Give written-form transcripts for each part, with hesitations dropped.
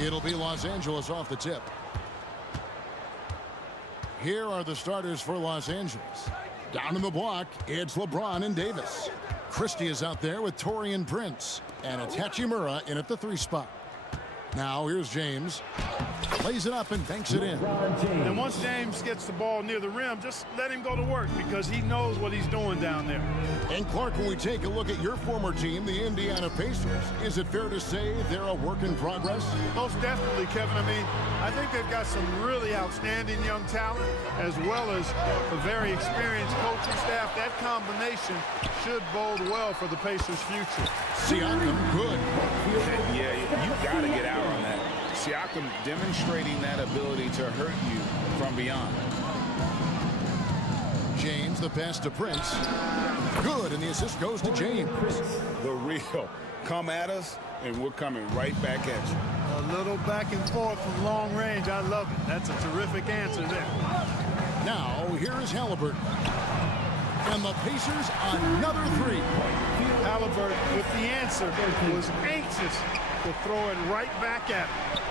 It'll be Los Angeles off the tip. Here are the starters for Los Angeles. Down in the block, it's LeBron and Davis. Christie is out there with Torian Prince. And it's Hachimura in at the 3 spot. Now here's James. Plays it up and banks it in. And once James gets the ball near the rim, just let him go to work because he knows what he's doing down there. And Clark, when we take a look at your former team, the Indiana Pacers, is it fair to say they're a work in progress? Most definitely, Kevin. I mean, I think they've got some really outstanding young talent as well as a very experienced coaching staff. That combination should bode well for the Pacers' future. Siakam, good. Yeah, you got to get out on that. Siakam demonstrating that ability to hurt you from beyond. James, the pass to Prince. Good, and the assist goes to James. The real. Come at us, and we're coming right back at you. A little back and forth from long range. I love it. That's a terrific answer there. Now, here is Halliburton. And the Pacers, another 3. Halliburton with the answer was anxious to throw it right back at him.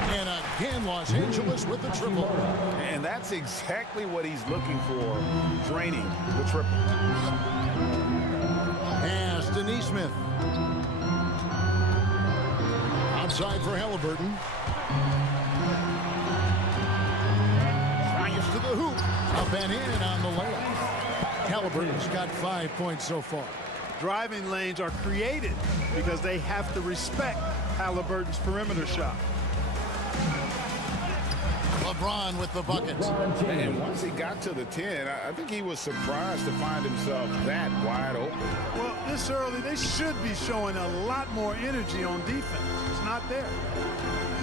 And again, Los Angeles with the triple. And that's exactly what he's looking for, draining the triple. Pass to Neesmith. Outside for Halliburton. Drives to the hoop. Up and in on the layup. Halliburton's got 5 points so far. Driving lanes are created because they have to respect Halliburton's perimeter shot. LeBron with the buckets. And once he got to the 10, I think he was surprised to find himself that wide open. Well, this early, they should be showing a lot more energy on defense. It's not there.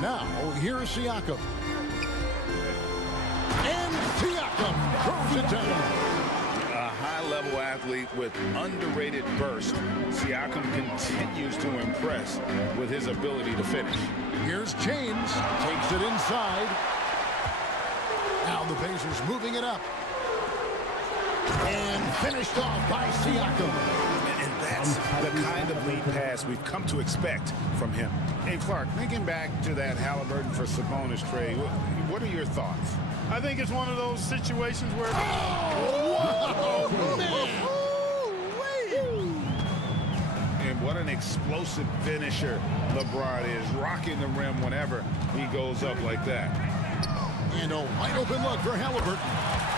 Now, here is Siakam. And Siakam throws it down. A high-level athlete with underrated burst. Siakam continues to impress with his ability to finish. Here's James. Takes it inside. Now the Pacers moving it up. And finished off by Siakam. And that's the kind of lead pass we've come to expect from him. Hey, Clark, thinking back to that Halliburton for Sabonis trade, what are your thoughts? I think it's one of those situations where... And what an explosive finisher LeBron is, rocking the rim whenever he goes up like that. And a wide open look for Halliburton.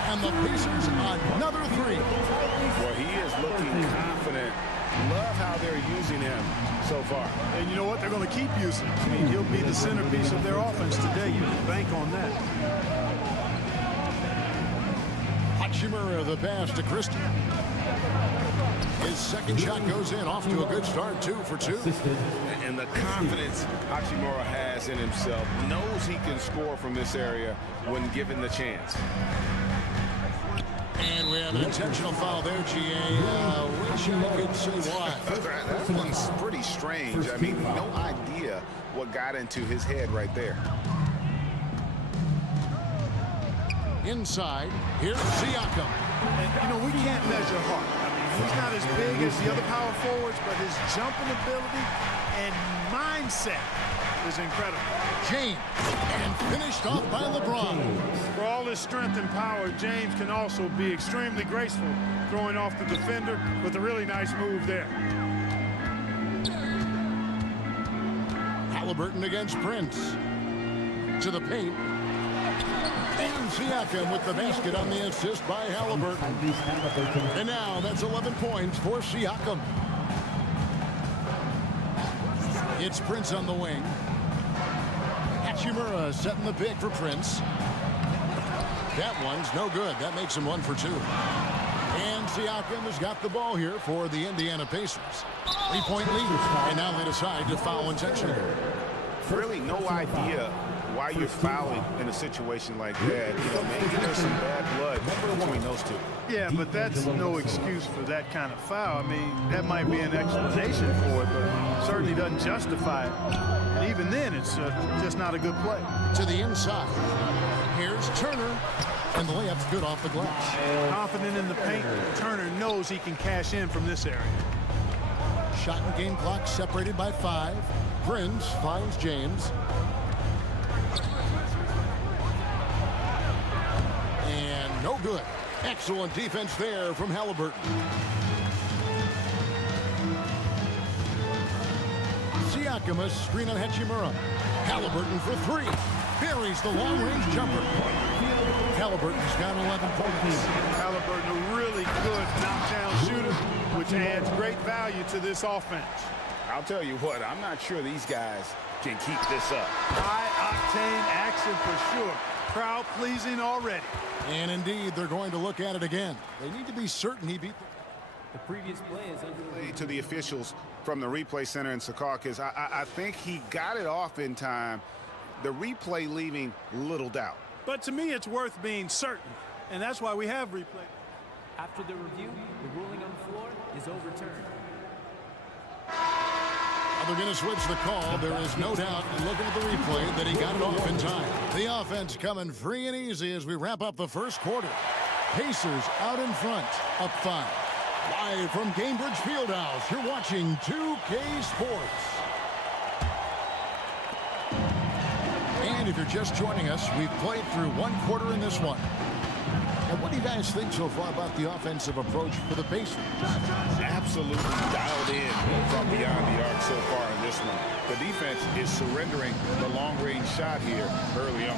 And the Pacers another 3. Well, he is looking confident. Love how they're using him so far. And you know what? They're going to keep using him. I mean, he'll be the centerpiece of their offense today. You can bank on that. Hachimura, the pass to Christie. His second shot goes in, off to a good start, 2 for 2. And the confidence Hachimura has in himself, knows he can score from this area when given the chance. And we have an intentional foul there, GA. Wish I could say why. That one's pretty strange. I mean, no idea what got into his head right there. Inside, here's Siakam. And, you know, we can't measure Hart. I mean, he's not as big as the other power forwards, but his jumping ability and mindset is incredible. James, and finished off by LeBron. For all his strength and power, James can also be extremely graceful, throwing off the defender with a really nice move there. Halliburton against Prince. To the paint. And Siakam with the basket on the assist by Halliburton. And now that's 11 points for Siakam. It's Prince on the wing. Hachimura setting the pick for Prince. That one's no good. That makes him 1 for 2. And Siakam has got the ball here for the Indiana Pacers. 3-point lead. And now they decide to foul intentionally. Really no idea why you're fouling in a situation like that. You know, maybe there's some bad blood between those two. Yeah, but that's no excuse for that kind of foul. I mean, that might be an explanation for it, but certainly doesn't justify it. And even then, it's just not a good play. To the inside. Here's Turner. And the layup's good off the glass. Confident in the paint, Turner knows he can cash in from this area. Shot and game clock separated by 5. Prince finds James. Excellent defense there from Halliburton. Siaka's screen on Hachimura. Halliburton for three. Buries the long-range jumper. Halliburton's got 11 points. Halliburton, a really good knockdown shooter, which adds great value to this offense. I'll tell you what, I'm not sure these guys can keep this up. High-octane action for sure. Crowd-pleasing already. And indeed, they're going to look at it again. They need to be certain he beat The previous play is underway. To the officials from the replay center in Secaucus, I think he got it off in time. The replay leaving little doubt. But to me, it's worth being certain, and that's why we have replay. After the review, the ruling on the floor is overturned. They're going to switch the call. There is no doubt, looking at the replay, that he got it off in time. The offense coming free and easy as we wrap up the first quarter. Pacers out in front, up 5. Live from Cambridge Fieldhouse, you're watching 2K Sports. And if you're just joining us, we've played through one quarter in this one. And what do you guys think so far about the offensive approach for the Pacers? Absolutely dialed in from beyond the arc so far in this one. The defense is surrendering the long-range shot here early on.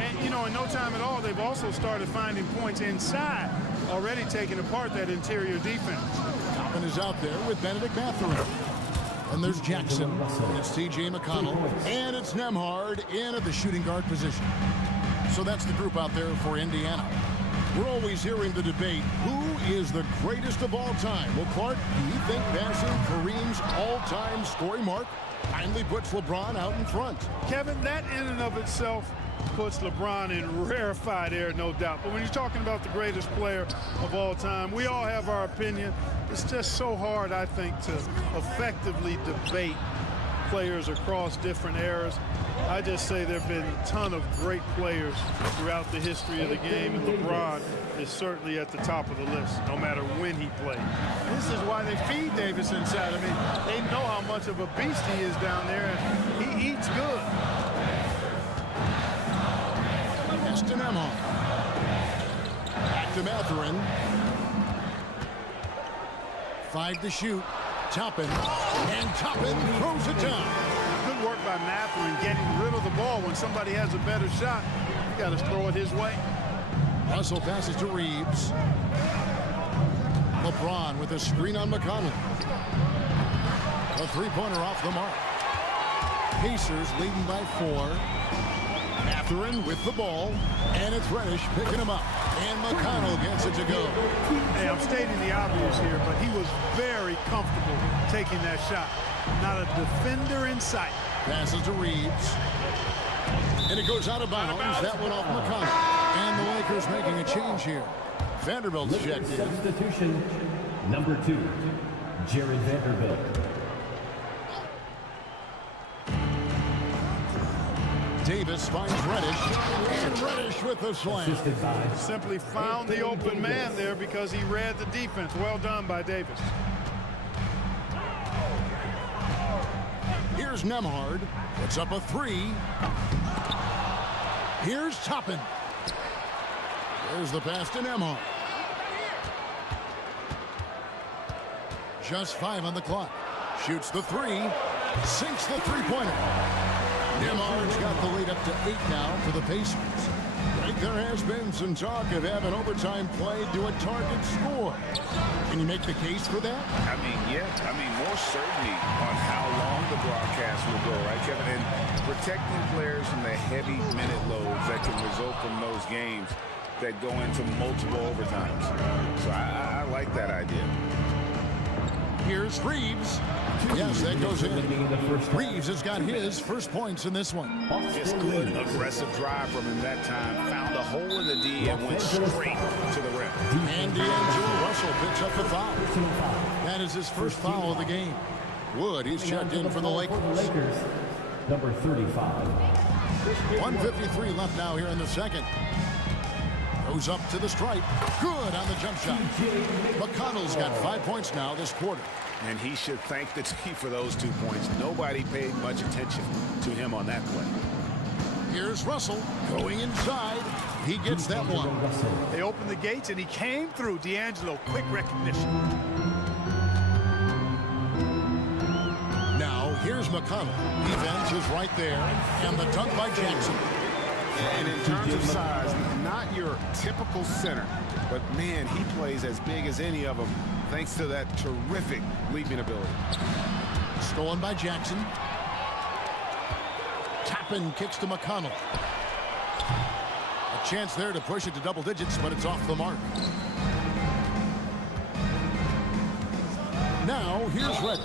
And, you know, in no time at all, they've also started finding points inside, already taking apart that interior defense. Toppin is out there with Benedict Mathurin. And there's Jackson, and it's T.J. McConnell, and it's Nemhard in at the shooting guard position. So that's the group out there for Indiana. We're always hearing the debate, who is the greatest of all time? Well, Clark, do you think passing Kareem's all-time scoring mark finally puts LeBron out in front? Kevin, that in and of itself puts LeBron in rarefied air, no doubt. But when you're talking about the greatest player of all time, we all have our opinion. It's just so hard, I think, to effectively debate players across different eras. I just say there have been a ton of great players throughout the history of the game, and LeBron is certainly at the top of the list, no matter when he played. This is why they feed Davis inside. I mean, they know how much of a beast he is down there, and he eats good. Aston Emma. Back to Mathurin. 5 to shoot. Toppin. And Toppin throws it down. Good work by Mathurin getting rid of the ball. When somebody has a better shot, you got to throw it his way. Russell passes to Reeves. LeBron with a screen on McConnell. A three-pointer off the mark. Pacers leading by 4. Mathurin with the ball, and it's Reddish picking him up. And McConnell gets it to go. Hey, I'm stating the obvious here, but he was very comfortable taking that shot. Not a defender in sight. Passes to Reeves. And it goes out of bounds. That went off McConnell. And the Lakers making a change here. Vanderbilt's checked in. Substitution number 2, Jared Vanderbilt. Davis finds Reddish. And Reddish with the slam. Assisted by Simply found the open man there because he read the defense. Well done by Davis. Here's Nemhard. Puts up a 3. Here's Toppin. There's the pass to Nemhard. Just 5 on the clock. Shoots the 3. Sinks the three-pointer. Nemhard's got the lead up to 8 now for the Pacers. Right, there has been some talk of having overtime played to a target score. Can you make the case for that? I mean, yeah. I mean, more certainty on how long the broadcast will go, right, Kevin? And protecting players from the heavy minute loads that can result from those games that go into multiple overtimes. So I like that idea. Here's Reeves. Yes, that goes in. Reeves has got his first points in this one. Just good, aggressive drive from him that time. Found a hole in the D and went straight to the rim. And D'Angelo Russell picks up the foul. That is his first foul of the game. Wood, he's checked in for the Lakers. Number 35. 1:53 left now here in the second. Goes up to the stripe. Good on the jump shot. McConnell's got 5 points now this quarter. And he should thank the team for those 2 points. Nobody paid much attention to him on that play. Here's Russell going inside. he gets that one. They opened the gates, and he came through. D'Angelo, quick recognition. Now, here's McConnell. Defense is right there, and the dunk by Jackson. And in terms of size, not your typical center, but man, he plays as big as any of them, thanks to that terrific leaping ability. Stolen by Jackson. Toppin kicks to McConnell. A chance there to push it to double digits, but it's off the mark. Now, here's Reddish.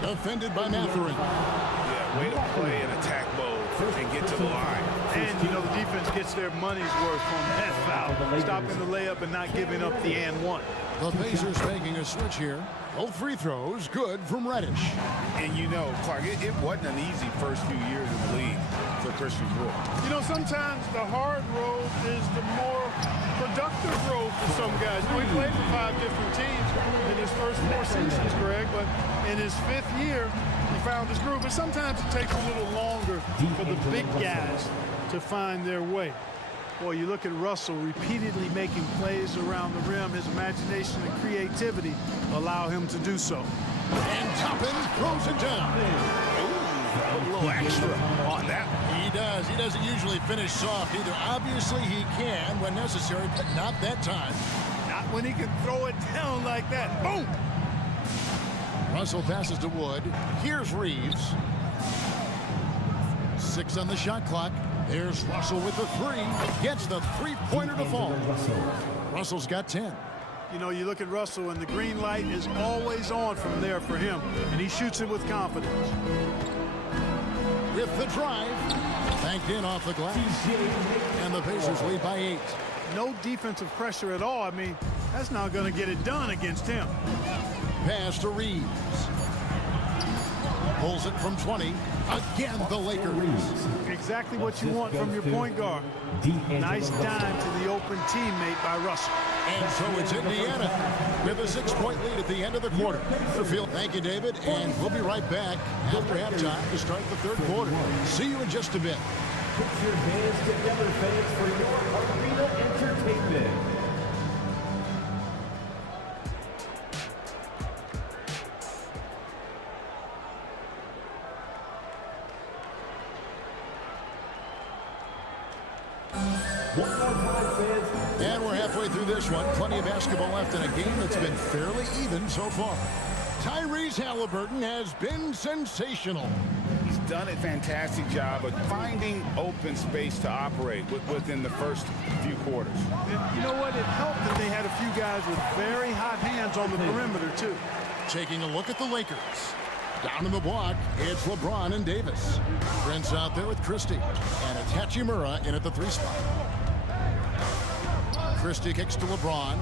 Defended by Matherin. Yeah, way to play in attack mode and get to the line. And, you know, the defense gets their money's worth on that foul. Stopping the layup and not giving up the and one. The Pacers making a switch here. Both free throws good from Reddish. And you know, Clark, it wasn't an easy first few years in the league for Christian Wood. You know, sometimes the hard road is the more productive road for some guys. You know, he played for 5 different teams in his first 4 seasons, Greg, but in his 5th year, he found his groove. But sometimes it takes a little longer for the big guys to find their way. Boy, you look at Russell repeatedly making plays around the rim. His imagination and creativity allow him to do so. And Toppin throws it down. Ooh, a little extra on that one. He does. He doesn't usually finish soft either. Obviously, he can when necessary, but not that time. Not when he can throw it down like that. Boom! Russell passes to Wood. Here's Reeves. 6 on the shot clock. There's Russell with the 3. Gets the three-pointer to fall. Russell's got 10. You know, you look at Russell, and the green light is always on from there for him, and he shoots it with confidence. With the drive, banked in off the glass, and the Pacers lead by 8. No defensive pressure at all. I mean, that's not going to get it done against him. Pass to Reeves. Pulls it from 20. Again, the Lakers. Exactly what you want from your point guard. Nice dime to the open teammate by Russell. And so it's Indiana with a 6-point lead at the end of the quarter. Thank you, David, and we'll be right back after halftime to start the 3rd quarter. See you in just a bit. Put your hands together, fans, for your arena entertainment. And we're halfway through this one. Plenty of basketball left in a game that's been fairly even so far. Tyrese Halliburton has been sensational. He's done a fantastic job of finding open space to operate within the first few quarters. And you know what? It helped that they had a few guys with very hot hands on the perimeter, too. Taking a look at the Lakers. Down in the block, it's LeBron and Davis. Prince out there with Christie. And it's Hachimura in at the 3 spot. Christie kicks to LeBron.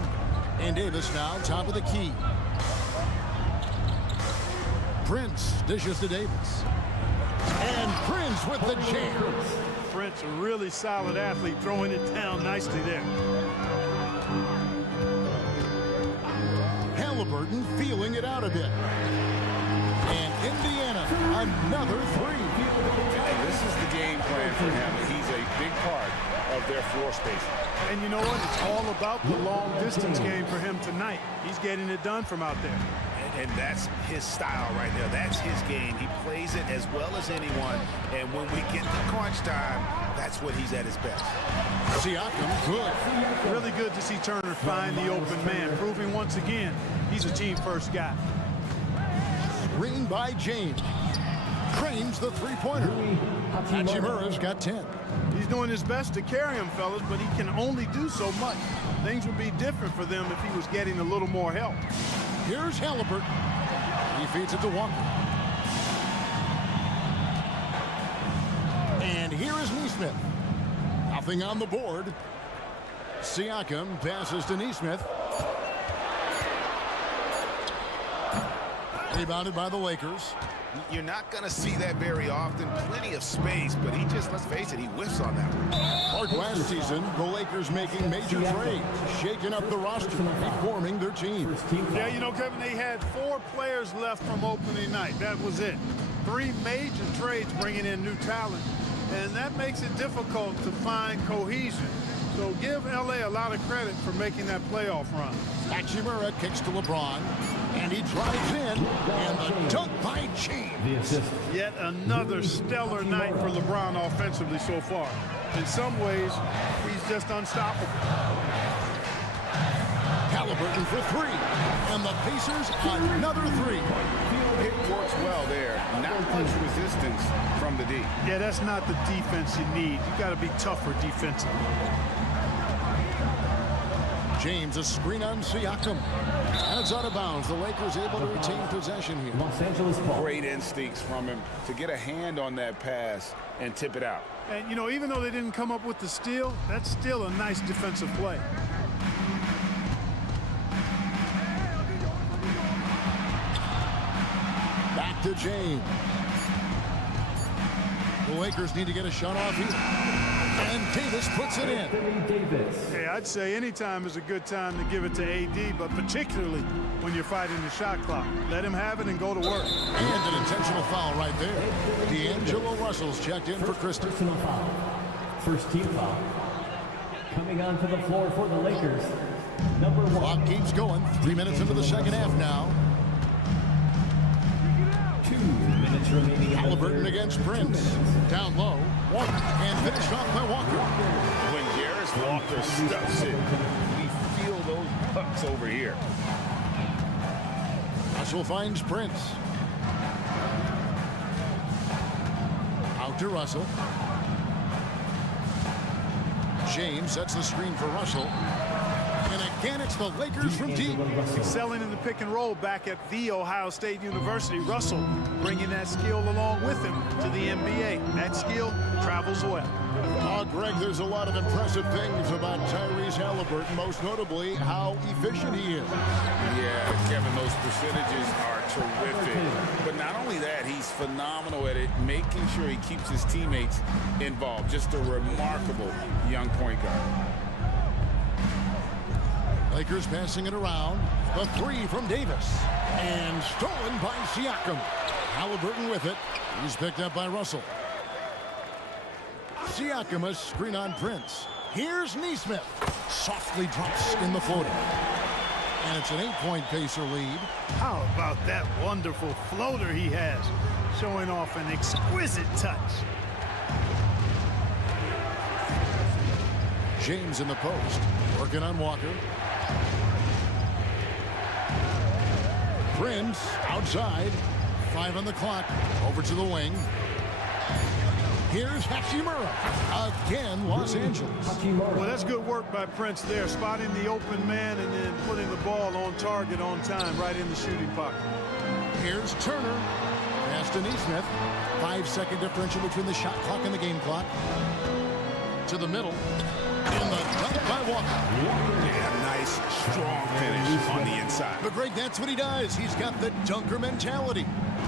And Davis now top of the key. Prince dishes to Davis. And Prince with the jam. Prince, a really solid athlete, throwing it down nicely there. Halliburton feeling it out a bit. And Indiana, another 3. And this is the game plan for him. He's a big part of their floor spacing. And you know what? It's all about the long-distance game for him tonight. He's getting it done from out there. And that's his style right there. That's his game. He plays it as well as anyone. And when we get to crunch time, that's when he's at his best. Siakam, good. Really good to see Turner find the open man, proving once again he's a team-first guy. Screen by James. Trains the 3-pointer. Hachimura's got 10. He's doing his best to carry him, fellas, but he can only do so much. Things would be different for them if he was getting a little more help. Here's Halliburton. He feeds it to Walker. And here is Neesmith. Nothing on the board. Siakam passes to Neesmith. Rebounded by the Lakers. You're not going to see that very often. Plenty of space, but he just, let's face it, he whiffs on that one. Like last season, the Lakers making major trades, shaking up the roster, reforming their team. Yeah, you know, Kevin, they had 4 players left from opening night. That was it. 3 major trades bringing in new talent, and that makes it difficult to find cohesion. So give LA a lot of credit for making that playoff run. Hachimura kicks to LeBron, and he drives in, and the dunk by James. The assist. Yet another stellar night for LeBron offensively so far. In some ways, he's just unstoppable. Halliburton for three, and the Pacers another three. It works well there. Not much resistance from the D. Yeah, that's not the defense you need. You got to be tougher defensively. James, a screen on Siakam. And it's out of bounds. The Lakers able to retain possession here. Los Angeles ball. Great instincts from him to get a hand on that pass and tip it out. And, you know, even though they didn't come up with the steal, that's still a nice defensive play. Back to James. The Lakers need to get a shot off here. And Davis puts it in. Anthony Davis. Hey, I'd say any time is a good time to give it to AD, but particularly when you're fighting the shot clock. Let him have it and go to work. And an intentional foul right there. D'Angelo Russell's checked in for Christie. Personal foul. First team foul. Coming onto the floor for the Lakers. Number 1. Clock keeps going. 3 minutes into the second half now. 2 minutes remaining in the Halliburton third. against Prince. Down low. Walker. And finished off by Walker. When Jarris Walker stuffs it, we feel those pucks over here. Russell finds Prince. Out to Russell. James sets the screen for Russell. And again, it's the Lakers from deep. Excelling in the pick and roll back at The Ohio State University. Russell bringing that skill along with him to the NBA. That skill travels well. Greg, there's a lot of impressive things about Tyrese Halliburton, most notably how efficient he is. Yeah, Kevin, those percentages are terrific. But not only that, he's phenomenal at it, making sure he keeps his teammates involved. Just a remarkable young point guard. Lakers passing it around. The three from Davis. And stolen by Siakam. Halliburton with it. He's picked up by Russell. Siakam, a screen on Prince. Here's Nesmith. Softly drops in the floater. And it's an 8-point Pacer lead. How about that wonderful floater he has, showing off an exquisite touch. James in the post. Working on Walker. Prince outside. 5 on the clock. Over to the wing. Here's Hachimura. Again, Los Angeles. Well, that's good work by Prince there, spotting the open man and then putting the ball on target on time, right in the shooting pocket. Here's Turner. Pass to Nesmith. 5-second differential between the shot clock and the game clock. To the middle. And the dunk by Walker. Yeah, nice, strong finish on the inside. But Greg, that's what he does. He's got the dunker mentality.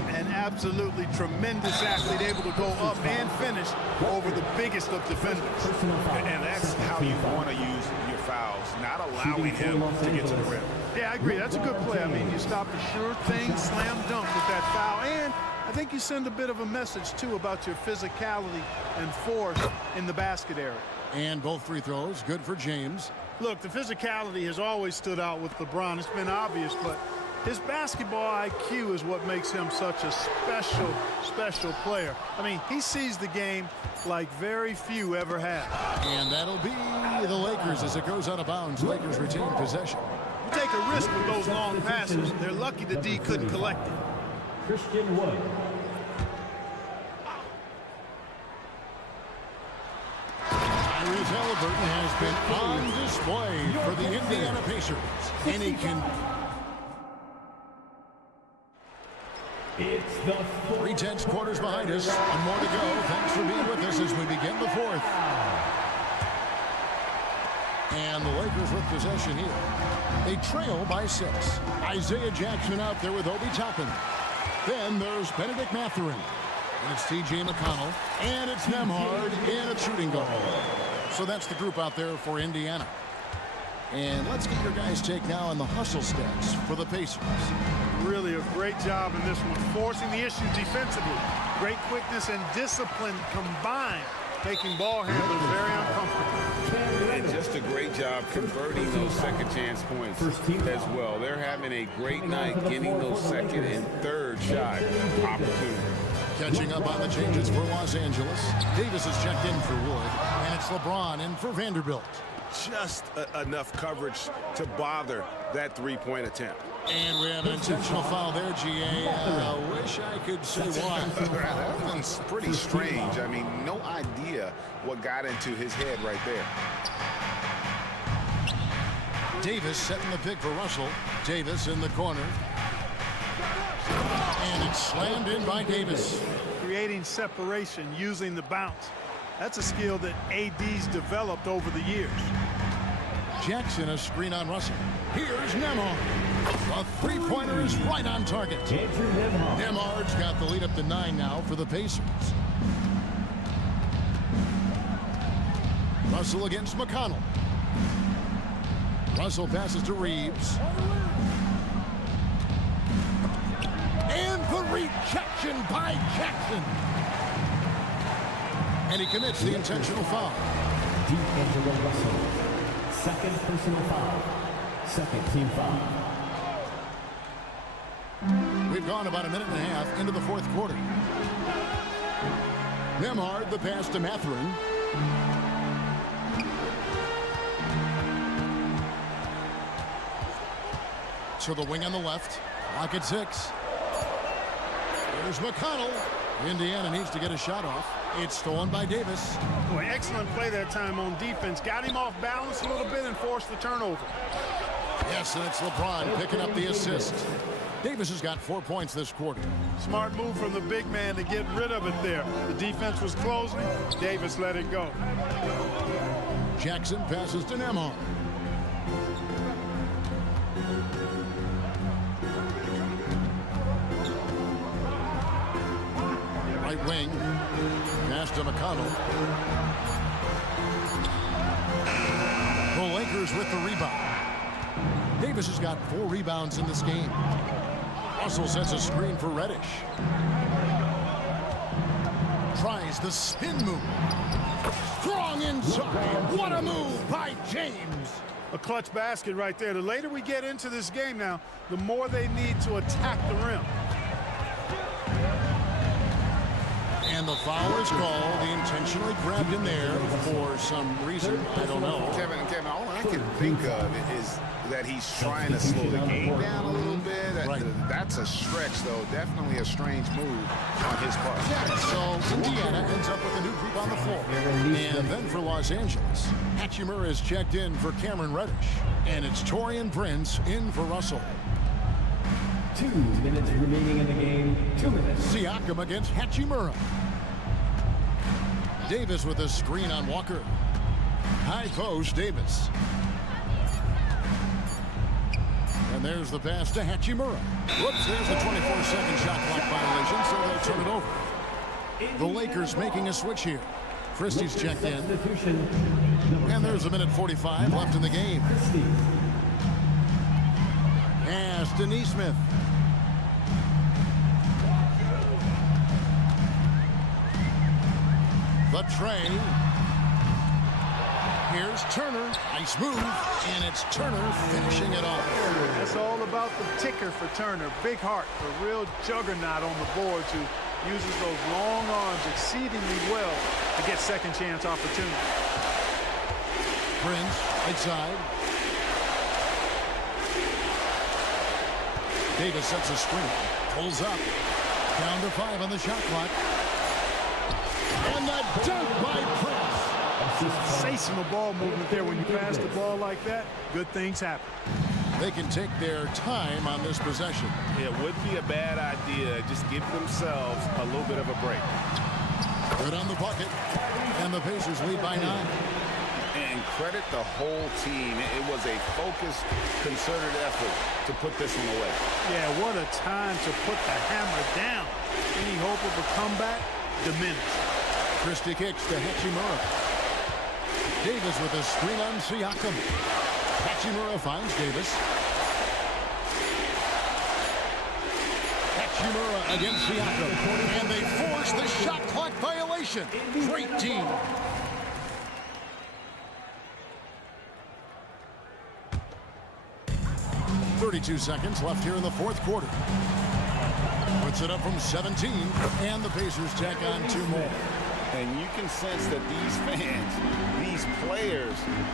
An absolutely tremendous athlete, able to go up and finish over the biggest of defenders. And that's how you want to use your fouls, not allowing him to get to the rim. Yeah, I agree. That's a good play. I mean, you stop a sure thing, slam dunk with that foul. And I think you send a bit of a message, too, about your physicality and force in the basket area. And both free throws, good for James. Look, the physicality has always stood out with LeBron. It's been obvious, but his basketball IQ is what makes him such a special, special player. I mean, he sees the game like very few ever have. And that'll be the Lakers as it goes out of bounds. Lakers retain possession. You take a risk with those long passes. They're lucky the D couldn't collect it. Christian Wood. Tyrese Halliburton has been on display for the Indiana Pacers. And he can... It's the 3 quarters behind us. And more to go. Thanks for being with us as we begin the fourth. And the Lakers with possession here. They trail by 6. Isaiah Jackson out there with Obi Toppin. Then there's Benedict Mathurin. And it's T.J. McConnell. And it's Nembhard in a shooting guard. So that's the group out there for Indiana. And let's get your guys' take now on the hustle stats for the Pacers. Really a great job in this one, forcing the issue defensively. Great quickness and discipline combined making ball handlers very uncomfortable. And just a great job converting those second chance points as well. They're having a great night getting those second and third shot opportunities. Catching up on the changes for Los Angeles. Davis is checked in for Wood, and it's LeBron in for Vanderbilt. Just enough coverage to bother that three-point attempt. And we have an intentional foul there, GA. Wish I could say why. That one's pretty strange. I mean, no idea what got into his head right there. Davis setting the pick for Russell. Davis in the corner. And it's slammed in by Davis. Creating separation using the bounce. That's a skill that AD's developed over the years. Jackson, a screen on Russell. Here's Nemhard. The three-pointer is right on target. Nemhard's got the lead up to 9 now for the Pacers. Russell against McConnell. Russell passes to Reeves. And the rejection by Jackson. And he commits the intentional foul. D'Angelo Russell. Second personal foul. Second team foul. We've gone about a minute and a half into the fourth quarter. Nemhard, the pass to Mathurin. To the wing on the left. Lock at 6. There's McConnell. Indiana needs to get a shot off. It's stolen by Davis. Boy, excellent play that time on defense. Got him off balance a little bit and forced the turnover. Yes, and it's LeBron picking up the assist. Davis has got 4 points this quarter. Smart move from the big man to get rid of it there. The defense was closing. Davis let it go. Jackson passes to Nemhard. Right wing. Pass to McConnell. The Lakers with the rebound. Davis has got 4 rebounds in this game. Russell sets a screen for Reddish. Tries the spin move. Strong inside. What a move by James. A clutch basket right there. The later we get into this game now, the more they need to attack the rim. And the foul is called. He intentionally grabbed him there for some reason. I don't know. Kevin, all I can think of is that he's trying to slow the game down a little bit. That's a stretch, though. Definitely a strange move on his part. Yeah, so Indiana ends up with a new group on the floor. And then for Los Angeles, Hachimura is checked in for Cameron Reddish. And it's Taurean Prince in for Russell. 2 minutes remaining in the game. 2 minutes. Siakam against Hachimura. Davis with a screen on Walker. High post, Davis. And there's the pass to Hachimura. Whoops, there's the 24-second shot clock violation, so they'll turn it over. The Lakers making a switch here. Christie's checked in. And there's a minute 45 left in the game. Pass to Neesmith. The tray. Here's Turner. Nice move. And it's Turner finishing it off. That's all about the ticker for Turner. Big heart, a real juggernaut on the boards who uses those long arms exceedingly well to get second chance opportunity. Prince, right side. Davis sets a screen. Pulls up. Down to 5 on the shot clock. And the dunk by Prince. Sensational ball movement there. When you pass the ball like that, good things happen. They can take their time on this possession. It would be a bad idea. Just give themselves a little bit of a break. Good on the bucket. And the Pacers lead by 9. And credit the whole team. It was a focused, concerted effort to put this one away. Yeah, what a time to put the hammer down. Any hope of a comeback diminished. Christie kicks to Hachimura. Davis with a screen on Siakam. Hachimura finds Davis. Hachimura against Siakam. And they force the shot clock violation. transition. Great team. .32 seconds left here in the fourth quarter. Puts it up from 17, and the Pacers tack on 2 more. And you can sense that these fans, these players,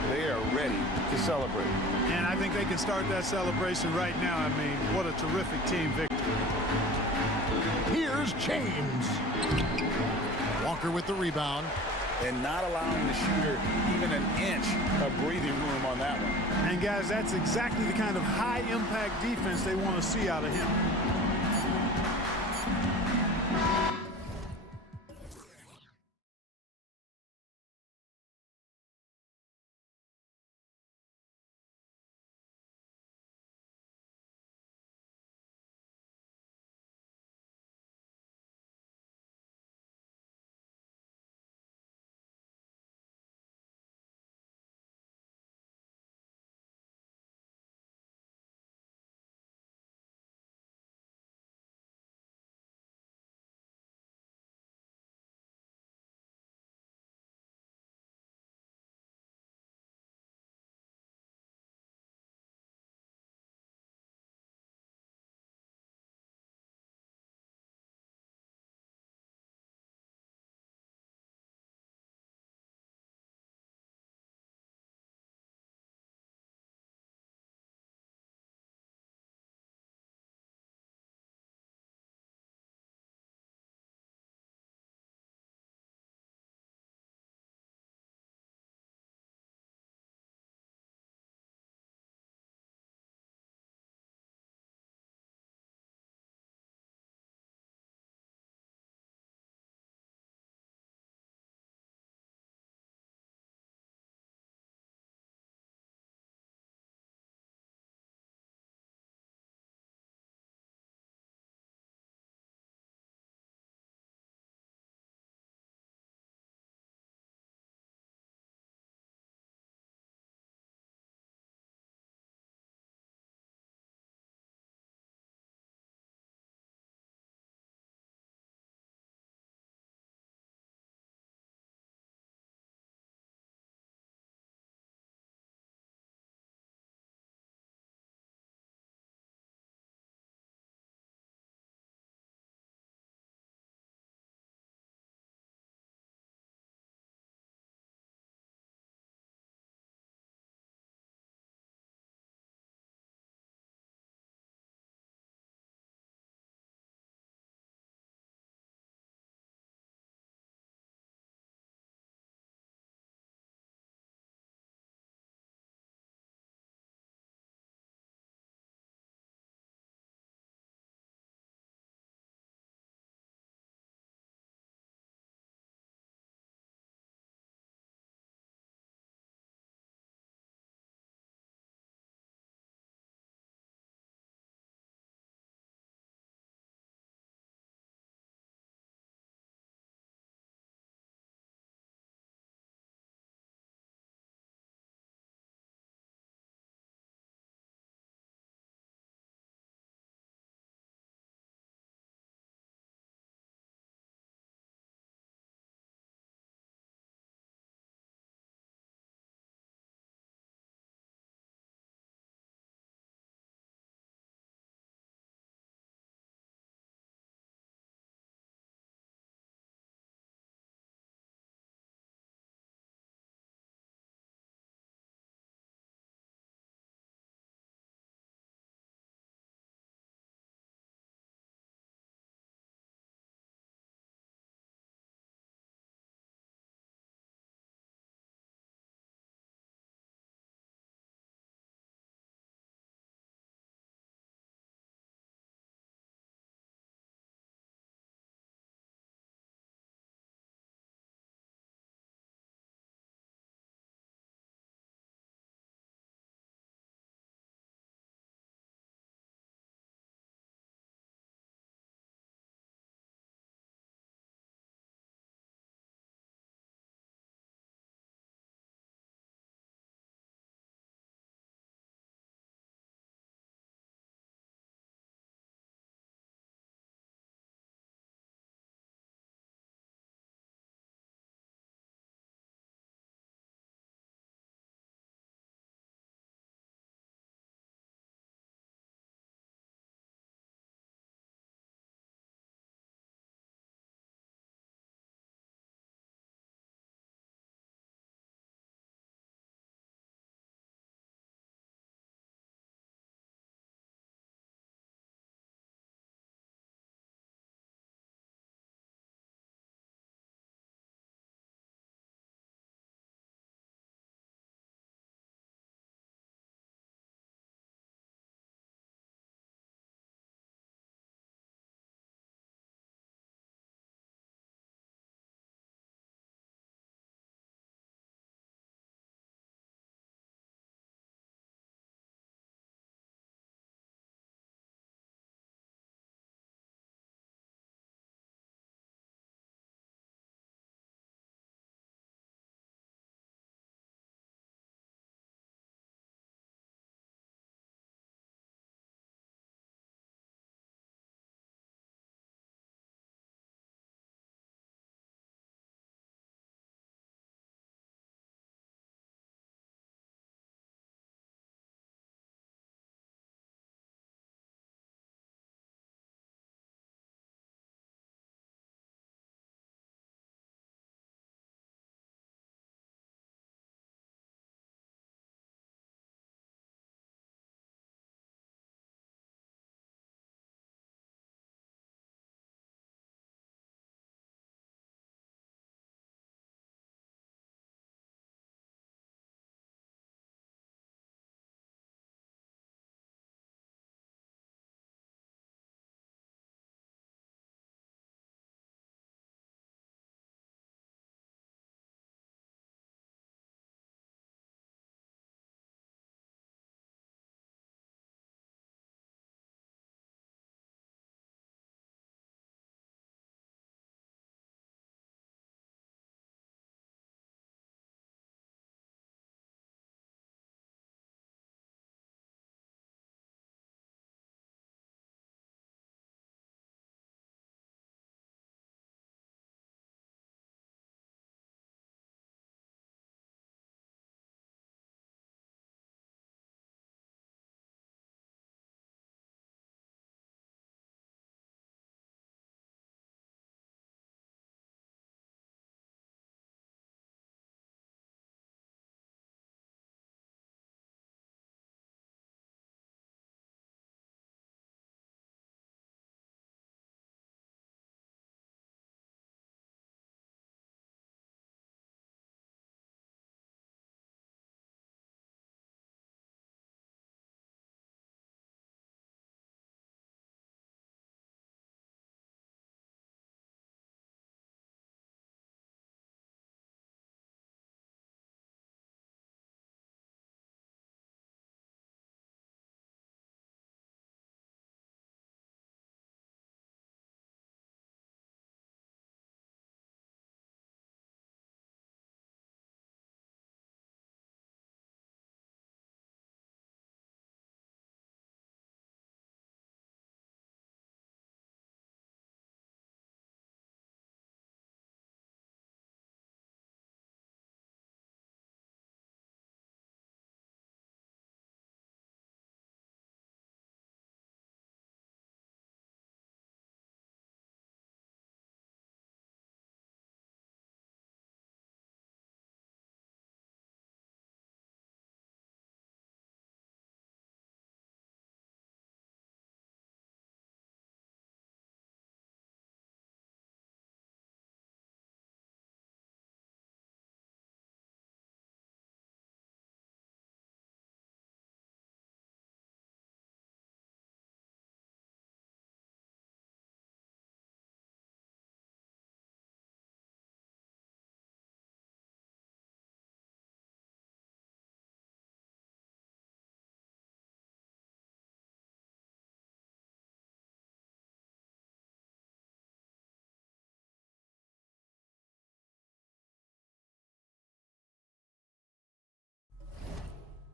they are ready to celebrate. And I think they can start that celebration right now. I mean, what a terrific team victory. Here's James. Walker with the rebound. And not allowing the shooter even an inch of breathing room on that one. And guys, that's exactly the kind of high-impact defense they want to see out of him.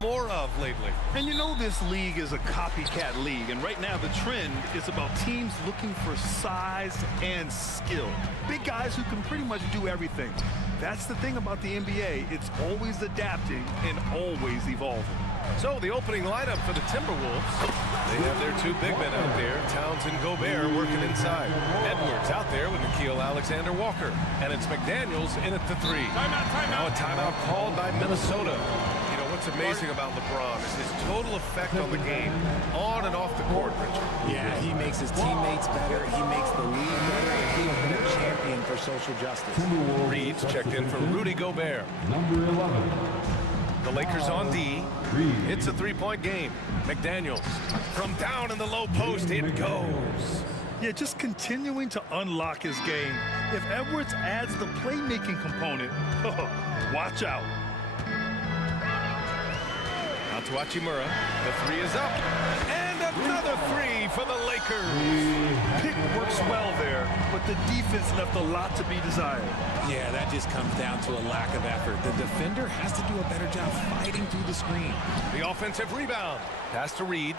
more of lately. And you know this league is a copycat league, and right now the trend is about teams looking for size and skill. Big guys who can pretty much do everything. That's the thing about the NBA. It's always adapting and always evolving. So the opening lineup for the Timberwolves. They have their two big men out there, Towns and Gobert, working inside. Edwards out there with Nickeil Alexander-Walker. And it's McDaniels in at the three. Timeout. Now a timeout called by Minnesota. You know, what's amazing about LeBron is his total effect on the game, on and off the court, Richard. Yeah, he makes his teammates better. He makes the league better. He has been a champion for social justice. Reed's checked in for Rudy Gobert. Number 11. The Lakers on D. It's a three-point game. McDaniels from down in the low post, it goes. Yeah, just continuing to unlock his game. If Edwards adds the playmaking component, watch out. Now to Hachimura. The three is up. And another three for the Lakers. Pick works well there, but the defense left a lot to be desired. Yeah, that just comes down to a lack of effort. The defender has to do a better job fighting through the screen. The offensive rebound. Pass to Reed.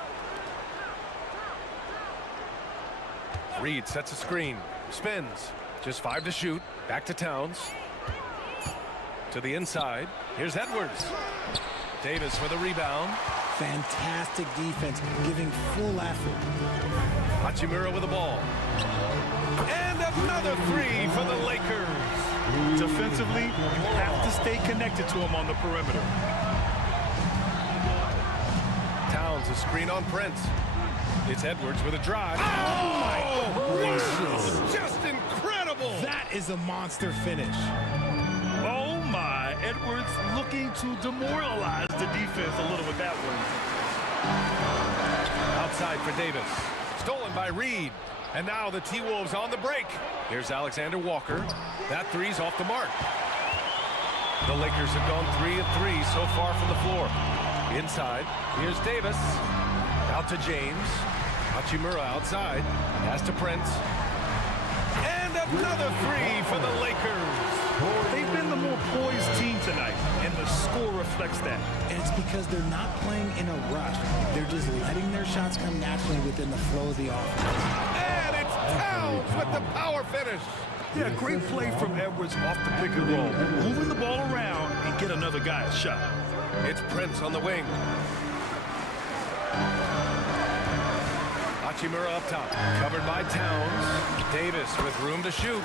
Reed sets a screen. Spins. Just 5 to shoot. Back to Towns. To the inside. Here's Edwards. Davis for the rebound. Fantastic defense, giving full effort. Hachimura with the ball. And another three for the Lakers. Defensively, you have to stay connected to him on the perimeter. Towns a screen on Prince. It's Edwards with a drive. Oh, gracious. Just incredible. That is a monster finish. Oh my, Edwards looking to demoralize the defense a little with that one. Outside for Davis. Stolen by Reed. And now the T-Wolves on the break. Here's Alexander Walker. That three's off the mark. The Lakers have gone 3 of 3 so far from the floor. Inside, here's Davis. Out to James. Hachimura outside. Pass to Prince. And another three for the Lakers. They've been the more poised team tonight, and the score reflects that. And it's because they're not playing in a rush. They're just letting their shots come naturally within the flow of the offense. And it's Towns with the power finish. Yeah, great play from Edwards off the pick and roll. Moving the ball around and get another guy a shot. It's Prince on the wing. Hachimura up top, covered by Towns. Davis with room to shoot.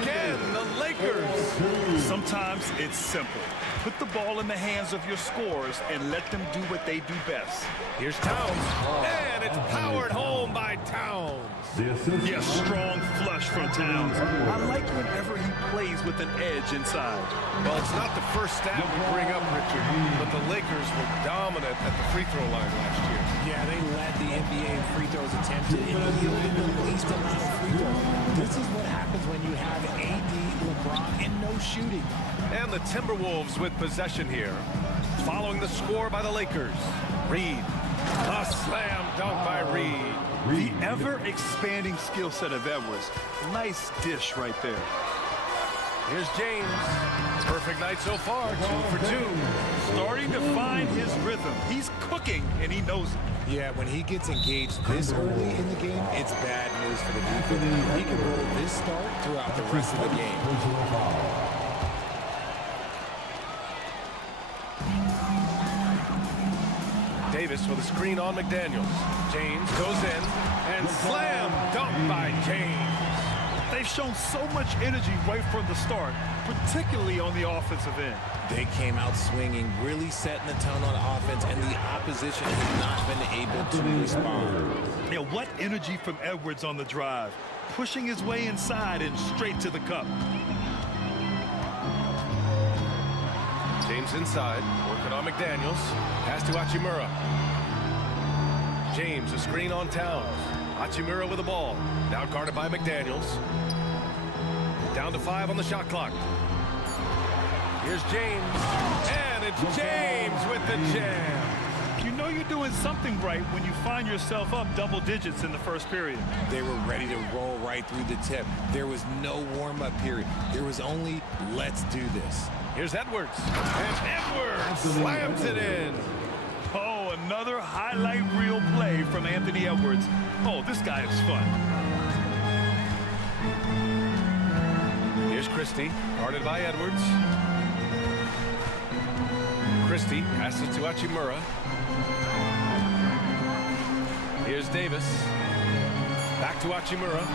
Again, the Lakers. Sometimes it's simple. Put the ball in the hands of your scorers and let them do what they do best. Here's Towns, and it's powered home by Towns. Yes, strong flush from Towns. I like whenever he plays with an edge inside. Well, it's not the first stat we bring up, Richard, but the Lakers were dominant at the free throw line last year. Yeah, they led the NBA in free throws attempted and yielded the least amount of free throws. This is what happens when you have AD, LeBron, and no shooting. And the Timberwolves with possession here. Following the score by the Lakers. Reed. A slam dunk by Reed. The ever-expanding skill set of Edwards. Nice dish right there. Here's James. Perfect night so far, 2 for 2. Starting to find his rhythm. He's cooking, and he knows it. Yeah, when he gets engaged this early in the game, it's bad news for the defense. He can roll this start throughout the rest of the game. Davis with a screen on McDaniels. James goes in and slam dunk by James. They've shown so much energy right from the start, particularly on the offensive end. They came out swinging, really setting the tone on offense, and the opposition has not been able to respond. Yeah, what energy from Edwards on the drive, pushing his way inside and straight to the cup. James inside, working on McDaniels. Pass to Hachimura. James, a screen on Towns. Hachimura with the ball. Now guarded by McDaniels. Down to 5 on the shot clock. Here's James. And it's James with the jam. You know you're doing something right when you find yourself up double digits in the first period. They were ready to roll right through the tip. There was no warm-up period. There was only, let's do this. Here's Edwards. And Edwards slams it in. Oh, another highlight reel play from Anthony Edwards. Oh, this guy is fun. Here's Christie, guarded by Edwards. Christie passes to Hachimura. Here's Davis. Back to Hachimura.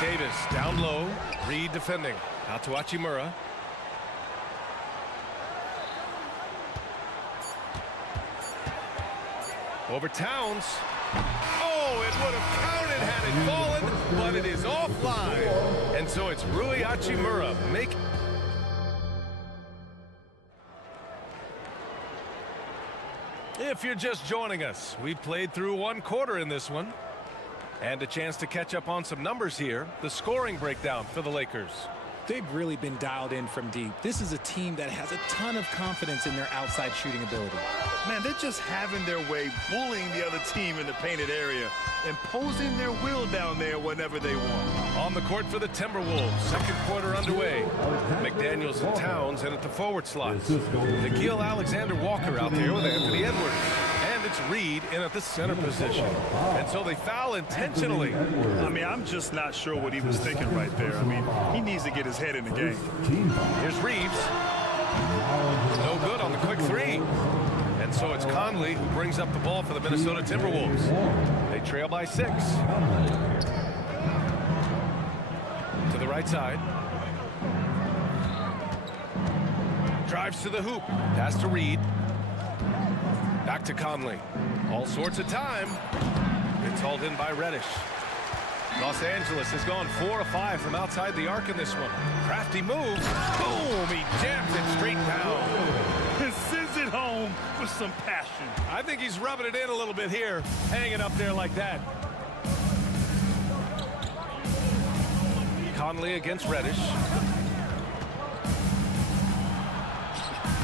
Davis down low. Reed defending. Out to Hachimura. Over Towns. Oh, it would have counted had it fallen, but it is offline. And so it's Rui Hachimura making... If you're just joining us, we played through one quarter in this one. And a chance to catch up on some numbers here. The scoring breakdown for the Lakers. They've really been dialed in from deep. This is a team that has a ton of confidence in their outside shooting ability. Man, they're just having their way, bullying the other team in the painted area, imposing their will down there whenever they want. On the court for the Timberwolves. Second quarter underway. McDaniels and Towns in at the forward slots. Nickeil Alexander-Walker out there with Anthony Edwards. And it's Reed in at the center position. And so they foul intentionally. I mean, I'm just not sure what he was thinking right there. I mean, he needs to get his head in the game. Here's Reeves. No good on the quick three. And so it's Conley who brings up the ball for the Minnesota Timberwolves. They trail by 6. To the right side. Drives to the hoop. Pass to Reed. Back to Conley. All sorts of time. It's hauled in by Reddish. Los Angeles has gone 4 of 5 from outside the arc in this one. Crafty move. Boom! He jams it straight down. And sends it home with some passion. I think he's rubbing it in a little bit here, hanging up there like that. Conley against Reddish.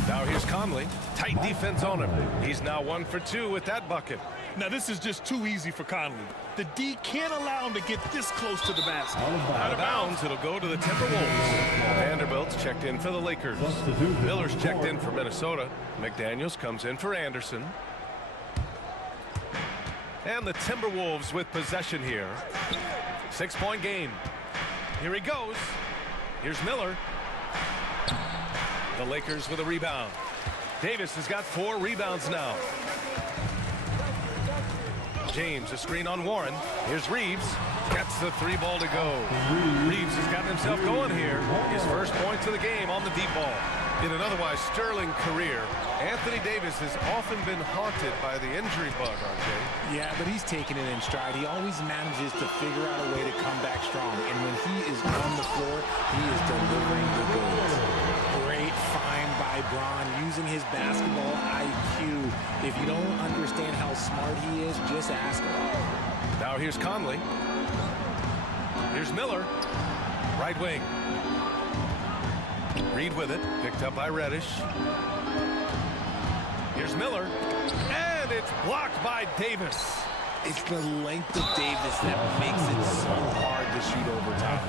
Now here's Conley. Tight defense on him. He's now 1 for 2 with that bucket. Now, this is just too easy for Conley. The D can't allow him to get this close to the basket. Out of bounds, it'll go to the Timberwolves. Vanderbilt's checked in for the Lakers. Miller's checked in for Minnesota. McDaniels comes in for Anderson. And the Timberwolves with possession here. 6-point game. Here he goes. Here's Miller. The Lakers with a rebound. Davis has got 4 rebounds now. James, a screen on Warren. Here's Reeves. Gets the 3 ball to go. Reeves has got himself going here. His first points of the game on the deep ball. In an otherwise sterling career, Anthony Davis has often been haunted by the injury bug, RJ. Yeah, but he's taking it in stride. He always manages to figure out a way to come back strong. And when he is on the floor, he is delivering the goods. Great find by Braun, using his basketball IQ. If you don't understand how smart he is, just ask him. Now here's Conley. Here's Miller. Right wing. Reed with it. Picked up by Reddish. Here's Miller. And it's blocked by Davis. It's the length of Davis that makes it so hard to shoot over top.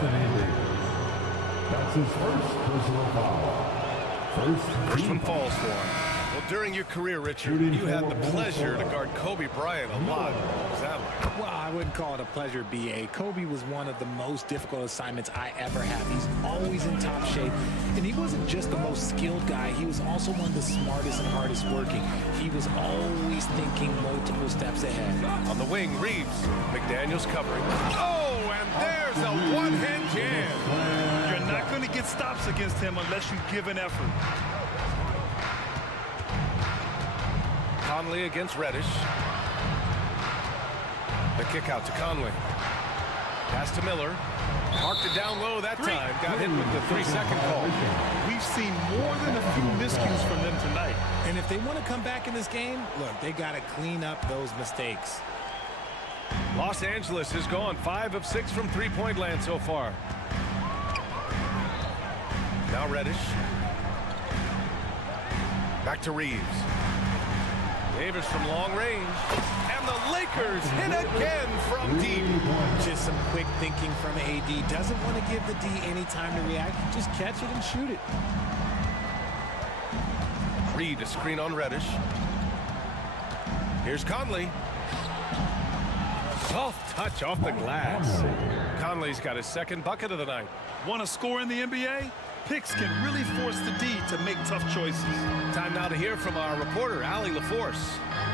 That's his first personal foul. First one falls for him. Well, during your career, Richard, you had the pleasure to guard Kobe Bryant a lot. What was that like? Well, I wouldn't call it a pleasure, B.A. Kobe was one of the most difficult assignments I ever had. He's always in top shape. And he wasn't just the most skilled guy. He was also one of the smartest and hardest working. He was always thinking multiple steps ahead. On the wing, Reeves. McDaniels covering. Oh, and there's a one-hand jam. You're not going to get stops against him unless you give an effort. Conley against Reddish. The kick out to Conley. Pass to Miller. Marked it down low that time. Got hit with the 3-second call. We've seen more than a few miscues from them tonight. And if they want to come back in this game, look, they got to clean up those mistakes. Los Angeles has gone 5 of 6 from three-point land so far. Now Reddish. Back to Reeves. Davis from long range. And And the Lakers hit again from deep. Just some quick thinking from AD. Doesn't want to give the D any time to react. Just catch it and shoot it. Reed, a screen on Reddish. Here's Conley. Soft touch off the glass. Conley's got his second bucket of the night. Want to score in the NBA? Picks can really force the D to make tough choices. Time now to hear from our reporter, Allie LaForce.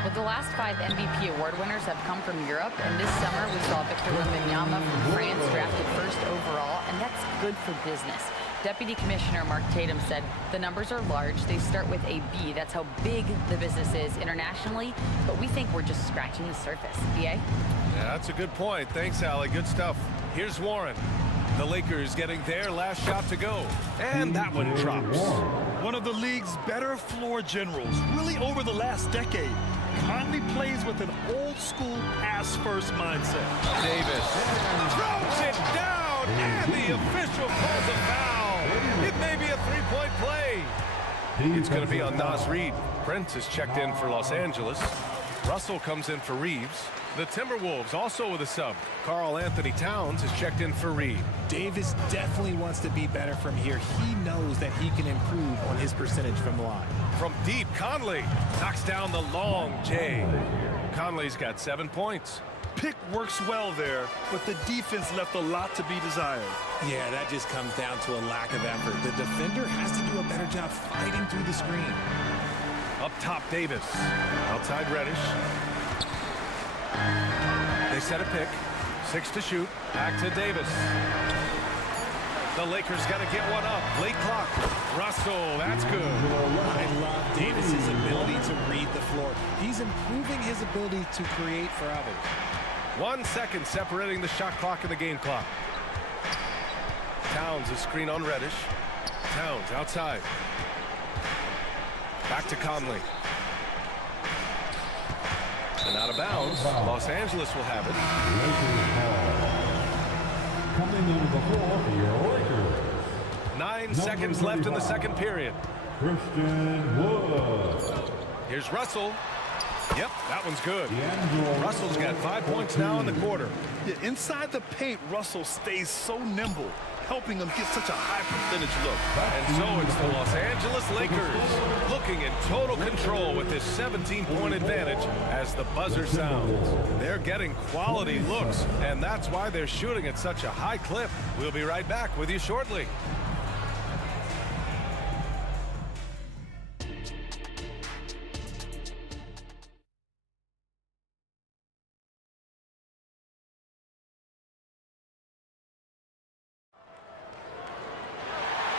Well, the last 5 MVP award winners have come from Europe, and this summer we saw Victor Wembanyama from France drafted first overall, and that's good for business. Deputy Commissioner Mark Tatum said the numbers are large. They start with a B. That's how big the business is internationally, but we think we're just scratching the surface. BA? Yeah, that's a good point. Thanks, Allie. Good stuff. Here's Warren. The Lakers getting their last shot to go. And that one drops. One of the league's better floor generals, really over the last decade. Conley plays with an old-school pass-first mindset. Davis throws it down, and the official calls a foul. It may be a three-point play. It's going to be on Nas Reed. Prince is checked in for Los Angeles. Russell comes in for Reeves. The Timberwolves also with a sub. Karl Anthony Towns is checked in for Reed. Davis definitely wants to be better from here. He knows that he can improve on his percentage from the line. From deep, Conley knocks down the long J. Conley's got 7 points. Pick works well there, but the defense left a lot to be desired. Yeah, that just comes down to a lack of effort. The defender has to do a better job fighting through the screen. Up top, Davis. Outside, Reddish. They set a pick. 6 to shoot. Back to Davis. The Lakers got to get one up. Late clock. Russell, that's good. I love Davis's ability to read the floor. He's improving his ability to create for others. 1 second separating the shot clock and the game clock. Towns, a screen on Reddish. Towns outside. Back to Conley. And out of bounds. Los Angeles will have it. Coming into the floor for your Lakers. 9 seconds left in the second period. Christian Wood. Here's Russell. Yep, that one's good. Russell's got 5 points now in the quarter. Yeah, inside the paint, Russell stays so nimble, helping him get such a high percentage look. And so it's the Los Angeles Lakers looking in total control with this 17-point advantage as the buzzer sounds. They're getting quality looks, and that's why they're shooting at such a high clip. We'll be right back with you shortly.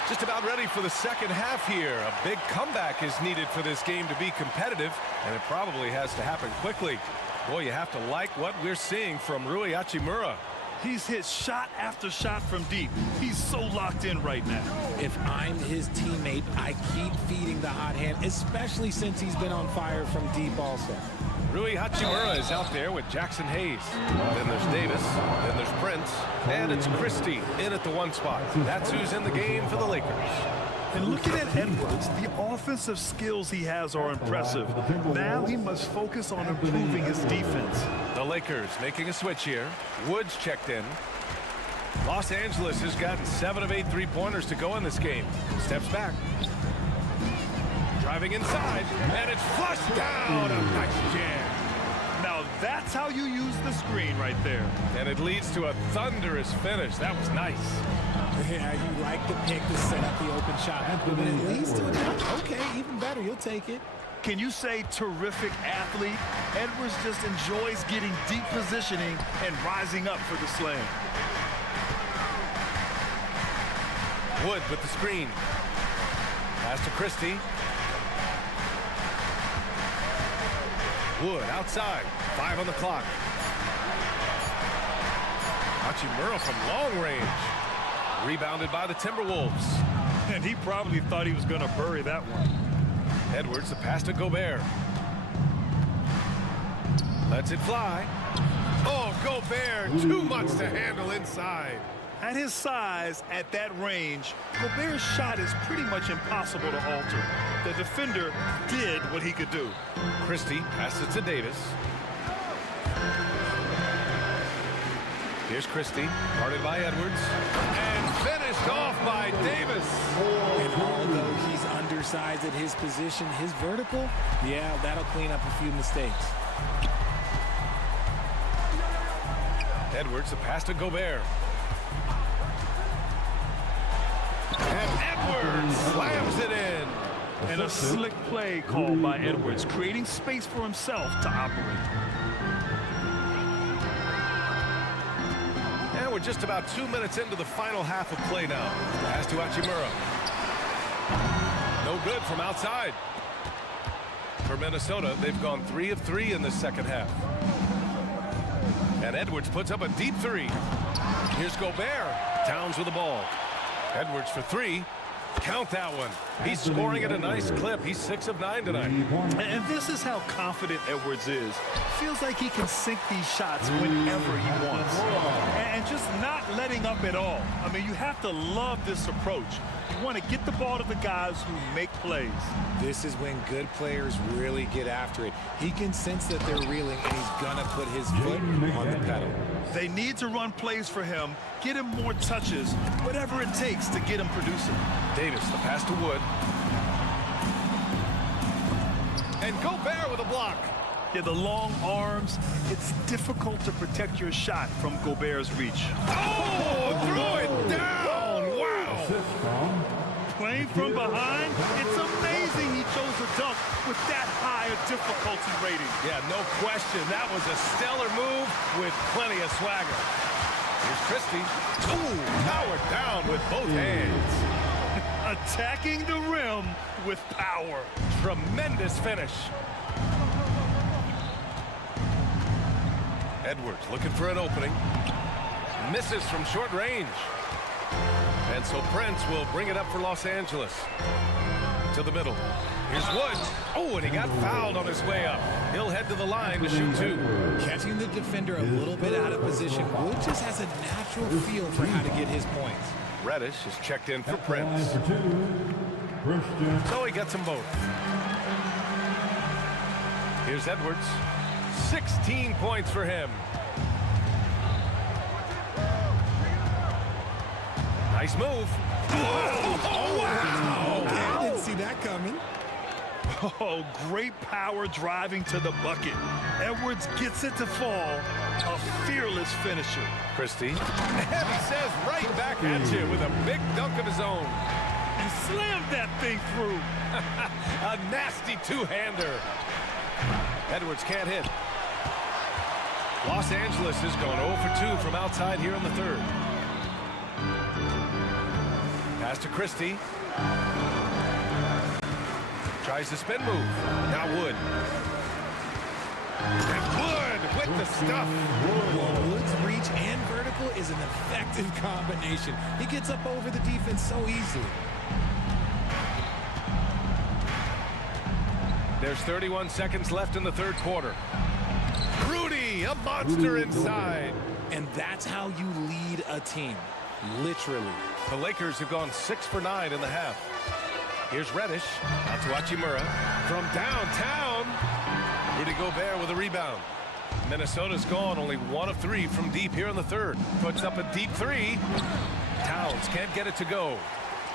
Just about ready for the second half here. A big comeback is needed for this game to be competitive, and it probably has to happen quickly. Boy, you have to like what we're seeing from Rui Hachimura. He's hit shot after shot from deep. He's so locked in right now. If I'm his teammate, I keep feeding the hot hand, especially since he's been on fire from deep also. Rui Hachimura is out there with Jackson Hayes. Then there's Davis. Then there's Prince. And it's Christie in at the 1 spot. That's who's in the game for the Lakers. And looking at Edwards, the offensive skills he has are impressive. Now he must focus on improving his defense. The Lakers making a switch here. Woods checked in. Los Angeles has gotten 7 of 8 three-pointers to go in this game. Steps back. Driving inside, and it's flushed down. A nice jam. Now that's how you use the screen right there. And it leads to a thunderous finish. That was nice. Yeah, you like the pick to set up the open shot. But it leads to a okay, even better. You'll take it. Can you say terrific athlete? Edwards just enjoys getting deep positioning and rising up for the slam. Wood with the screen. Pass to Christie. Wood outside. 5 on the clock. Hachimura from long range. Rebounded by the Timberwolves. And he probably thought he was going to bury that one. Edwards, the pass to Gobert. Lets it fly. Oh, Gobert, too much to handle inside. At his size, at that range, Gobert's shot is pretty much impossible to alter. The defender did what he could do. Christie passes to Davis. Here's Christie, guarded by Edwards, and finished off by Davis. And although he's undersized at his position, his vertical, yeah, that'll clean up a few mistakes. Edwards, the pass to Gobert. And Edwards slams it in. And a slick play called by Edwards, creating space for himself to operate. And we're just about 2 minutes into the final half of play now. Pass to Hachimura. No good from outside. For Minnesota, they've gone 3 of 3 in the second half. And Edwards puts up a deep three. Here's Gobert. Towns with the ball. Edwards for 3. Count that one. He's scoring at a nice clip. He's 6 of 9 tonight. And this is how confident Edwards is. Feels like he can sink these shots whenever he wants. And just not letting up at all. I mean, you have to love this approach. You want to get the ball to the guys who make plays. This is when good players really get after it. He can sense that they're reeling, and he's gonna put his foot on the pedal. They need to run plays for him, get him more touches, whatever it takes to get him producing. Davis, the pass to Wood. And Gobert with a block. Yeah, the long arms, it's difficult to protect your shot from Gobert's reach. Oh, throw it down. Wow. Playing from behind, it's amazing he chose a dunk with that high a difficulty rating. Yeah, no question. That was a stellar move with plenty of swagger. Here's Christie. Ooh, powered down with both hands. Attacking the rim with power. Tremendous finish. Edwards looking for an opening. Misses from short range. And so Prince will bring it up for Los Angeles. To the middle. Here's Wood. Oh, and he got fouled on his way up. He'll head to the line to shoot 2. Catching the defender a little bit out of position, Wood just has a natural feel for how to get his points. Reddish is checked in for Prince. So he gets them both. Here's Edwards. 16 points for him. Nice move. Oh, wow! I didn't see that coming. Oh, great power driving to the bucket. Edwards gets it to fall. A fearless finisher. Christie. And he says right back at you with a big dunk of his own. And slammed that thing through. A nasty two-hander. Edwards can't hit. Los Angeles has gone 0 for 2 from outside here in the third. Pass to Christie. Tries the spin move. Now Wood. And Wood with the stuff. Wood's reach and vertical is an effective combination. He gets up over the defense so easily. There's 31 seconds left in the third quarter. Rudy, a monster inside. And that's how you lead a team. Literally. The Lakers have gone 6 for 9 in the half. Here's Reddish. Out to Hachimura. From downtown. Rudy Gobert with a rebound. Minnesota's gone only 1 of 3 from deep here in the third. Puts up a deep 3. Towns can't get it to go.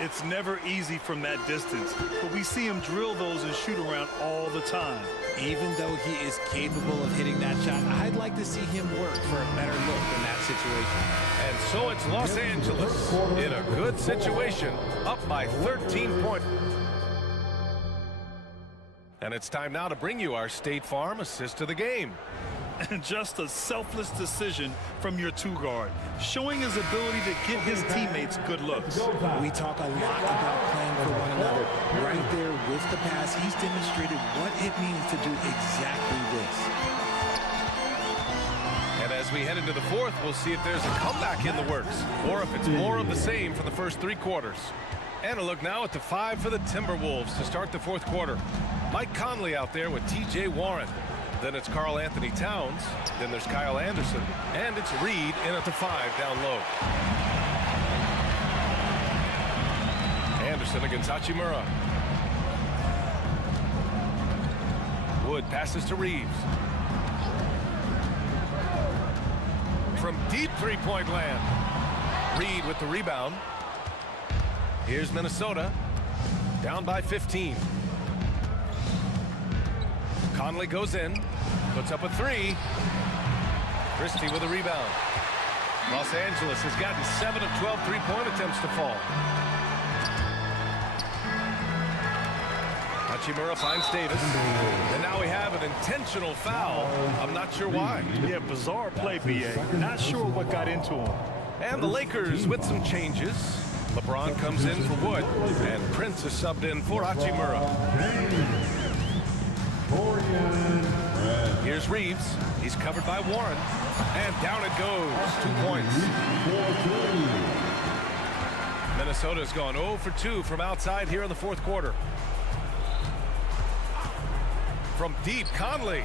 It's never easy from that distance, but we see him drill those and shoot around all the time. Even though he is capable of hitting that shot, I'd like to see him work for a better look in that situation. And so it's Los Angeles in a good situation, up by 13 points. And it's time now to bring you our State Farm assist of the game. And just a selfless decision from your two-guard, showing his ability to get his teammates good looks. We talk a lot about playing for one another. Right there with the pass, he's demonstrated what it means to do exactly this. And as we head into the fourth, we'll see if there's a comeback in the works, or if it's more of the same for the first 3 quarters. And a look now at the 5 for the Timberwolves to start the fourth quarter. Mike Conley out there with T.J. Warren. Then it's Karl Anthony Towns. Then there's Kyle Anderson. And it's Reed in at the 5 down low. Anderson against Hachimura. Wood passes to Reeves. from deep three-point land. Reed with the rebound. Here's Minnesota, down by 15. Conley goes in, puts up a three. Christie with a rebound. Los Angeles has gotten 7 of 12 three-point attempts to fall. Hachimura finds Davis, and now we have an intentional foul. I'm not sure why. Yeah, bizarre play, B.A. Not sure what got into him. And the Lakers with some changes. LeBron comes in for Wood, and Prince is subbed in for Hachimura. Here's Reeves. He's covered by Warren. And down it goes. 2 points. Minnesota's gone 0 for 2 from outside here in the fourth quarter. From deep, Conley.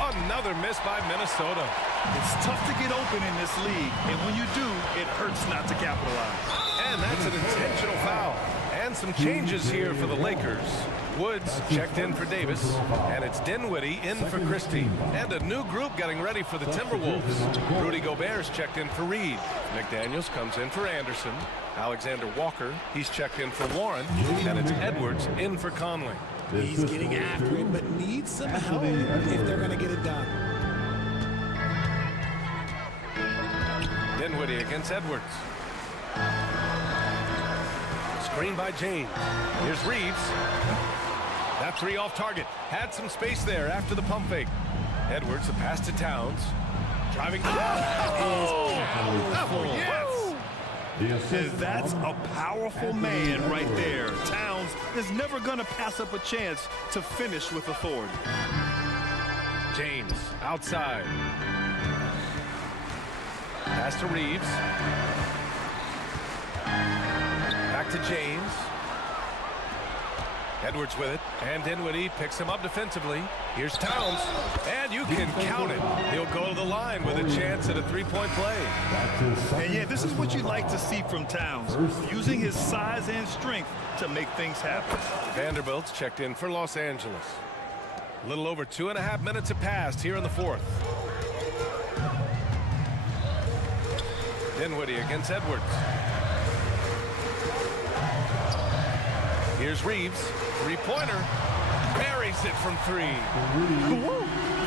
Another miss by Minnesota. It's tough to get open in this league, and when you do, it hurts not to capitalize. And that's an intentional foul. And some changes here for the Lakers. Woods checked in for Davis, and it's Dinwiddie in for Christie. And a new group getting ready for the Timberwolves. Rudy Gobert's checked in for Reed. McDaniels comes in for Anderson. Alexander Walker, he's checked in for Warren. And it's Edwards in for Conley. He's getting after it, but needs some help if they're going to get it done. Dinwiddie against Edwards. Screen by James. Here's Reeves. That three off target. Had some space there after the pump fake. Edwards, a pass to Towns. Driving. Oh, yes! That's a powerful man right there. Towns is never going to pass up a chance to finish with authority. James outside. Pass to Reeves. Back to James. Edwards with it, and Dinwiddie picks him up defensively. Here's Towns, and you can count it. He'll go to the line with a chance at a three-point play. And yeah, this is what you like to see from Towns, using his size and strength to make things happen. Vanderbilt's checked in for Los Angeles. A little over 2.5 minutes have passed here in the fourth. Dinwiddie against Edwards. Here's Reeves, three-pointer, buries it from three.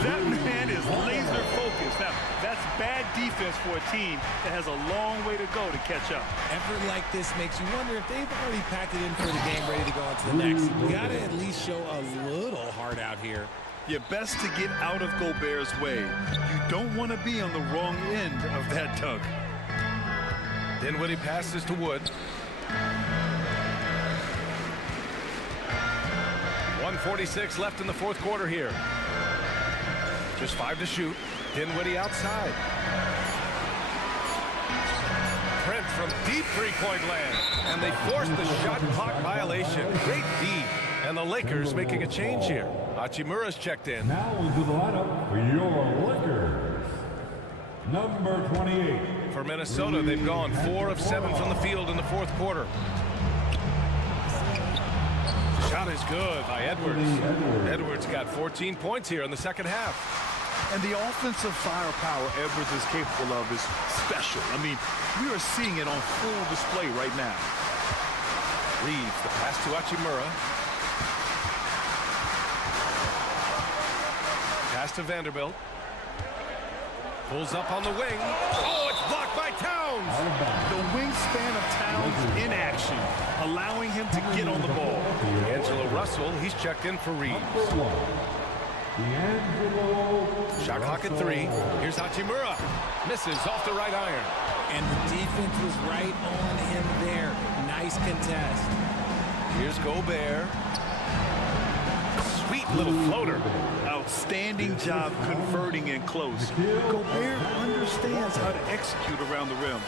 That man is laser focused. Now, that's bad defense for a team that has a long way to go to catch up. Effort like this makes you wonder if they've already packed it in for the game, ready to go on to the next. You gotta at least show a little heart out here. You're best to get out of Gobert's way. You don't want to be on the wrong end of that tug. Dinwiddie passes to Wood. 1:46 left in the fourth quarter here. Just 5 to shoot. Dinwiddie outside. Prince from deep three-point land. And they forced the shot clock violation. Great D. And the Lakers making a change here. Hachimura's checked in. Now into the lineup for your Lakers. Number 28. For Minnesota, they've gone 4 of 7 from the field in the fourth quarter. Shot is good by Edwards. Edwards got 14 points here in the second half. And the offensive firepower Edwards is capable of is special. I mean, we are seeing it on full display right now. Reeves, the pass to Hachimura. Pass to Vanderbilt. Pulls up on the wing. Oh, it's blocked by Towns. The wingspan of Towns in action, allowing him to get on the ball. D'Angelo Russell, he's checked in for Reeves. Shot clock at 3. Here's Hachimura. Misses off the right iron. And the defense was right on him there. Nice contest. Here's Gobert. Sweet little floater. Outstanding job converting in close. Gobert understands how to execute around the rim.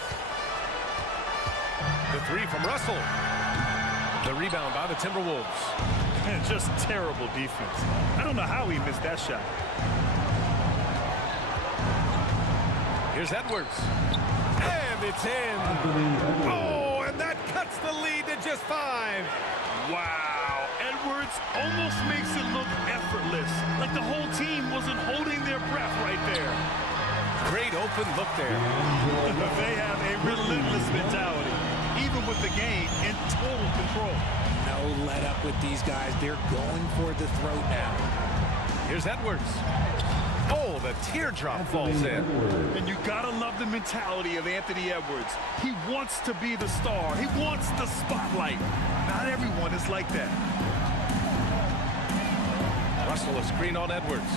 The three from Russell. The rebound by the Timberwolves. And just terrible defense. I don't know how he missed that shot. Here's Edwards. And it's in. Oh, and that cuts the lead to just 5. Wow. Edwards almost makes it look effortless, like the whole team wasn't holding their breath right there. Great open look there. They have a relentless mentality, even with the game in total control. No let up with these guys. They're going for the throat now. Here's Edwards. Oh, the teardrop falls in. And you gotta love the mentality of Anthony Edwards. He wants to be the star. He wants the spotlight. Not everyone is like that. Russell a screen on Edwards.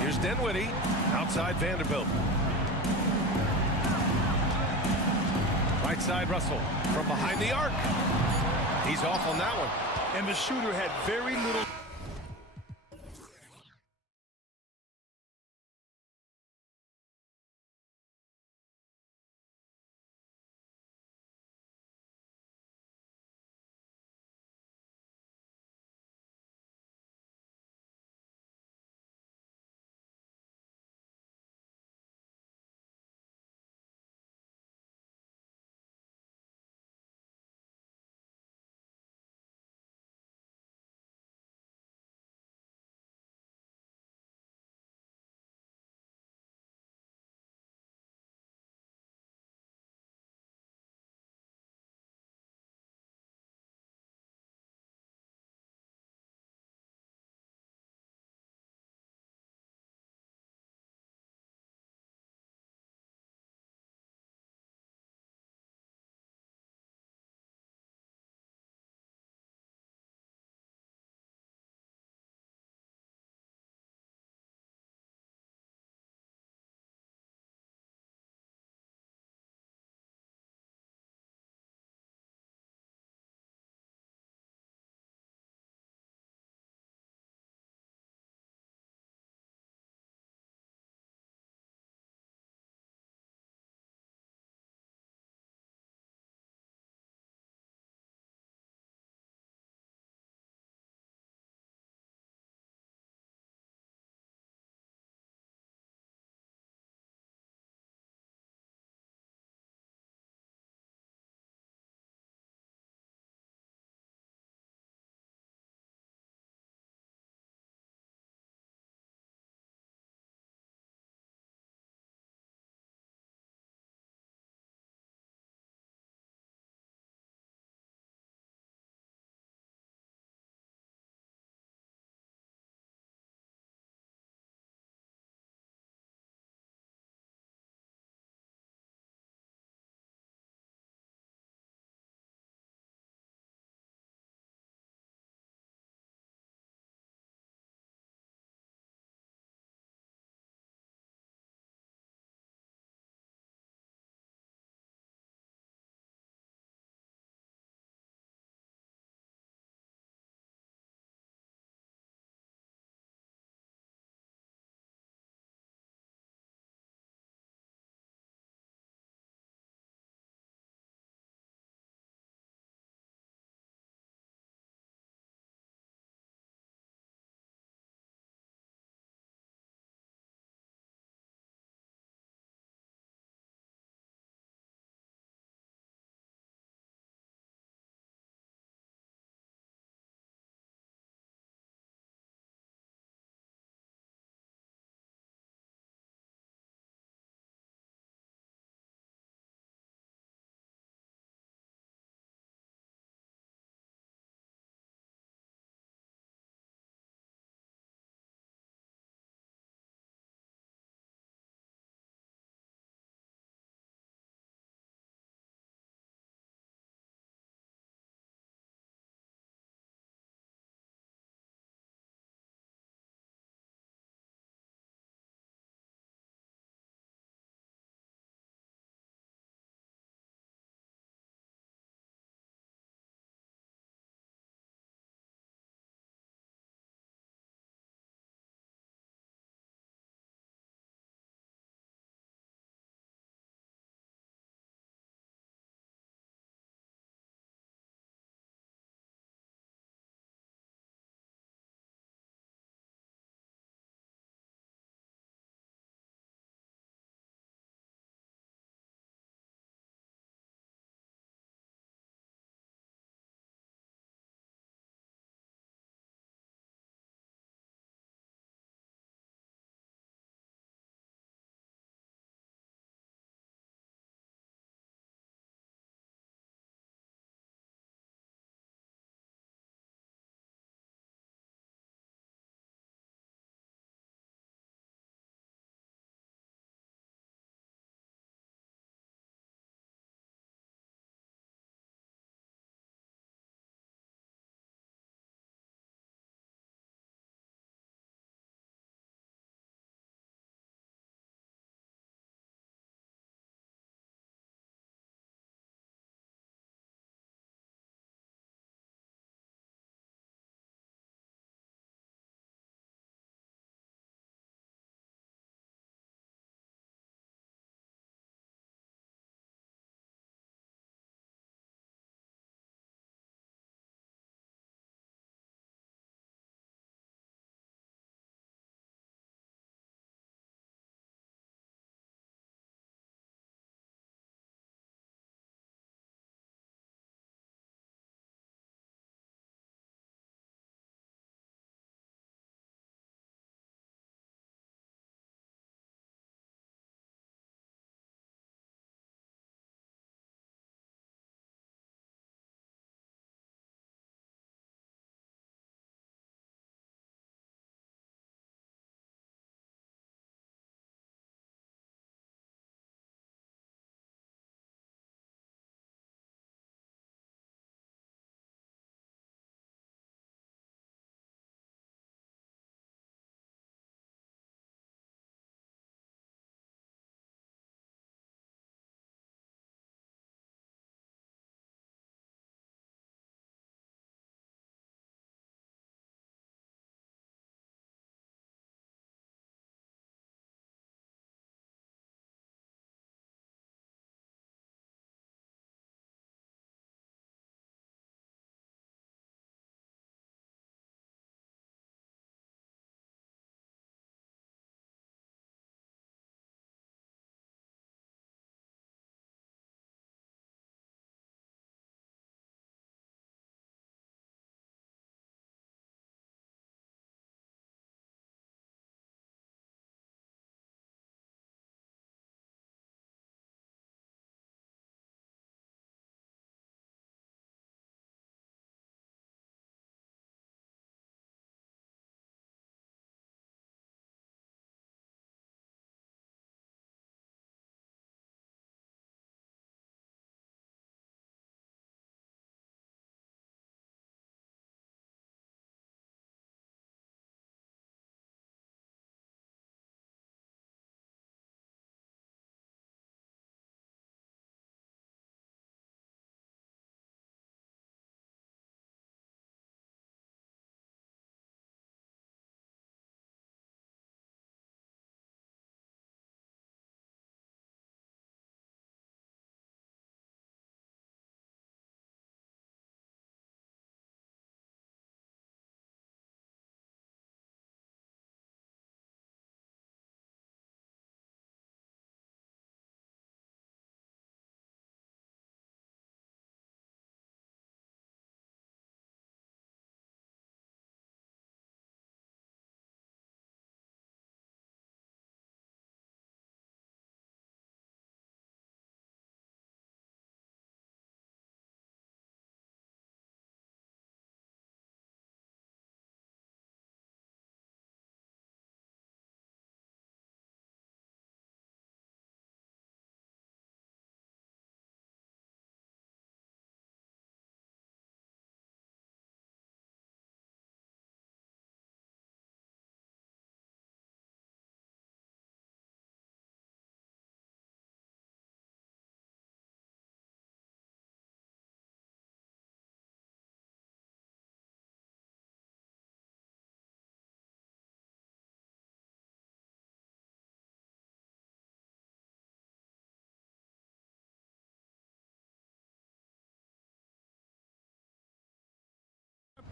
Here's Dinwiddie outside Vanderbilt. Right side Russell from behind the arc. He's off on that one. And the shooter had very little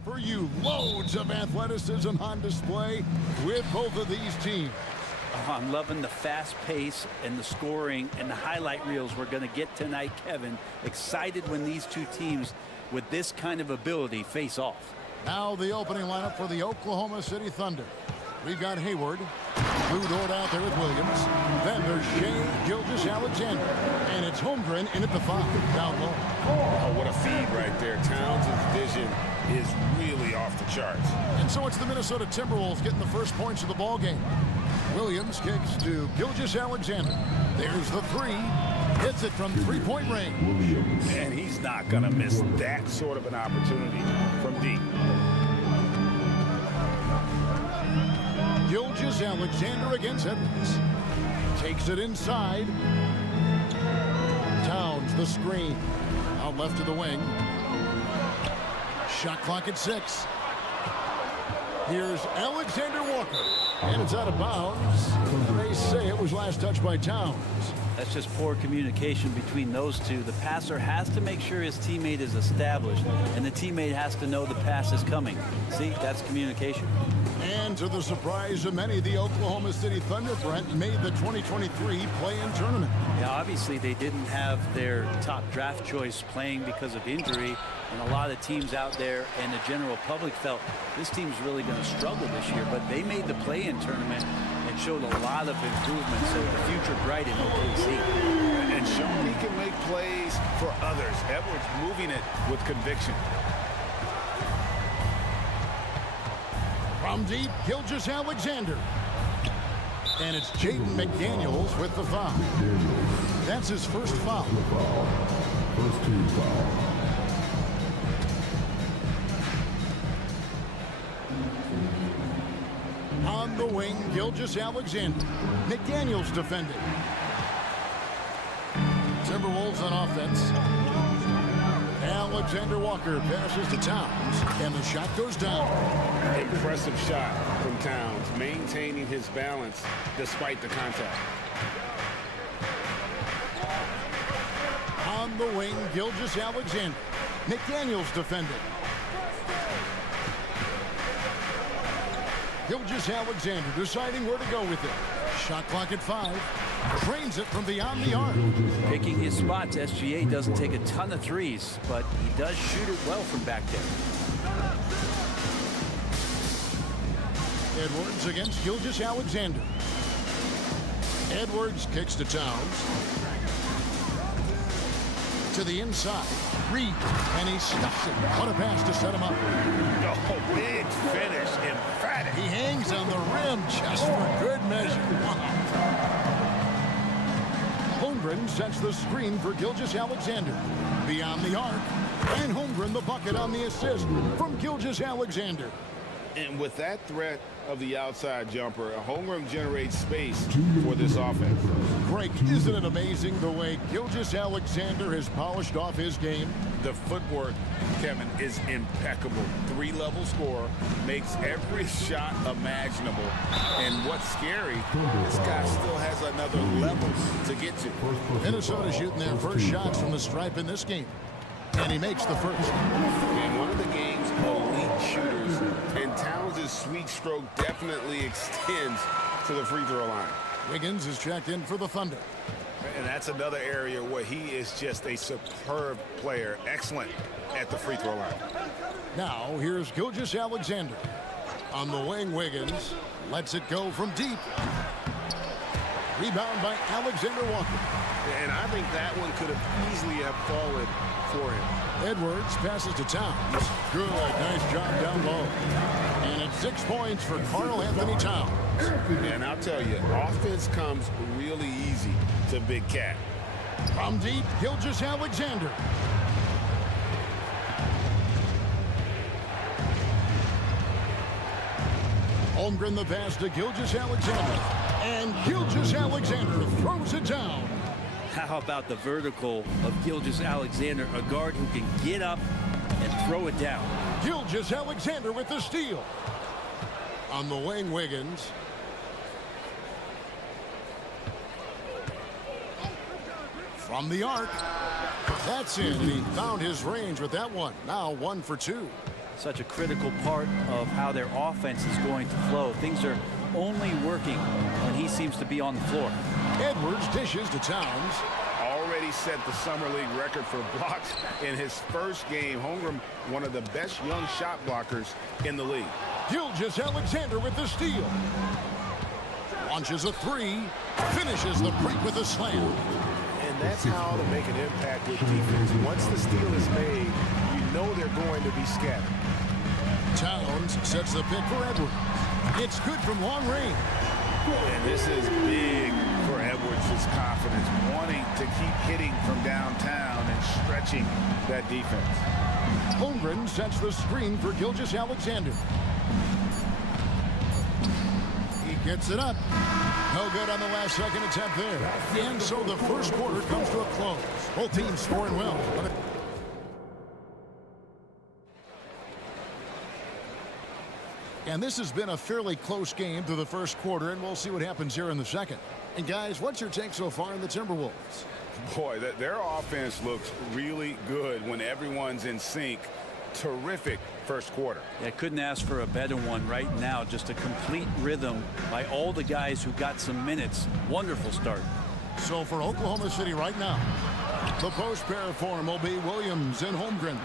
For you, loads of athleticism on display with both of these teams. Oh, I'm loving the fast pace and the scoring and the highlight reels we're going to get tonight, Kevin. Excited when these two teams with this kind of ability face off. Now the opening lineup for the Oklahoma City Thunder. We've got Hayward, Lou Dort out there with Williams. Then there's Shea Gilgeous-Alexander. And it's Holmgren in at the 5, down low. Oh, what a feed right there. Towns' vision is really off the charts. And so it's the Minnesota Timberwolves getting the first points of the ball game. Williams kicks to Gilgeous-Alexander. There's the 3. Hits it from three-point range. And he's not going to miss that sort of an opportunity from deep. Gilgeous-Alexander against Edwards. Takes it inside. Towns the screen. Out left to the wing. Shot clock at 6. Here's Alexander Walker. And it's out of bounds. They say it was last touched by Towns. That's just poor communication between those two. The passer has to make sure his teammate is established, and the teammate has to know the pass is coming. See, that's communication. And to the surprise of many, the Oklahoma City Thunder, Brent, made the 2023 play-in tournament. Yeah, obviously they didn't have their top draft choice playing because of injury, and a lot of teams out there and the general public felt this team's really going to struggle this year, but they made the play-in tournament and showed a lot of improvement, so the future bright in OKC. And showing he can make plays for others. Edwards moving it with conviction. From deep, Gilgeous-Alexander. And it's Jaden McDaniels with the foul. That's his first foul. First team foul. On the wing, Gilgeous-Alexander. McDaniels defending. Timberwolves on offense. Alexander Walker passes to Towns, and the shot goes down. Impressive shot from Towns, maintaining his balance despite the contact. On the wing, Gilgeous-Alexander. McDaniels defending. Gilgeous-Alexander deciding where to go with it. Shot clock at 5. Drains it from beyond the arc. Picking his spots, SGA doesn't take a ton of threes, but he does shoot it well from back there. Edwards against Gilgeous-Alexander. Edwards kicks to Towns. To the inside. Reed, and he stuffs it. What a pass to set him up. Oh, big finish, emphatic. He hangs on the rim just for good measure. Holmgren sets the screen for Gilgeous-Alexander. Beyond the arc. And Holmgren the bucket on the assist from Gilgeous-Alexander. And with that threat of the outside jumper, Holmgren generates space for this offense. Greg, isn't it amazing the way Gilgeous-Alexander has polished off his game? The footwork, Kevin, is impeccable. 3-level scorer, makes every shot imaginable. And what's scary, this guy still has another level to get to. Minnesota shooting their first shots from the stripe in this game. And he makes the first. And one of the game's elite shooters, and Towns' sweet stroke definitely extends to the free throw line. Wiggins is checked in for the Thunder. And that's another area where he is just a superb player. Excellent at the free throw line. Now, here's Gilgeous-Alexander. On the wing, Wiggins lets it go from deep. Rebound by Alexander Walker. And I think that one could have easily have fallen for him. Edwards passes to Towns. Good, nice job down low. And it's 6 points for Karl Anthony Towns. And I'll tell you, offense comes really easy to Big Cat. From deep, Gilgeous-Alexander. Holmgren the pass to Gilgeous-Alexander. And Gilgeous-Alexander throws it down. How about the vertical of Gilgeous-Alexander, a guard who can get up and throw it down. Gilgeous-Alexander with the steal. On the wing, Wiggins. From the arc. That's in. He found his range with that one. Now 1 for 2. such a critical part of how their offense is going to flow. Things are only working when he seems to be on the floor. Edwards dishes to Towns. Already set the summer league record for blocks in his first game. Holmgren, one of the best young shot blockers in the league. Gilgeous-Alexander with the steal. Launches a three. Finishes the break with a slam. And that's how to make an impact with defense. Once the steal is made, you know they're going to be scattered. Towns sets the pick for Edwards. It's good from long range. And this is big for Edwards' confidence, wanting to keep hitting from downtown and stretching that defense. Holmgren sets the screen for Gilgeous-Alexander. He gets it up. No good on the last second attempt there. And so the first quarter comes to a close. Both teams scoring well. And this has been a fairly close game through the first quarter, and we'll see what happens here in the second. And guys, what's your take so far in the Timberwolves? Boy, their offense looks really good when everyone's in sync. Terrific first quarter. Yeah, couldn't ask for a better one right now. Just a complete rhythm by all the guys who got some minutes. Wonderful start. So for Oklahoma City right now, the post pair form will be Williams and Holmgren.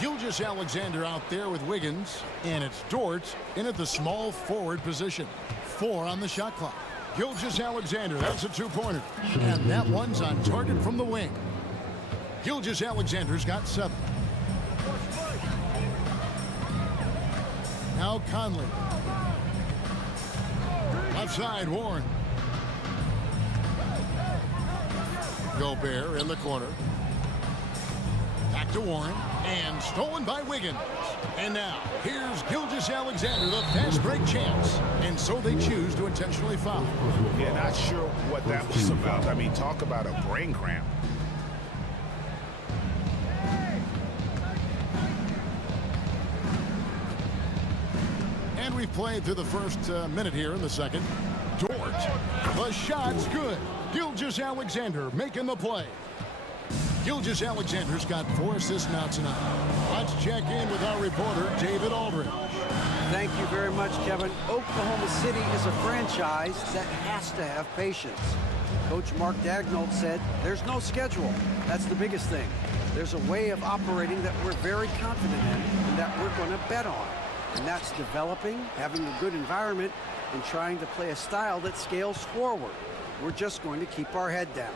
Gilgeous-Alexander out there with Wiggins, and it's Dort in at the small forward position. 4 on the shot clock. Gilgeous-Alexander, that's a two-pointer. And that one's on target from the wing. Gilgeous-Alexander's got 7. Now Conley. Left side, Warren. Gobert in the corner. Back to Warren. And stolen by Wiggins. And now, here's Gilgeous-Alexander, the fast break chance. And so they choose to intentionally foul. Yeah, not sure what that was about. I mean, talk about a brain cramp. And we've played through the first minute here in the second. Dort. The shot's good. Gilgeous-Alexander making the play. Gilgeous-Alexander's got 4 assists now tonight. Let's check in with our reporter, David Aldridge. Thank you very much, Kevin. Oklahoma City is a franchise that has to have patience. Coach Mark Daigneault said there's no schedule. That's the biggest thing. There's a way of operating that we're very confident in and that we're going to bet on. And that's developing, having a good environment, and trying to play a style that scales forward. We're just going to keep our head down.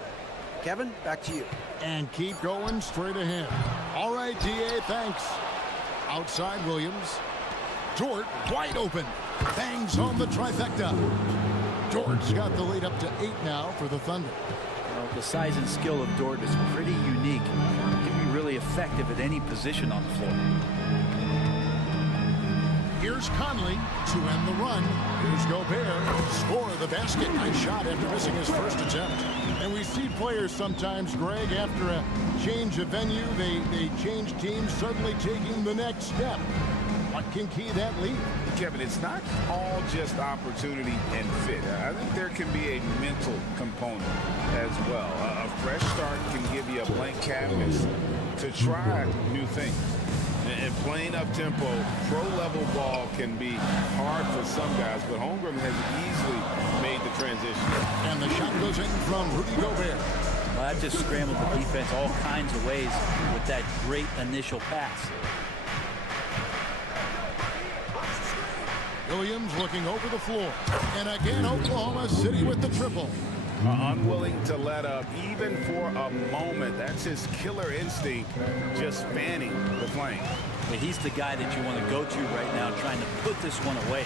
Kevin, back to you. And keep going straight ahead. All right, DA, thanks. Outside Williams. Dort wide open. Bangs home the trifecta. Dort's got the lead up to 8 now for the Thunder. Well, the size and skill of Dort is pretty unique. He can be really effective at any position on the floor. Here's Conley to end the run. Here's Gobert. Score the basket. Nice shot after missing his first attempt. And we see players sometimes, Greg, after a change of venue, they change teams, suddenly taking the next step. What can key that lead? Kevin, it's not all just opportunity and fit. I think there can be a mental component as well. A fresh start can give you a blank canvas to try new things. And playing up-tempo, pro-level ball can be hard for some guys, but Holmgren has easily made the transition. And the shot goes in from Rudy Gobert. Well, that just scrambled the defense all kinds of ways with that great initial pass. Williams looking over the floor. And again, Oklahoma City with the triple. Unwilling to let up even for a moment. That's his killer instinct, just fanning the flame. Yeah, he's the guy that you want to go to right now, trying to put this one away.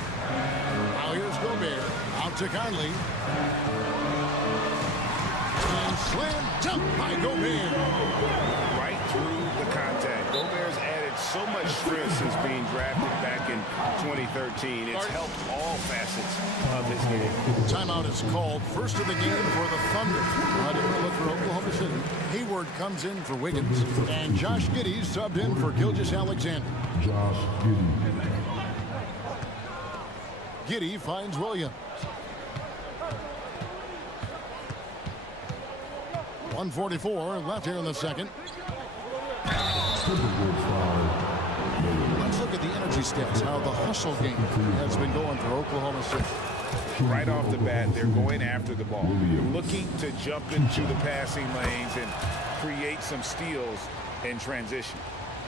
Now here's Gobert. Out to Conley. And slam dunk by Gobert. Right through the contact. Gobert's added so much strength since being drafted back in 2013. It's helped all facets of his game. Timeout is called. First of the game for the Thunder. A different look for Oklahoma City. Hayward comes in for Wiggins. And Josh Giddey subbed in for Gilgeous-Alexander. Josh Giddey. Giddey finds Williams. 1:44 left here in the second. Let's look at efficiency stats, how the hustle game has been going for Oklahoma City. Right off the bat, they're going after the ball. You're looking to jump into the passing lanes and create some steals in transition.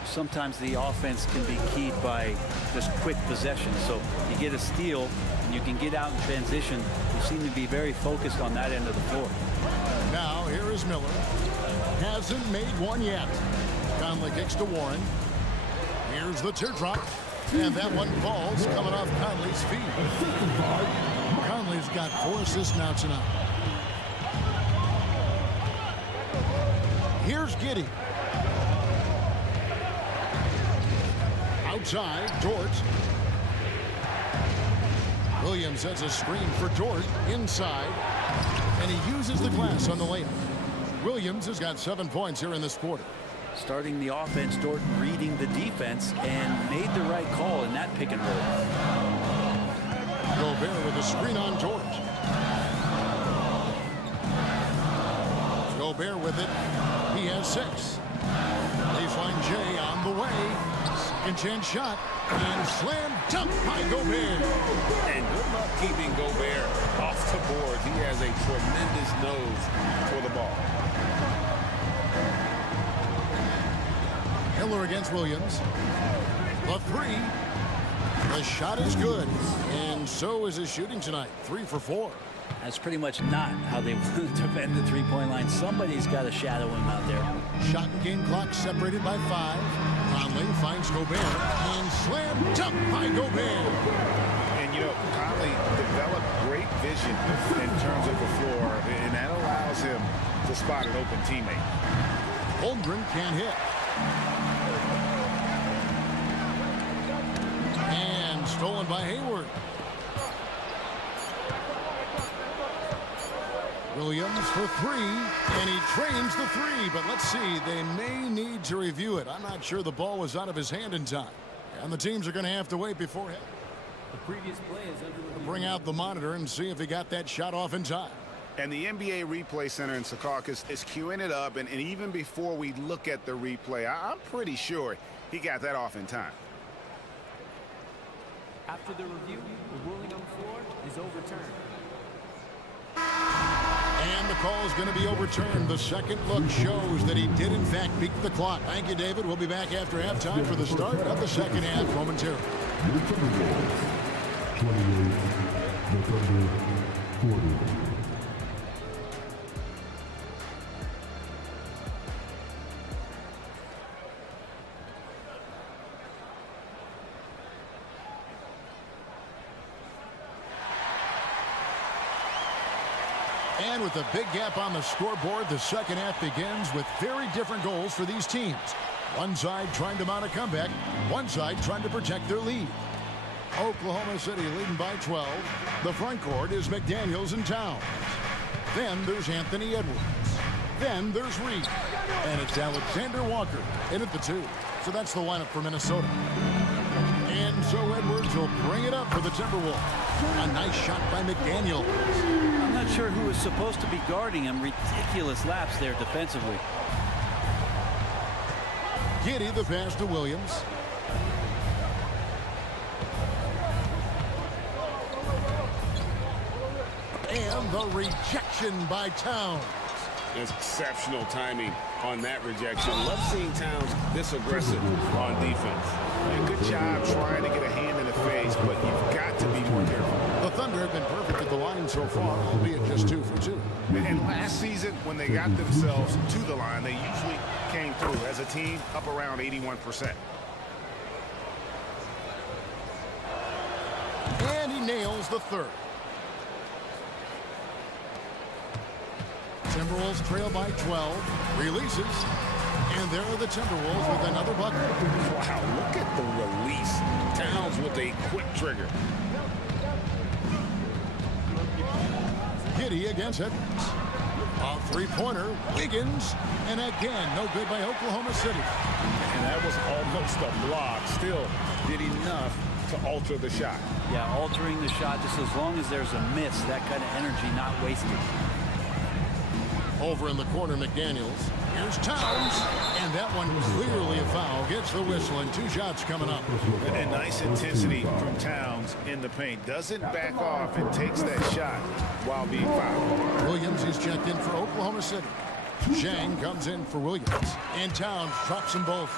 Sometimes the offense can be keyed by just quick possession. So you get a steal and you can get out in transition. You seem to be very focused on that end of the floor. Now here is Miller. Hasn't made one yet. Conley kicks to Warren. Here's the teardrop. And that one falls coming off Conley's feet. Conley's got 4 assists now tonight. Here's Giddey. Outside, Dort. Williams sets a screen for Dort inside. And he uses the glass on the layup. Williams has got 7 points here in this quarter. Starting the offense, Dort reading the defense and made the right call in that pick and roll. Gobert with a screen on Dort. Gobert with it. He has 6. Baseline J on the way. Second chance shot. And slam dunk by Gobert. And good luck keeping Gobert off the board. He has a tremendous nose for the ball. Miller against Williams. The 3. The shot is good. And so is his shooting tonight. 3 for 4. That's pretty much not how they want to defend the three-point line. Somebody's got to shadow him out there. Shot and game clock separated by 5. Conley finds Gobert and slam dunk by Gobert. And you know, Conley developed great vision in terms of the floor, and that allows him to spot an open teammate. Holmgren can't hit. And stolen by Hayward. Williams for 3, and he trains the 3, but let's see, they may need to review it. I'm not sure the ball was out of his hand in time, and the teams are going to have to wait before him. The previous play is under review. Bring out the monitor and see if he got that shot off in time. And the NBA Replay Center in Secaucus is queuing it up, and even before we look at the replay, I'm pretty sure he got that off in time. After the review, the ruling on the floor is overturned. And the call is going to be overturned. The second look shows that he did, in fact, beat the clock. Thank you, David. We'll be back after halftime for the start of the second half momentarily. The Timberwolves, 28, the Thunder, 40. And with a big gap on the scoreboard, the second half begins with very different goals for these teams. One side trying to mount a comeback, one side trying to protect their lead. Oklahoma City leading by 12. The front court is McDaniels and Towns. Then there's Anthony Edwards. Then there's Reed. And it's Alexander Walker in at the 2. So that's the lineup for Minnesota. And so Edwards will bring it up for the Timberwolves. A nice shot by McDaniels. I'm not sure who was supposed to be guarding him. Ridiculous laps there defensively. Giddey the pass to Williams. And the rejection by Towns. Exceptional timing on that rejection. Love seeing Towns this aggressive on defense. And good job trying to get a hand in the face, but you've got to be more careful. The Thunder have been perfect at the line so far, albeit just 2 for 2. And last season, when they got themselves to the line, they usually came through as a team up around 81%. And he nails the 3rd. Timberwolves trail by 12. Releases. And there are the Timberwolves with another bucket. Wow, look at the release. Towns with a quick trigger. Giddey against Edwards. A 3-pointer. Wiggins. And again, no good by Oklahoma City. And that was almost a block. Still did enough to alter the shot. Yeah, altering the shot just as long as there's a miss, that kind of energy not wasted. Over in the corner, McDaniels. Here's Towns, and that one clearly a foul. Gets the whistle, and 2 shots coming up. And nice intensity from Towns in the paint. Doesn't back off and takes that shot while being fouled. Williams is checked in for Oklahoma City. Zhang comes in for Williams, and Towns drops them both.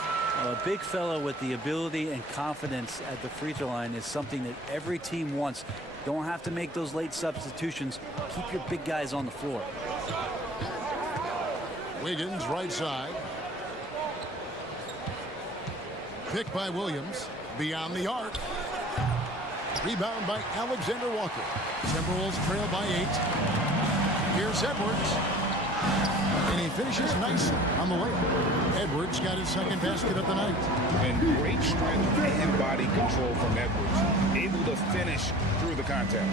A big fella with the ability and confidence at the free throw line is something that every team wants. Don't have to make those late substitutions. Keep your big guys on the floor. Wiggins, right side. Pick by Williams. Beyond the arc. Rebound by Alexander Walker. Timberwolves trail by 8. Here's Edwards. And he finishes nicely on the layup. Edwards got his second basket of the night. And great strength and body control from Edwards. Able to finish through the contact.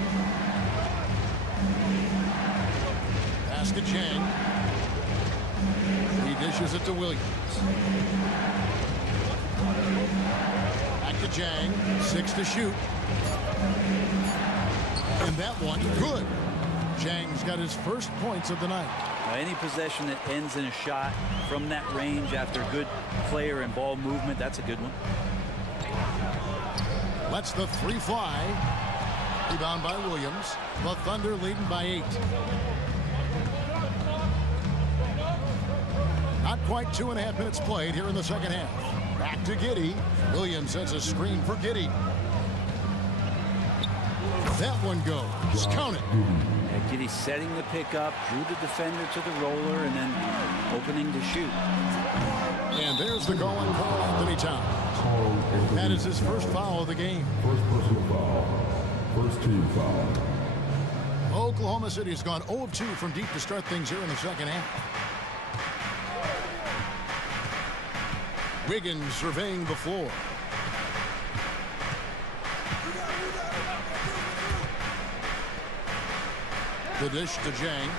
Pass to Chang. He dishes it to Williams. Back to Chang. 6 to shoot. And that one, good. Chang's got his first points of the night. Any possession that ends in a shot from that range after good player and ball movement, that's a good one. Lets the 3 fly. Rebound by Williams. The Thunder leading by 8. Not quite 2.5 minutes played here in the second half. Back to Giddey. Williams sends a screen for Giddey. That one goes. Count it. Giddey setting the pickup, drew the defender to the roller, and then opening to shoot. And there's the goal on Carl Anthony Towns. That is his first foul of the game. First personal foul. First team foul. Oklahoma City's gone 0 of 2 from deep to start things here in the second half. Wiggins surveying the floor. The dish to Zhang.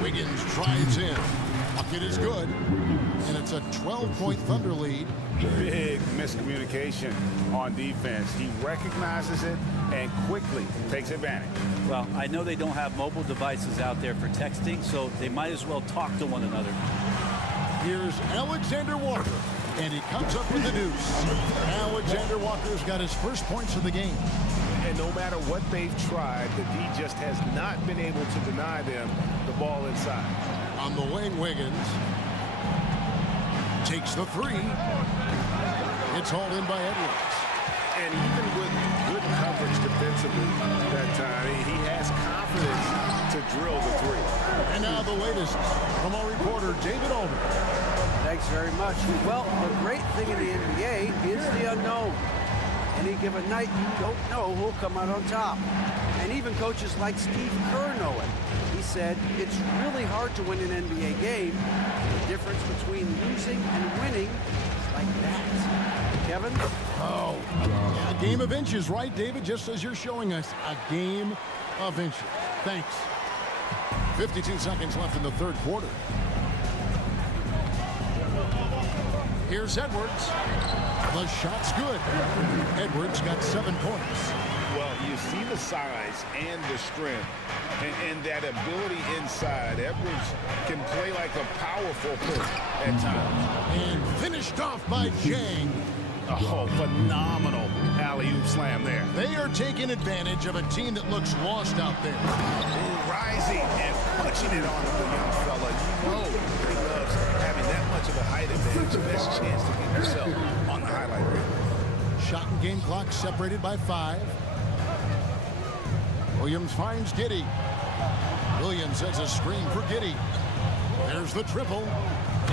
Wiggins drives in. Bucket is good. And it's a 12-point Thunder lead. Big miscommunication on defense. He recognizes it and quickly takes advantage. Well, I know they don't have mobile devices out there for texting, so they might as well talk to one another. Here's Alexander Walker, and he comes up with the deuce. Alexander Walker's got his first points of the game. And no matter what they've tried, the D just has not been able to deny them the ball inside. On the wing, Wiggins takes the 3. It's hauled in by Edwards. And even with good coverage defensively that time, he has confidence to drill the 3. And now the latest from our reporter, David Alden. Thanks very much. Well, the great thing in the NBA is the unknown. Any given night, you don't know who'll come out on top. And even coaches like Steve Kerr know it. He said, it's really hard to win an NBA game. The difference between losing and winning is like that. Kevin? Oh, a game of inches, right, David? Just as you're showing us, a game of inches. Thanks. 52 seconds left in the third quarter. Here's Edwards. The shot's good. Edwards got 7 points. Well, you see the size and the strength and that ability inside. Edwards can play like a power forward at times. And finished off by Zhang. Oh, phenomenal alley-oop slam there. They are taking advantage of a team that looks lost out there. Rising and punching it on the young fella. You know he loves having that much of a height advantage. Best chance to get yourself on the highlight reel. Shot and game clock separated by 5. Williams finds Giddey. Williams sets a screen for Giddey. There's the triple.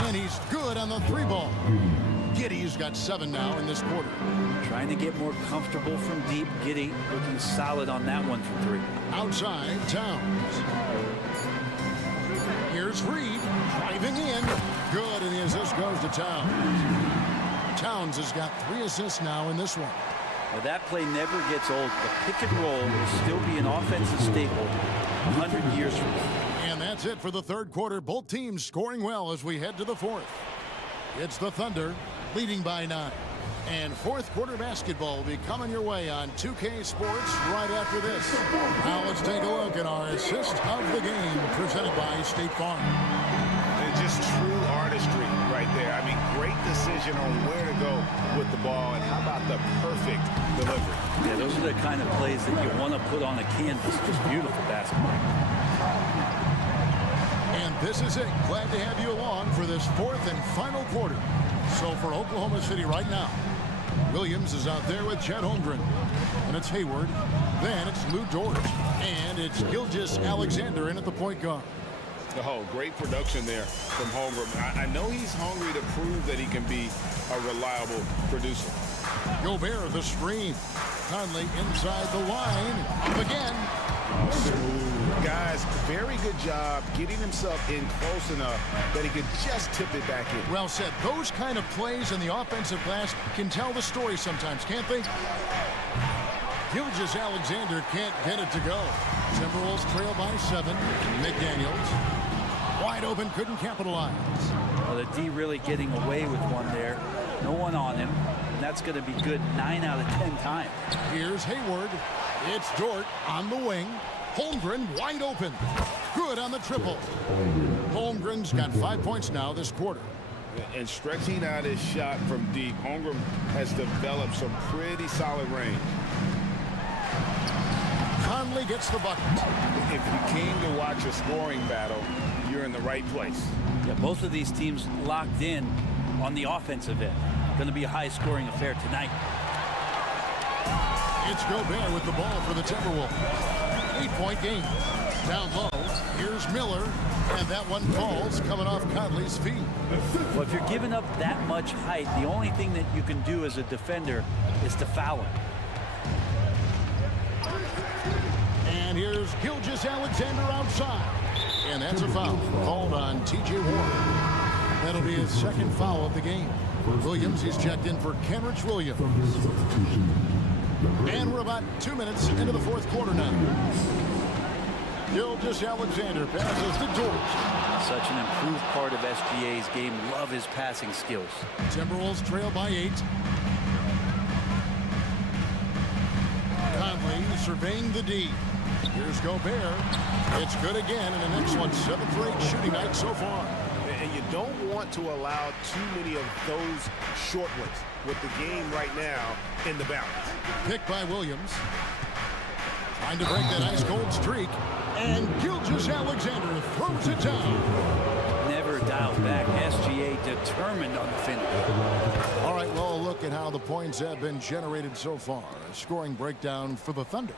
And he's good on the 3 ball. Giddey's got 7 now in this quarter. Trying to get more comfortable from deep. Giddey looking solid on that one from 3. Outside, Towns. Here's Reed driving in. Good, and the assist goes to Towns. Towns has got 3 assists now in this one. Well, that play never gets old. The pick and roll will still be an offensive staple 100 years from now. And that's it for the third quarter. Both teams scoring well as we head to the fourth. It's the Thunder leading by 9. And fourth quarter basketball will be coming your way on 2K Sports right after this. Now let's take a look at our assist of the game presented by State Farm. And just true artistry right there. I mean, great decision on where to go with the ball, and how about the perfect delivery. Yeah, those are the kind of plays that you want to put on a canvas. Just beautiful basketball. And this is it. Glad to have you along for this fourth and final quarter. So for Oklahoma City right now, Williams is out there with Chet Holmgren. And it's Hayward. Then it's Lou Dort. And it's Gilgeous Alexander in at the point guard. Oh, great production there from Holmgren. I know he's hungry to prove that he can be a reliable producer. Gobert the screen. Conley inside the line. Up again. Guys, very good job getting himself in close enough that he could just tip it back in. Well said. Those kind of plays in the offensive glass can tell the story sometimes, can't they? Gilgeous Alexander can't get it to go. Timberwolves trail by 7. McDaniels wide open, couldn't capitalize. Well, the D really getting away with one there. No one on him. And that's going to be good 9 out of 10 times. Here's Hayward. It's Dort on the wing. Holmgren wide open. Good on the triple. Holmgren's got 5 points now this quarter. And stretching out his shot from deep, Holmgren has developed some pretty solid range. Conley gets the bucket. If you came to watch a scoring battle, you're in the right place. Yeah, both of these teams locked in on the offensive end. Going to be a high-scoring affair tonight. It's Gobert with the ball for the Timberwolves. 8-point game. Down low, here's Miller, and that one falls coming off Conley's feet. Well, if you're giving up that much height, the only thing that you can do as a defender is to foul him. And here's Gilgeous Alexander outside. And that's a foul called on T.J. Warren. That'll be his second foul of the game. Williams, he's checked in for Kenrich Williams. And we're about 2 minutes into the fourth quarter now. Gilgeous Alexander passes to Dort. Such an improved part of SGA's game. Love his passing skills. Timberwolves trail by 8. Conley surveying the D. Here's Gobert. It's good again, and the next one, 7 for 8 shooting night so far. And you don't want to allow too many of those short ones with the game right now in the balance. Picked by Williams. Trying to break that ice-cold streak. And Gilgeous Alexander throws it down. Never dialed back. SGA determined on the finish. All right, well, look at how the points have been generated so far. A scoring breakdown for the Thunder.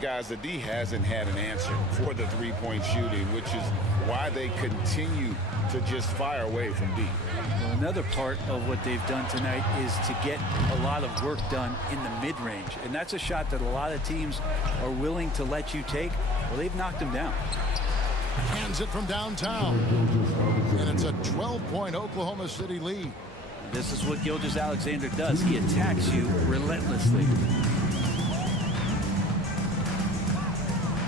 Guys, the D hasn't had an answer for the three-point shooting, which is why they continue to just fire away from deep. Well, another part of what they've done tonight is to get a lot of work done in the mid-range. And that's a shot that a lot of teams are willing to let you take. Well, they've knocked them down. Hands it from downtown. And it's a 12-point Oklahoma City lead. This is what Gilgeous Alexander does. He attacks you relentlessly.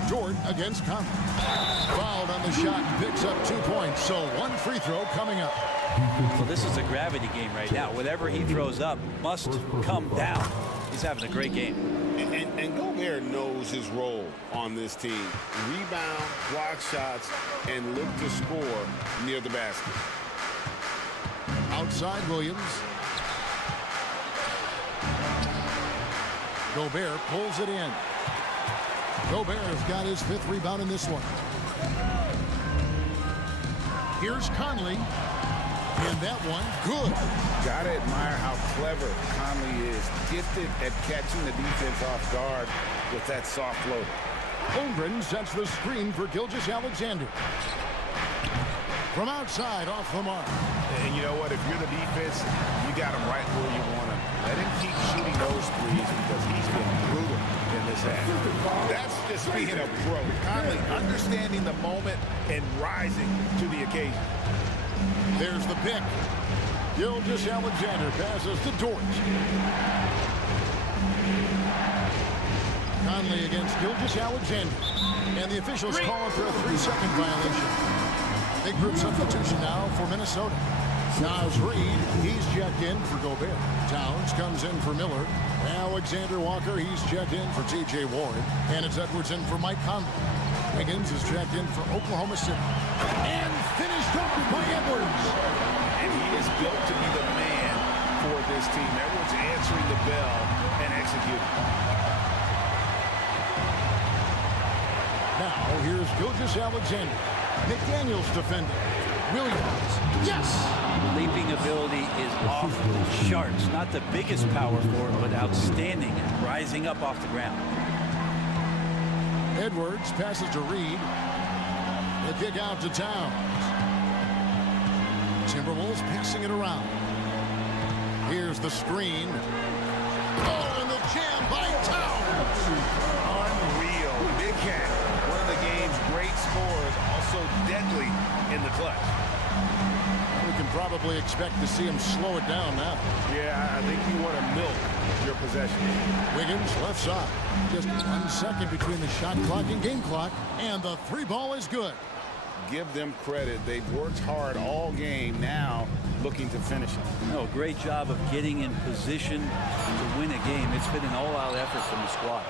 Dort against Conley. Fouled on the shot, picks up 2 points. So one free throw coming up. Well, this is a gravity game right now. Whatever he throws up must come down. He's having a great game. And Gobert knows his role on this team. Rebound, block shots, and look to score near the basket. Outside Williams. Gobert pulls it in. Gobert has got his 5th rebound in this one. Here's Conley. And that one, good. Gotta admire how clever Conley is. Gifted at catching the defense off guard with that soft floater. Holmgren sets the screen for Gilgeous Alexander. From outside, off the mark. And you know what? If you're the defense, you got him right where you want him. Let him keep shooting those threes because he's been brutal in this half. That's just being a pro. Conley understanding the moment and rising to the occasion. There's the pick. Gilgeous Alexander passes to Dort. Conley against Gilgeous Alexander. And the officials calling for a 3-second violation. Big group substitution now for Minnesota. Nas Reed, he's checked in for Gobert. Towns comes in for Miller. Alexander Walker, he's checked in for T.J. Ward. And it's Edwards in for Mike Conley. Wiggins is checked in for Oklahoma City. And finished up by Edwards. And he is built to be the man for this team. Edwards answering the bell and executing. Now, here's Gilgeous Alexander. McDaniels defending. Williams. Yes! Leaping ability is off the charts. Not the biggest power forward, but outstanding, rising up off the ground. Edwards passes to Reed. The kick out to Towns. Timberwolves passing it around. Here's the screen. Oh, and the jam by Towns. Unreal. Big Cat, one of the game's great scorers, also deadly in the clutch. We can probably expect to see him slow it down now. Yeah, I think you want to milk your possession. Wiggins left side. Just 1 second between the shot clock and game clock, and the three ball is good. Give them credit. They've worked hard all game, now looking to finish it. No, great job of getting in position to win a game. It's been an all-out effort from the squad.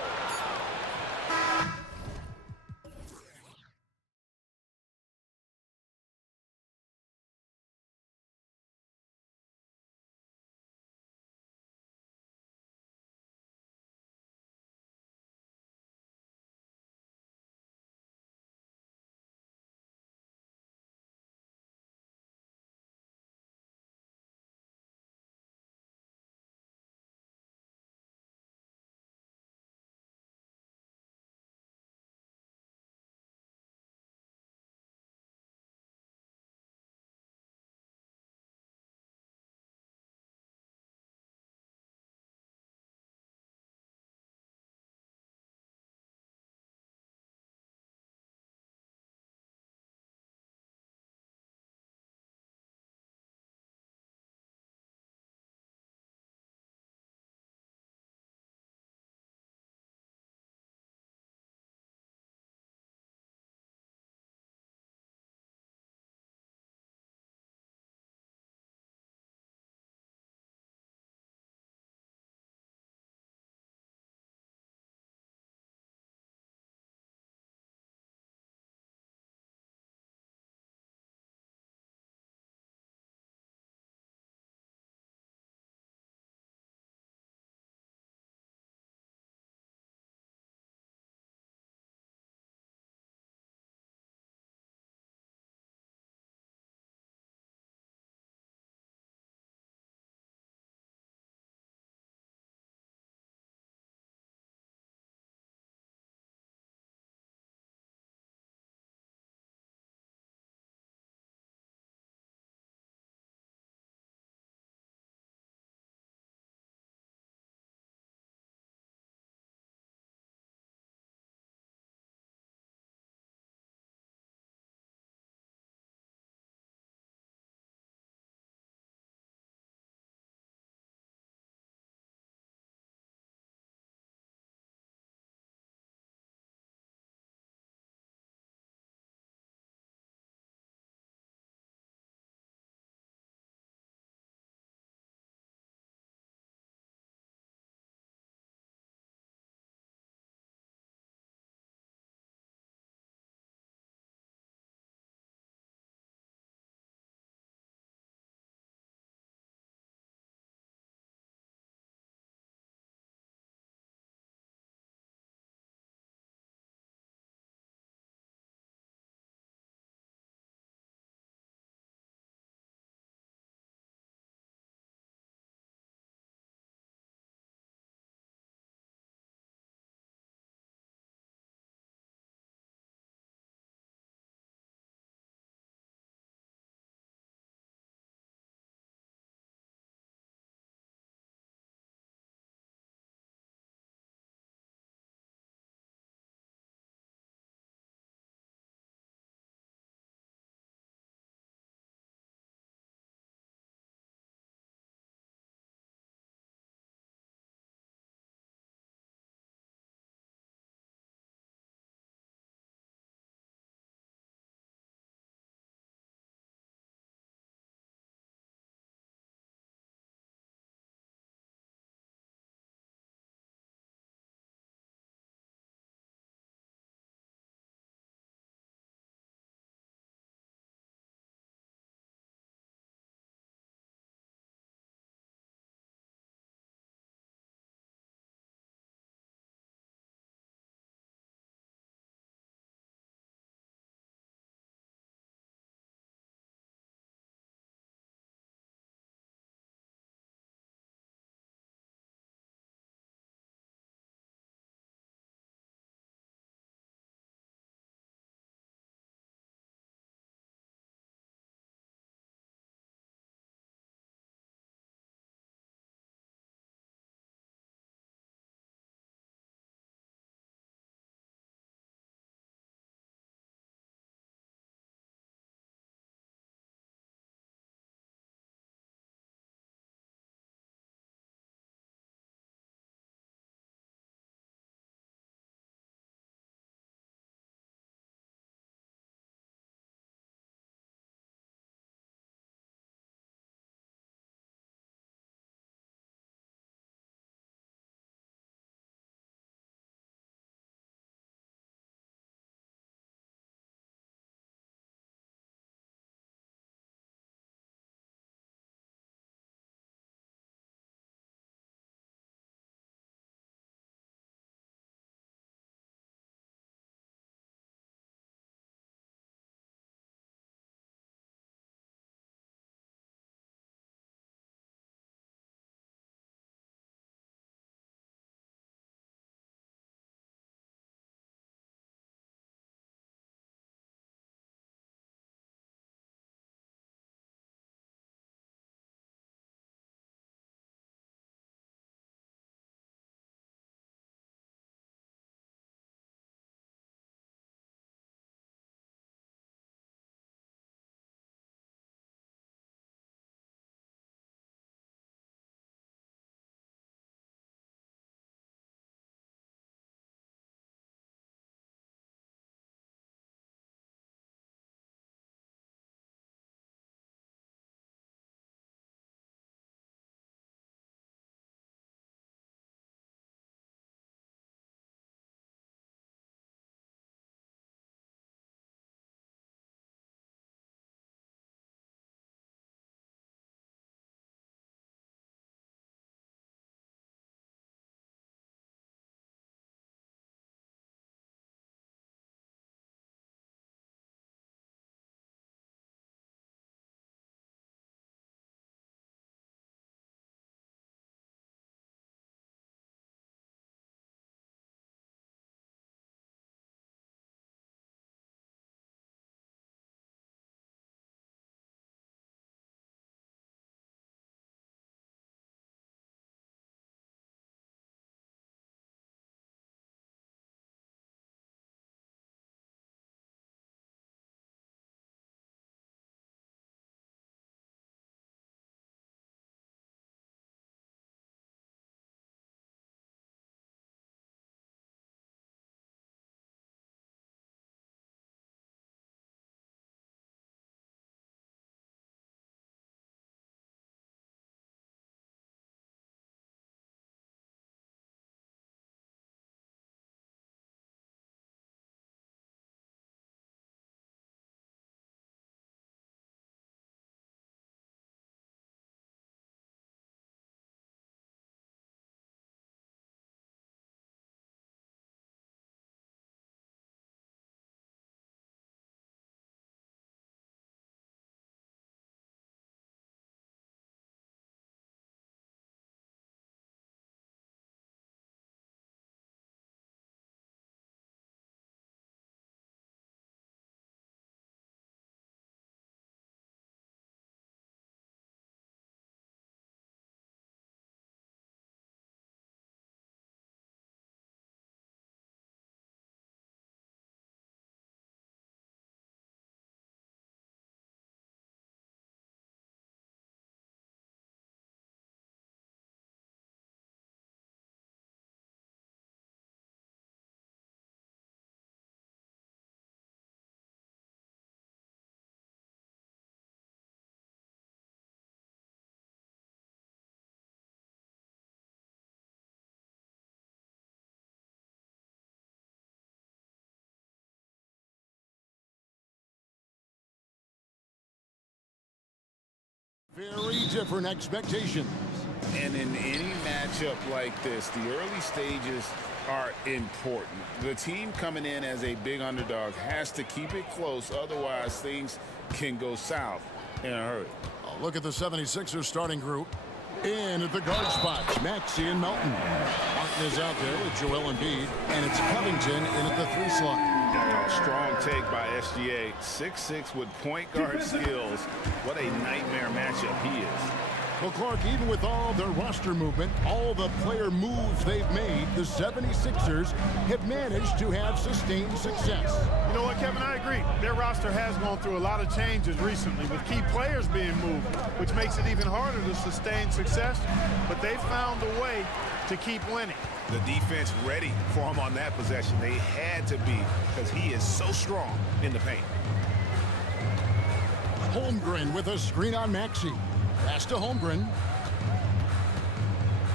different expectations. And in any matchup like this, the early stages are important. The team coming in as a big underdog has to keep it close, otherwise things can go south in a hurry. A look at the 76ers starting group. In at the guard spot, Maxey and Melton. Martin is out there with Joel Embiid, and it's Covington in at the 3 slot. Strong take by SGA. 6'6" with point guard skills. What a nightmare matchup he is. Well, Clark, even with all their roster movement, all the player moves they've made, the 76ers have managed to have sustained success. You know what, Kevin? I agree. Their roster has gone through a lot of changes recently with key players being moved, which makes it even harder to sustain success. But they've found a way to keep winning. The defense ready for him on that possession. They had to be, because he is so strong in the paint. Holmgren with a screen on Maxey. Pass to Holmgren.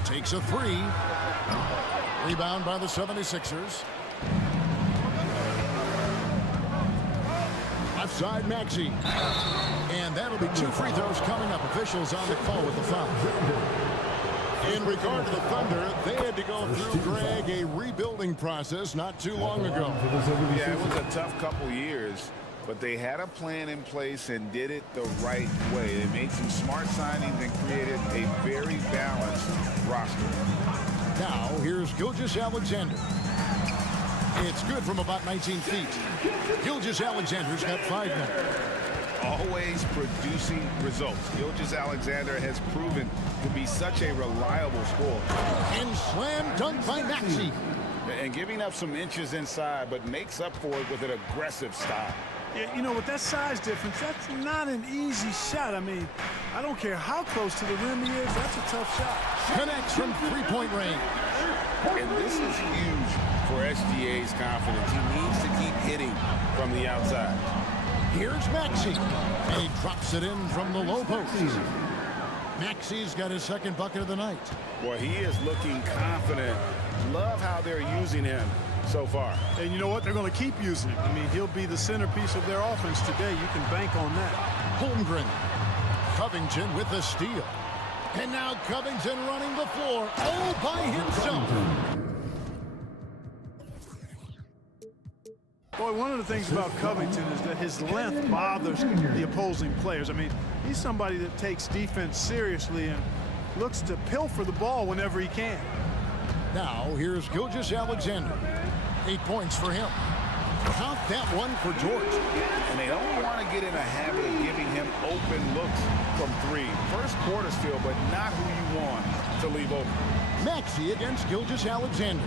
Takes a 3. Rebound by the 76ers. Left side, Maxey. And that'll be 2 free throws coming up. Officials on the call with the foul. In regard to the Thunder, they had to go through, Greg, a rebuilding process not too long ago. Yeah, it was a tough couple years, but they had a plan in place and did it the right way. They made some smart signings and created a very balanced roster. Now, here's Gilgeous-Alexander. It's good from about 19 feet. Gilgeous-Alexander's got 5 now. Always producing results. Gilgeous-Alexander has proven to be such a reliable scorer. And slam dunk by Maxey. And giving up some inches inside, but makes up for it with an aggressive style. Yeah, you know, with that size difference, that's not an easy shot. I mean, I don't care how close to the rim he is, that's a tough shot. Connects from 3-point range. And this is huge for SGA's confidence. He needs to keep hitting from the outside. Here's Maxey, and he drops it in from the low post. Maxey's got his second bucket of the night. Boy, he is looking confident. Love how they're using him so far. And you know what? They're going to keep using him. I mean, he'll be the centerpiece of their offense today. You can bank on that. Holmgren. Covington with the steal. And now Covington running the floor all by himself. Boy, one of the things about Covington is that his length bothers the opposing players. I mean, he's somebody that takes defense seriously and looks to pilfer the ball whenever he can. Now, here's Gilgeous-Alexander. 8 points for him. Count that one for George. And they don't want to get in a habit of giving him open looks from 3. First quarter still, but not who you want to leave open. Maxey against Gilgeous-Alexander.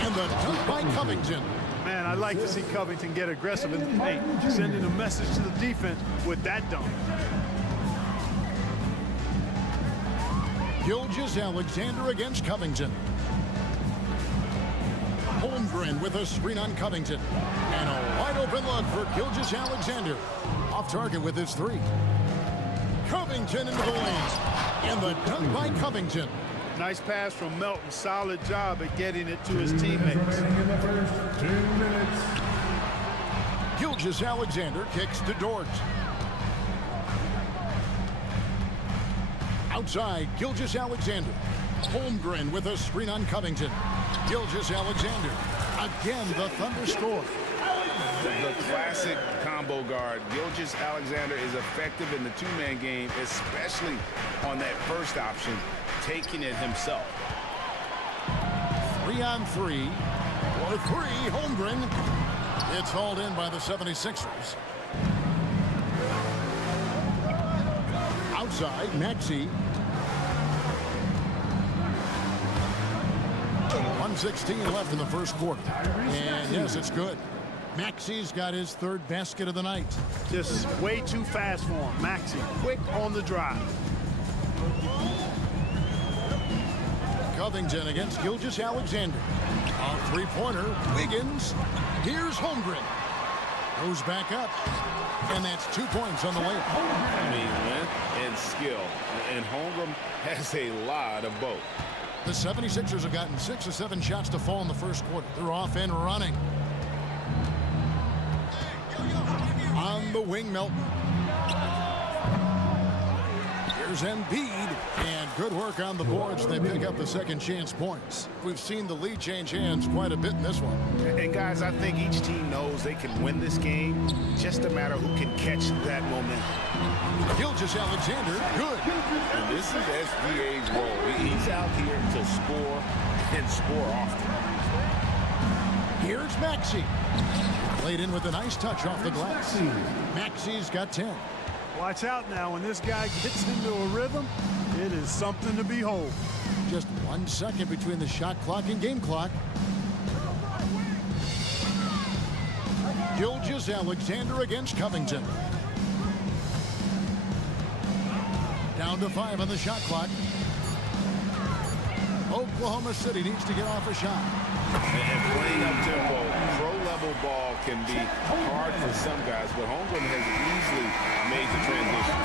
And the dunk by Covington. Man, I'd like to see Covington get aggressive in the paint, sending a message to the defense with that dunk. Gilgeous-Alexander against Covington. Holmgren with a screen on Covington. And a wide open look for Gilgeous-Alexander. Off target with his 3. Covington into the lane. And the dunk by Covington. Nice pass from Melton. Solid job at getting it to his teammates. In the first 2 minutes. Gilgeous-Alexander kicks to Dort. Outside, Gilgeous-Alexander. Holmgren with a screen on Covington. Gilgeous-Alexander. Again, the Thunder score. The classic combo guard. Gilgeous-Alexander is effective in the 2-man game, especially on that first option, taking it himself. 3-on-3. For 3, Holmgren. It's hauled in by the 76ers. Outside, Maxey. 1:16 left in the first quarter. And yes, it's good. Maxey's got his 3rd basket of the night. Just way too fast for him. Maxey, quick on the drive. Covington against Gilgeous-Alexander. A 3-pointer. Wiggins. Here's Holmgren. Goes back up. And that's 2 points on the layup. I mean, length and skill. And Holmgren has a lot of both. The 76ers have gotten 6 or 7 shots to fall in the first quarter. They're off and running. On the wing, Melton. Here's Embiid, and good work on the boards. They pick up the second chance points. We've seen the lead change hands quite a bit in this one. And guys, I think each team knows they can win this game. Just a matter who can catch that momentum. Gilgeous-Alexander, good. And this is SGA's role. He's out here to score and score often. Here's Maxey. Played in with a nice touch off the glass. Maxey's got 10. Watch out now. When this guy gets into a rhythm, it is something to behold. Just 1 second between the shot clock and game clock. Gilgeous-Alexander against Covington. Down to 5 on the shot clock. Oklahoma City needs to get off a shot. And playing up tempo, pro-level ball can be hard for some guys, but Holmgren has easily made the transition.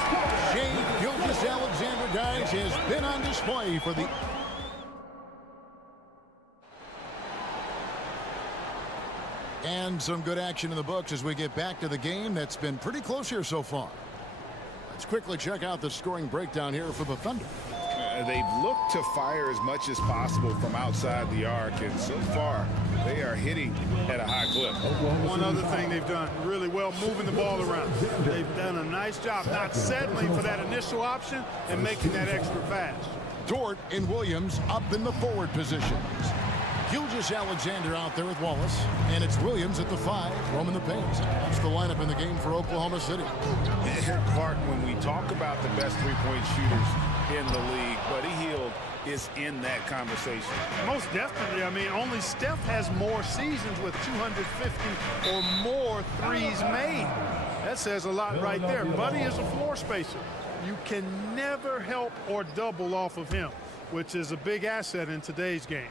Shea Gilgeous-Alexander, guys, has been on display for the... And some good action in the books as we get back to the game that's been pretty close here so far. Let's quickly check out the scoring breakdown here for the Thunder. They've looked to fire as much as possible from outside the arc, and so far they are hitting at a high clip. One other thing they've done really well, moving the ball around. They've done a nice job not settling for that initial option and making that extra pass. Dort and Williams up in the forward positions. Gilgeous-Alexander out there with Wallace, and it's Williams at the 5, roaming the paint. That's the lineup in the game for Oklahoma City. Clark, when we talk about the best three-point shooters in the league, Buddy Hield is in that conversation. Most definitely. I mean, only Steph has more seasons with 250 or more threes made. That says a lot right there. Buddy is a floor spacer. You can never help or double off of him, which is a big asset in today's game.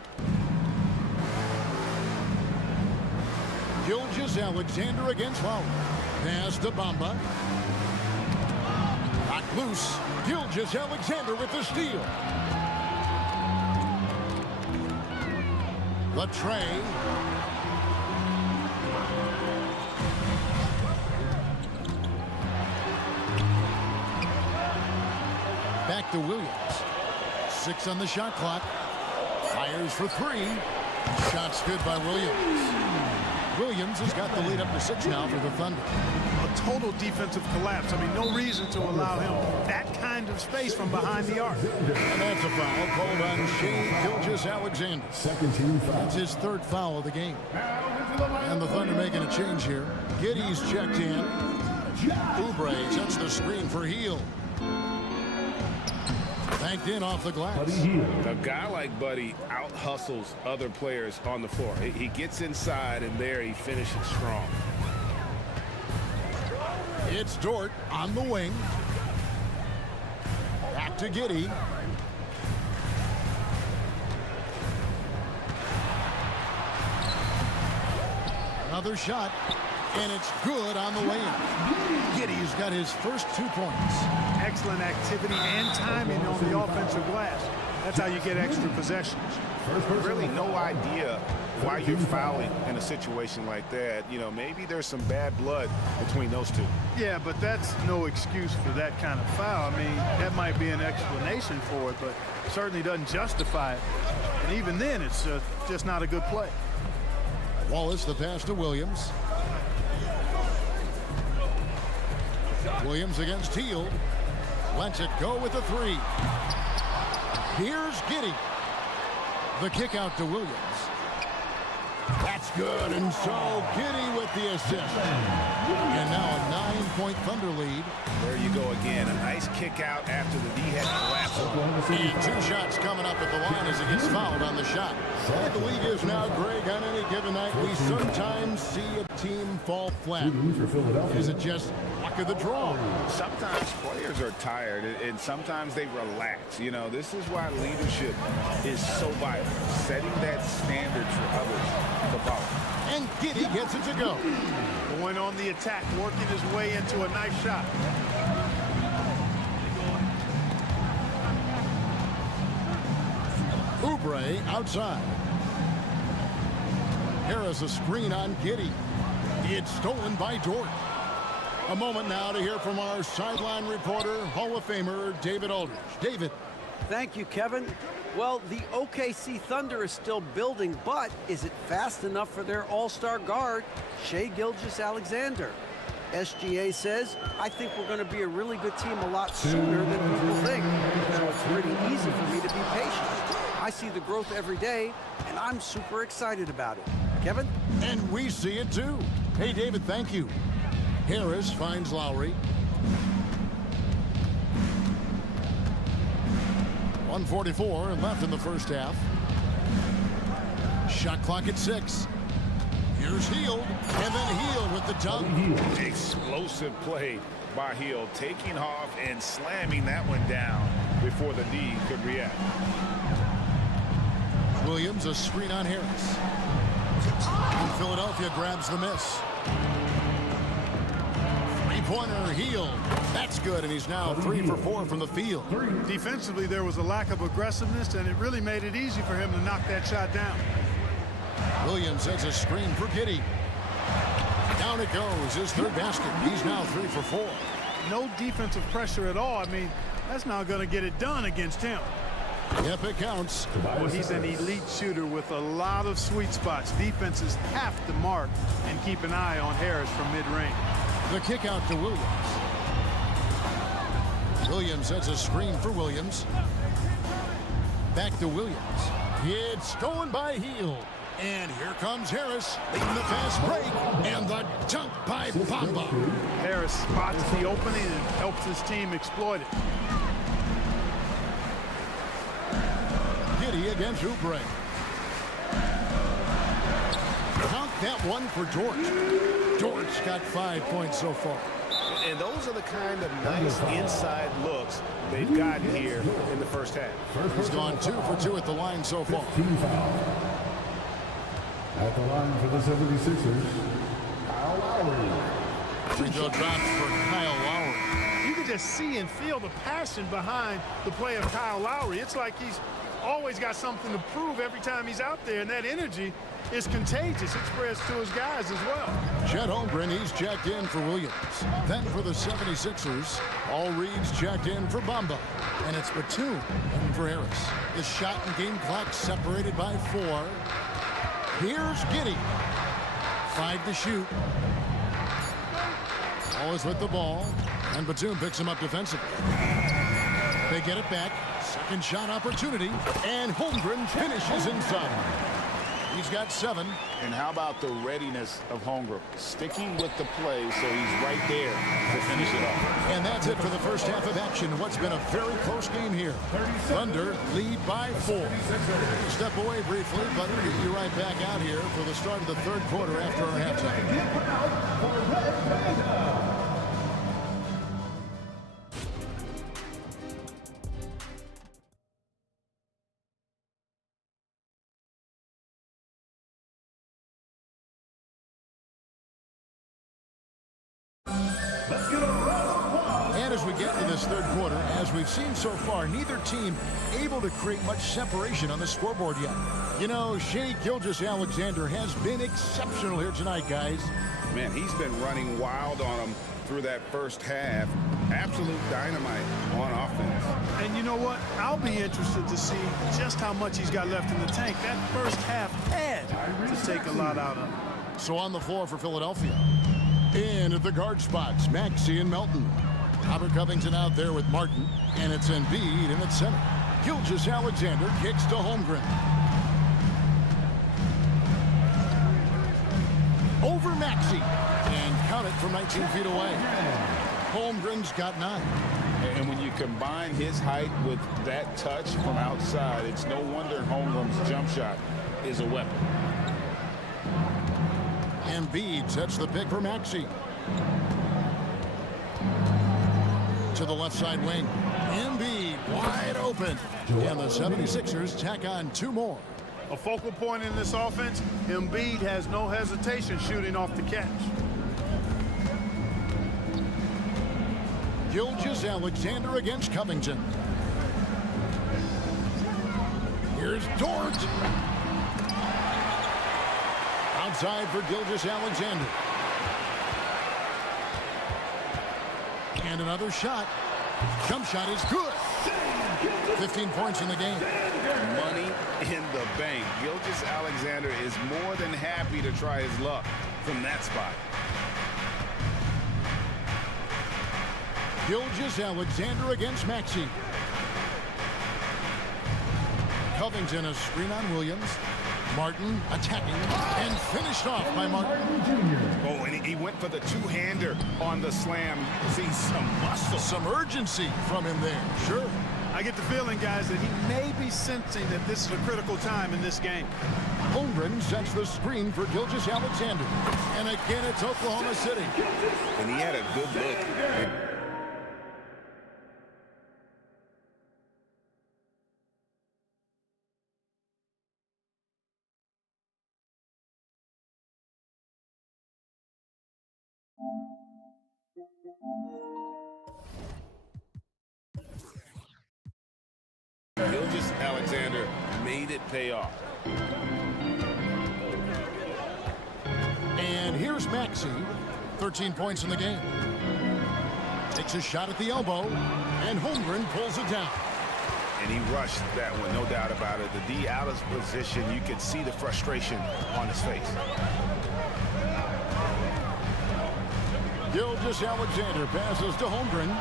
Gilgeous-Alexander against Fowler. Pass to Bamba. Knocked loose. Gilgeous-Alexander with the steal. The tray. Back to Williams. 6 on the shot clock. Fires for 3. Shot's good by Williams. Williams has got the lead up to 6 now for the Thunder. A total defensive collapse. I mean, no reason to allow him that kind of space from behind the arc. And that's a foul called on Shea Gilgeous-Alexander. Second team foul. That's his 3rd foul of the game. And the Thunder making a change here. Giddey's checked in. Oubre sets the screen for Hield. Banked in off the glass. A guy like Buddy out-hustles other players on the floor. He gets inside, and there he finishes strong. It's Dort on the wing. Back to Giddey. Another shot, and it's good on the way in. Giddey's got his first 2 points. Excellent activity and timing on the offensive glass. That's how you get extra possessions. Really no idea why you're fouling in a situation like that. You know, maybe there's some bad blood between those two. Yeah, but that's no excuse for that kind of foul. I mean, that might be an explanation for it, but certainly doesn't justify it. And even then, it's just not a good play. Wallace, the pass to Williams. Williams against Hield. Lets it go with a 3. Here's Giddey. The kick out to Williams. That's good, and so Giddey with the assist. And now a 9-point Thunder lead. There you go again. A nice kick out after the D had collapsed. And 2 shots coming up at the line as he gets fouled on the shot. The league is now, Greg, on any given night, we sometimes see a team fall flat. Is it just luck of the draw? Sometimes players are tired, and sometimes they relax. You know, this is why leadership is so vital. Setting that standard for others to follow. And Giddey gets it to go. Going on the attack, working his way into a nice shot. Oubre outside. Harris a screen on Giddey. It's stolen by Dort. A moment now to hear from our sideline reporter, Hall of Famer David Aldridge. David. Thank you, Kevin. Well, the OKC Thunder is still building, but is it fast enough for their all-star guard, Shai Gilgeous-Alexander? SGA says, I think we're going to be a really good team a lot sooner than people think. So it's pretty easy for me to be patient. I see the growth every day, and I'm super excited about it. Kevin? And we see it too. Hey, David, thank you. Harris finds Lowry. 1:44 left in the first half. Shot clock at 6. Here's Hield, and then Hield with the dunk. Explosive play by Hield, taking off and slamming that one down before the D could react. Williams, a screen on Harris. And Philadelphia grabs the miss. Three-pointer, Hield. That's good, and he's now 3 for 4 from the field. Defensively, there was a lack of aggressiveness, and it really made it easy for him to knock that shot down. Williams sets a screen for Giddey. Down it goes, his third basket. He's now 3 for 4. No defensive pressure at all. I mean, that's not going to get it done against him. Yep, it counts. Well, he's an elite shooter with a lot of sweet spots. Defenses have to mark and keep an eye on Harris from mid-range. The kick out to Williams. Williams sets a screen for Williams. Back to Williams. It's stolen by Hield. And here comes Harris, leading the fast break, and the dunk by Bamba. Harris spots the opening and helps his team exploit it. Giddey against Oubre. Count that one for George. George got 5 points so far. And those are the kind of nice inside looks they've gotten here in the first half. He's gone 2 for 2 at the line so far. At the line for the 76ers, Kyle Lowry. Free throw drops for Kyle Lowry. You can just see and feel the passion behind the play of Kyle Lowry. It's like he's always got something to prove every time he's out there, and that energy is contagious. It spreads to his guys as well. Chet Holmgren, he's checked in for Williams. Then for the 76ers, all Reed's checked in for Bamba. And it's Batum in for Harris. The shot and game clock separated by 4. Here's Giddey. 5 to shoot. Always with the ball. And Batum picks him up defensively. They get it back. Second shot opportunity. And Holmgren finishes inside. He's got 7. And how about the readiness of Holmgren? Sticking with the play so he's right there to finish it off. And that's it for the first half of action. What's been a very close game here. Thunder lead by 4. Step away briefly, but we'll be right back out here for the start of the third quarter after our halftime. As we get to this third quarter, as we've seen so far, neither team able to create much separation on the scoreboard yet. You know, Shai Gilgeous-Alexander has been exceptional here tonight, guys. Man, he's been running wild on them through that first half. Absolute dynamite on offense. And you know what? I'll be interested to see just how much he's got left in the tank. That first half had to take a lot out of him. So on the floor for Philadelphia. In at the guard spots, Maxey and Melton. Robert Covington out there with Martin, and it's Embiid in at center. Gilgeous-Alexander kicks to Holmgren. Over Maxey, and count it from 19 feet away. Holmgren's got 9. And when you combine his height with that touch from outside, it's no wonder Holmgren's jump shot is a weapon. Embiid sets the pick for Maxey. To the left side wing. Embiid wide open. And the 76ers tack on 2 more. A focal point in this offense, Embiid has no hesitation shooting off the catch. Gilgeous-Alexander against Covington. Here's Dort. Outside for Gilgeous-Alexander. And another shot. Jump shot is good. 15 points in the game. Money in the bank. Gilgeous-Alexander is more than happy to try his luck from that spot. Gilgeous-Alexander against Maxey. Covington a screen on Williams. Martin attacking and finished off by Martin. Oh, and he went for the two-hander on the slam. See some muscle. Some urgency from him there. Sure. I get the feeling, guys, that he may be sensing that this is a critical time in this game. Holmgren sets the screen for Gilgeous-Alexander. And again, it's Oklahoma City. And he had a good look. Gilgeous-Alexander made it pay off. And here's Maxey, 13 points in the game. Takes a shot at the elbow, and Holmgren pulls it down. And he rushed that one, no doubt about it. The D out of position, you could see the frustration on his face. Gilgeous-Alexander passes to Holmgren.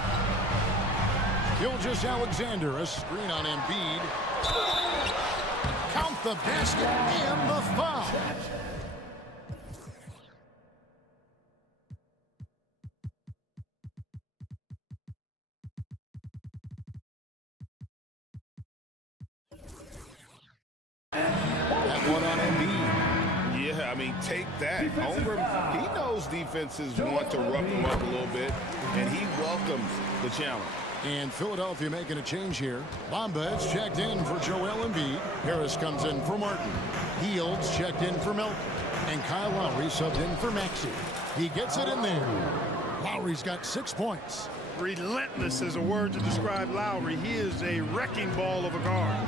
Gilgeous-Alexander, a screen on Embiid. Count the basket and the foul. That one on Embiid. Yeah, I mean, take that. Holmgren, he knows defenses want to rough him up a little bit, and he welcomes the challenge. And Philadelphia making a change here. Bamba is checked in for Joel Embiid. Harris comes in for Martin. Hields checked in for Melton. And Kyle Lowry subbed in for Maxey. He gets it in there. Lowry's got 6 points. Relentless is a word to describe Lowry. He is a wrecking ball of a guard.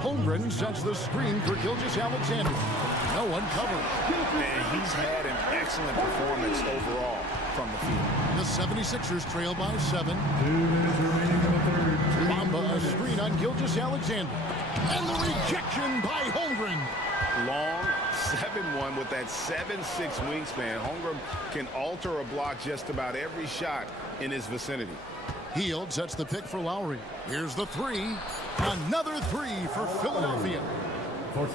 Holmgren sets the screen for Gilgeous-Alexander. No one covers. And he's had an excellent performance overall from the field. The 76ers trail by 7. 2 minutes remaining in the third. Bamba a screen on Gilgeous-Alexander. And the rejection by Holmgren. Long 7-1 with that 7'6" wingspan. Holmgren can alter a block just about every shot in his vicinity. Hield sets the pick for Lowry. Here's the 3. Another 3 for Philadelphia.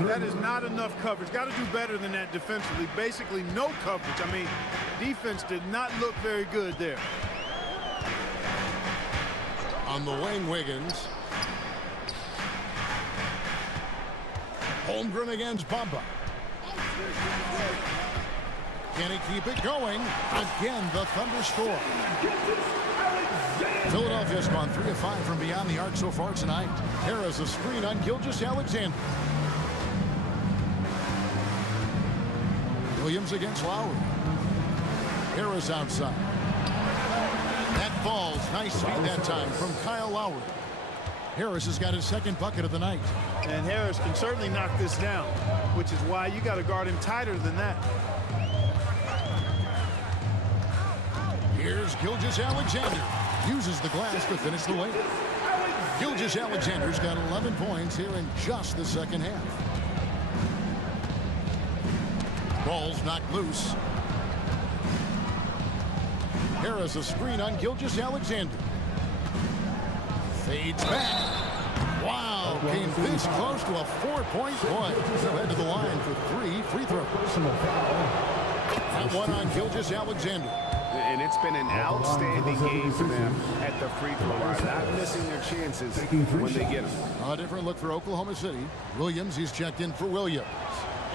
That is not enough coverage. Got to do better than that defensively. Basically no coverage. I mean, defense did not look very good there. On the wing, Wiggins. Holmgren against Bamba. Can he keep it going? Again, the Thunder score. Philadelphia's gone 3 of 5 from beyond the arc so far tonight. Harris a screen on Gilgeous-Alexander. Williams against Lowry. Harris outside. That falls. Nice speed that time from Kyle Lowry. Harris has got his second bucket of the night. And Harris can certainly knock this down, which is why you got to guard him tighter than that. Here's Gilgeous-Alexander. Uses the glass to finish the lane. Gilgeous-Alexander's got 11 points here in just the second half. Ball's knocked loose. Harris a screen on Gilgeous-Alexander. Fades back. Wow, came this close to a 4-point play. He'll head to the line for 3 free throws. That one on Gilgeous-Alexander. And it's been an outstanding game for them at the free throw line, not missing their chances when they get them. A different look for Oklahoma City. Williams, he's checked in for Williams.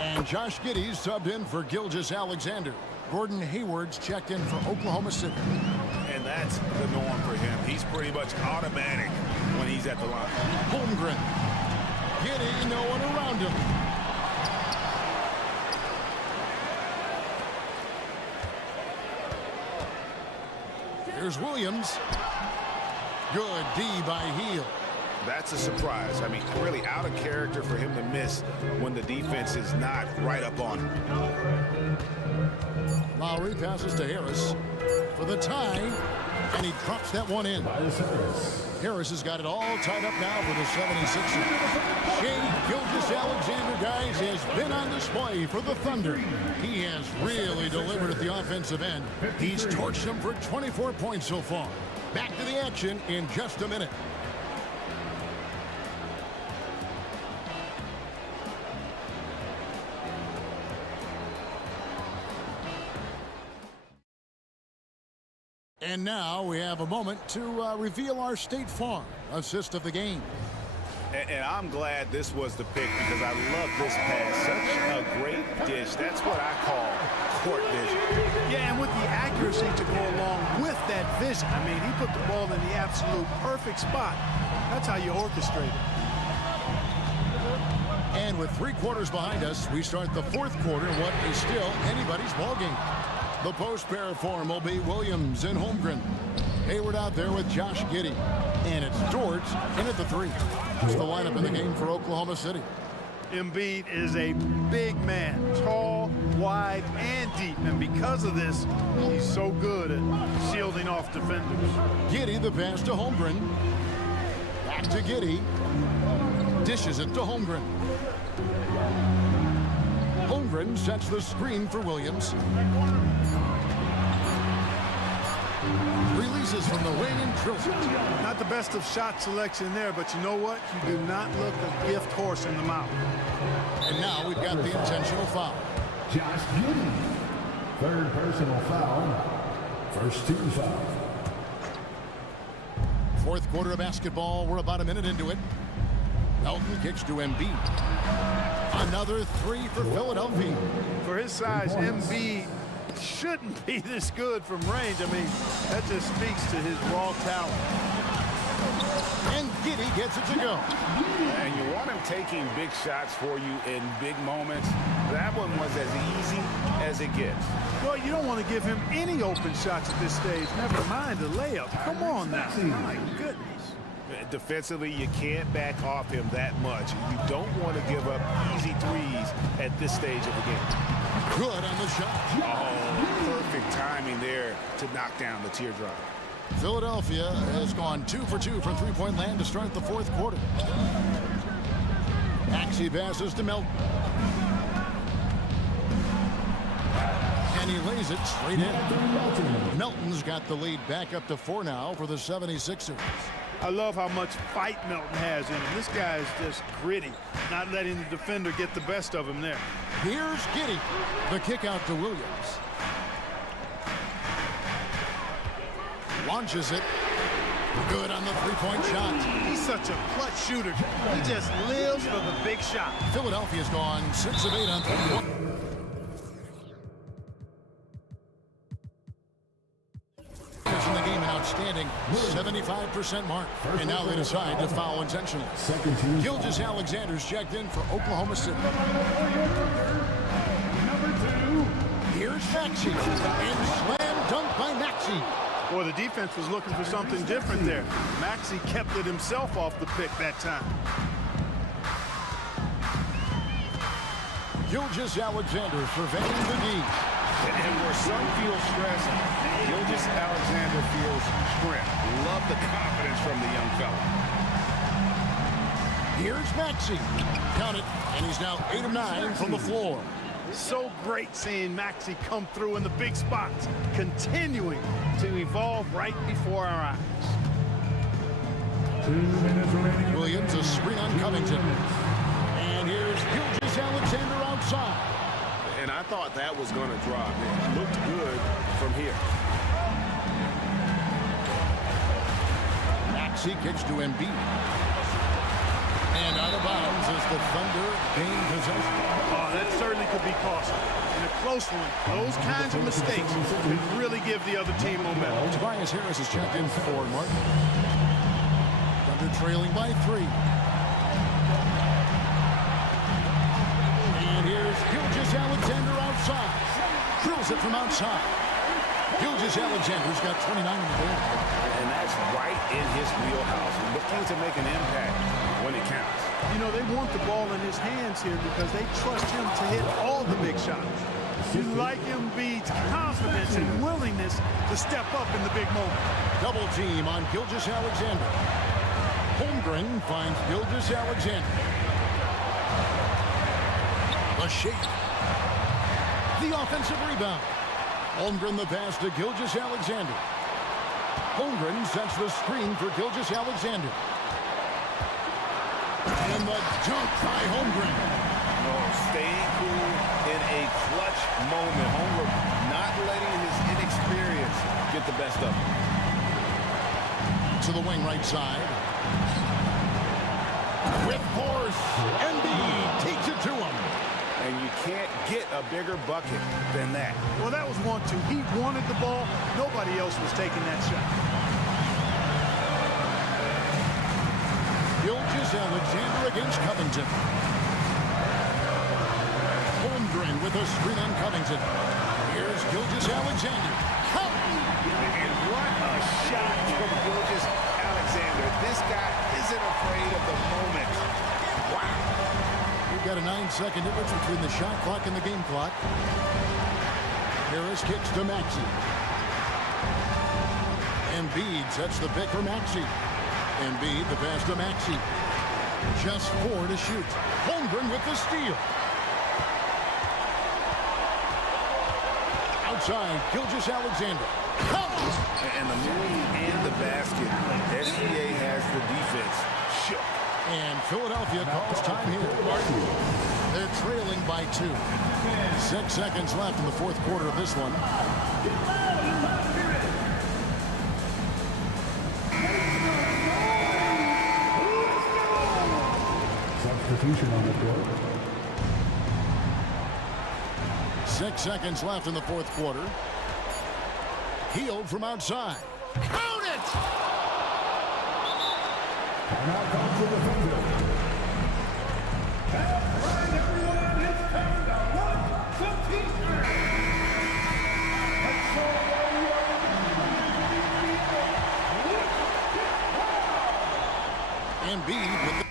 And Josh Giddey's subbed in for Gilgeous-Alexander. Gordon Hayward's checked in for Oklahoma City. And that's the norm for him. He's pretty much automatic when he's at the line. Holmgren. Giddey, no one around him. Here's Williams. Good D by Hield. That's a surprise. I mean, really out of character for him to miss when the defense is not right up on him. Lowry passes to Harris for the tie. And he drops that one in. Harris has got it all tied up now for the 76ers. Shea Gilgeous-Alexander, guys, has been on display for the Thunder. He has really delivered at the offensive end. He's torched them for 24 points so far. Back to the action in just a minute. And now we have a moment to reveal our State Farm assist of the game. And I'm glad this was the pick because I love this pass. Such a great dish. That's what I call court vision. Yeah, and with the accuracy to go along with that vision. I mean, he put the ball in the absolute perfect spot. That's how you orchestrate it. And with 3 quarters behind us, we start the 4th quarter in what is still anybody's ball game. The post pair form will be Williams and Holmgren. Hayward out there with Josh Giddey. And it's Dort in at the 3. It's the lineup in the game for Oklahoma City. Embiid is a big man, tall, wide, and deep. And because of this, he's so good at shielding off defenders. Giddey, the pass to Holmgren. Back to Giddey. Dishes it to Holmgren. Holmgren sets the screen for Williams. Releases from the wing and drills it. Not the best of shot selection there, but you know what? You do not look a gift horse in the mouth. And now we've got the intentional foul. Josh Giddey. 3rd personal foul. First team foul. 4th quarter of basketball. We're about a minute into it. Melton kicks to Embiid. Another 3 for Philadelphia. For his size, Embiid shouldn't be this good from range. I mean, that just speaks to his raw talent. And Giddey gets it to go. And you want him taking big shots for you in big moments. That one was as easy as it gets. Well, you don't want to give him any open shots at this stage. Never mind a layup. Come on now. My goodness. Defensively, you can't back off him that much. You don't want to give up easy threes at this stage of the game. Good on the shot. Oh, perfect timing there to knock down the teardrop. Philadelphia has gone 2 for 2 from 3-point land to start the 4th quarter. Maxey passes to Melton. And he lays it straight in. Melton's got the lead back up to 4 now for the 76ers. I love how much fight Melton has in him. This guy is just gritty, not letting the defender get the best of him there. Here's Giddey. The kick out to Williams. Launches it. Good on the 3-point shot. He's such a clutch shooter. He just lives for the big shot. Philadelphia's gone 6 of 8 on 3-point. In the game, an outstanding 75% mark. And now they decide to foul intentionally. Gilgeous-Alexander's checked in for Oklahoma City. Here's Maxey. And slam dunk by Maxey. Boy, the defense was looking for something different there. Maxey kept it himself off the pick that time. Gilgeous-Alexander surveying the D. And where some feel stressed, Gilgeous-Alexander feels strength. Love the confidence from the young fella. Here's Maxey. Count it, and he's now 8 of 9 from the floor. So great seeing Maxey come through in the big spots, continuing to evolve right before our eyes. 2 minutes remaining. Williams, a screen on Covington. And here's Gilgeous-Alexander outside. And I thought that was going to drop. It looked good from here. Maxey kicks to Embiid. And out of bounds as the Thunder gain possession. Oh, that certainly could be costly. In a close one, those kinds of mistakes can really give the other team momentum. Tobias Harris is checked in for Martin. Thunder trailing by 3. And here's Gilgeous-Alexander outside. Drills it from outside. Gilgeous-Alexander's got 29 in the game. And that's right in his wheelhouse, looking to make an impact when it counts. You know, they want the ball in his hands here because they trust him to hit all the big shots. You like Embiid's confidence and willingness to step up in the big moment. Double team on Gilgeous-Alexander. Holmgren finds Gilgeous-Alexander. The shake. The offensive rebound. Holmgren the pass to Gilgeous-Alexander. Holmgren sets the screen for Gilgeous-Alexander. And the dunk by Holmgren. Staying cool in a clutch moment. Holmgren not letting his inexperience get the best of him. To the wing right side. With force. Embiid takes it to him. And you can't get a bigger bucket than that. Well, that was 1-2. He wanted the ball. Nobody else was taking that shot. Gilgeous-Alexander against Covington. Holmgren with a screen on Covington. Here's Gilgeous-Alexander. And what a shot from Gilgeous-Alexander. This guy isn't afraid of the moment. Wow. We've got a 9-second difference between the shot clock and the game clock. Harris kicks to Maxey. Embiid sets the pick for Maxey. Embiid the pass to Maxey. Just 4 to shoot. Holmgren with the steal. Outside, Gilgeous-Alexander. And the move and the basket. SGA has the defense shook. And Philadelphia calls time here. They're trailing by 2. 6 seconds left in the fourth quarter of this one. Substitution on the court. 6 seconds left in the fourth quarter. Healed from outside. Count it! And out comes the defender. And right, everyone, it's time to run some teachers. Embiid with the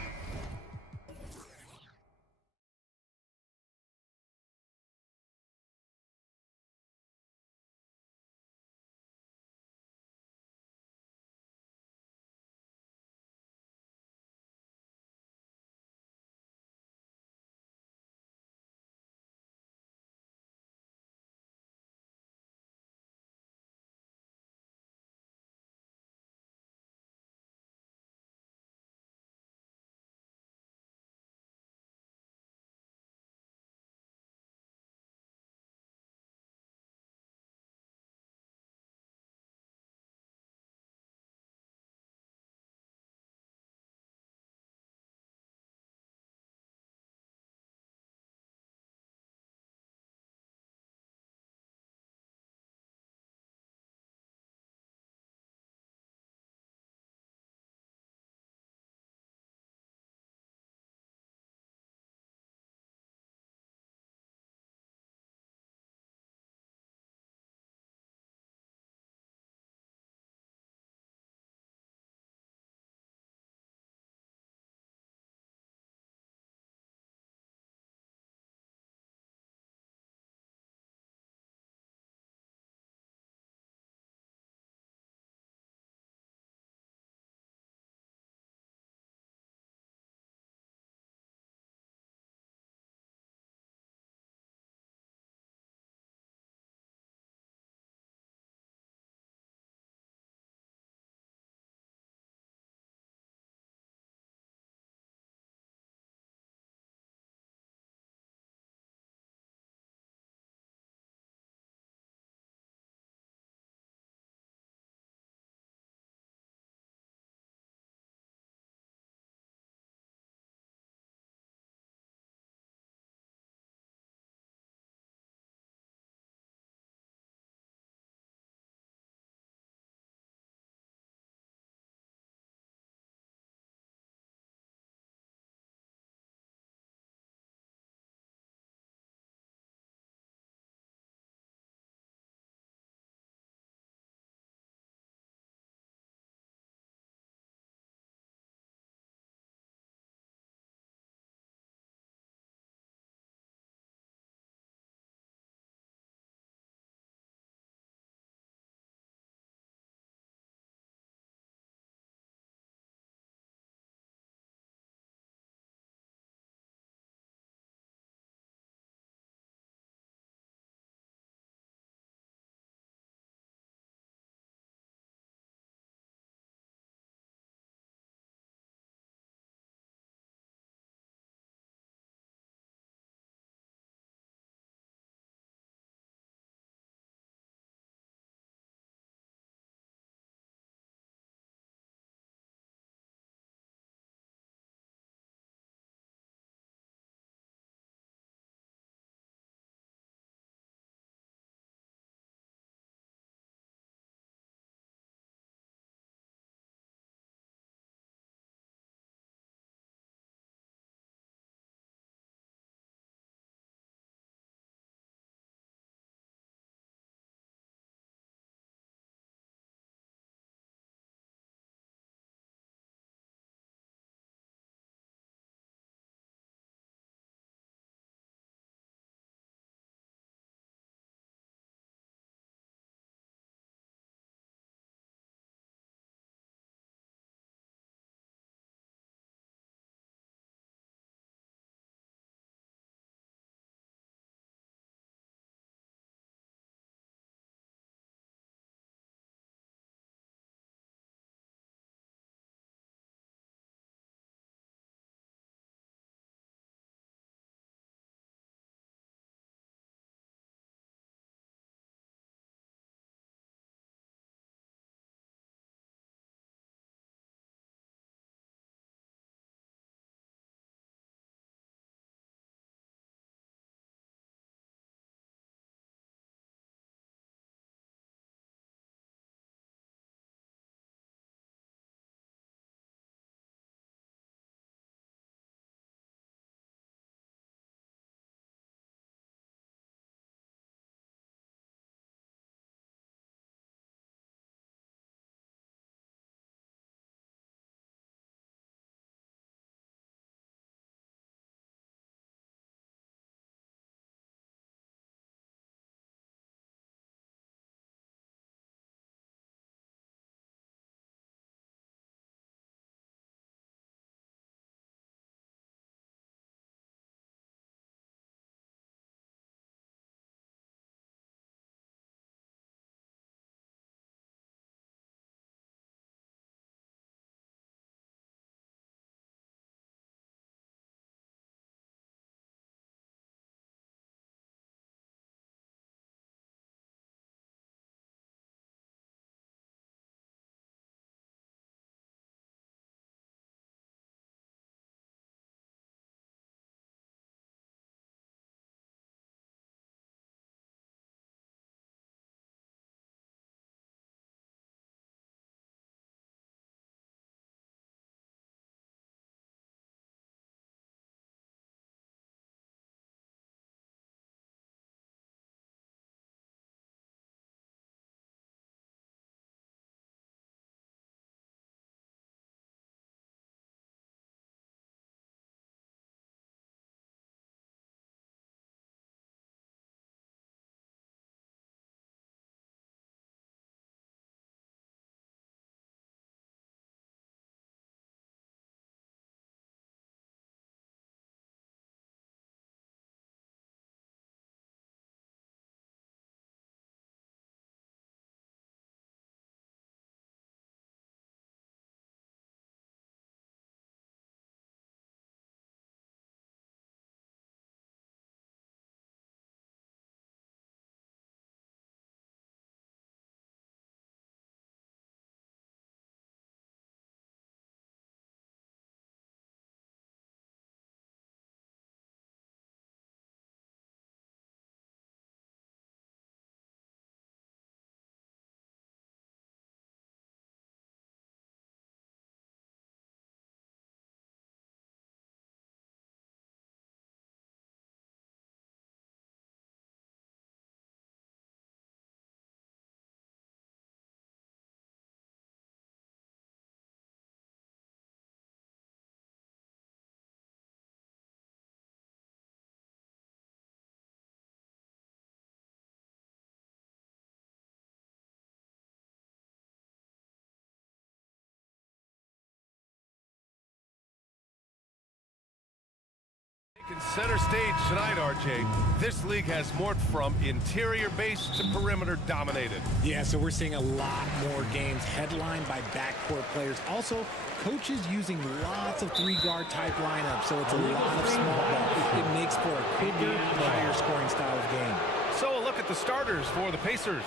In center stage tonight, RJ, this league has morphed from interior base to perimeter dominated. Yeah, so we're seeing a lot more games headlined by backcourt players. Also, coaches using lots of three-guard type lineups, so it's a lot of small ball. It makes for a quicker, higher scoring style of game. So a look at the starters for the Pacers.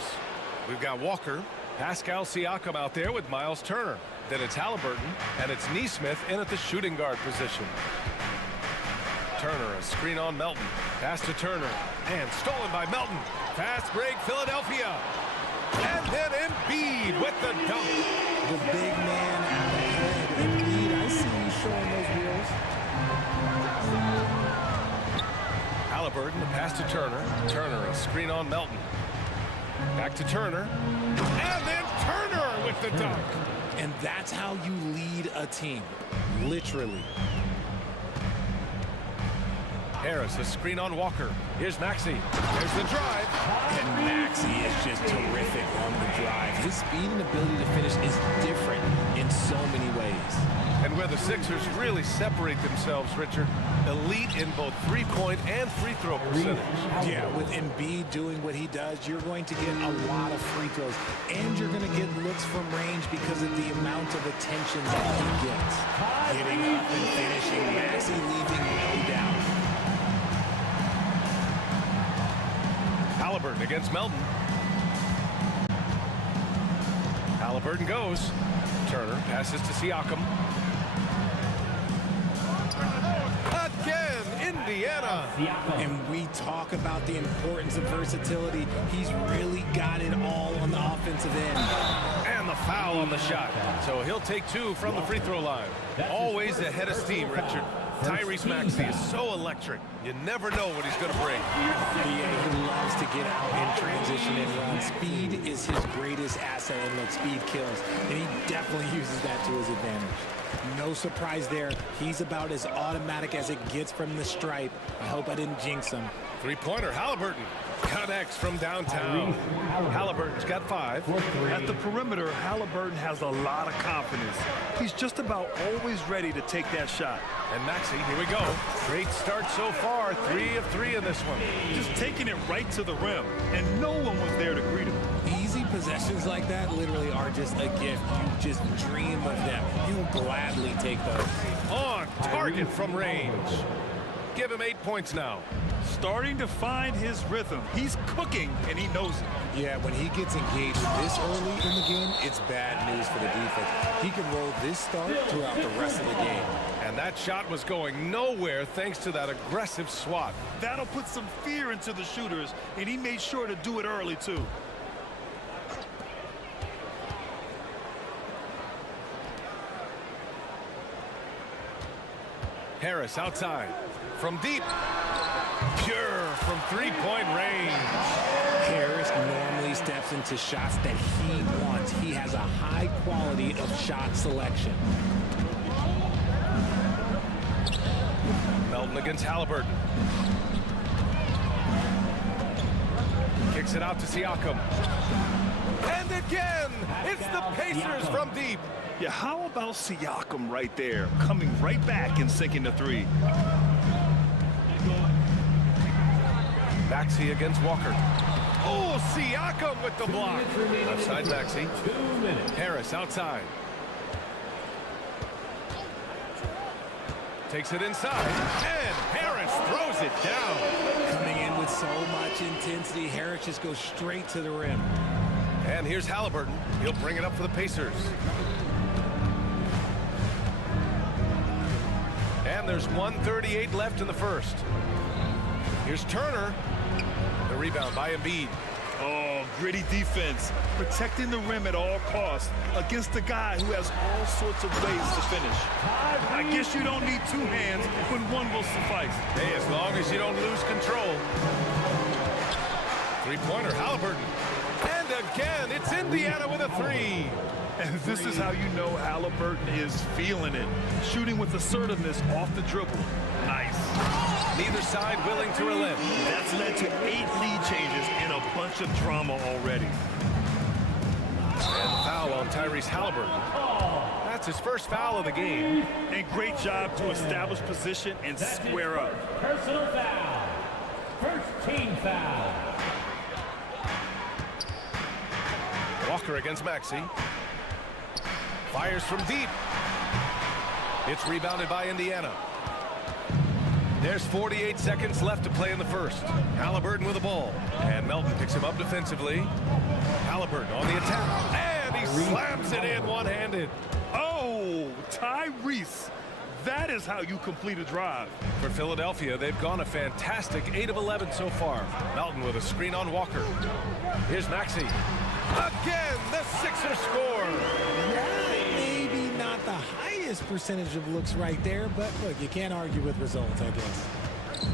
We've got Walker, Pascal Siakam out there with Miles Turner. Then it's Halliburton, and it's Neesmith in at the shooting guard position. Turner, a screen on Melton. Pass to Turner, and stolen by Melton. Fast break, Philadelphia. And then Embiid with the dunk. The big man out ahead. Embiid, I see you showing those wheels. Halliburton, the pass to Turner. Turner, a screen on Melton. Back to Turner. And then Turner with the dunk. And that's how you lead a team, literally. Harris, a screen on Walker. Here's Maxey. There's the drive. And Maxey is just terrific on the drive. His speed and ability to finish is different in so many ways. And where the Sixers really separate themselves, Richard, elite in both three-point and free throw percentage. Yeah, with Embiid doing what he does, you're going to get a lot of free throws. And you're going to get looks from range because of the amount of attention that he gets. Getting up and finishing, Maxey leaving no doubt. Halliburton against Melton. Halliburton goes. Turner passes to Siakam. Again, Indiana. And we talk about the importance of versatility. He's really got it all on the offensive end. And the foul on the shot. So he'll take two from the free throw line. Always ahead of steam, Richard. Tyrese Maxey is so electric. You never know what he's going to bring. Yeah, he loves to get out in transition and run. Speed is his greatest asset, and look, speed kills. And he definitely uses that to his advantage. No surprise there. He's about as automatic as it gets from the stripe. I hope I didn't jinx him. Three-pointer, Halliburton. Connects from downtown. Halliburton's got 5. At the perimeter, Halliburton has a lot of confidence. He's just about always ready to take that shot. And Maxey, here we go. Great start so far. 3 of 3 in this one. Just taking it right to the rim, and no one was there to greet him. Easy possessions like that literally are just a gift. You just dream of them. You'll gladly take those. On target from range. Give him 8 points now. Starting to find his rhythm. He's cooking, and he knows it. Yeah, when he gets engaged this early in the game, it's bad news for the defense. He can roll this start throughout the rest of the game. And that shot was going nowhere thanks to that aggressive swat. That'll put some fear into the shooters, and he made sure to do it early, too. Harris outside. From deep. Pure from three-point range. Harris normally steps into shots that he wants. He has a high quality of shot selection. Melton against Halliburton. Kicks it out to Siakam. And again, it's the Pacers from deep. Yeah, how about Siakam right there, coming right back and sinking the three? Maxey against Walker. Oh, Siakam with the block. Left side Maxey. Harris outside. Takes it inside. And Harris throws it down. Coming in with so much intensity, Harris just goes straight to the rim. And here's Halliburton. He'll bring it up for the Pacers. And there's 1:38 left in the first. Here's Turner. The rebound by Embiid. Oh, gritty defense. Protecting the rim at all costs against a guy who has all sorts of ways to finish. I guess you don't need 2 hands when one will suffice. Hey, as long as you don't lose control. Three-pointer, Halliburton. And again, it's Indiana with a 3. And this is how you know Halliburton is feeling it. Shooting with assertiveness off the dribble. Nice. Neither side willing to relent. That's led to 8 lead changes and a bunch of drama already. And foul on Tyrese Halliburton. That's his first foul of the game. And great job to establish position and square up. Personal foul. First team foul. Walker against Maxey. Fires from deep. It's rebounded by Indiana. There's 48 seconds left to play in the first. Halliburton with the ball. And Melton picks him up defensively. Halliburton on the attack. And he slams it in one-handed. Oh, Tyrese. That is how you complete a drive. For Philadelphia, they've gone a fantastic 8 of 11 so far. Melton with a screen on Walker. Here's Maxey. Again, the Sixers score. Maybe not the highest percentage of looks right there, but look, you can't argue with results, I guess.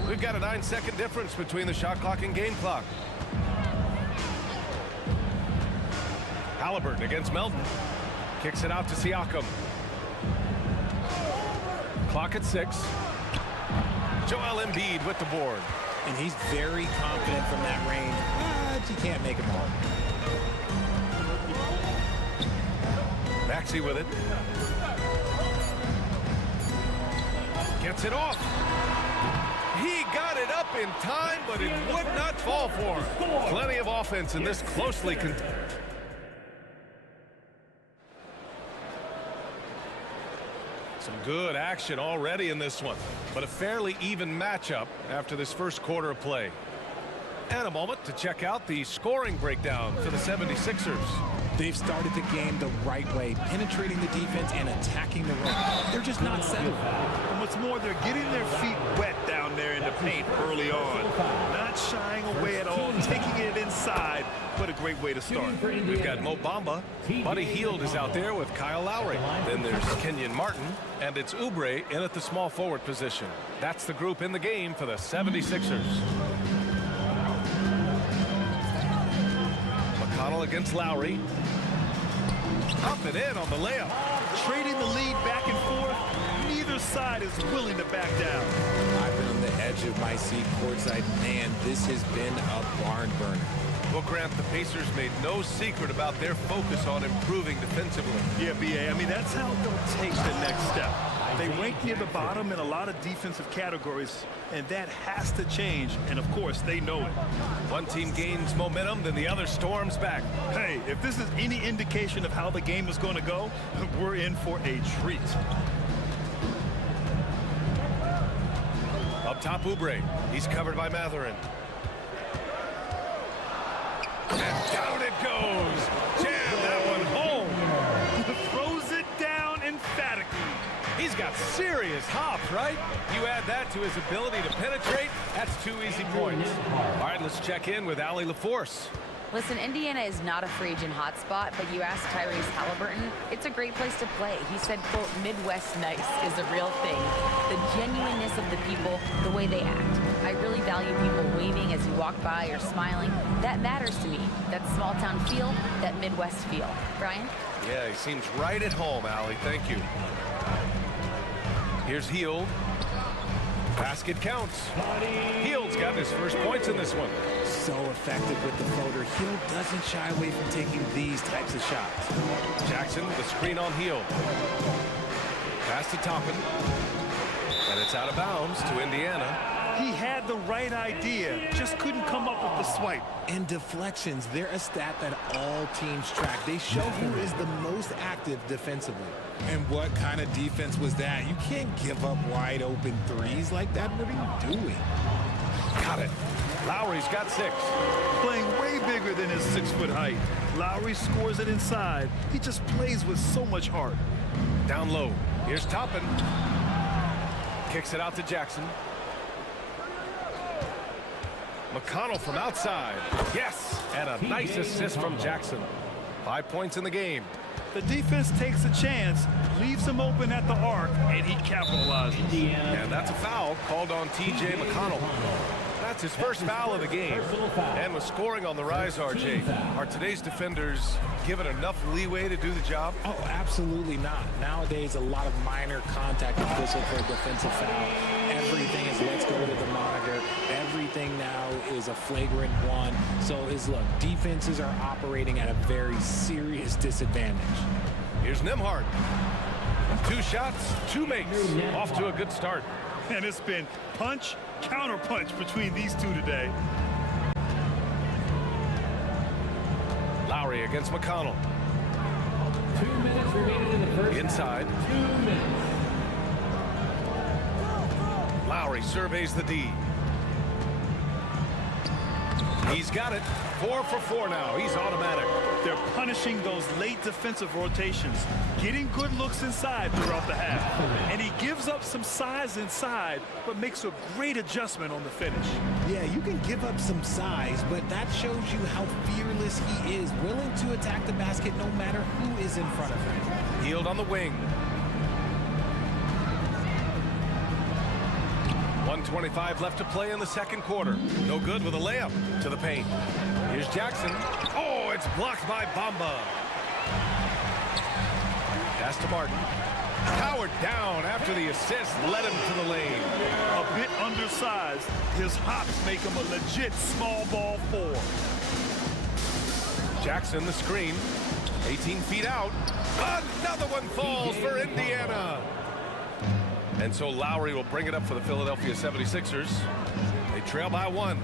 We've got a 9-second difference between the shot clock and game clock. Halliburton against Melton. Kicks it out to Siakam. Clock at 6. Joel Embiid with the board. And he's very confident from that range, but you can't make him all. Maxey with it. Gets it off. He got it up in time, but it would not fall for him. Plenty of offense in this closely contested. Some good action already in this one, but a fairly even matchup after this first quarter of play. And a moment to check out the scoring breakdown for the 76ers. They've started the game the right way, penetrating the defense and attacking the rim. They're just not settled. And what's more, they're getting their feet wet down there in the paint early on. Not shying away at all, taking it inside. What a great way to start. We've got Mo Bamba. Buddy Hield is out there with Kyle Lowry. Then there's Kenyon Martin, and it's Oubre in at the small forward position. That's the group in the game for the 76ers. McConnell against Lowry. Up and in on the layup. Trading the lead back and forth. Neither side is willing to back down. I've been on the edge of my seat courtside. Man, this has been a barn burner. Well, Grant, the Pacers made no secret about their focus on improving defensively. Yeah, B.A., I mean, that's how they'll take the next step. They rank near the bottom in a lot of defensive categories, and that has to change, and of course, they know it. One team gains momentum, then the other storms back. Hey, if this is any indication of how the game is going to go, we're in for a treat. Up top, Oubre. He's covered by Matherin. And down it goes. Jam that one home. Throws it down emphatically. He's got serious hops, right? You add that to his ability to penetrate, that's 2 easy points. All right, let's check in with Allie LaForce. Listen, Indiana is not a free agent hotspot, but you ask Tyrese Halliburton, it's a great place to play. He said, quote, Midwest nice is a real thing. The genuineness of the people, the way they act. I really value people waving as you walk by or smiling. That matters to me. That small town feel, that Midwest feel. Brian? Yeah, he seems right at home, Allie. Thank you. Here's Hield. Basket counts. Hield's gotten his first points in this one. So effective with the floater. Hield doesn't shy away from taking these types of shots. Jackson, the screen on Hield. Pass to Toppin. And it's out of bounds to Indiana. He had the right idea, just couldn't come up with the swipe. And deflections, they're a stat that all teams track. They show who is the most active defensively. And what kind of defense was that? You can't give up wide open threes like that. What are you doing? Got it. Lowry's got 6. Playing way bigger than his 6-foot height. Lowry scores it inside. He just plays with so much heart. Down low. Here's Toppin. Kicks it out to Jackson. McConnell from outside. Yes! And a nice assist from Jackson. 5 points in the game. The defense takes a chance, leaves him open at the arc, and he capitalizes. And that's a foul called on T.J. McConnell. That's his first foul of the game. And with scoring on the rise, RJ, are today's defenders given enough leeway to do the job? Oh, absolutely not. Nowadays, a lot of minor contact is whistled for a defensive foul. Everything is let's go to the monitor. Everything now is a flagrant one. So look, defenses are operating at a very serious disadvantage. Here's Nembhard. 2 shots, 2 makes. Off to a good start. And it's been punch, counter punch between these two today. Lowry against McConnell. 2 minutes remaining in the first. Inside. 2 minutes. Lowry surveys the D. He's got it. 4 for 4 now. He's automatic. They're punishing those late defensive rotations, getting good looks inside throughout the half. And he gives up some size inside, but makes a great adjustment on the finish. Yeah, you can give up some size, but that shows you how fearless he is, willing to attack the basket no matter who is in front of him. Hield on the wing. 1:25 left to play in the second quarter. No good with a layup to the paint. Here's Jackson. Oh, it's blocked by Bamba. Pass to Martin. Powered down after the assist led him to the lane. A bit undersized. His hops make him a legit small ball 4. Jackson the screen. 18 feet out. Another one falls for Indiana. And so Lowry will bring it up for the Philadelphia 76ers. They trail by 1.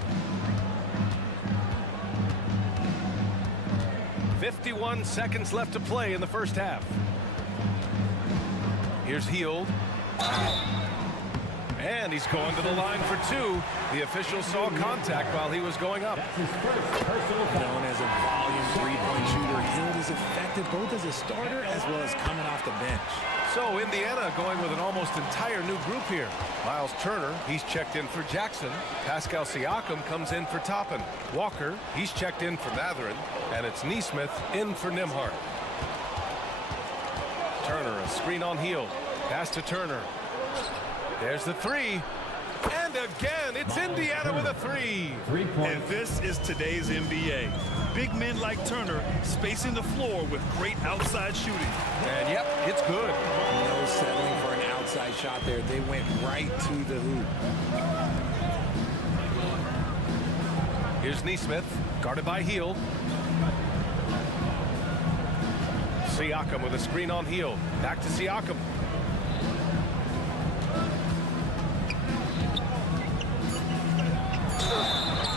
51 seconds left to play in the first half. Here's Hield. And he's going to the line for 2. The official saw contact while he was going up. That's his first personal foul. Known as a volume three-point shooter, Hield is effective both as a starter as well as coming off the bench. So Indiana going with an almost entire new group here. Miles Turner, he's checked in for Jackson. Pascal Siakam comes in for Toppin. Walker, he's checked in for Matherin. And it's Neesmith in for Nimhart. Turner, a screen on Hield. Pass to Turner. There's the 3. And again, it's Indiana with a 3. 3 points. And this is today's NBA. Big men like Turner spacing the floor with great outside shooting. And yep, it's good. No settling for an outside shot there. They went right to the hoop. Here's Neesmith, guarded by Hield. Siakam with a screen on Hield. Back to Siakam.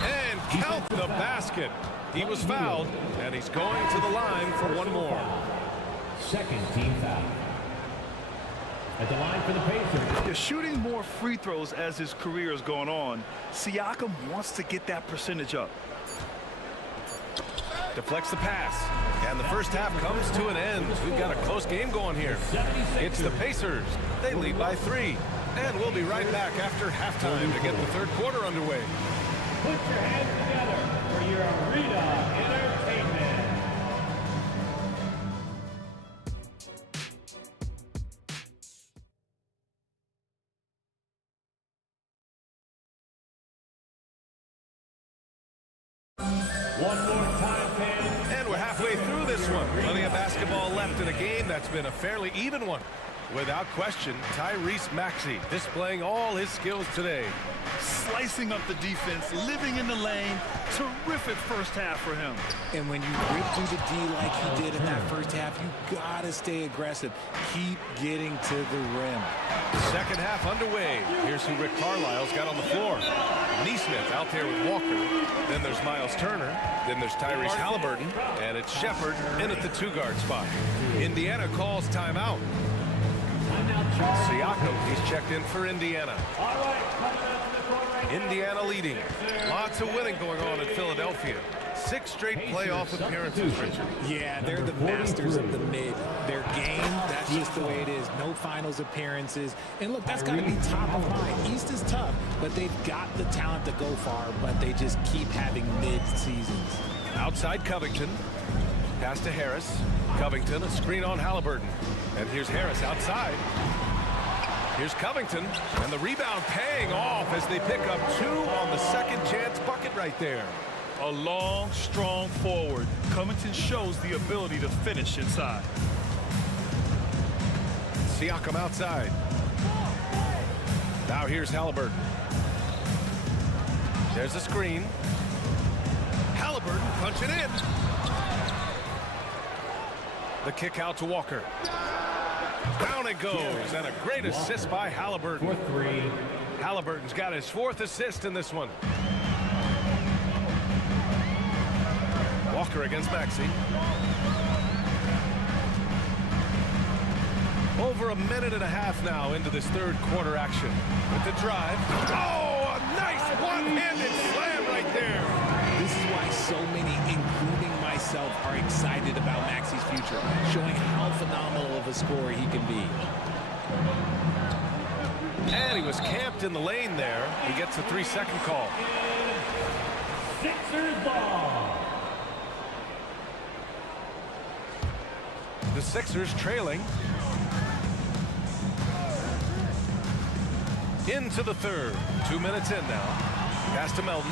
And count the basket. He was fouled, and he's going to the line for 1 more. Second team foul. At the line for the Pacers. He's shooting more free throws as his career is going on. Siakam wants to get that percentage up. Deflects the pass. And the first half comes to an end. We've got a close game going here. It's the Pacers. They lead by 3. And we'll be right back after halftime to get the third quarter underway. Put your hands together for your arena entertainment. One more time, fans. And we're halfway through this one. Plenty of basketball left in a game that's been a fairly even one. Without question, Tyrese Maxey displaying all his skills today. Slicing up the defense, living in the lane. Terrific first half for him. And when you rip through the D like he did in that first half, you gotta stay aggressive. Keep getting to the rim. Second half underway. Here's who Rick Carlisle's got on the floor. Neesmith out there with Walker. Then there's Miles Turner. Then there's Tyrese Halliburton. And it's Shepard in at the 2-guard spot. Indiana calls timeout. Siakam, he's checked in for Indiana. Indiana leading. Lots of winning going on in Philadelphia. 6 straight playoff appearances, Richard. Yeah, they're the masters of the mid. Their game, that's just the way it is. No finals appearances. And look, that's got to be top of mind. East is tough, but they've got the talent to go far, but they just keep having mid-seasons. Outside Covington. Pass to Harris. Covington, a screen on Halliburton. And here's Harris outside. Here's Covington, and the rebound paying off as they pick up 2 on the second chance bucket right there. A long, strong forward. Covington shows the ability to finish inside. Siakam outside. Now here's Halliburton. There's a screen. Halliburton punching in. The kick out to Walker. Down it goes, and a great assist by Halliburton. For three. Halliburton's got his 4th assist in this one. Walker against Maxey. Over a minute and a half now into this 3rd quarter action. With the drive. Oh, a nice one-handed slam right there. This is why so many, including myself, are excited about Maxey's future, showing how phenomenal of a scorer he can be. And he was camped in the lane there. He gets a 3-second call. Sixers ball. The Sixers trailing. Into the 3rd. 2 minutes in now. Pass to Melton.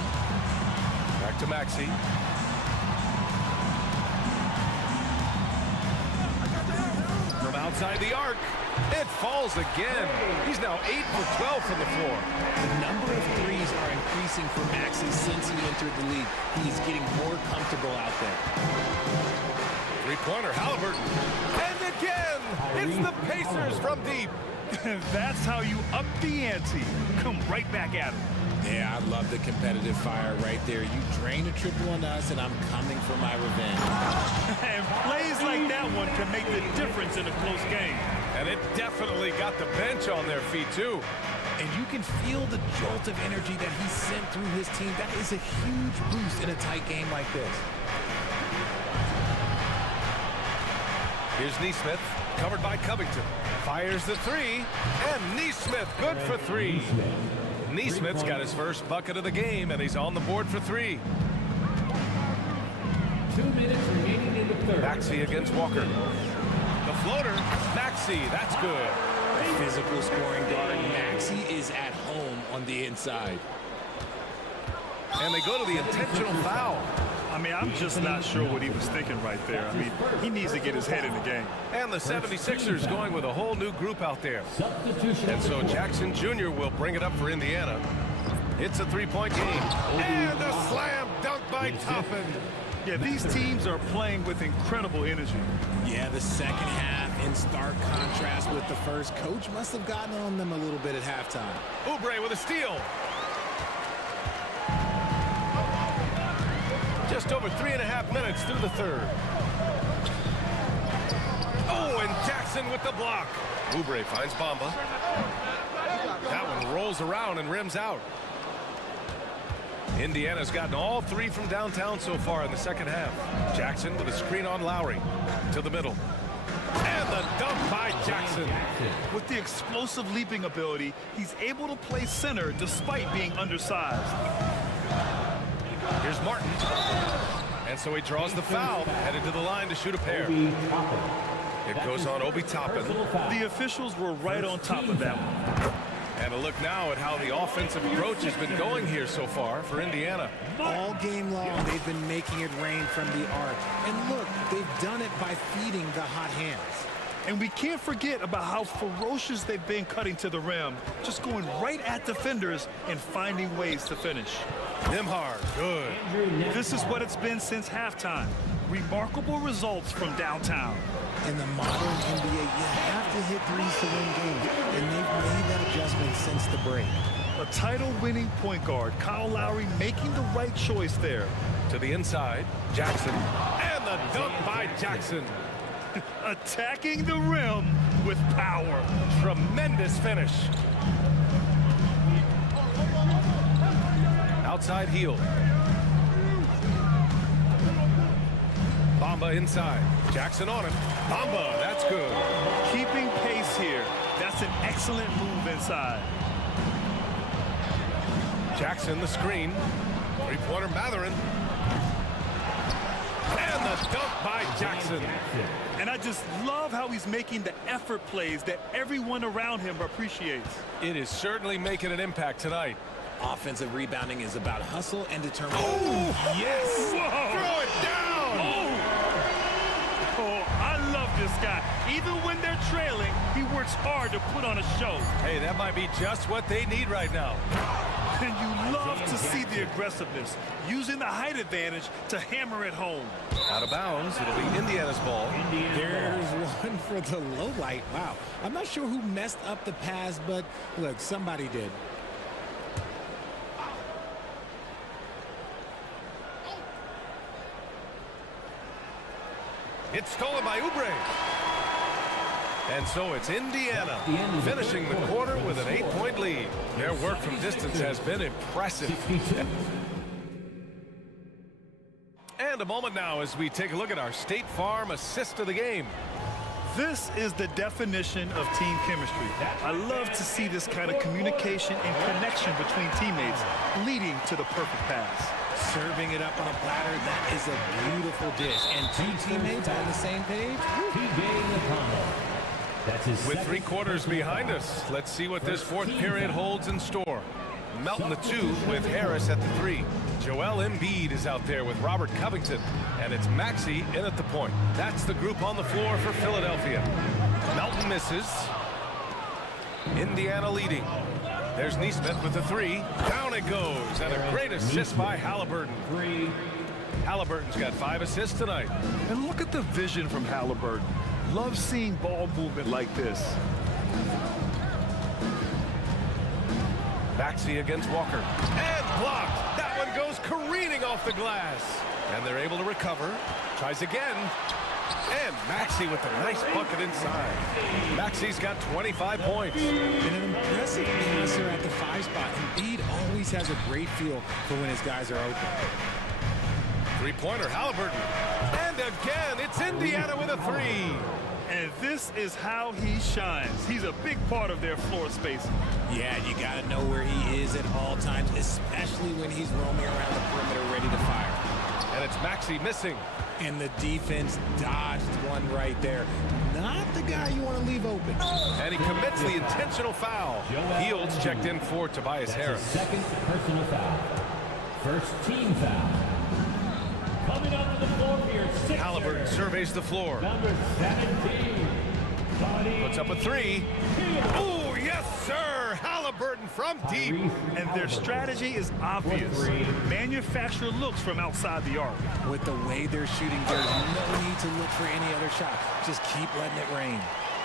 Back to Maxey. From outside the arc. It falls again. He's now 8 for 12 from the floor. The number of threes are increasing for Maxey since he entered the league. He's getting more comfortable out there. 3-pointer, Halliburton. And again, it's the Pacers from deep. That's how you up the ante. Come right back at him. Yeah, I love the competitive fire right there. You drain a triple on us, and I'm coming for my revenge. And plays like that one can make the difference in a close game. And it definitely got the bench on their feet, too. And you can feel the jolt of energy that he sent through his team. That is a huge boost in a tight game like this. Here's Neesmith, covered by Covington. Fires the 3, and Neesmith good for 3. Neesmith's got his first bucket of the game, and he's on the board for 3. 2 minutes remaining in the 3rd. Maxey against Walker. The floater, Maxey, that's good. The physical scoring guard, Maxey, is at home on the inside. And they go to the intentional foul. I mean, I'm just not sure what he was thinking right there. I mean, he needs to get his head in the game. And the 76ers going with a whole new group out there. And so Jackson Jr. will bring it up for Indiana. It's a 3-point game. And a slam dunk by Toppin. Yeah, these teams are playing with incredible energy. Yeah, the second half in stark contrast with the first. Coach must have gotten on them a little bit at halftime. Oubre with a steal. Just over 3.5 minutes through the 3rd. Oh, and Jackson with the block. Oubre finds Bamba. That one rolls around and rims out. Indiana's gotten all 3 from downtown so far in the second half. Jackson with a screen on Lowry. To the middle. And the dunk by Jackson. With the explosive leaping ability, he's able to play center despite being undersized. Here's Martin. And so he draws the foul, headed to the line to shoot a pair. It goes on Obi Toppin. The officials were right on top of that one. And a look now at how the offensive approach has been going here so far for Indiana. All game long, they've been making it rain from the arc. And look, they've done it by feeding the hot hands. And we can't forget about how ferocious they've been cutting to the rim, just going right at defenders and finding ways to finish. Nimhard, good. This is what it's been since halftime. Remarkable results from downtown. In the modern NBA, you have to hit threes to win games, and they've made that adjustment since the break. A title-winning point guard, Kyle Lowry, making the right choice there. To the inside, Jackson, and the dunk by Jackson. Attacking the rim with power. Tremendous finish. Outside heel. Bamba inside. Jackson on him. Bamba, that's good. Keeping pace here. That's an excellent move inside. Jackson the screen. Three-pointer Matherin. And the dunk by Jackson. And I just love how he's making the effort plays that everyone around him appreciates. It is certainly making an impact tonight. Offensive rebounding is about hustle and determination. Oh, yes! Whoa. Throw it down! Oh, I love this guy. Even when they're trailing, he works hard to put on a show. Hey, that might be just what they need right now. And you love to see the aggressiveness, using the height advantage to hammer it home. Out of bounds, it'll be Indiana's ball. There's one for the low light. Wow. I'm not sure who messed up the pass, but look, somebody did. It's stolen by Oubre. And so it's Indiana finishing the quarter with an 8-point lead. Their work from distance has been impressive. And a moment now as we take a look at our State Farm assist of the game. This is the definition of team chemistry. I love to see this kind of communication and connection between teammates leading to the perfect pass. Serving it up on a platter, that is a beautiful dish. And two teammates on the same page. With 3 quarters behind us, let's see what this fourth period holds in store. Melton the 2 with Harris at the 3. Joel Embiid is out there with Robert Covington. And it's Maxey in at the point. That's the group on the floor for Philadelphia. Melton misses. Indiana leading. There's Neesmith with the 3. Down it goes. And a great assist by Halliburton. Halliburton's got 5 assists tonight. And look at the vision from Halliburton. Love seeing ball movement like this. Maxey against Walker. And blocked. That one goes careening off the glass. And they're able to recover. Tries again. And Maxey with a nice bucket inside. Maxey's got 25 points. And an impressive passer at the 5 spot. Embiid always has a great feel for when his guys are open. 3-pointer, Halliburton. And again, it's Indiana with a 3. And this is how he shines. He's a big part of their floor space. Yeah, you got to know where he is at all times, especially when he's roaming around the perimeter ready to fire. And it's Maxey missing. And the defense dodged one right there. Not the guy you want to leave open. And he commits the intentional foul. Fields checked in for Tobias Harris. Second personal foul. First team foul. Coming up to the floor here, Halliburton surveys the floor. Number 17. Puts up a 3. Oh, yes, sir. Halliburton from deep. And their strategy is obvious. Manufacture looks from outside the arc. With the way they're shooting, there's no need to look for any other shot. Just keep letting it rain.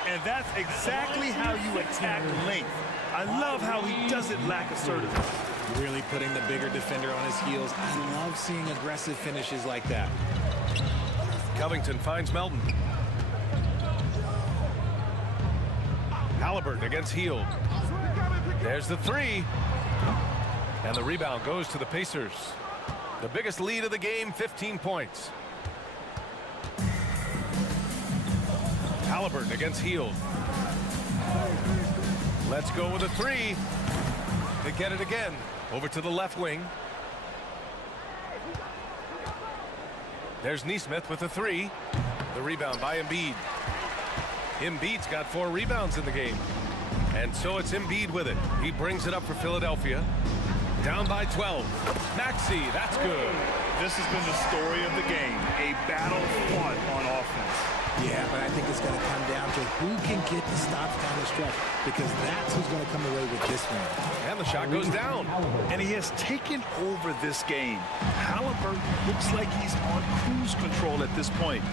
And that's exactly how you attack length. I love how he doesn't lack assertiveness. Really putting the bigger defender on his heels. I love seeing aggressive finishes like that. Covington finds Melton. Halliburton against Hield. There's the 3. And the rebound goes to the Pacers. The biggest lead of the game, 15 points. Halliburton against Hield. Let's go with a 3. They get it again. Over to the left wing. There's Neesmith with a 3. The rebound by Embiid. Embiid's got 4 rebounds in the game. And so it's Embiid with it. He brings it up for Philadelphia. Down by 12. Maxey, that's good. This has been the story of the game. A battle fought on offense. Yeah, but I think it's going to come down to who can get the stops down the stretch, because that's who's going to come away with this one. And the shot goes down. And he has taken over this game. Halliburton looks like he's on cruise control at this point.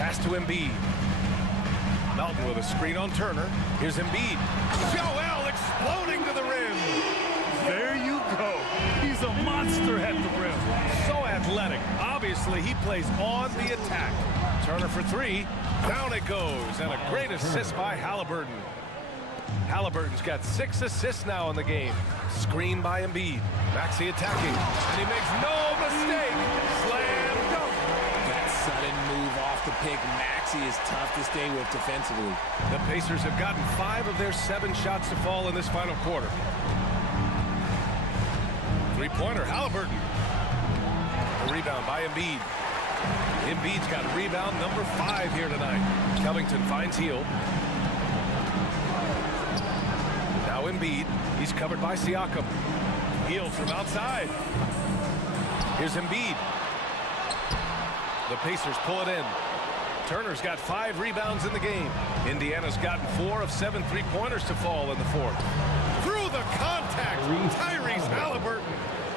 Pass to Embiid. Melton with a screen on Turner. Here's Embiid. Joel exploding to the rim. There you go. He's a monster at the rim. So athletic. Obviously, he plays on the attack. Turner for 3. Down it goes. And a great assist by Halliburton. Halliburton's got 6 assists now in the game. Screen by Embiid. Maxey attacking. And he makes no mistake. Slam dunk. That sudden move off the pick. Maxey is tough to stay with defensively. The Pacers have gotten 5 of their 7 shots to fall in this final quarter. 3-pointer, Halliburton. A rebound by Embiid. Embiid's got rebound number 5 here tonight. Covington finds Hield. Now Embiid. He's covered by Siakam. Hield from outside. Here's Embiid. The Pacers pull it in. Turner's got 5 rebounds in the game. Indiana's gotten 4 of 7 3-pointers to fall in the fourth. Through the contact. Tyrese Halliburton.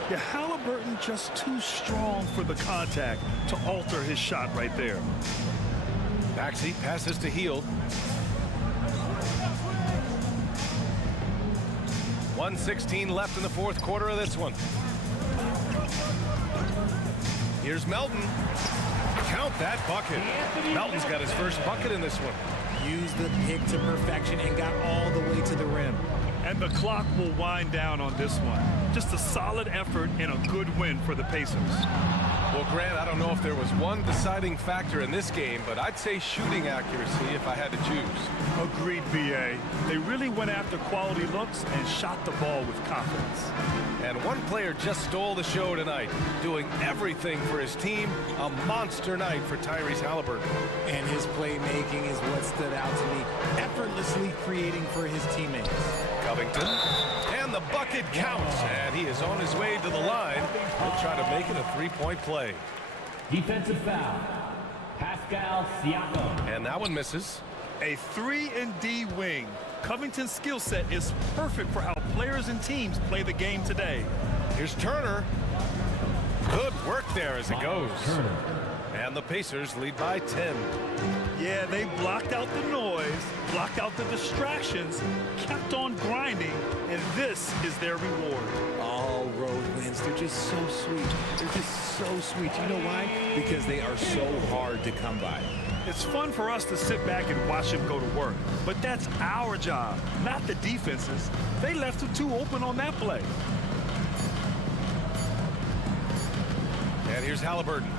Yeah, Halliburton just too strong for the contact to alter his shot right there. Maxey passes to Hield. 1:16 left in the fourth quarter of this one. Here's Melton. Count that bucket. Melton's got his first bucket in this one. Used the pick to perfection and got all the way to the rim. And the clock will wind down on this one. Just a solid effort and a good win for the Pacers. Well, Grant, I don't know if there was one deciding factor in this game, but I'd say shooting accuracy if I had to choose. Agreed, B.A. They really went after quality looks and shot the ball with confidence. And one player just stole the show tonight, doing everything for his team. A monster night for Tyrese Halliburton. And his playmaking is what stood out to me, effortlessly creating for his teammates. Covington, and the bucket counts, and he is on his way to the line. He'll try to make it a three-point play. Defensive foul. Pascal Siakam. And that one misses. A 3-and-D wing. Covington's skill set is perfect for how players and teams play the game today. Here's Turner. Good work there as it goes. Turner. And the Pacers lead by 10. Yeah, they blocked out the noise, blocked out the distractions, kept on grinding, and this is their reward. All road wins, they're just so sweet. They're just so sweet. You know why? Because they are so hard to come by. It's fun for us to sit back and watch him go to work, but that's our job, not the defenses. They left it too open on that play. And here's Halliburton.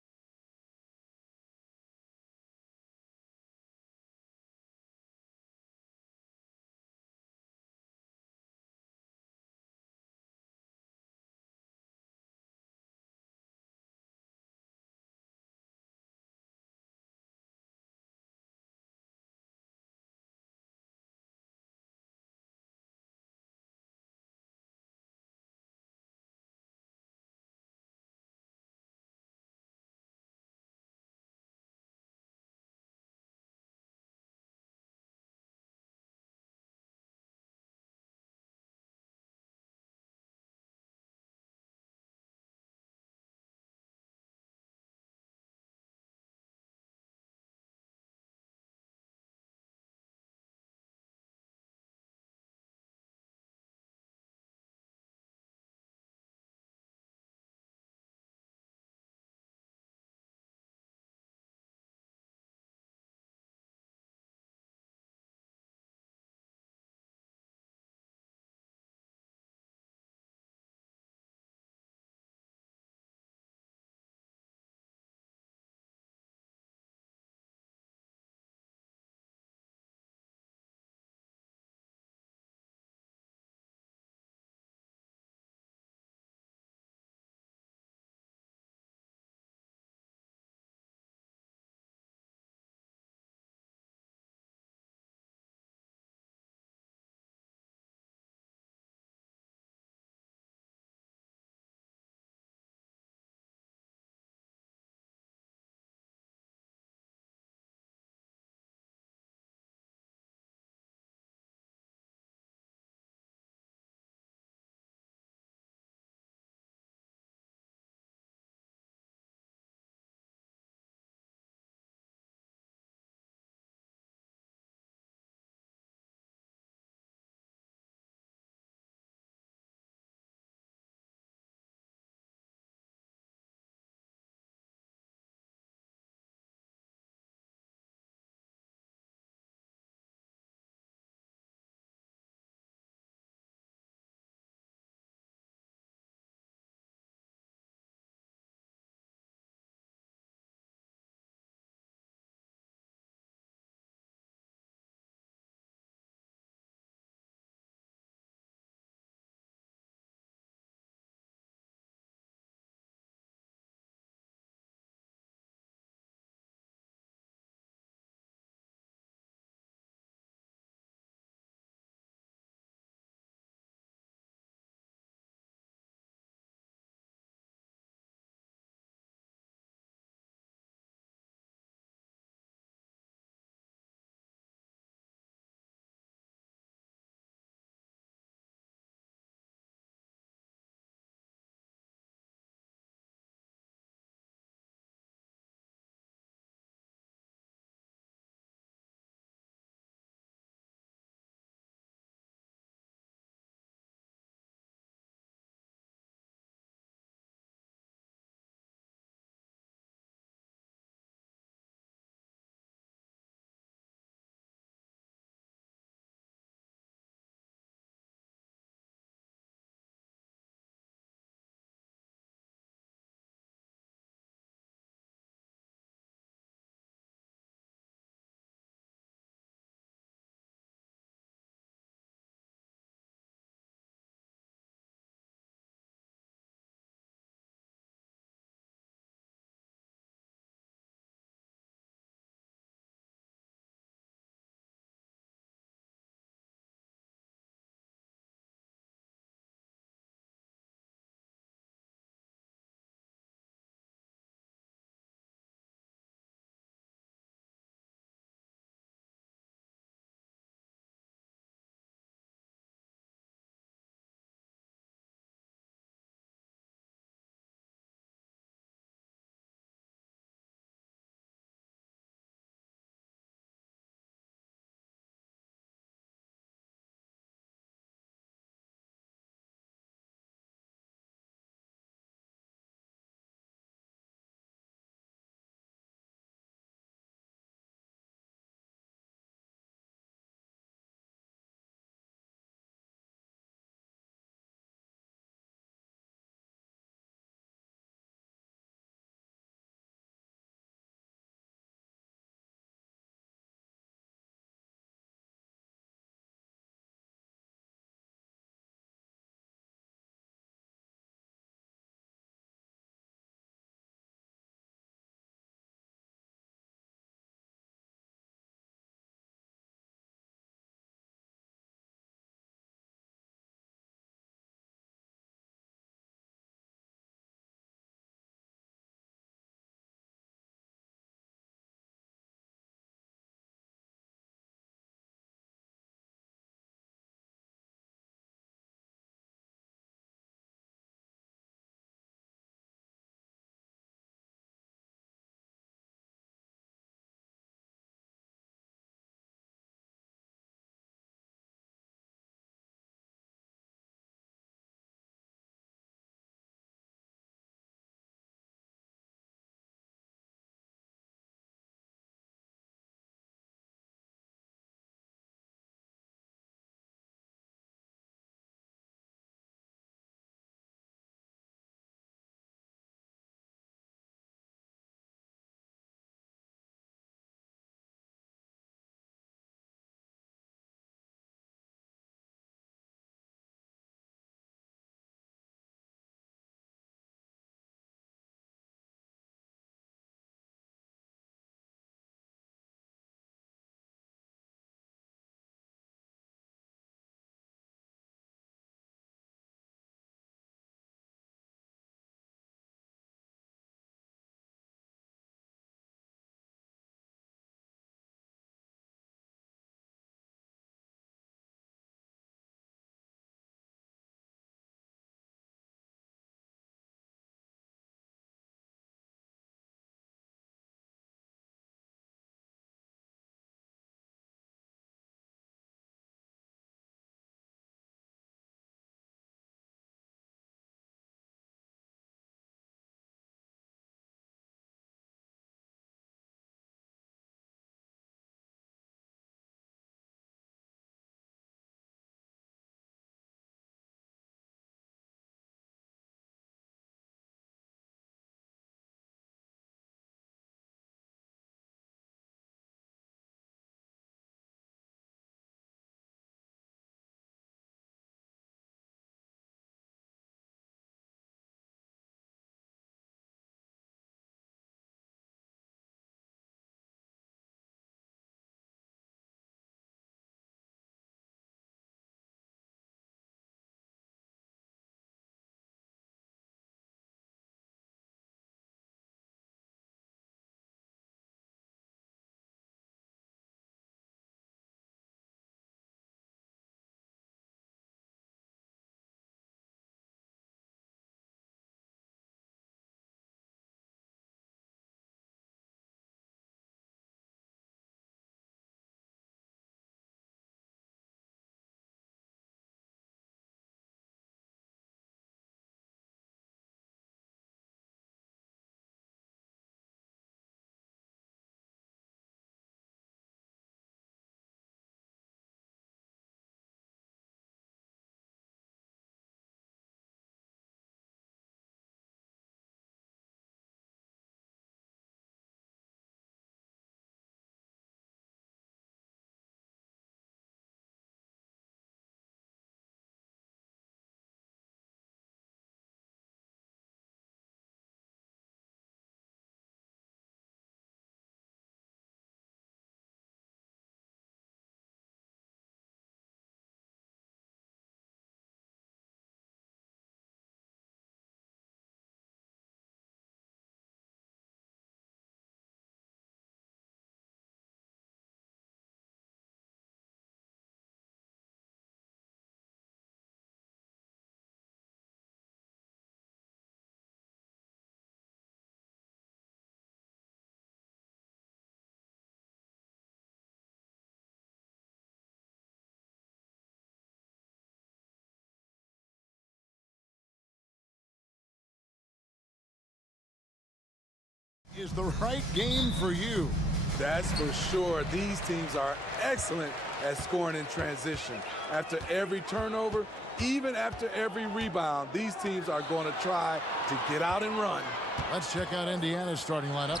Is the right game for you. That's for sure. These teams are excellent at scoring in transition. After every turnover, even after every rebound, these teams are going to try to get out and run. Let's check out Indiana's starting lineup.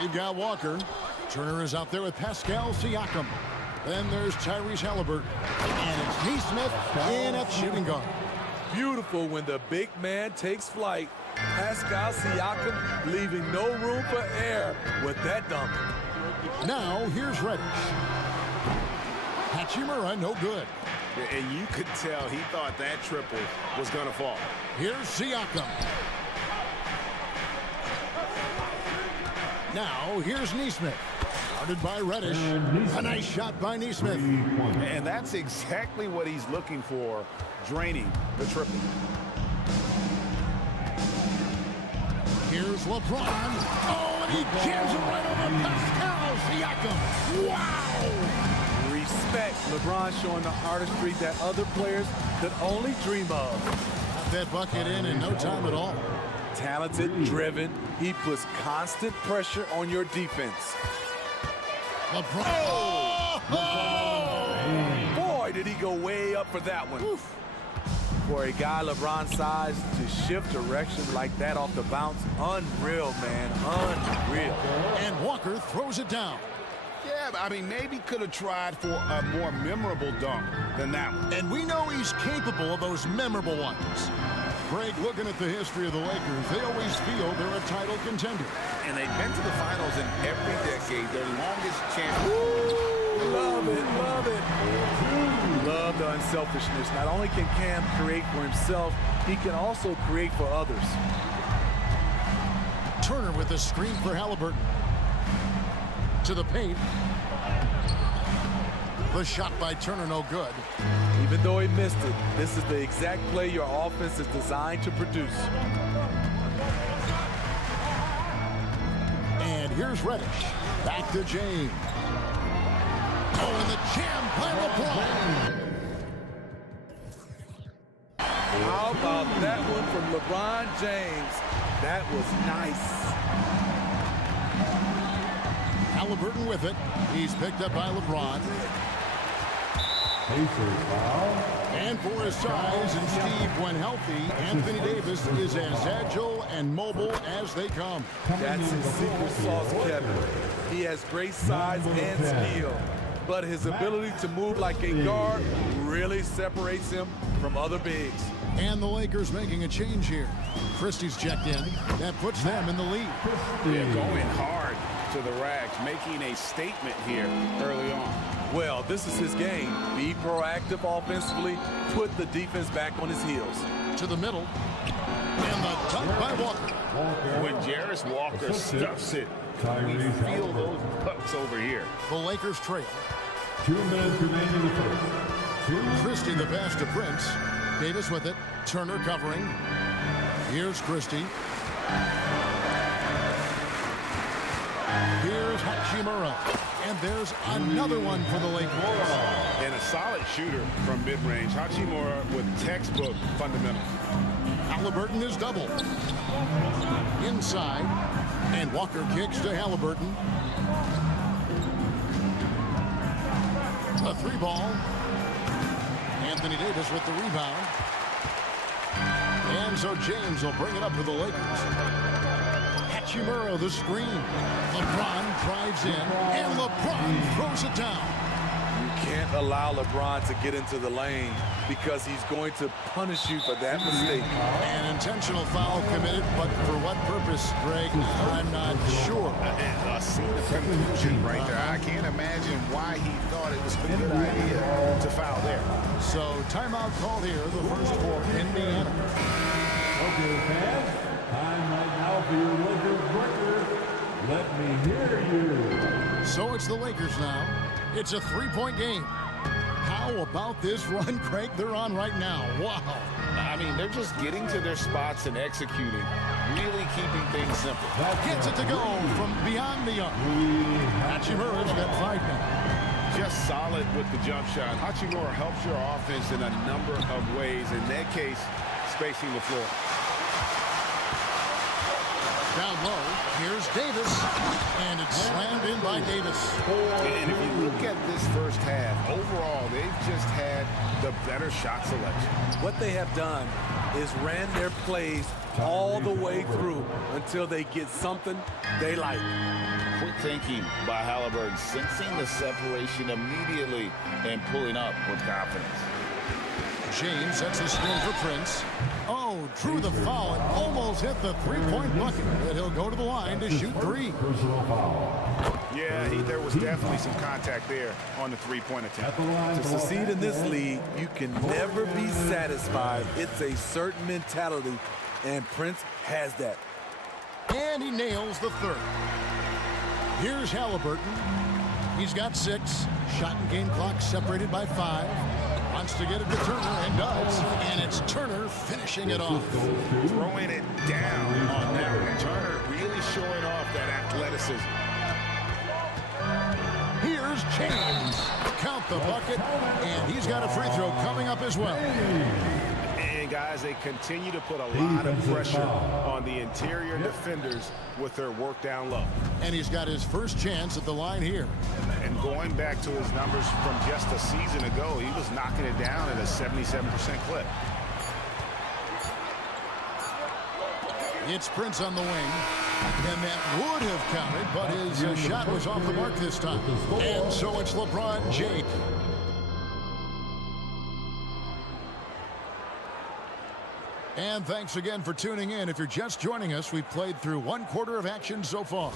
We've got Walker. Turner is out there with Pascal Siakam. Then there's Tyrese Halliburton. And it's Neesmith in at shooting guard. Beautiful when the big man takes flight. Pascal Siakam leaving no room for air with that dunk. Now here's Reddish. Hachimura, no good. And you could tell he thought that triple was going to fall. Here's Siakam. Now here's Neesmith. Guarded by Reddish. A nice shot by Neesmith. And that's exactly what he's looking for, draining the triple. Here's LeBron. Oh, and he jams it right over Pascal Siakam. Wow! Respect. LeBron showing the artistry that other players could only dream of. Got that bucket in no time at all. Talented, driven. He puts constant pressure on your defense. LeBron. Oh! Boy, did he go way up for that one. Oof. For a guy LeBron's size to shift direction like that off the bounce, unreal, man, unreal. And Walker throws it down. Yeah, I mean, maybe could have tried for a more memorable dunk than that one. And we know he's capable of those memorable ones. Greg, looking at the history of the Lakers, they always feel they're a title contender. And they've been to the finals in every decade, their longest champion. Love it, love it. Love the unselfishness. Not only can Cam create for himself, he can also create for others. Turner with the screen for Halliburton. To the paint. The shot by Turner, no good. Even though he missed it, this is the exact play your offense is designed to produce. And here's Reddish. Back to James. Oh, and the jam by LeBron. How about that one from LeBron James? That was nice. Halliburton with it. He's picked up by LeBron. And for his size, and Steve, when healthy, Anthony Davis is as agile and mobile as they come. That's his secret sauce, Kevin. He has great size and skill, but his ability to move like a guard really separates him from other bigs. And the Lakers making a change here. Christie's checked in. That puts them in the lead. Yeah, going hard to the racks, making a statement here early on. Well, this is his game. Be proactive offensively, put the defense back on his heels. To the middle. And the dunk by Walker. When Jarris Walker stuffs it, we feel those pucks over here. The Lakers trail. 2 minutes remaining in the first. Christie the pass to Prince. Davis with it. Turner covering. Here's Christie. Here's Hachimura. And there's another one for the Lakers. And a solid shooter from mid-range. Hachimura with textbook fundamentals. Halliburton is double. Inside. And Walker kicks to Halliburton. A three ball. Anthony Davis with the rebound. And so James will bring it up for the Lakers. Hachimura the screen. LeBron drives in, and LeBron throws it down. You can't allow LeBron to get into the lane because he's going to punish you for that mistake. An intentional foul committed, but for what purpose, Greg, I'm not sure. A scene of confusion right there. I can't imagine why he thought it was a good idea to foul there. So timeout called here, the first for Indiana. Okay, fans, time right now for your Lakers record. Let me hear you. So it's the Lakers now. It's a three-point game. How about this run, Craig, they're on right now? Wow. I mean, they're just getting to their spots and executing, really keeping things simple. Gets it to go from beyond the arc. Hachimura's got 5 now. Just solid with the jump shot. Hachimura helps your offense in a number of ways. In that case, spacing the floor. Down low, Here's Davis, and it's slammed in by Davis. And if you look at this first half, overall, they've just had the better shot selection. What they have done is ran their plays all the way through until they get something they like. Quick thinking by Halliburton, sensing the separation immediately and pulling up with confidence. James sets the screen for Prince. Oh, drew the foul and almost hit the three-point bucket. But he'll go to the line to shoot three. Yeah, there was definitely some contact there on the three-point attempt. To succeed in this league, you can never be satisfied. It's a certain mentality, and Prince has that. And he nails the third. Here's Halliburton. He's got 6. Shot and game clock separated by 5. Wants to get it to Turner and does. And it's Turner finishing it off. Throwing it down on that one. Turner really showing off that athleticism. Here's James. Count the bucket. And he's got a free throw coming up as well. And guys, they continue to put a lot of pressure on the interior defenders with their work down low. And he's got his first chance at the line here. And going back to his numbers from just a season ago, he was knocking it down at a 77% clip. It's Prince on the wing. And that would have counted, but his shot was off the mark this time. And so it's LeBron James. And thanks again for tuning in. If you're just joining us, we've played through 1 quarter of action so far.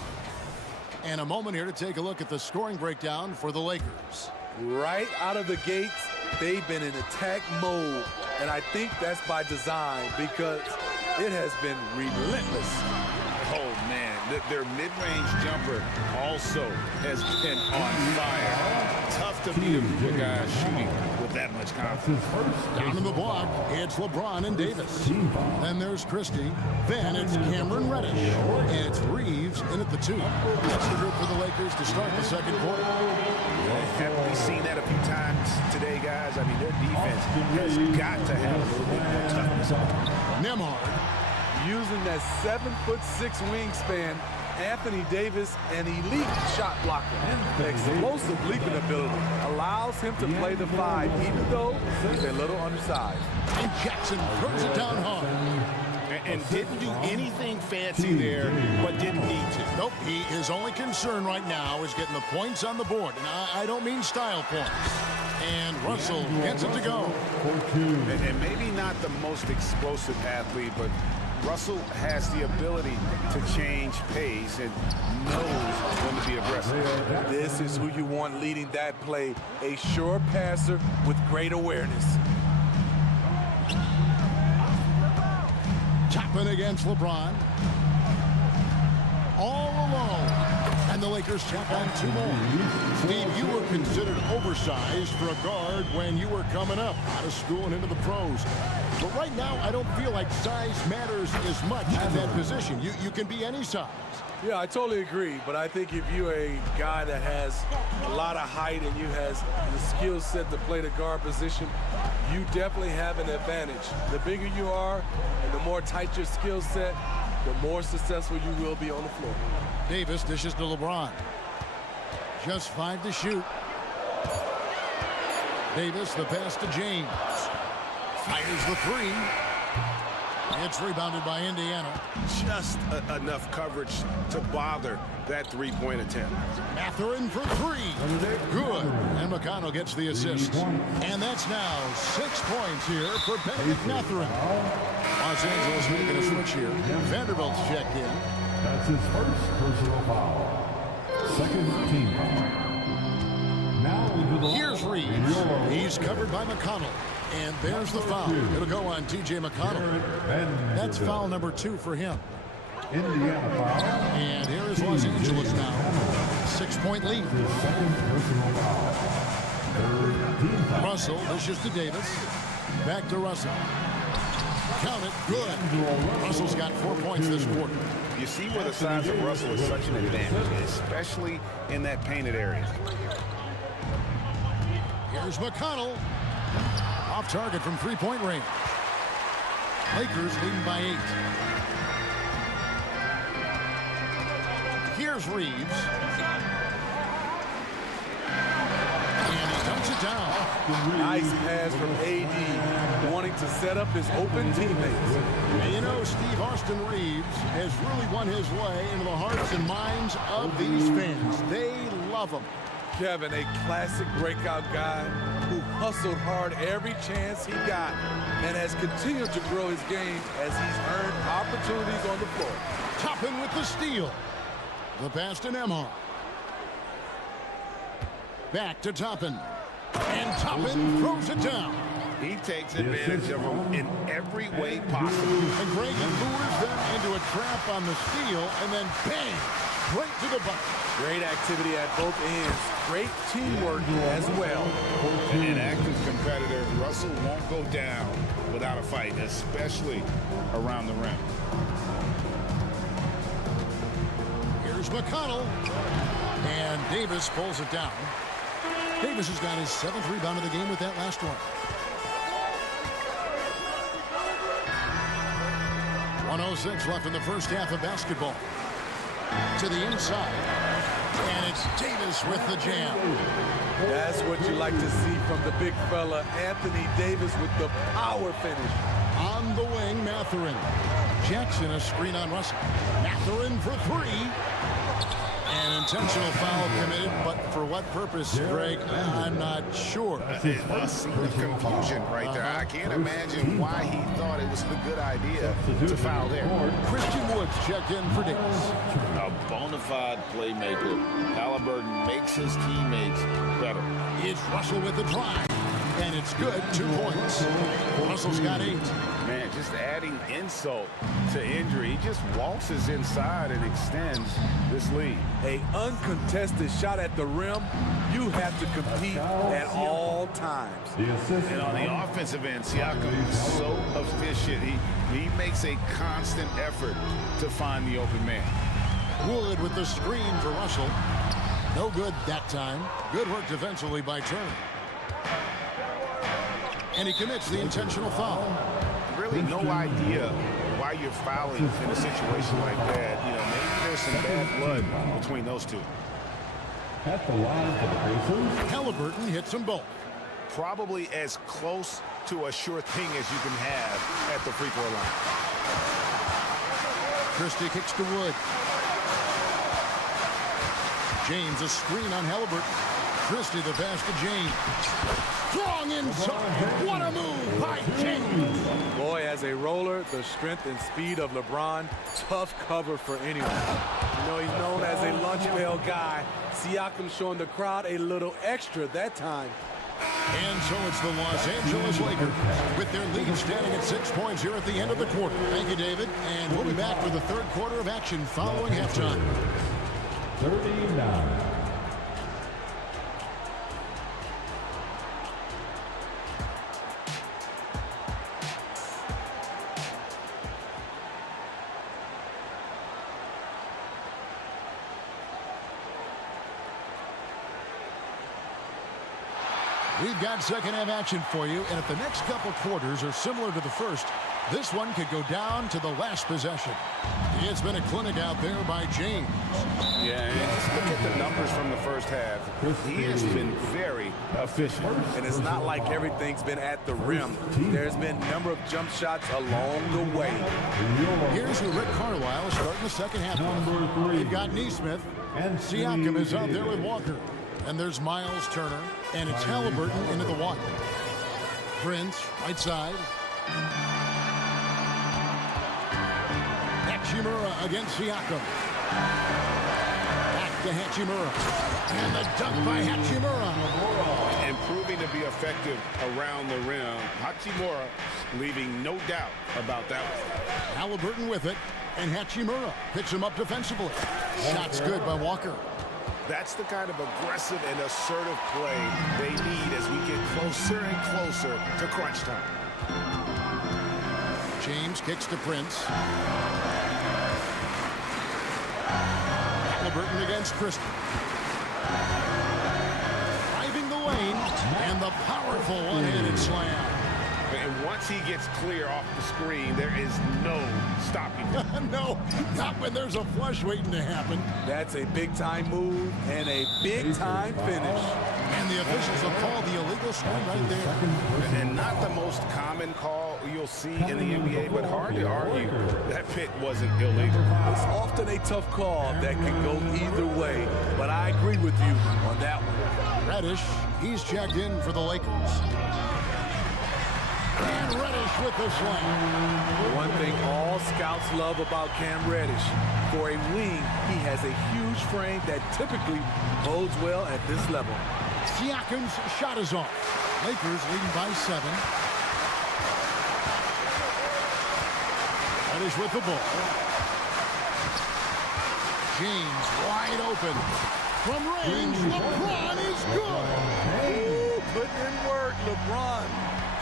And a moment here to take a look at the scoring breakdown for the Lakers. Right out of the gates, they've been in attack mode. And I think that's by design because it has been relentless. Oh, man. Their mid-range jumper also has been on fire. Tough to beat a guy shooting with that much confidence. Down in the block, it's LeBron and Davis. Then there's Christie. Then it's Cameron Reddish. And it's Reeves in at the 2. That's the group for the Lakers to start the second quarter. Haven't we seen that a few times today, guys? I mean, their defense has got to have a little bit more toughness. Nembhard. Using that 7'6" wingspan, Anthony Davis, an elite shot blocker. Explosive leaping ability allows him to play the 5, even though he's a little undersized. And Jackson throws it down hard. And didn't do anything fancy there, but didn't need to. Nope, his only concern right now is getting the points on the board. And I don't mean style points. And Russell gets it to go. And maybe not the most explosive athlete, but Russell has the ability to change pace and knows when to be aggressive. This is who you want leading that play, a sure passer with great awareness. Chapman against LeBron. All alone. And the Lakers tap on 2 more. Steve, you were considered oversized for a guard when you were coming up out of school and into the pros. But right now, I don't feel like size matters as much in that position. You can be any size. Yeah, I totally agree. But I think if you're a guy that has a lot of height and you has the skill set to play the guard position, you definitely have an advantage. The bigger you are and the more tight your skill set, the more successful you will be on the floor. Davis dishes to LeBron. Just 5 to shoot. Davis, the pass to James. Fires the 3. It's rebounded by Indiana. Just enough coverage to bother that 3-point attempt. Mathurin for 3. Good. And McConnell gets the assist. And that's now 6 points here for Benedict Mathurin. Los Angeles making a switch here. Vanderbilt's checked in. That's his first personal foul. Second team foul. Now into the Here's Reeves. He's covered by McConnell. And there's the foul. It'll go on T.J. McConnell. That's foul number 2 for him. Indiana foul. And here is Los Angeles now. 6-point lead. Second personal foul. Third team foul. Russell dishes to Davis. Back to Russell. Count it. Good. Russell's got 4 points this quarter. You see where the size of Russell is such an advantage, especially in that painted area. Here's McConnell. Off target from 3-point range. Lakers leading by 8. Here's Reeves. And he dunks it down. Nice pass from AD, wanting to set up his open teammates. And you know, Steve Austin Reeves has really won his way into the hearts and minds of these fans. They love him. Kevin, a classic breakout guy who hustled hard every chance he got and has continued to grow his game as he's earned opportunities on the floor. Toppin with the steal. The pass to Nemhard. Back to Toppin. And Toppin throws it down. He takes advantage of them in every way possible. And Greg lures them into a trap on the steal, and then bang, right to the bucket. Great activity at both ends. Great teamwork as well. An active competitor, Russell won't go down without a fight, especially around the rim. Here's McConnell. And Davis pulls it down. Davis has got his 7th rebound of the game with that last one. 1:06 left in the first half of basketball. To the inside. And it's Davis with the jam. That's what you like to see from the big fella, Anthony Davis, with the power finish. On the wing, Mathurin. Jackson, a screen on Russell. Mathurin for 3. An intentional foul committed, but for what purpose, Greg? I'm not sure. A scene of confusion right there. I can't imagine why he thought it was a good idea to foul there. Christian Woods checked in for Davis. A bona fide playmaker. Halliburton makes his teammates better. It's Russell with the drive, and it's good. 2 points. Russell's got 8. Man, just adding insult to injury. He just waltzes inside and extends this lead. A uncontested shot at the rim, you have to compete at all times. And on the offensive end, Siakam is so efficient. He makes a constant effort to find the open man. Wood with the screen for Russell. No good that time. Good work defensively by Turner. And he commits the intentional foul. Really no idea why you're fouling in a situation like that. You know, maybe there's some bad blood between those two. At the line for the Pacers, Halliburton hits them both. Probably as close to a sure thing as you can have at the free throw line. Christie kicks to Wood. James a screen on Halliburton. Christie the pass to James. Strong inside. What a move by James. Boy, as a roller, the strength and speed of LeBron, tough cover for anyone. You know, he's known as a lunch pail guy. Siakam showing the crowd a little extra that time. And so it's the Los Angeles Lakers with their lead standing at 6 points here at the end of the quarter. Thank you, David. And we'll be back for the third quarter of action following halftime. 39. We've got second half action for you, and if the next couple quarters are similar to the first, this one could go down to the last possession. It's been a clinic out there by James. Yeah, and just look at the numbers from the first half. He has been very efficient. And it's not like everything's been at the rim. There's been a number of jump shots along the way. Here's who Rick Carlisle starting the second half. They've got Neesmith, and Siakam is out there with Walker. And there's Miles Turner, and it's Halliburton into the one. Prince, right side. Hachimura against Siakam. Back to Hachimura. And the dunk by Hachimura. And proving to be effective around the rim. Hachimura leaving no doubt about that one. Halliburton with it, and Hachimura picks him up defensively. Shot's good by Walker. That's the kind of aggressive and assertive play they need as we get closer and closer to crunch time. James kicks to Prince. Halliburton against Christie. Driving the lane, and the powerful one-handed slam. Kevin, and once he gets clear off the screen, there is no stopping him. No, not when there's a flush waiting to happen. That's a big-time move and a big-time finish. And the officials will call the illegal screen right there. And not the most common call you'll see in the NBA, but hard to argue that pick wasn't illegal. It's often a tough call that can go either way, but I agree with you on that one. Reddish, he's checked in for the Lakers. And Reddish with the slam. One thing all scouts love about Cam Reddish, for a wing, he has a huge frame that typically bodes well at this level. Siakam's shot is off. Lakers leading by 7. Reddish with the ball. James wide open. From range, LeBron is good. Ooh, putting in work, LeBron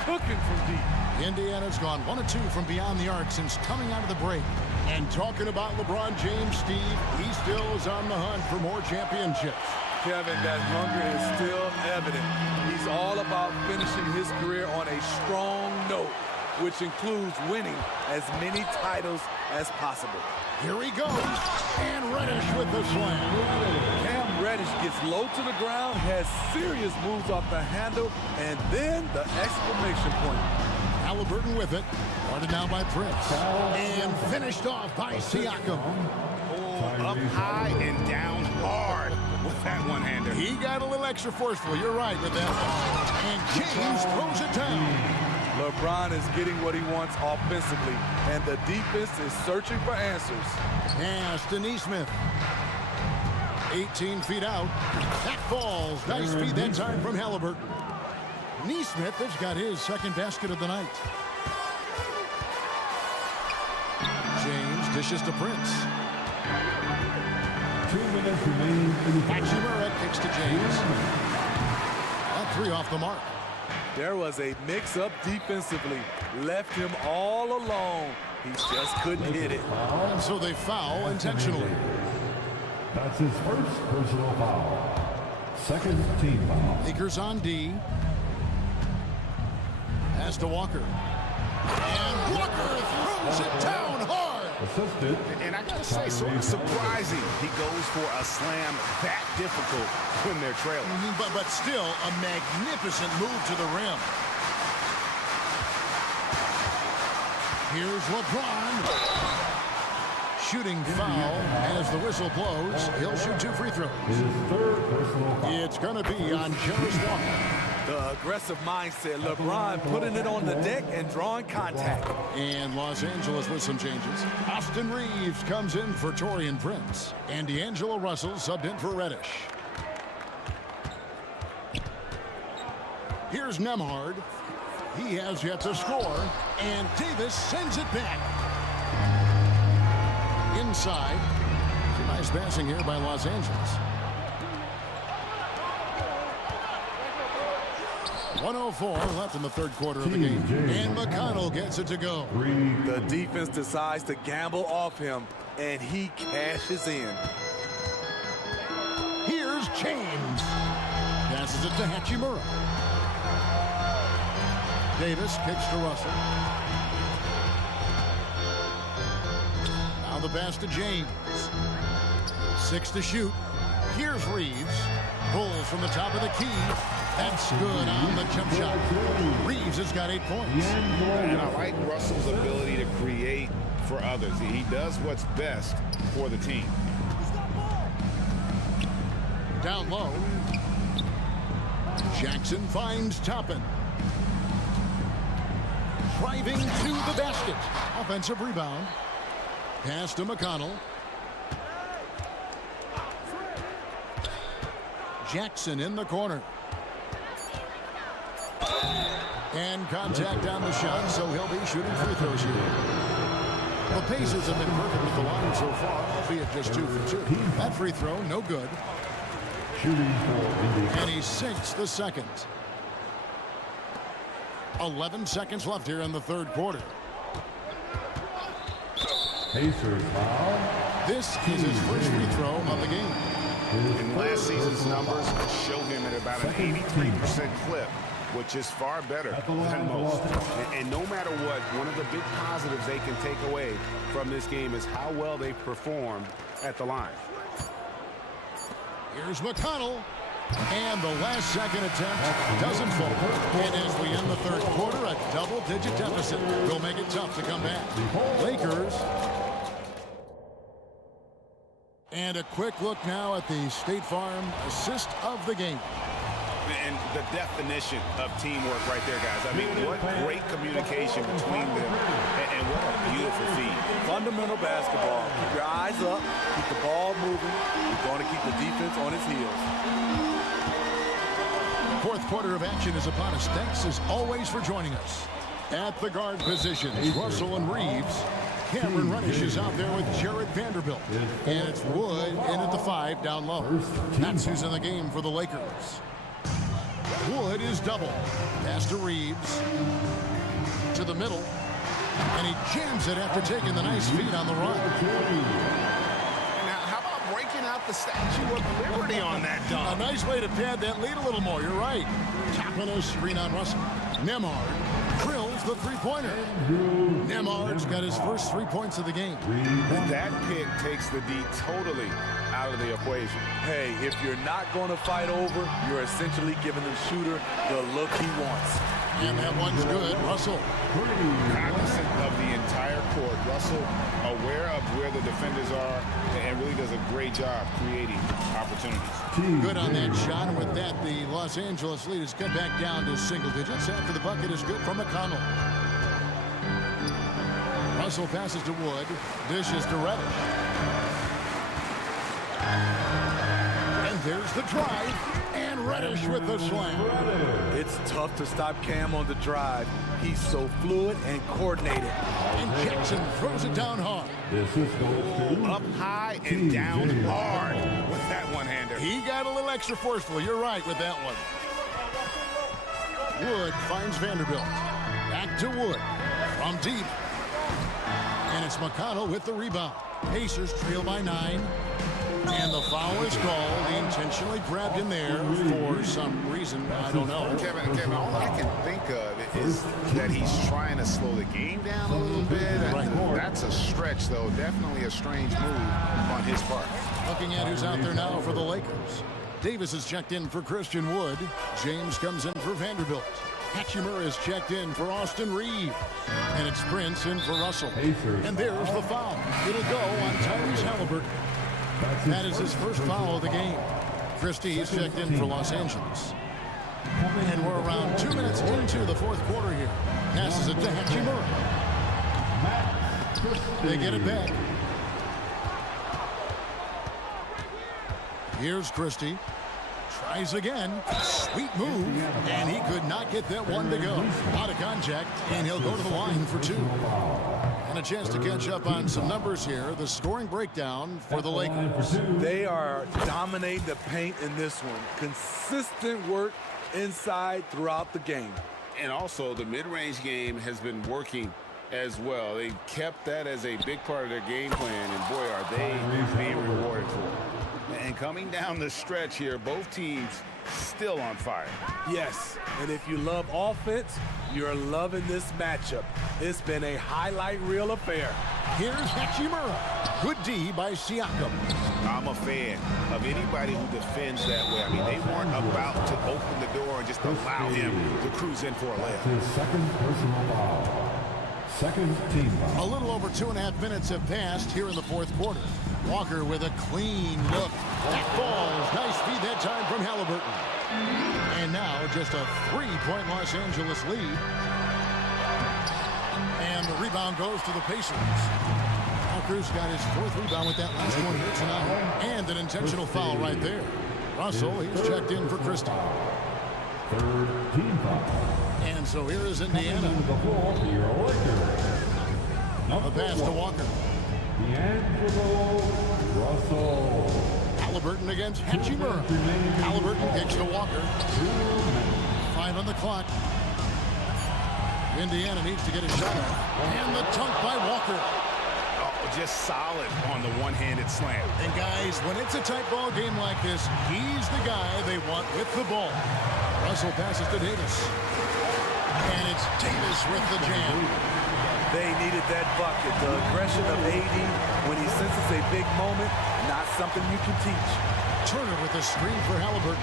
cooking from deep. Indiana's gone 1 of 2 from beyond the arc since coming out of the break. And talking about LeBron James, Steve, he still is on the hunt for more championships. Kevin, that hunger is still evident. He's all about finishing his career on a strong note, which includes winning as many titles as possible. Here he goes, and Reddish with the slam. Cam Reddish gets low to the ground, has serious moves off the handle, and then the exclamation point. Halliburton with it, guarded now by Prince, and finished off by Siakam. Oh, up high and down hard with that one-hander. He got a little extra forceful, you're right with that one. And James throws it down. LeBron is getting what he wants offensively, and the defense is searching for answers. Pass to Neesmith. 18 feet out. That falls. Nice feed that time from Halliburton. Neesmith has got his second basket of the night. James dishes to Prince. 2 minutes remaining in the Hachimura kicks to James. That 3 off the mark. There was a mix-up defensively. Left him all alone. He just couldn't hit it. And so they foul intentionally. That's his first personal foul. Second team foul. Lakers on D. Pass to Walker. And Walker throws it down hard. Assisted. And I gotta say, sort of surprising he goes for a slam that difficult when they're trailing. But still a magnificent move to the rim. Here's LeBron. Shooting foul as the whistle blows. He'll shoot 2 free throws. His third personal foul. It's going to be on Jarvis Walker. The aggressive mindset. LeBron putting it on the deck and drawing contact. And Los Angeles with some changes. Austin Reeves comes in for Taurean Prince. And D'Angelo Russell subbed in for Reddish. Here's Nemhard. He has yet to score. And Davis sends it back. Inside. Some nice passing here by Los Angeles. 1:04 left in the third quarter of the game. And McConnell gets it to go. The defense decides to gamble off him, and he cashes in. Here's James. Passes it to Hachimura. Davis kicks to Russell. Now the pass to James. 6 to shoot. Here's Reeves. Pulls from the top of the key. That's good on the jump shot. Reeves has got 8 points. And I like Russell's ability to create for others. He does what's best for the team. Down low. Jackson finds Toppin. Driving to the basket. Offensive rebound. Pass to McConnell. Jackson in the corner. And contact on the shot, so he'll be shooting free throws here. The Pacers have been perfect with the line so far, albeit just 2 for 2. That free throw, no good. Shooting for Indiana. And he sinks the second. 11 seconds left here in the third quarter. Pacers foul. This is his first free throw of the game. And last season's numbers show him at about an 83% clip which is far better than most. And no matter what, one of the big positives they can take away from this game is how well they performed at the line. Here's McConnell. And the last second attempt doesn't fall. And as we end the third quarter, a double-digit deficit will make it tough to come back. Lakers. And a quick look now at the State Farm assist of the game. And the definition of teamwork right there, guys. I mean, what great communication between them, and what a beautiful feed. Fundamental basketball. Keep your eyes up, keep the ball moving. You're going to keep the defense on its heels. Fourth quarter of action is upon us. Thanks as always for joining us. At the guard positions, Russell and Reeves. Cameron Reddish is out there with Jared Vanderbilt. And it's Wood in at the 5 down low. That's who's in the game for the Lakers. Wood is double. Pass to Reeves. To the middle. And he jams it after taking the nice feed on the run. Now, how about breaking out the Statue of Liberty on that dunk? A nice way to pad that lead a little more. You're right. Tapping a screen on Russell. Nembhard drills the three-pointer. Nembhard's got his first 3 points of the game. That pick takes the D totally out of the equation. Hey, if you're not going to fight over, you're essentially giving the shooter the look he wants. And that one's good. Russell. Cognizant of the entire court. Russell aware of where the defenders are and really does a great job creating opportunities. Good on that shot. And with that, the Los Angeles lead is cut back down to single digits. After the bucket is good from McConnell. Russell passes to Wood. Dishes to Reddish. And there's the drive. And Reddish with the slam. It's tough to stop Cam on the drive. He's so fluid and coordinated. And Jackson throws it down hard. Up high and down hard with that one-hander. He got a little extra forceful. You're right with that one. Wood finds Vanderbilt. Back to Wood. From deep. And it's McConnell with the rebound. Pacers trail by 9. And the foul is called. He intentionally grabbed him there for some reason. I don't know. Kevin, all I can think of is that he's trying to slow the game down a little bit. That's a stretch, though. Definitely a strange move on his part. Looking at who's out there now for the Lakers. Davis is checked in for Christian Wood. James comes in for Vanderbilt. Hachimura is checked in for Austin Reeves. And it's Prince in for Russell. And there's the foul. It'll go on Tyrese Halliburton. That is his first foul of the game. Christie is checked in for Los Angeles. And we're around 2 minutes into the fourth quarter here. Passes it to Hachimura. They get it back. Here's Christie. Tries again. Sweet move. And he could not get that one to go. Out of contact. And he'll go to the line for 2. And a chance to catch up on some numbers here. The scoring breakdown for the Lakers. They are dominating the paint in this one. Consistent work inside throughout the game. And also, the mid-range game has been working as well. They kept that as a big part of their game plan, and boy, are they being rewarded for it. And coming down the stretch here, both teams still on fire. Yes, and if you love offense, you're loving this matchup. It's been a highlight reel affair. Here's Hachimura. Good D by Siakam. I'm a fan of anybody who defends that way. I mean, they weren't about to open the door and just allow him to cruise in for a layup. His second personal foul. Second team foul. A little over 2.5 minutes have passed here in the fourth quarter. Walker with a clean look. That falls. Nice feed that time from Halliburton. And now just a 3-point Los Angeles lead. And the rebound goes to the Pacers. Walker's got his 4th rebound with that last one here tonight. And an intentional foul right there. Russell, he's checked in for Christie. Third team foul. And so here is Indiana. The pass to Walker. Russell. Halliburton against Hachimura. Halliburton kicks to Walker. 5 on the clock. Indiana needs to get a shot. And the dunk by Walker. just solid on the one-handed slam. And guys, when it's a tight ball game like this, he's the guy they want with the ball. Russell passes to Davis. And it's Davis with the jam. They needed that bucket. The aggression of AD when he senses a big moment, not something you can teach. Turner with a screen for Halliburton.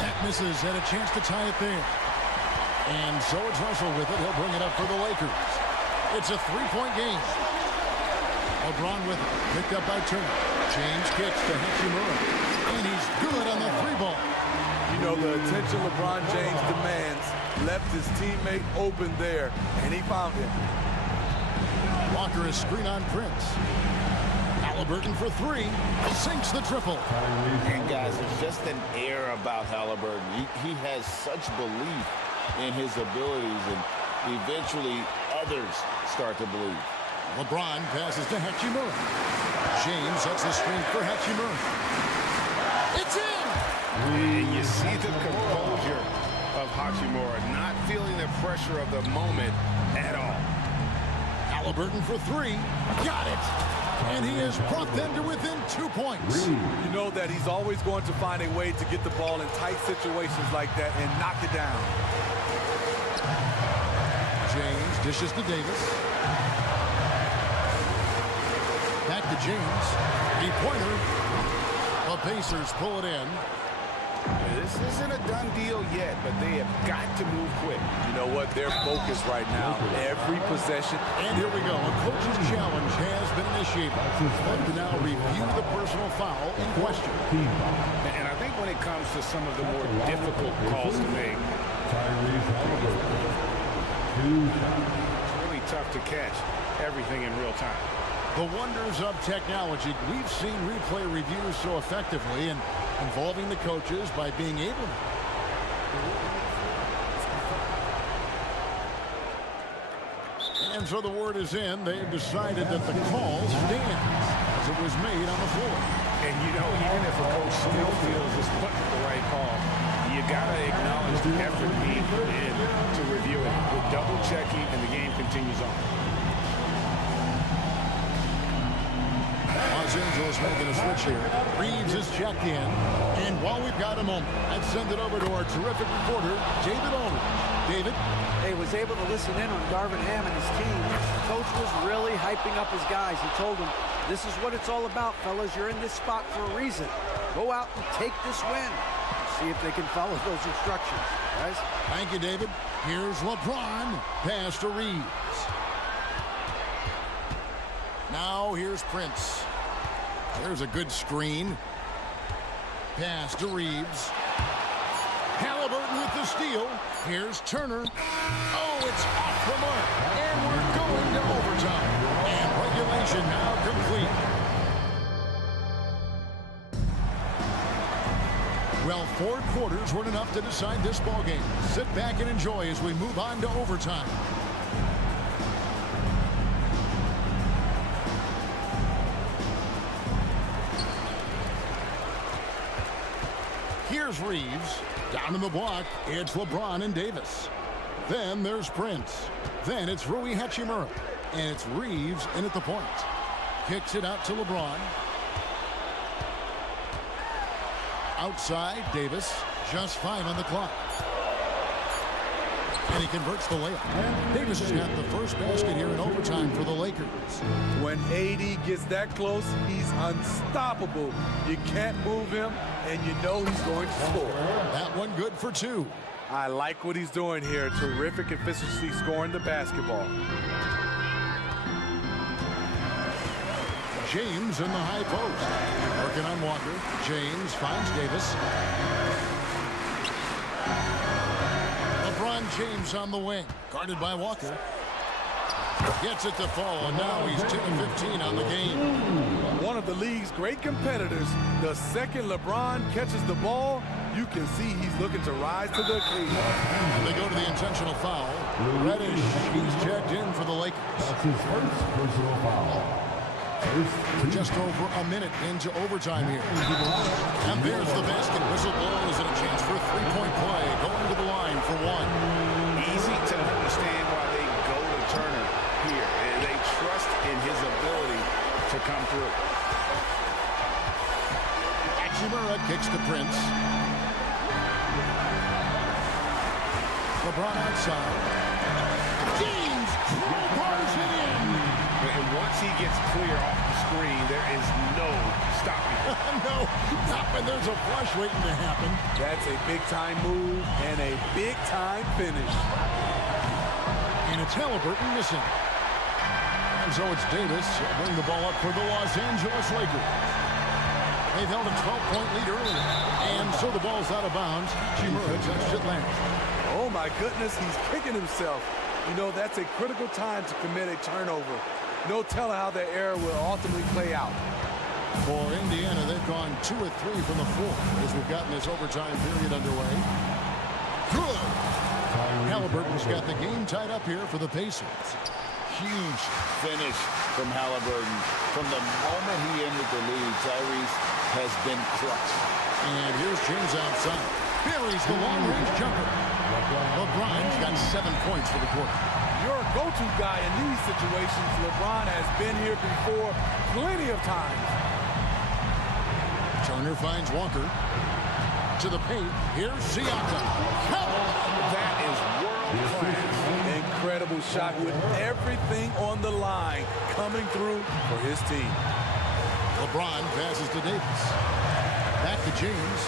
That misses, and a chance to tie it there. And so it's Russell with it. He'll bring it up for the Lakers. It's a three-point game. LeBron with it. Picked up by Turner. James kicks to Hachimura. And he's good on the three ball. You know, the attention LeBron James demands left his teammate open there, and he found him. Walker is screen on Prince. Halliburton for three. Sinks the triple. And guys, there's just an air about Halliburton. He has such belief in his abilities, and eventually others start to believe. LeBron passes to Hachimura. James sets the screen for Hachimura. It's in! And you see the composure of Hachimura, not feeling the pressure of the moment at all. Halliburton for three. Got it! And he has brought them to within 2 points. You know that he's always going to find a way to get the ball in tight situations like that and knock it down. James dishes to Davis. Back to James. Three-pointer. The Pacers pull it in. This isn't a done deal yet, but they have got to move quick. You know what? They're focused right now. Every possession. And here we go. A coach's challenge has been initiated. Time to now review the personal foul in question. And I think when it comes to some of the more difficult calls to make, it's really tough to catch everything in real time. The wonders of technology. We've seen replay reviews so effectively and involving the coaches by being able to. And so the word is in. They've decided that the call stands as it was made on the floor. And you know, even if a coach still feels it's put the right call, you got to acknowledge the effort being put in to review it. With double checking, and the game continues on. Los Angeles making a switch here. Reeves is checked in. And while we've got a moment, I'd send it over to our terrific reporter, David Aldridge. David? He was able to listen in on Darvin Ham and his team. The coach was really hyping up his guys. He told them, this is what it's all about, fellas. You're in this spot for a reason. Go out and take this win. See if they can follow those instructions, guys. Thank you, David. Here's LeBron. Pass to Reeves. Now here's Prince. There's a good screen. Pass to Reeves. Halliburton with the steal. Here's Turner. Oh, it's off the mark. And we're going to overtime. And regulation now complete. Well, 4 quarters weren't enough to decide this ball game. Sit back and enjoy as we move on to overtime. Here's Reeves. Down in the block, it's LeBron and Davis. Then there's Prince. Then it's Rui Hachimura. And it's Reeves in at the point. Kicks it out to LeBron. Outside, Davis. Just 5 on the clock. And he converts the layup. Davis has got the first basket here in overtime for the Lakers. When AD gets that close, he's unstoppable. You can't move him, and you know he's going to score. That one good for 2. I like what he's doing here. Terrific efficiency scoring the basketball. James in the high post. Working on Walker. James finds Davis. LeBron James on the wing. Guarded by Walker. Gets it to fall, and now he's 10-15 on the game. One of the league's great competitors. The second LeBron catches the ball, you can see he's looking to rise to the occasion. And they go to the intentional foul. Reddish, he's checked in for the Lakers. That's his first personal foul. We're just over a minute into overtime here. And there's the basket. Whistle blows and a chance for a three-point play. Going to the line for 1. Easy to understand why they go to Turner here. They trust in his ability to come through. Murrah kicks to Prince. LeBron outside. James crowbars it in. And once he gets clear off the screen, there is no stopping him. No, not when there's a flush waiting to happen. That's a big-time move and a big-time finish. And it's Halliburton missing. And so it's Davis bring the ball up for the Los Angeles Lakers. They've held a 12-point lead earlier. And so the ball's out of bounds. Murrah touched it last. Oh, my goodness, he's kicking himself. You know, that's a critical time to commit a turnover. No telling how the error will ultimately play out. For Indiana, they've gone 2 of 3 from the floor as we've gotten this overtime period underway. Good. Halliburton's got the game tied up here for the Pacers. Huge finish from Halliburton. From the moment he entered the league, Tyrese has been clutch. And here's James outside. Buries the long-range jumper. LeBron's got 7 points for the quarter. Your go-to guy in these situations, LeBron has been here before plenty of times. Turner finds Walker. To the paint. Here's Siakam. That is world-class. Incredible shot with everything on the line coming through for his team. LeBron passes to Davis. Back to James.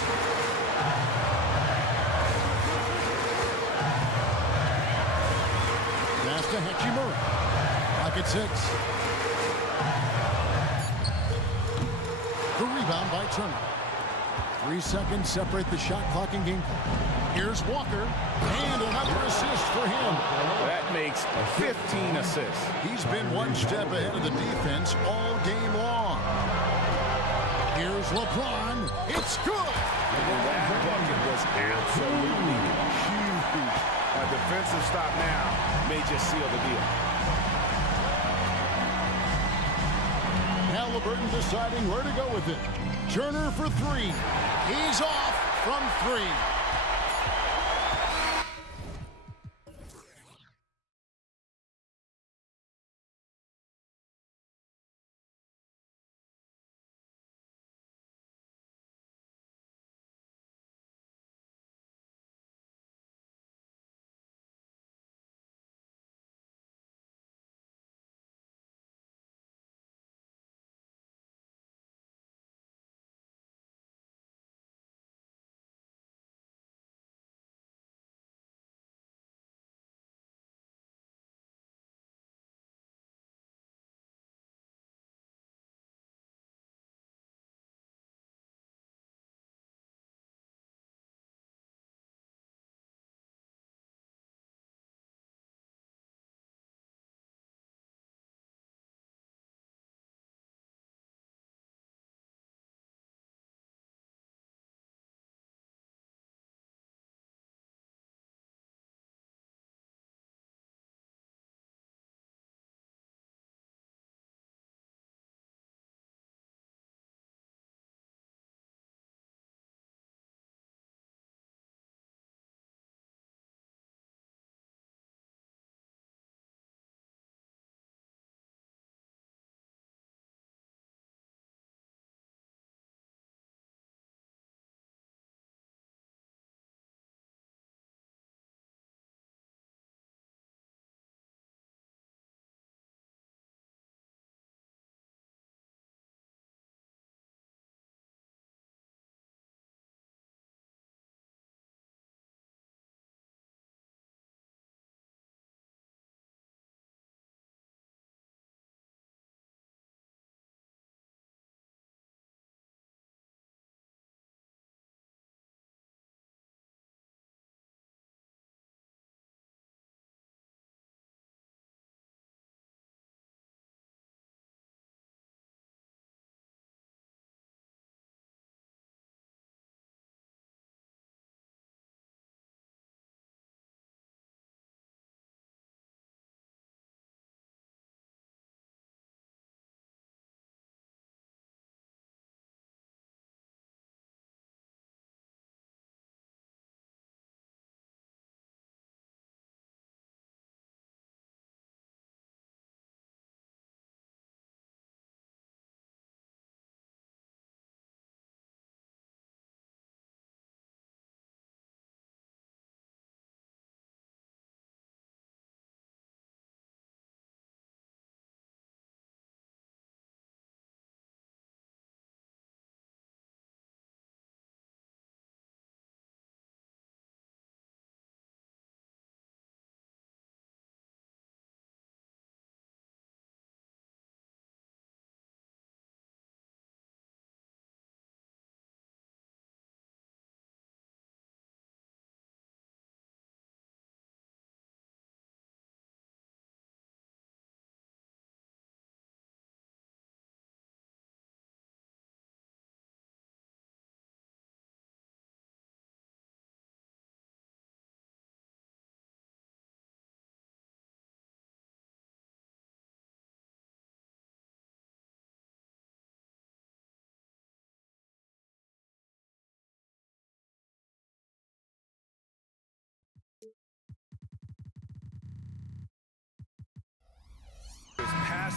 Pass to Murrah. Back at 6. The rebound by Turner. 3 seconds separate the shot clock and game clock. Here's Walker, and another assist for him. That makes 15 assists. He's been one step ahead of the defense all game long. Here's LeBron. It's good. That bucket was absolutely huge. A defensive stop now may just seal the deal. Halliburton deciding where to go with it. Turner for 3. He's off from 3.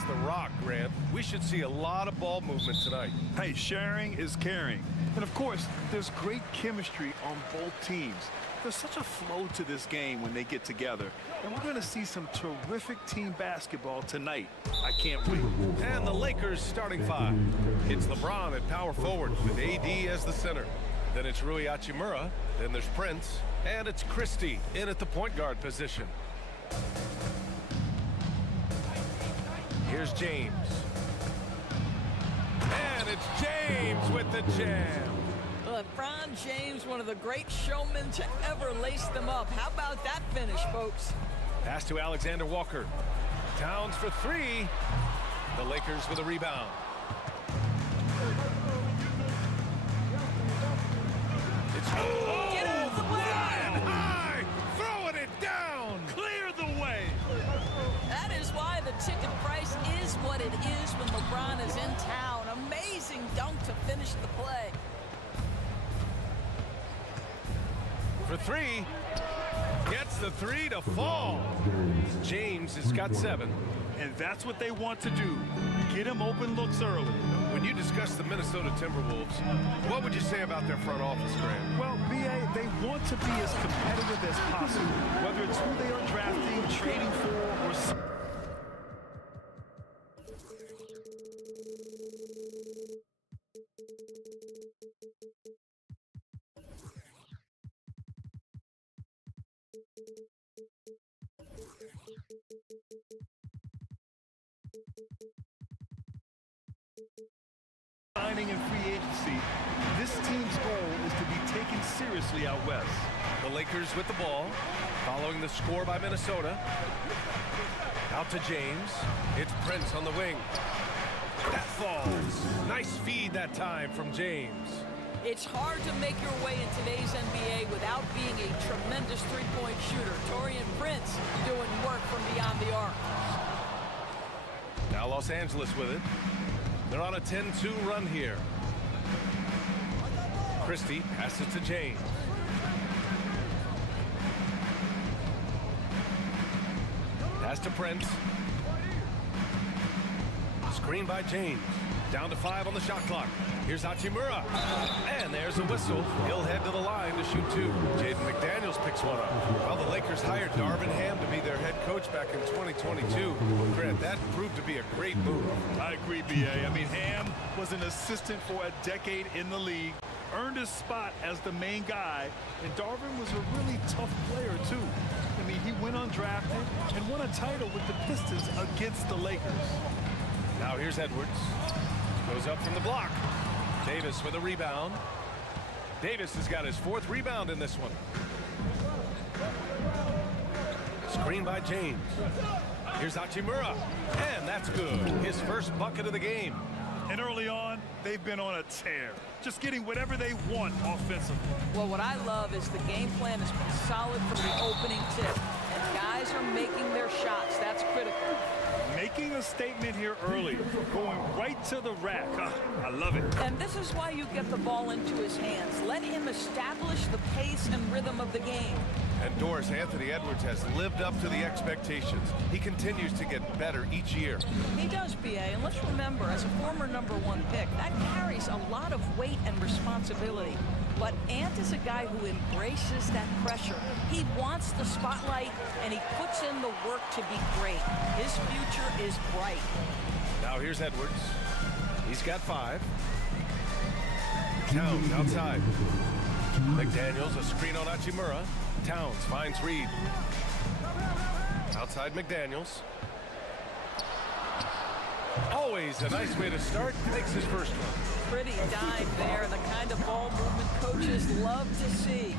the rock, Grant. We should see a lot of ball movement tonight. Hey, sharing is caring. And of course, there's great chemistry on both teams. There's such a flow to this game when they get together. And we're going to see some terrific team basketball tonight. I can't wait. And the Lakers starting five. It's LeBron at power forward with AD as the center. Then it's Rui Hachimura. Then there's Prince. And it's Christie in at the point guard position. Here's James. And it's James with the jam. LeBron James, one of the great showmen to ever lace them up. How about that finish, folks? Pass to Alexander Walker. Towns for three. The Lakers with a rebound. It's Get out of the way! flying high, throwing it down. Clear the way! That is why the ticket price is what it is when LeBron is in town. Amazing dunk to finish the play. For three. Gets the three to fall. James has got 7. And that's what they want to do. Get him open looks early. When you discuss the Minnesota Timberwolves, what would you say about their front office, Grant? Well, BA, they want to be as competitive as possible, whether it's who they are drafting, trading for, or... Signing and free agency, this team's goal is to be taken seriously out west. The Lakers with the ball, following the score by Minnesota. Out to James. It's Prince on the wing. That falls. Nice feed that time from James. It's hard to make your way in today's NBA without being a tremendous three-point shooter. Taurean Prince doing work from beyond the arc. Now Los Angeles with it. They're on a 10-2 run here. Christie passes to James. Pass to Prince. Screen by James. Down to 5 on the shot clock. Here's Hachimura. And there's a whistle. He'll head to the line to shoot 2. Jaden McDaniels picks one up. Well, the Lakers hired Darvin Ham to be their head coach back in 2022. Grant, that proved to be a great move. I agree, BA. I mean, Ham was an assistant for a decade in the league, earned his spot as the main guy, and Darvin was a really tough player, too. I mean, he went undrafted and won a title with the Pistons against the Lakers. Now here's Edwards. Goes up from the block. Davis with a rebound. Davis has got his 4th rebound in this one. Screen by James. Here's Hachimura. And that's good. His first bucket of the game. And early on, they've been on a tear, just getting whatever they want offensively. Well, what I love is the game plan has been solid from the opening tip, and guys are making their shots. That's critical. Making a statement here early, going right to the rack. I love it. And this is why you get the ball into his hands. Let him establish the pace and rhythm of the game. And Doris, Anthony Edwards has lived up to the expectations. He continues to get better each year. He does, BA, and let's remember, as a former #1 pick, that carries a lot of weight and responsibility. But Ant is a guy who embraces that pressure. He wants the spotlight, and he puts in the work to be great. His future is bright. Now here's Edwards. He's got 5. Towns outside. McDaniels, a screen on Hachimura. Towns finds Reed. Outside McDaniels. Always a nice way to start. Makes his first one. Pretty dive there, the kind of ball movement coaches love to see.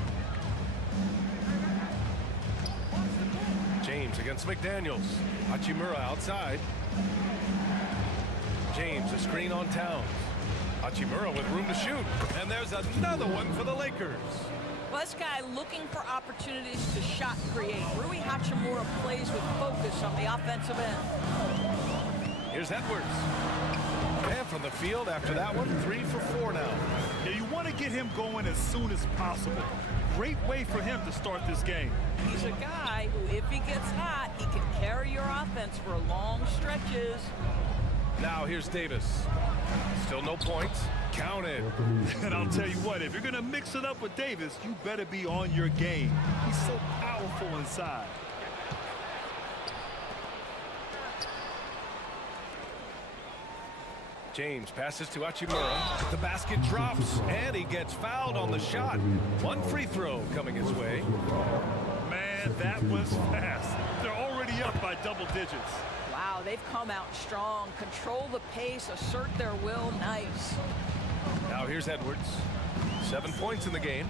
James against McDaniels. Hachimura outside. James, a screen on Towns. Hachimura with room to shoot. And there's another one for the Lakers. Well, this guy looking for opportunities to shot create. Rui Hachimura plays with focus on the offensive end. Here's Edwards. And from the field after that one, 3 for 4 now. Yeah, you want to get him going as soon as possible. Great way for him to start this game. He's a guy who, if he gets hot, he can carry your offense for long stretches. Now here's Davis. Still no points. Counted. And I'll tell you what, if you're going to mix it up with Davis, you better be on your game. He's so powerful inside. James passes to Hachimura. The basket drops, and he gets fouled on the shot. One free throw coming his way. Man, that was fast. They're already up by double digits. Wow, they've come out strong. Control the pace, assert their will. Nice. Now here's Edwards. 7 points in the game.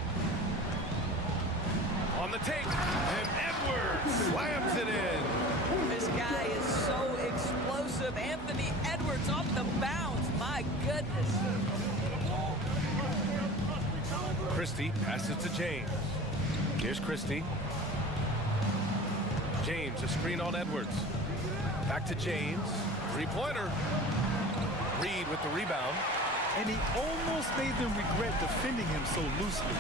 On the take, and Edwards slams it in. This guy is so explosive. Anthony Edwards off the bounce. My goodness. Christie passes to James. Here's Christie. James, a screen on Edwards. Back to James. Three-pointer. Reed with the rebound. And he almost made them regret defending him so loosely.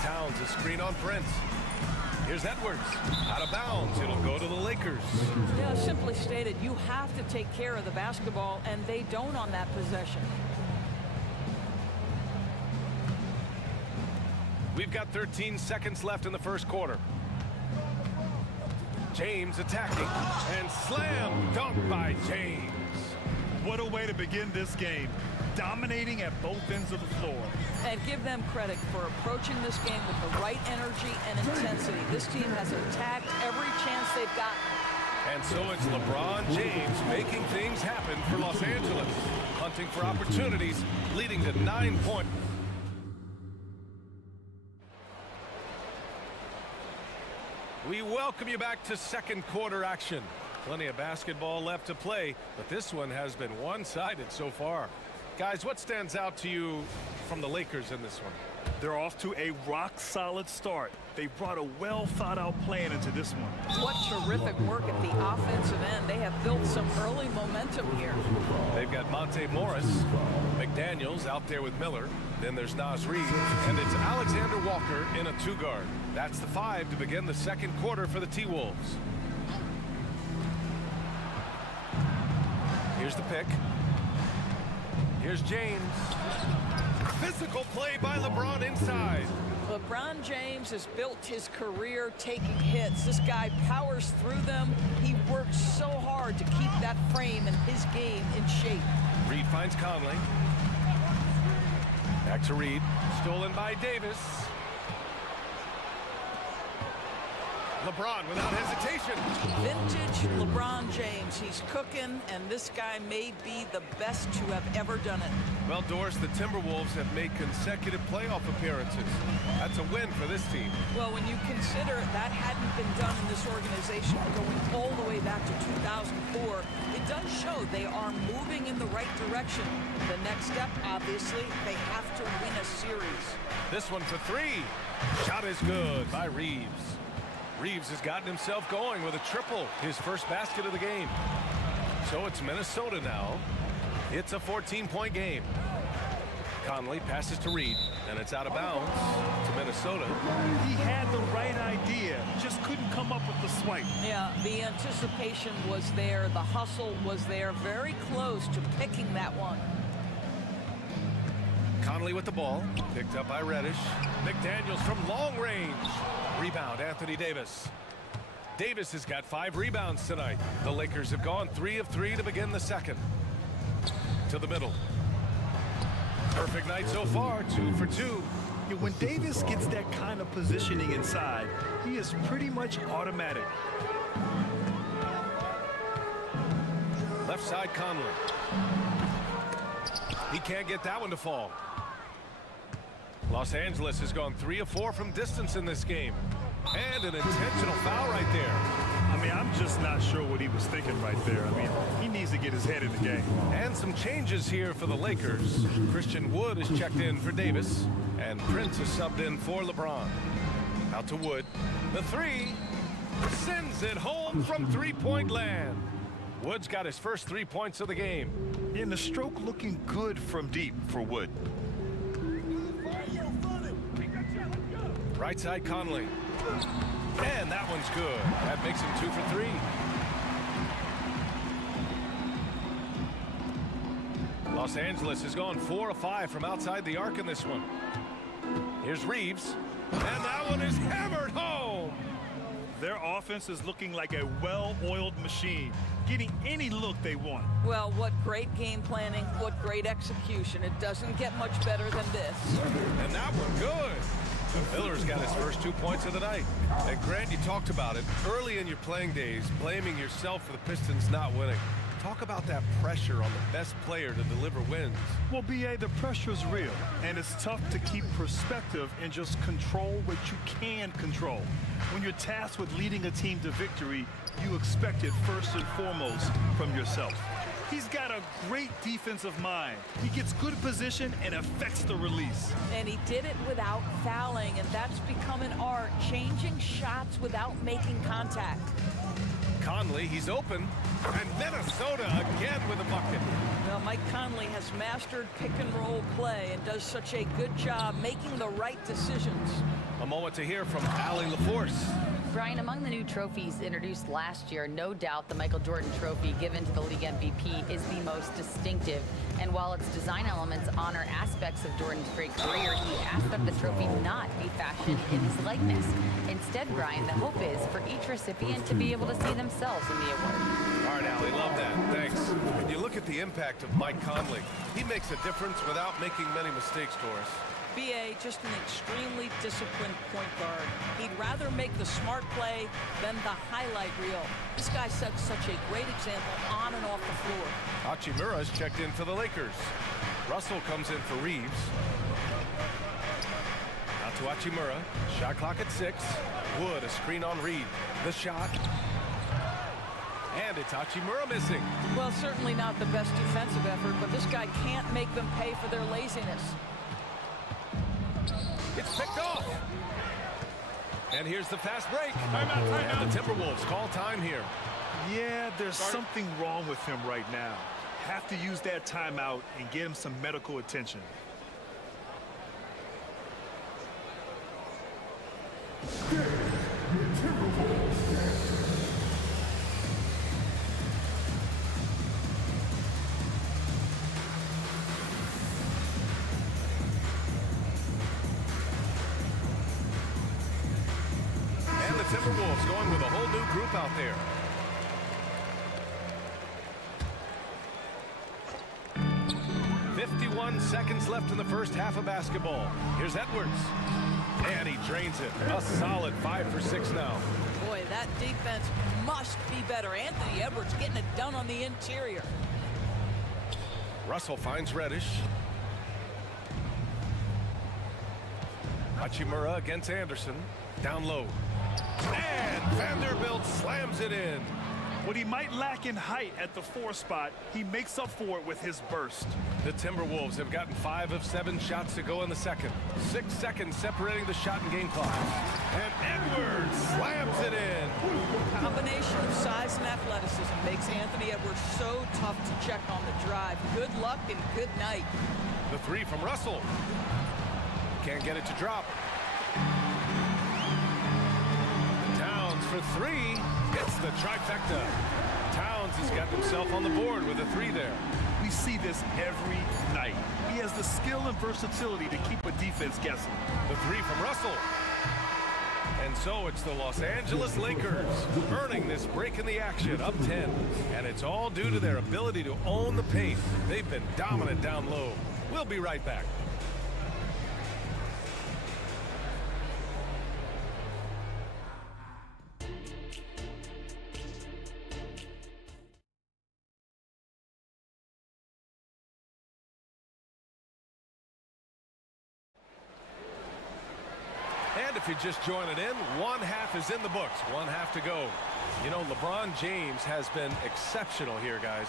Towns, a screen on Prince. Here's Edwards. Out of bounds. It'll go to the Lakers. Yeah, simply stated, you have to take care of the basketball, and they don't on that possession. We've got 13 seconds left in the first quarter. James attacking, and slam dunk by James. What a way to begin this game. Dominating at both ends of the floor. And give them credit for approaching this game with the right energy and intensity. This team has attacked every chance they've gotten. And so it's LeBron James making things happen for Los Angeles. Hunting for opportunities, leading to 9 points. We welcome you back to second quarter action. Plenty of basketball left to play, but this one has been one-sided so far. Guys, what stands out to you from the Lakers in this one? They're off to a rock-solid start. They brought a well-thought-out plan into this one. What terrific work at the offensive end. They have built some early momentum here. They've got Monte Morris, McDaniels out there with Miller. Then there's Naz Reid, and it's Alexander Walker in a two-guard. That's the 5 to begin the second quarter for the T-Wolves. Here's the pick. Here's James. Physical play by LeBron inside. LeBron James has built his career taking hits. This guy powers through them. He works so hard to keep that frame and his game in shape. Reed finds Conley. Back to Reed. Stolen by Davis. LeBron without hesitation. Vintage LeBron James. He's cooking, and this guy may be the best to have ever done it. Well, Doris, the Timberwolves have made consecutive playoff appearances. That's a win for this team. Well, when you consider that hadn't been done in this organization going all the way back to 2004, it does show they are moving in the right direction. The next step, obviously, they have to win a series. This one for three. Shot is good by Reeves. Reeves has gotten himself going with a triple, his first basket of the game. So it's Minnesota now. It's a 14-point game. Conley passes to Reed, and it's out of bounds to Minnesota. He had the right idea, just couldn't come up with the swipe. Yeah, the anticipation was there, the hustle was there, very close to picking that one. Conley with the ball, picked up by Reddish. McDaniels from long range. Rebound, Anthony Davis. Davis has got 5 rebounds tonight. The Lakers have gone 3 of 3 to begin the second. To the middle. Perfect night so far, 2 for 2. Yeah, when Davis gets that kind of positioning inside, he is pretty much automatic. Left side, Conley. He can't get that one to fall. Los Angeles has gone 3 of 4 from distance in this game. And an intentional foul right there. I mean, I'm just not sure what he was thinking right there. I mean, he needs to get his head in the game. And some changes here for the Lakers. Christian Wood is checked in for Davis. And Prince is subbed in for LeBron. Out to Wood. The 3 sends it home from three-point land. Wood's got his first 3 points of the game. And the stroke looking good from deep for Wood. Right side Conley. And that one's good. That makes him 2 for 3. Los Angeles has gone 4 of 5 from outside the arc in this one. Here's Reeves. And that one is hammered home. Their offense is looking like a well-oiled machine, getting any look they want. Well, what great game planning, what great execution. It doesn't get much better than this. And that one good. Miller's got his first 2 points of the night. And Grant, you talked about it early in your playing days, blaming yourself for the Pistons not winning. Talk about that pressure on the best player to deliver wins. Well, B.A., the pressure's real, and it's tough to keep perspective and just control what you can control. When you're tasked with leading a team to victory, you expect it first and foremost from yourself. He's got a great defensive mind. He gets good position and affects the release. And he did it without fouling, and that's become an art, changing shots without making contact. Conley, he's open, and Minnesota again with a bucket. Well, Mike Conley has mastered pick-and-roll play and does such a good job making the right decisions. A moment to hear from Allie LaForce. Brian, among the new trophies introduced last year, no doubt the Michael Jordan trophy given to the league MVP is the most distinctive. And while its design elements honor aspects of Jordan's great career, he asked that the trophy not be fashioned in his likeness. Instead, Brian, the hope is for each recipient to be able to see themselves in the award. All right, Allie, love that. Thanks. When you look at the impact of Mike Conley, he makes a difference without making many mistakes, Doris. B.A., just an extremely disciplined point guard. He'd rather make the smart play than the highlight reel. This guy sets such a great example on and off the floor. Hachimura's checked in for the Lakers. Russell comes in for Reeves. Out to Hachimura. Shot clock at 6. Wood, a screen on Reed. The shot. And it's Hachimura missing. Well, certainly not the best defensive effort, but this guy can't make them pay for their laziness. It's picked off. And here's the fast break. And the Timberwolves call time here. Yeah, there's something wrong with him right now. Have to use that timeout and get him some medical attention. Timberwolves going with a whole new group out there. "51 seconds left in the first half of basketball. Here's Edwards. And he drains it. A solid 5 for 6 now. Boy, that defense must be better. Anthony Edwards getting it done on the interior. Russell finds Reddish. Hachimura against Anderson. Down low. And Vanderbilt slams it in. What he might lack in height at the 4 spot, he makes up for it with his burst. The Timberwolves have gotten 5 of 7 shots to go in the second. 6 seconds separating the shot and game clock. And Edwards slams it in. Combination of size and athleticism makes Anthony Edwards so tough to check on the drive. Good luck and good night. The 3 from Russell. Can't get it to drop. For 3, it's the trifecta. Towns has got himself on the board with a 3 there. We see this every night. He has the skill and versatility to keep a defense guessing. The 3 from Russell. And so it's the Los Angeles Lakers earning this break in the action, up 10. And it's all due to their ability to own the paint. They've been dominant down low. We'll be right back. you're just joining in, one half is in the books, one half to go. You know, LeBron James has been exceptional here, guys.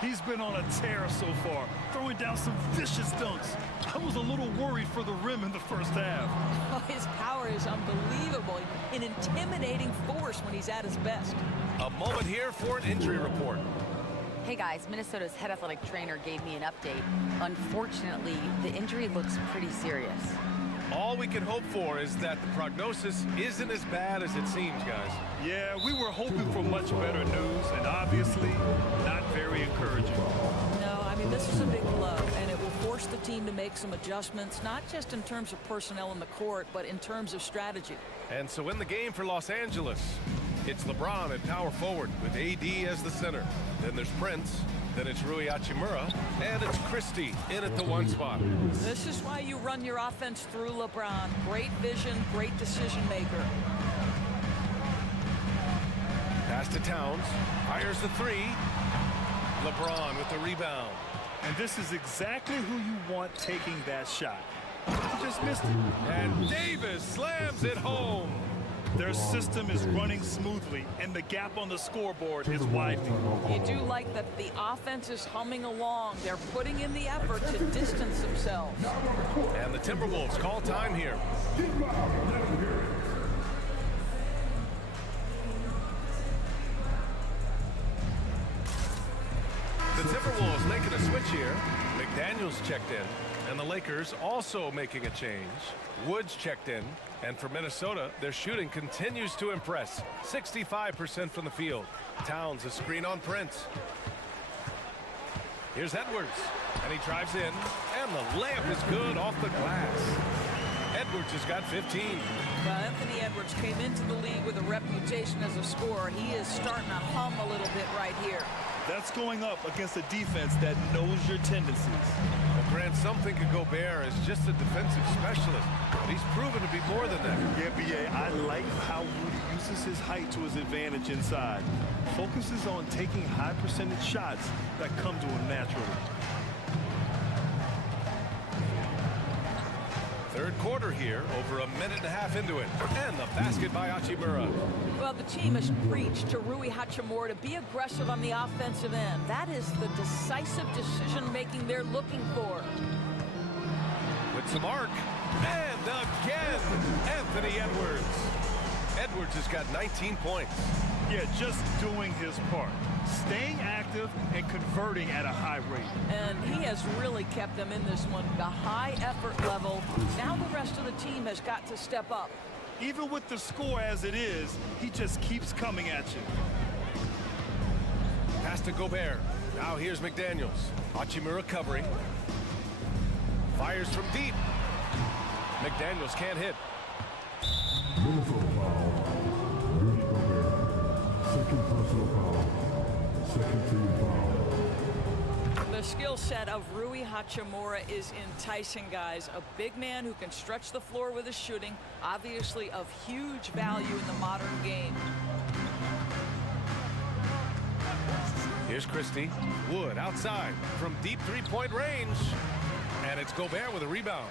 He's been on a tear so far, throwing down some vicious dunks. I was a little worried for the rim in the first half. Oh, his power is unbelievable, an intimidating force when he's at his best. A moment here for an injury report. Hey guys, Minnesota's head athletic trainer gave me an update. Unfortunately, the injury looks pretty serious. All we can hope for is that the prognosis isn't as bad as it seems, guys. Yeah, we were hoping for much better news, and obviously not very encouraging. No, I mean, this is a big blow, and it will force the team to make some adjustments, not just in terms of personnel in the court, but in terms of strategy. And so in the game for Los Angeles, it's LeBron at power forward with AD as the center. Then there's Prince. Then it's Rui Hachimura, and it's Christie in at the one spot. This is why you run your offense through LeBron. Great vision, great decision maker. Pass to Towns, fires the three. LeBron with the rebound. And this is exactly who you want taking that shot. He just missed it. And Davis slams it home. Their system is running smoothly, and the gap on the scoreboard is widening. You do like that the offense is humming along. They're putting in the effort to distance themselves. And the Timberwolves call time here. The Timberwolves making a switch here. McDaniels checked in. And the Lakers also making a change. Woods checked in. And for Minnesota, their shooting continues to impress. 65% from the field. Towns a screen on Prince. Here's Edwards. And he drives in. And the layup is good off the glass. Edwards has got 15. Well, Anthony Edwards came into the league with a reputation as a scorer. He is starting to hum a little bit right here. That's going up against a defense that knows your tendencies. Well, Grant, some think of Gobert as just a defensive specialist, but he's proven to be more than that. Yeah, B.A., I like how Rudy uses his height to his advantage inside. Focuses on taking high percentage shots that come to him naturally. Third quarter here, over a minute and a half into it. And the basket by Hachimura. Well, the team has preached to Rui Hachimura to be aggressive on the offensive end. That is the decisive decision-making they're looking for. With some arc. And again, Anthony Edwards. Edwards has got 19 points. Yeah, just doing his part. Staying active and converting at a high rate. And he has really kept them in this one. The high effort level. Now the rest of the team has got to step up. Even with the score as it is, he just keeps coming at you. Pass to Gobert. Now here's McDaniels. Hachimura covering. Fires from deep. McDaniels can't hit. Minnesota foul. Rudy Gobert. Second personal foul. Second team foul. The skill set of Rui Hachimura is enticing, guys. A big man who can stretch the floor with his shooting, obviously of huge value in the modern game. Here's Christie. Wood outside from deep three-point range. And it's Gobert with a rebound.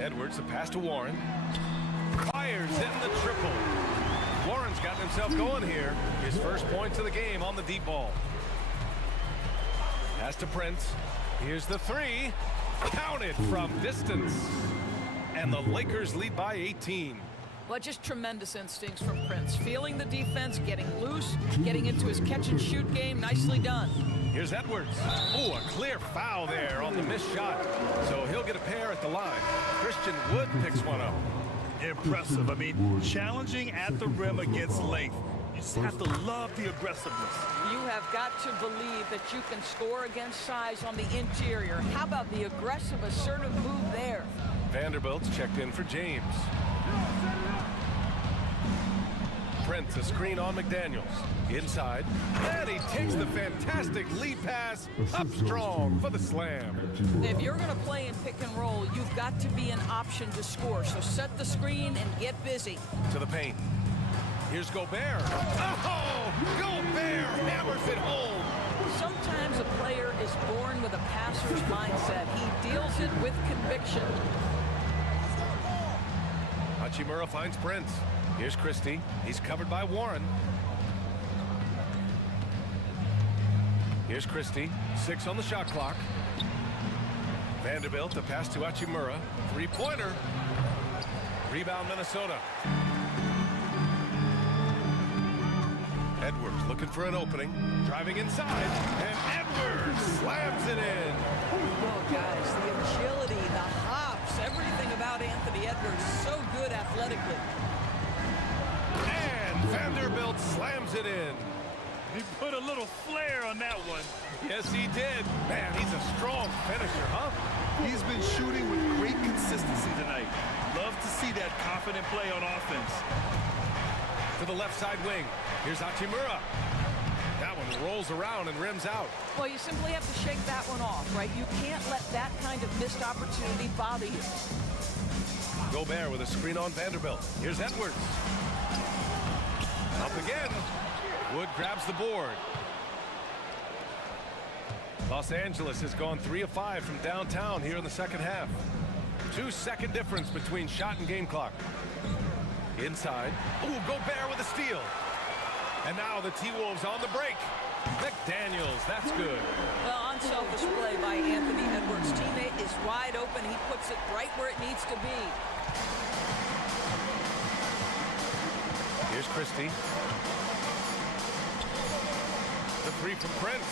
Edwards, the pass to Warren. Fires in the triple. Warren's gotten himself going here. His first points of the game on the deep ball. Pass to Prince. Here's the three. Counted from distance. And the Lakers lead by 18. Well, just tremendous instincts from Prince. Feeling the defense, getting loose, getting into his catch-and-shoot game. Nicely done. Here's Edwards. Oh, a clear foul there on the missed shot. So he'll get a pair at the line. Christian Wood picks one up. Impressive. I mean, challenging at the rim against length. You just have to love the aggressiveness. You have got to believe that you can score against size on the interior. How about the aggressive, assertive move there? Vanderbilt's checked in for James. Prince, a screen on McDaniels. Inside. And he takes the fantastic lead pass up strong for the slam. If you're going to play in pick and roll, you've got to be an option to score. So set the screen and get busy. To the paint. Here's Gobert. Oh! Gobert hammers it home. Sometimes a player is born with a passer's mindset. He deals it with conviction. Hachimura finds Prince. Here's Christie. He's covered by Warren. Here's Christie. 6 on the shot clock. Vanderbilt, the pass to Hachimura. Three-pointer. Rebound, Minnesota. Edwards looking for an opening. Driving inside. And Edwards slams it in. Oh, guys, the agility, the hops, everything about Anthony Edwards, so good athletically. And Vanderbilt slams it in. He put a little flair on that one. Yes, he did. Man, he's a strong finisher, huh? He's been shooting with great consistency tonight. Love to see that confident play on offense. To the left side wing. Here's Hachimura. That one rolls around and rims out. Well, you simply have to shake that one off, right? You can't let that kind of missed opportunity bother you. Gobert with a screen on Vanderbilt. Here's Edwards. Up again. Wood grabs the board. Los Angeles has gone 3 of 5 from downtown here in the second half. 2-second difference between shot and game clock. Inside. Ooh, Gobert with a steal. And now the T-Wolves on the break. McDaniels, that's good. Well, unselfish play by Anthony Edwards' teammate is wide open. He puts it right where it needs to be. Here's Christie. The three from Prince.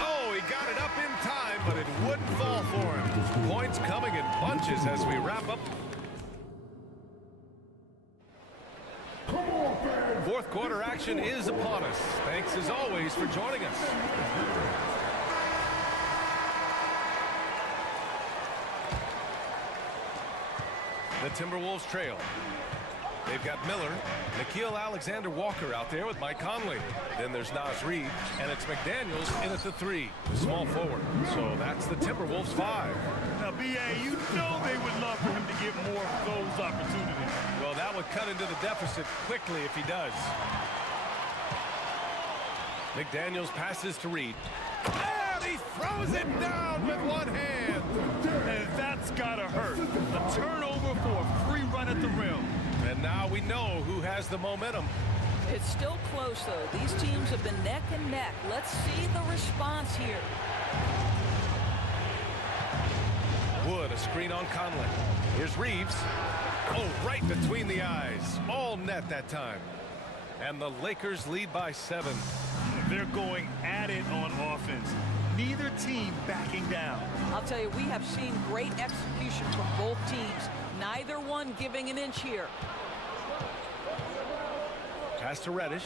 Oh, he got it up in time, but it wouldn't fall for him. Points coming in bunches as we wrap up. Fourth quarter action is upon us. Thanks as always for joining us. The Timberwolves trail. They've got Miller, Nickeil Alexander-Walker out there with Mike Conley. Then there's Naz Reid, and it's McDaniels in at the 3, small forward. So that's the Timberwolves 5. Now, B.A., you know they would love for him to get more of those opportunities. Well, that would cut into the deficit quickly if he does. McDaniels passes to Reid. And he throws it down with one hand. And that's gotta hurt. A turnover for a free run at the rim. And now we know who has the momentum. It's still close, though. These teams have been neck and neck. Let's see the response here. Wood, a screen on Conley. Here's Reeves. Oh, right between the eyes. All net that time. And the Lakers lead by 7. They're going at it on offense. Neither team backing down. I'll tell you, we have seen great execution from both teams. Neither one giving an inch here. Pass to Reddish.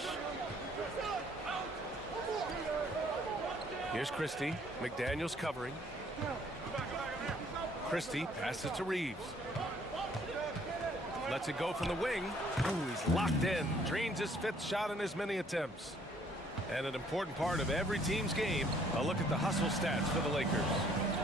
Here's Christie. McDaniels covering. Christie passes to Reeves. Lets it go from the wing. Ooh, he's locked in. Drains his 5th shot in as many attempts. And an important part of every team's game, a look at the hustle stats for the Lakers.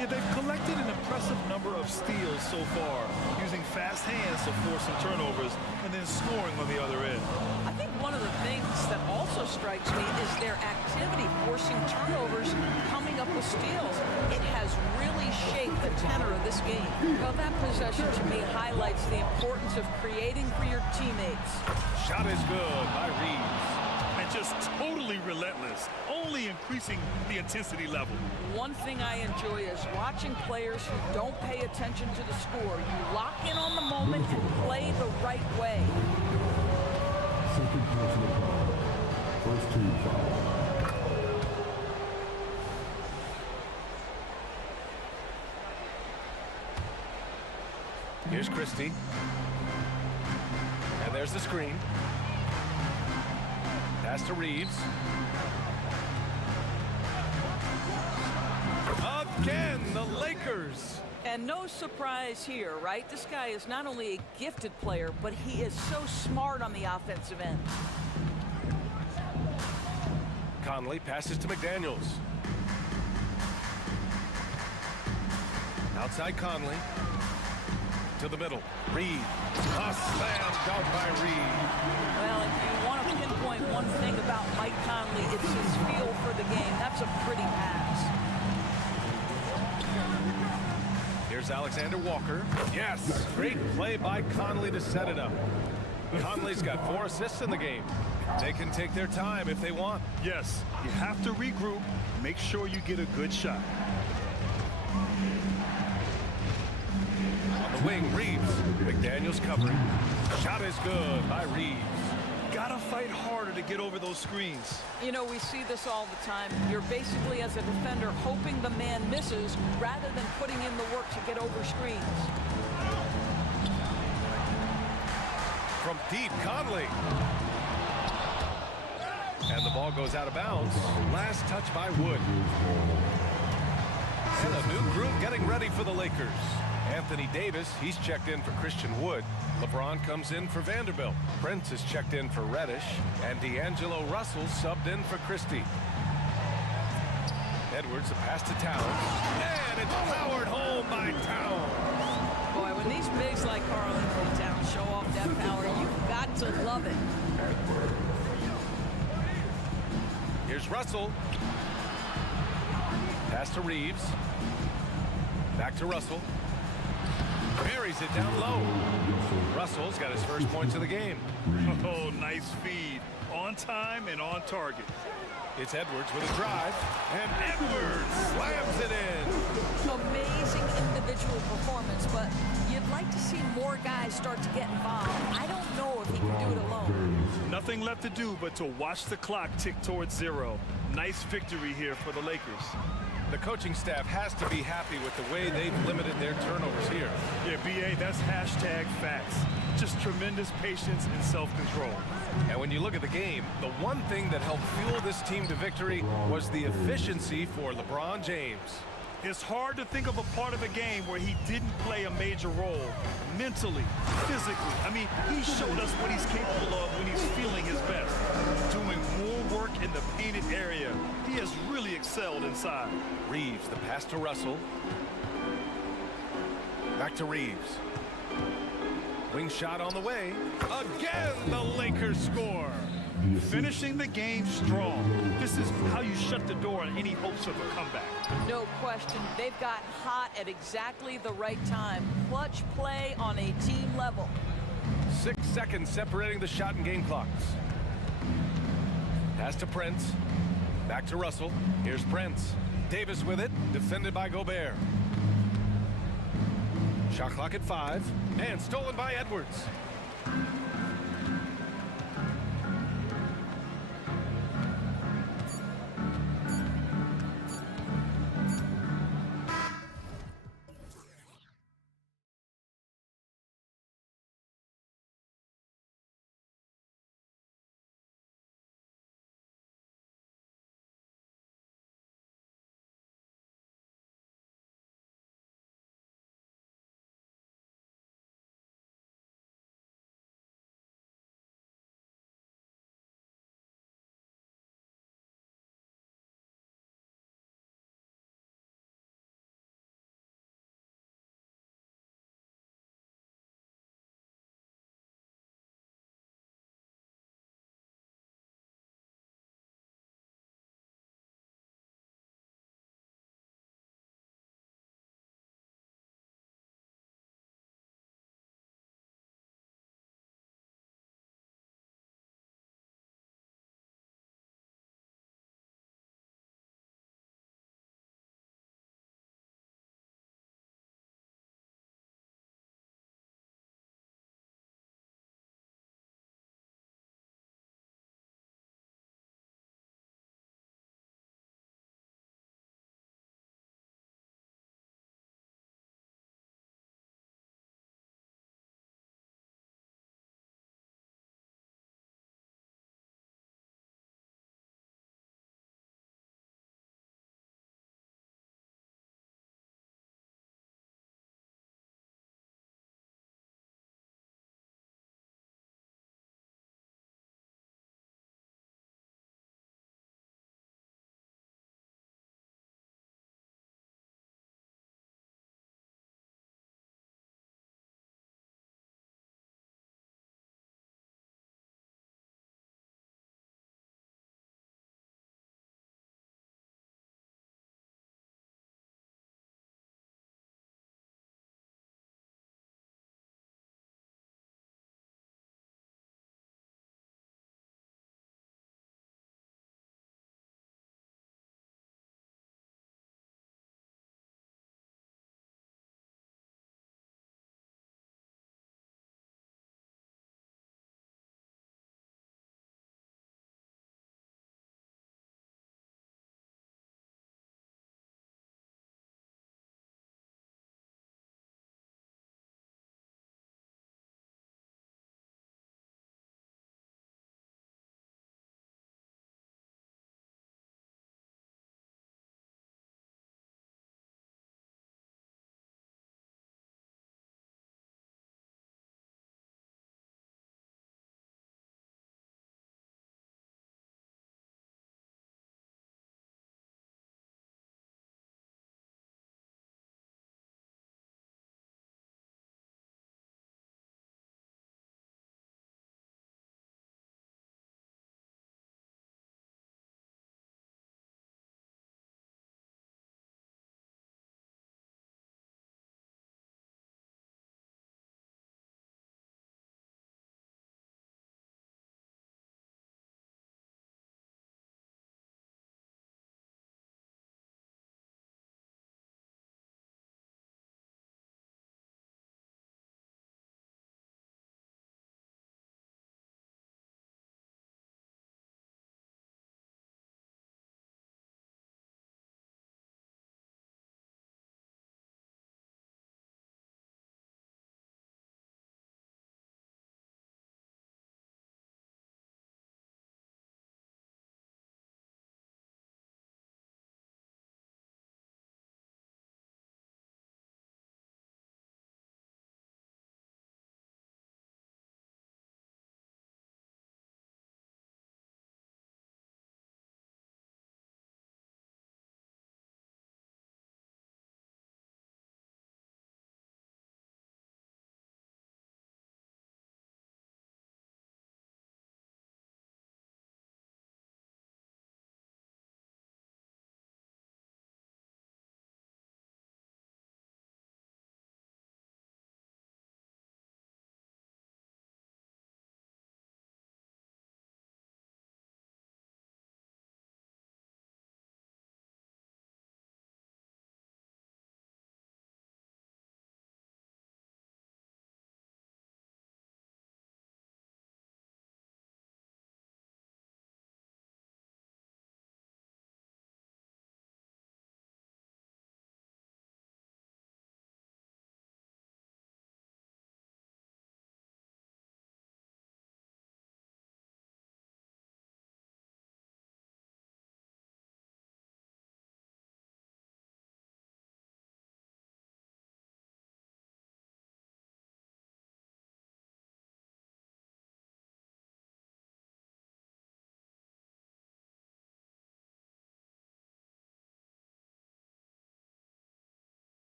Yeah, they've collected an impressive number of steals so far, using fast hands to force some turnovers and then scoring on the other end. I think one of the things that also strikes me is their activity forcing turnovers, coming up with steals. It has really shaped the tenor of this game. Well, that possession to me highlights the importance of creating for your teammates. Shot is good by Reeves. And just totally relentless, only increasing the intensity level. One thing I enjoy is watching players who don't pay attention to the score. You lock in on the moment and play the right way. Second personal foul. First team foul. Here's Christie. And there's the screen. Pass to Reeves. Again, the Lakers. And no surprise here, right? This guy is not only a gifted player, but he is so smart on the offensive end. Conley passes to McDaniels. Outside Conley. To the middle. Reed. A slam dunk by Reed. Well, if you want to pinpoint one thing about Mike Conley, it's his feel for the game. That's a pretty pass. Here's Here's Alexander Walker. Yes, great play by Conley to set it up. Conley's got 4 assists in the game. They can take their time if they want. Yes, you have to regroup. Make sure you get a good shot. On the wing, Reeves. McDaniels covering. Shot is good by Reeves. Gotta fight harder to get over those screens. You know, we see this all the time. You're basically, as a defender, hoping the man misses rather than putting in the work to get over screens. From deep, Conley. And the ball goes out of bounds. Last touch by Wood. And a new group getting ready for the Lakers. Anthony Davis, he's checked in for Christian Wood. LeBron comes in for Vanderbilt. Prince is checked in for Reddish. And D'Angelo Russell subbed in for Christie. Edwards, a pass to Towns. And it's powered home by Towns. Boy, when these bigs like Karl Anthony Towns show off that power, you've got to love it. Here's Russell. Pass to Reeves. Back to Russell. Buries it down low. Russell's got his first points of the game. Oh, nice feed. On time and on target. It's Edwards with a drive. And Edwards slams it in. Amazing individual performance, but you'd like to see more guys start to get involved. I don't know if he can do it alone. Nothing left to do but to watch the clock tick towards 0. Nice victory here for the Lakers. The coaching staff has to be happy with the way they've limited their turnovers here. Yeah, BA, that's hashtag facts. Just tremendous patience and self-control. And when you look at the game, the one thing that helped fuel this team to victory was the efficiency for LeBron James. It's hard to think of a part of a game where he didn't play a major role. Mentally, physically. I mean, he showed us what he's capable of when he's feeling his best. Doing more work in the painted area. He has really excelled inside. Reeves, the pass to Russell. Back to Reeves. Wing shot on the way. Again, the Lakers score. Finishing the game strong. This is how you shut the door on any hopes of a comeback. No question. They've got hot at exactly the right time. Clutch play on a team level. 6 seconds separating the shot and game clocks. Pass to Prince. Back to Russell. Here's Prince. Davis with it. Defended by Gobert. Shot clock at 5. And stolen by Edwards.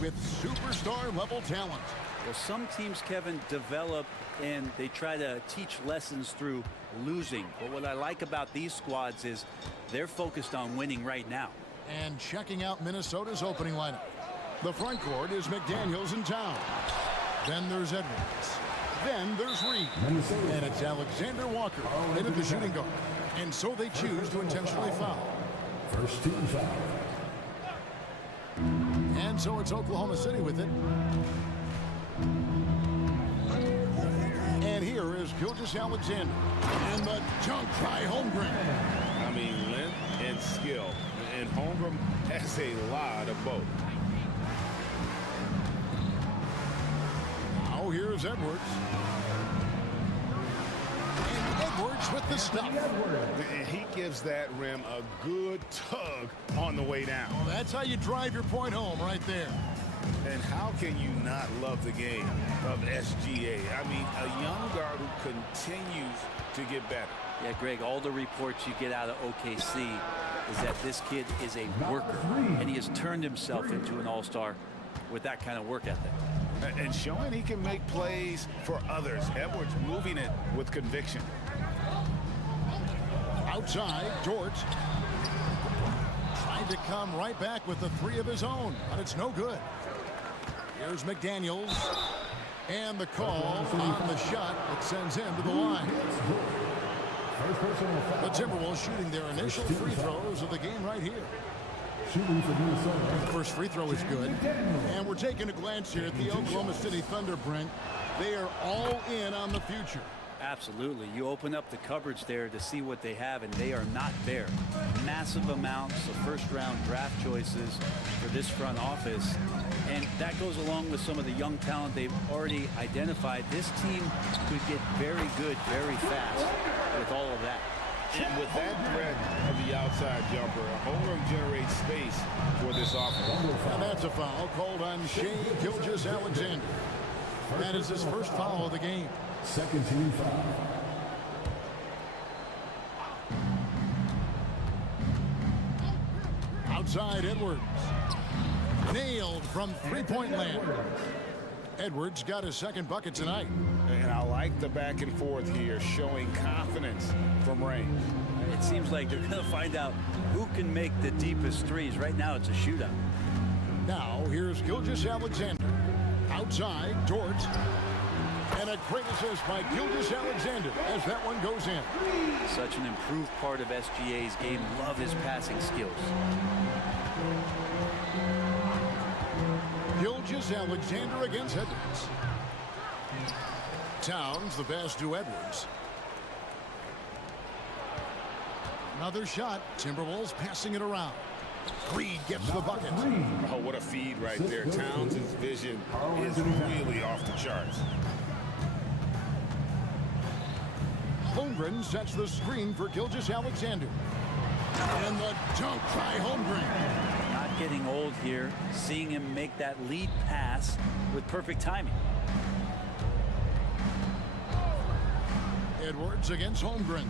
with superstar-level talent. Well, some teams, Kevin, develop and they try to teach lessons through losing. But what I like about these squads is they're focused on winning right now. And checking out Minnesota's opening lineup. The front court is McDaniels and Town. Then there's Edwards. Then there's Reed. And it's Alexander Walker into the shooting guard. And so they choose to intentionally foul. First team foul. And so it's Oklahoma City with it. And here is Gilgeous Alexander. And the dunk by Holmgren. I mean, length and skill. And Holmgren has a lot of both. Now here's Edwards. And Edwards with the stop. And he gives that rim a good tug on the way down. Well, that's how you drive your point home right there. And how can you not love the game of SGA? I mean, a young guard who continues to get better. Yeah, Greg, all the reports you get out of OKC is that this kid is a worker, and he has turned himself into an all-star with that kind of work ethic. And showing he can make plays for others. Edwards moving it with conviction. Outside, Dort trying to come right back with the three of his own, but it's no good. Here's McDaniels, and the call on the shot that sends him to the line. The Timberwolves shooting their initial free throws of the game right here. First free throw is good. And we're taking a glance here at the Oklahoma City Thunder, Brent. They are all in on the future. Absolutely. You open up the cupboards there to see what they have, and they are not there. Massive amounts of first-round draft choices for this front office. And that goes along with some of the young talent they've already identified. This team could get very good very fast with all of that. And with that threat of the outside jumper, Holmgren generates space for this offense. And that's a foul called on Shea Gilgeous-Alexander. That is his first foul of the game. Second team foul. Outside, Edwards. Nailed from three-point land. Edwards got his second bucket tonight. And I like the back and forth here, showing confidence from range. It seems like they're going to find out who can make the deepest threes. Right now, it's a shootout. Now, here's Gilgeous-Alexander. Outside, Dort. And a great assist by Gilgeous-Alexander as that one goes in. Such an improved part of SGA's game. Love his passing skills. Gilgeous-Alexander against Edwards. Towns the pass to Edwards. Another shot. Timberwolves passing it around. Reed gets the bucket. Oh, what a feed right there. Towns' vision is really off the charts. Holmgren sets the screen for Gilgeous-Alexander. And the dunk by Holmgren. Not getting old here. Seeing him make that lead pass with perfect timing. Edwards against Holmgren.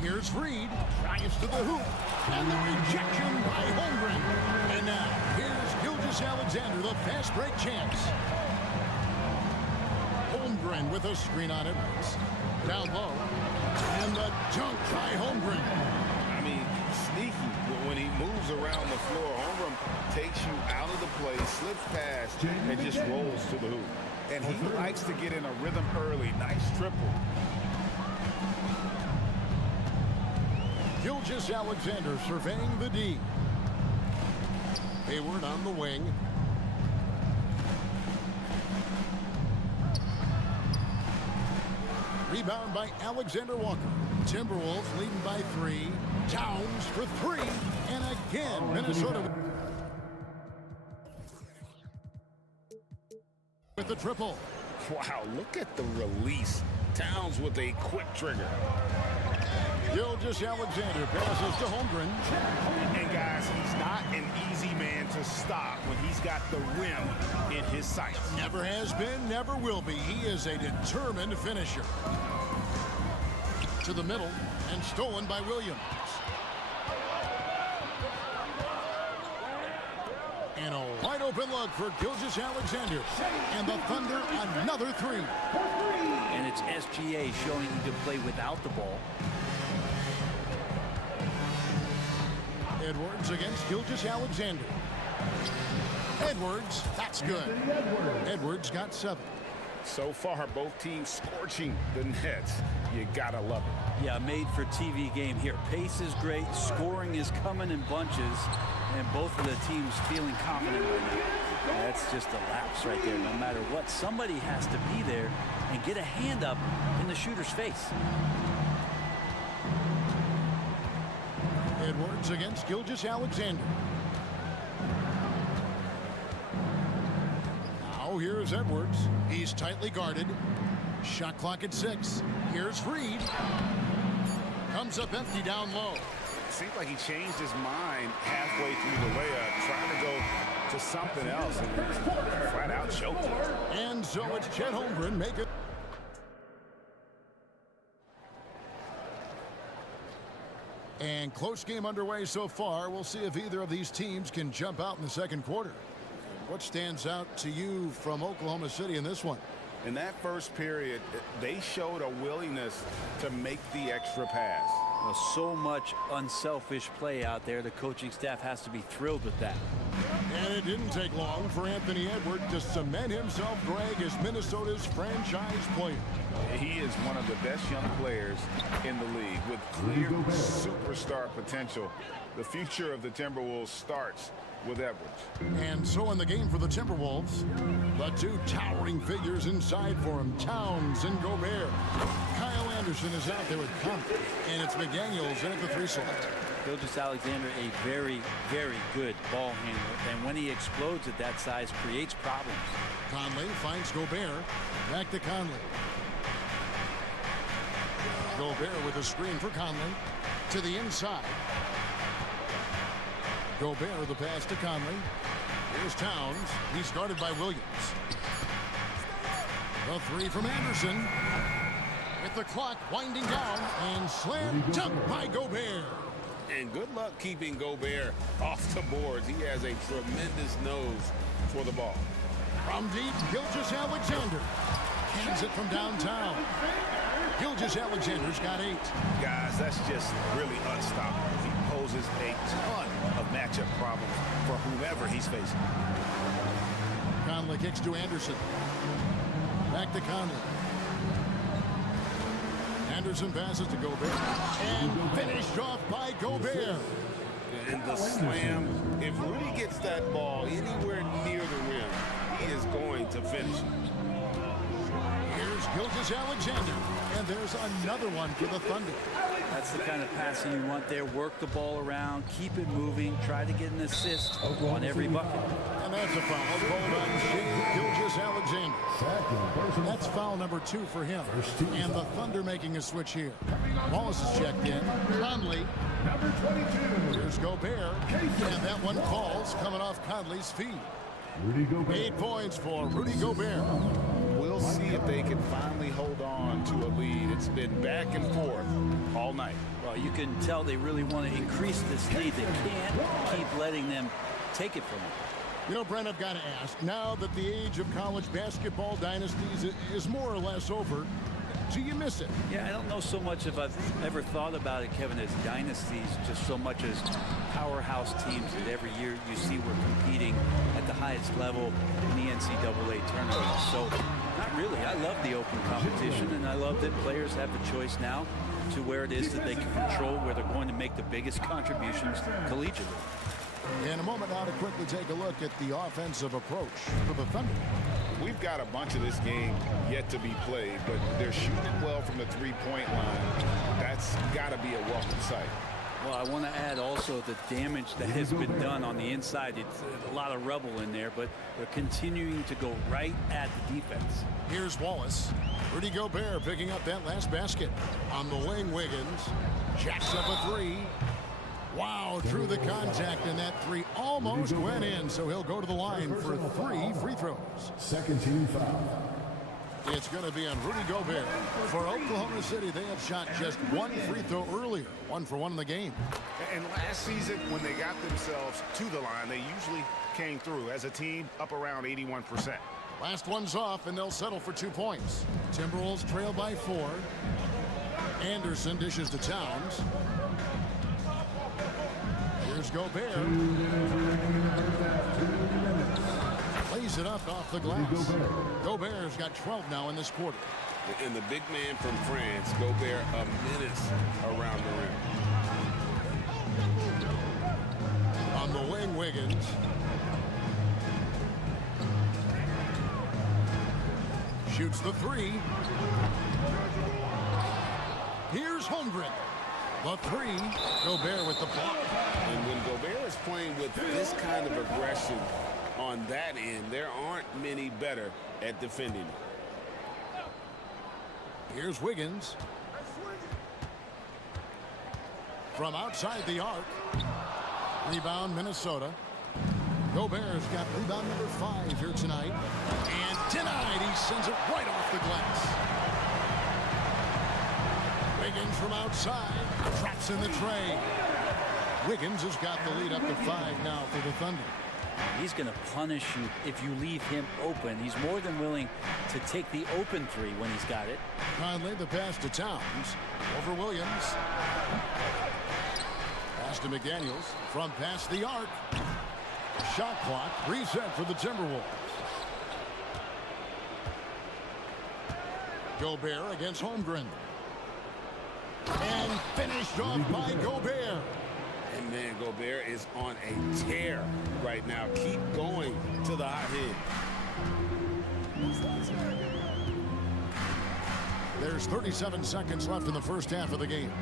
Here's Reed. Drives to the hoop. And the rejection by Holmgren. And now, here's Gilgeous-Alexander, the fast break chance. Holmgren with a screen on Edwards. Down low. And the dunk by Holmgren. I mean, sneaky. When he moves around the floor, Holmgren takes you out of the play, slips past, and just rolls to the hoop. And he likes to get in a rhythm early. Nice triple. Gilgeous-Alexander surveying the D. Hayward on the wing. Rebound by Alexander Walker. Timberwolves leading by 3. Towns for 3. And again, Minnesota with the triple. Wow, look at the release. Towns with a quick trigger. Gilgeous-Alexander passes to Holmgren. And guys, he's not an easy man to stop when he's got the rim in his sights. Never has been, never will be. He is a determined finisher. To the middle and stolen by Williams. And a open look for Gilgeous-Alexander. And the Thunder, another three. And it's SGA showing he can play without the ball. Edwards against Gilgeous-Alexander. Edwards, that's good. Edwards got 7. So far, both teams scorching the nets. You gotta love it. Yeah, made for TV game here. Pace is great, scoring is coming in bunches, and both of the teams feeling confident right now. That's just a lapse right there. No matter what, somebody has to be there and get a hand up in the shooter's face. Edwards against Gilgeous-Alexander. Now here's Edwards. He's tightly guarded. Shot clock at 6. Here's Reed. Comes up empty down low. Seems like he changed his mind halfway through the layup, trying to go to something else, and flat out choked him. And so it's Chet Holmgren making. And close game underway so far. We'll see if either of these teams can jump out in the second quarter. What stands out to you from Oklahoma City in this one? In that first period, they showed a willingness to make the extra pass. Well, so much unselfish play out there. The coaching staff has to be thrilled with that. And it didn't take long for Anthony Edwards to cement himself, Greg, as Minnesota's franchise player. He is one of the best young players in the league with clear superstar potential. The future of the Timberwolves starts with Edwards. And so in the game for the Timberwolves, the two towering figures inside for him, Towns and Gobert. Kyle Anderson is out there with Conley, and it's McDaniels in at the 3 slot. Gilgeous-Alexander, a very, very good ball handler, and when he explodes at that size, creates problems. Conley finds Gobert. Back to Conley. Gobert with a screen for Conley. To the inside. Gobert, the pass to Conley. Here's Towns. He's guarded by Williams. The 3 from Anderson. With the clock winding down and slam dunk by Gobert. And good luck keeping Gobert off the boards. He has a tremendous nose for the ball. From deep, Gilgeous-Alexander. Hands it from downtown. Gilgeous-Alexander's got 8. Guys, that's just really unstoppable. He poses a ton of matchup problems for whomever he's facing. Conley kicks to Anderson. Back to Conley. Anderson passes to Gobert. And finished off by Gobert. And the slam, if Rudy gets that ball anywhere near the rim, he is going to finish. Here's Gilgeous-Alexander. And there's another one for the Thunder. That's the kind of passing you want there. Work the ball around, keep it moving, try to get an assist on every bucket. And that's a foul called on Shea Gilgeous-Alexander. That's foul number 2 for him. And the Thunder making a switch here. Wallace is checked in. Conley. Number 22. Here's Gobert. And that one falls coming off Conley's feet. Rudy Gobert. 8 points for Rudy Gobert. We'll see if they can finally hold on to a lead. It's been back and forth all night. Well, you can tell they really want to increase this lead. They can't keep letting them take it from them. You know, Brent, I've got to ask, now that the age of college basketball dynasties is more or less over, do you miss it? Yeah, I don't know so much if I've ever thought about it, Kevin, as dynasties, just so much as powerhouse teams that every year you see we're competing at the highest level in the NCAA tournament. So, not really. I love the open competition, and I love that players have the choice now to where it is that they can control where they're going to make the biggest contributions collegiately. In a moment now to quickly take a look at the offensive approach for the Thunder. We've got a bunch of this game yet to be played, but they're shooting it well from the 3-point line. That's got to be a welcome sight. Well, I want to add also the damage that has been done on the inside. It's a lot of rubble in there, but they're continuing to go right at the defense. Here's Wallace. Rudy Gobert picking up that last basket. On the wing, Wiggins jacks up a 3. Wow, through the contact, and that 3 almost went in, so he'll go to the line for 3 free throws. Second team foul. It's going to be on Rudy Gobert. For Oklahoma City, they have shot just one free throw earlier, 1-for-1 in the game. And last season, when they got themselves to the line, they usually came through as a team up around 81%. Last one's off, and they'll settle for 2 points. Timberwolves trail by 4. Anderson dishes to Towns. Here's Gobert. Lays it up off the glass. Gobert's got 12 now in this quarter. And the big man from France, Gobert, a menace around the rim. On the wing, Wiggins. Shoots the 3. Here's Holmgren. The 3. Gobert with the block. And when Gobert is playing with this kind of aggression on that end, there aren't many better at defending it. Here's Wiggins. From outside the arc. Rebound, Minnesota. Gobert's got rebound number 5 here tonight. And denied. He sends it right off the glass. Wiggins from outside. Traps in the tray. Wiggins has got the lead up to 5 now for the Thunder. He's going to punish you if you leave him open. He's more than willing to take the open 3 when he's got it. Conley, the pass to Towns. Over Williams. Pass to McDaniels. From past the arc. Shot clock reset for the Timberwolves. Gobert against Holmgren. And finished off by Gobert. And man, Gobert is on a tear right now. Keep going to the hot hit. There's 37 seconds left in the first half of the game.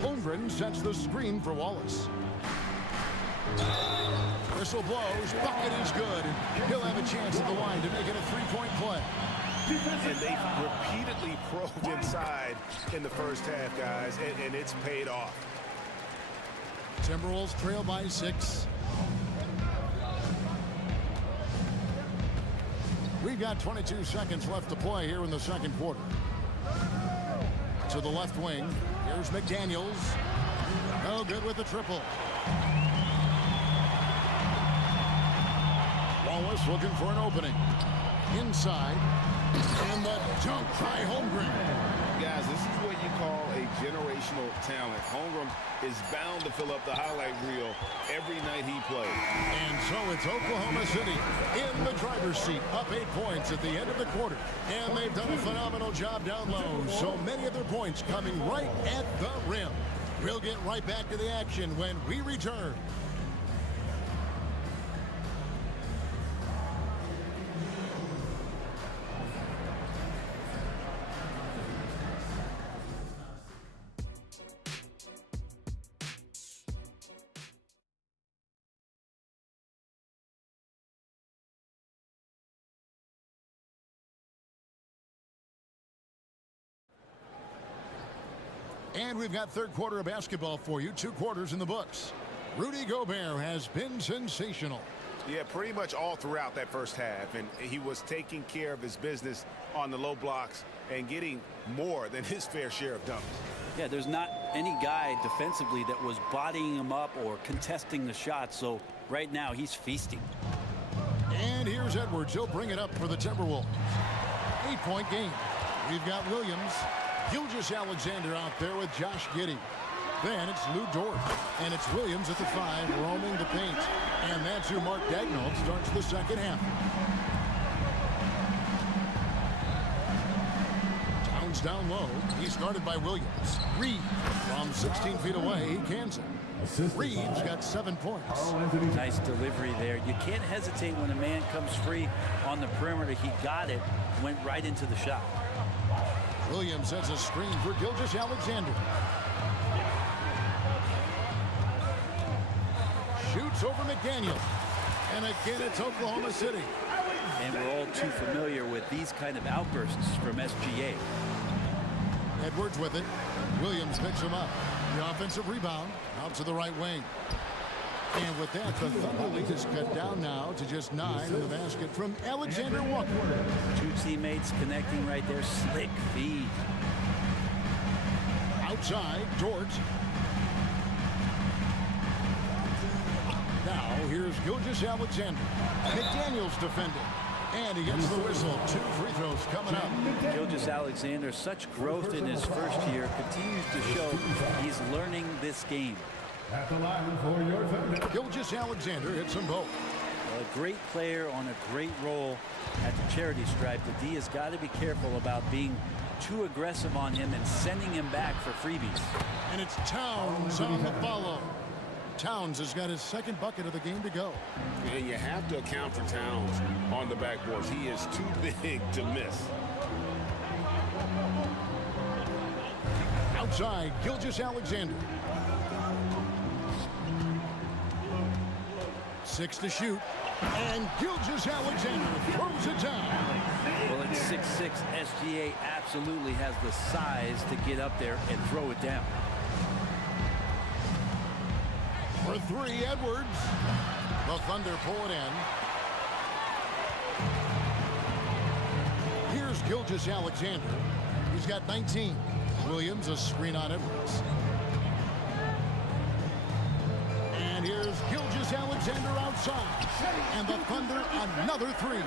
Holmgren sets the screen for Wallace. Whistle blows. Bucket is good. He'll have a chance at the line to make it a 3-point play. And they repeatedly probed inside in the first half, guys, and it's paid off. Timberwolves trail by 6. We've got 22 seconds left to play here in the second quarter. To the left wing. Here's McDaniels. No good with the triple. Wallace looking for an opening. Inside. And the dunk by Holmgren. Guys, this is what you call a generational talent. Holmgren is bound to fill up the highlight reel every night he plays. And so it's Oklahoma City in the driver's seat, up 8 points at the end of the quarter. And they've done a phenomenal job down low. So many of their points coming right at the rim. We'll get right back to the action when we return. And we've got third quarter of basketball for you. 2 quarters in the books. Rudy Gobert has been sensational. Yeah, pretty much all throughout that first half. And he was taking care of his business on the low blocks and getting more than his fair share of dunks. Yeah, there's not any guy defensively that was bodying him up or contesting the shot. So right now he's feasting. And here's Edwards. He'll bring it up for the Timberwolves. 8-point game. We've got Williams. Gilgeous-Alexander out there with Josh Giddey. Then it's Lou Dort. And it's Williams at the 5, roaming the paint. And that's who Mark Daigneault starts the second half. Towns down low. He's guarded by Williams. Reed from 16 feet away. He cans it. Reed's got 7 points. Nice delivery there. You can't hesitate when a man comes free on the perimeter. He got it, went right into the shot. Williams sets a screen for Gilgeous-Alexander. Shoots over McDaniel. And again, it's Oklahoma City. And we're all too familiar with these kind of outbursts from SGA. Edwards with it. Williams picks him up. The offensive rebound out to the right wing. And with that, the Thunder lead is cut down now to just 9 in the basket from Alexander Walker. Two teammates connecting right there. Slick feed. Outside, Dort. Now, here's Gilgeous-Alexander. McDaniels defending. And he gets the whistle. 2 free throws coming up. Gilgeous-Alexander, such growth in his first year, continues to show he's learning this game. At the line for your second. Gilgeous-Alexander hits them both. A great player on a great role at the charity stripe. The D has got to be careful about being too aggressive on him and sending him back for freebies. And it's Towns on the follow. Towns has got his second bucket of the game to go. And you have to account for Towns on the backboards. He is too big to miss. Outside, Gilgeous-Alexander. 6 to shoot. And Gilgeous-Alexander throws it down. Well, at 6'6", SGA absolutely has the size to get up there and throw it down. For 3, Edwards. The Thunder pull it in. Here's Gilgeous-Alexander. He's got 19. Williams, a screen on Edwards. And here's Gilgeous-Alexander outside. And the Thunder, another 3.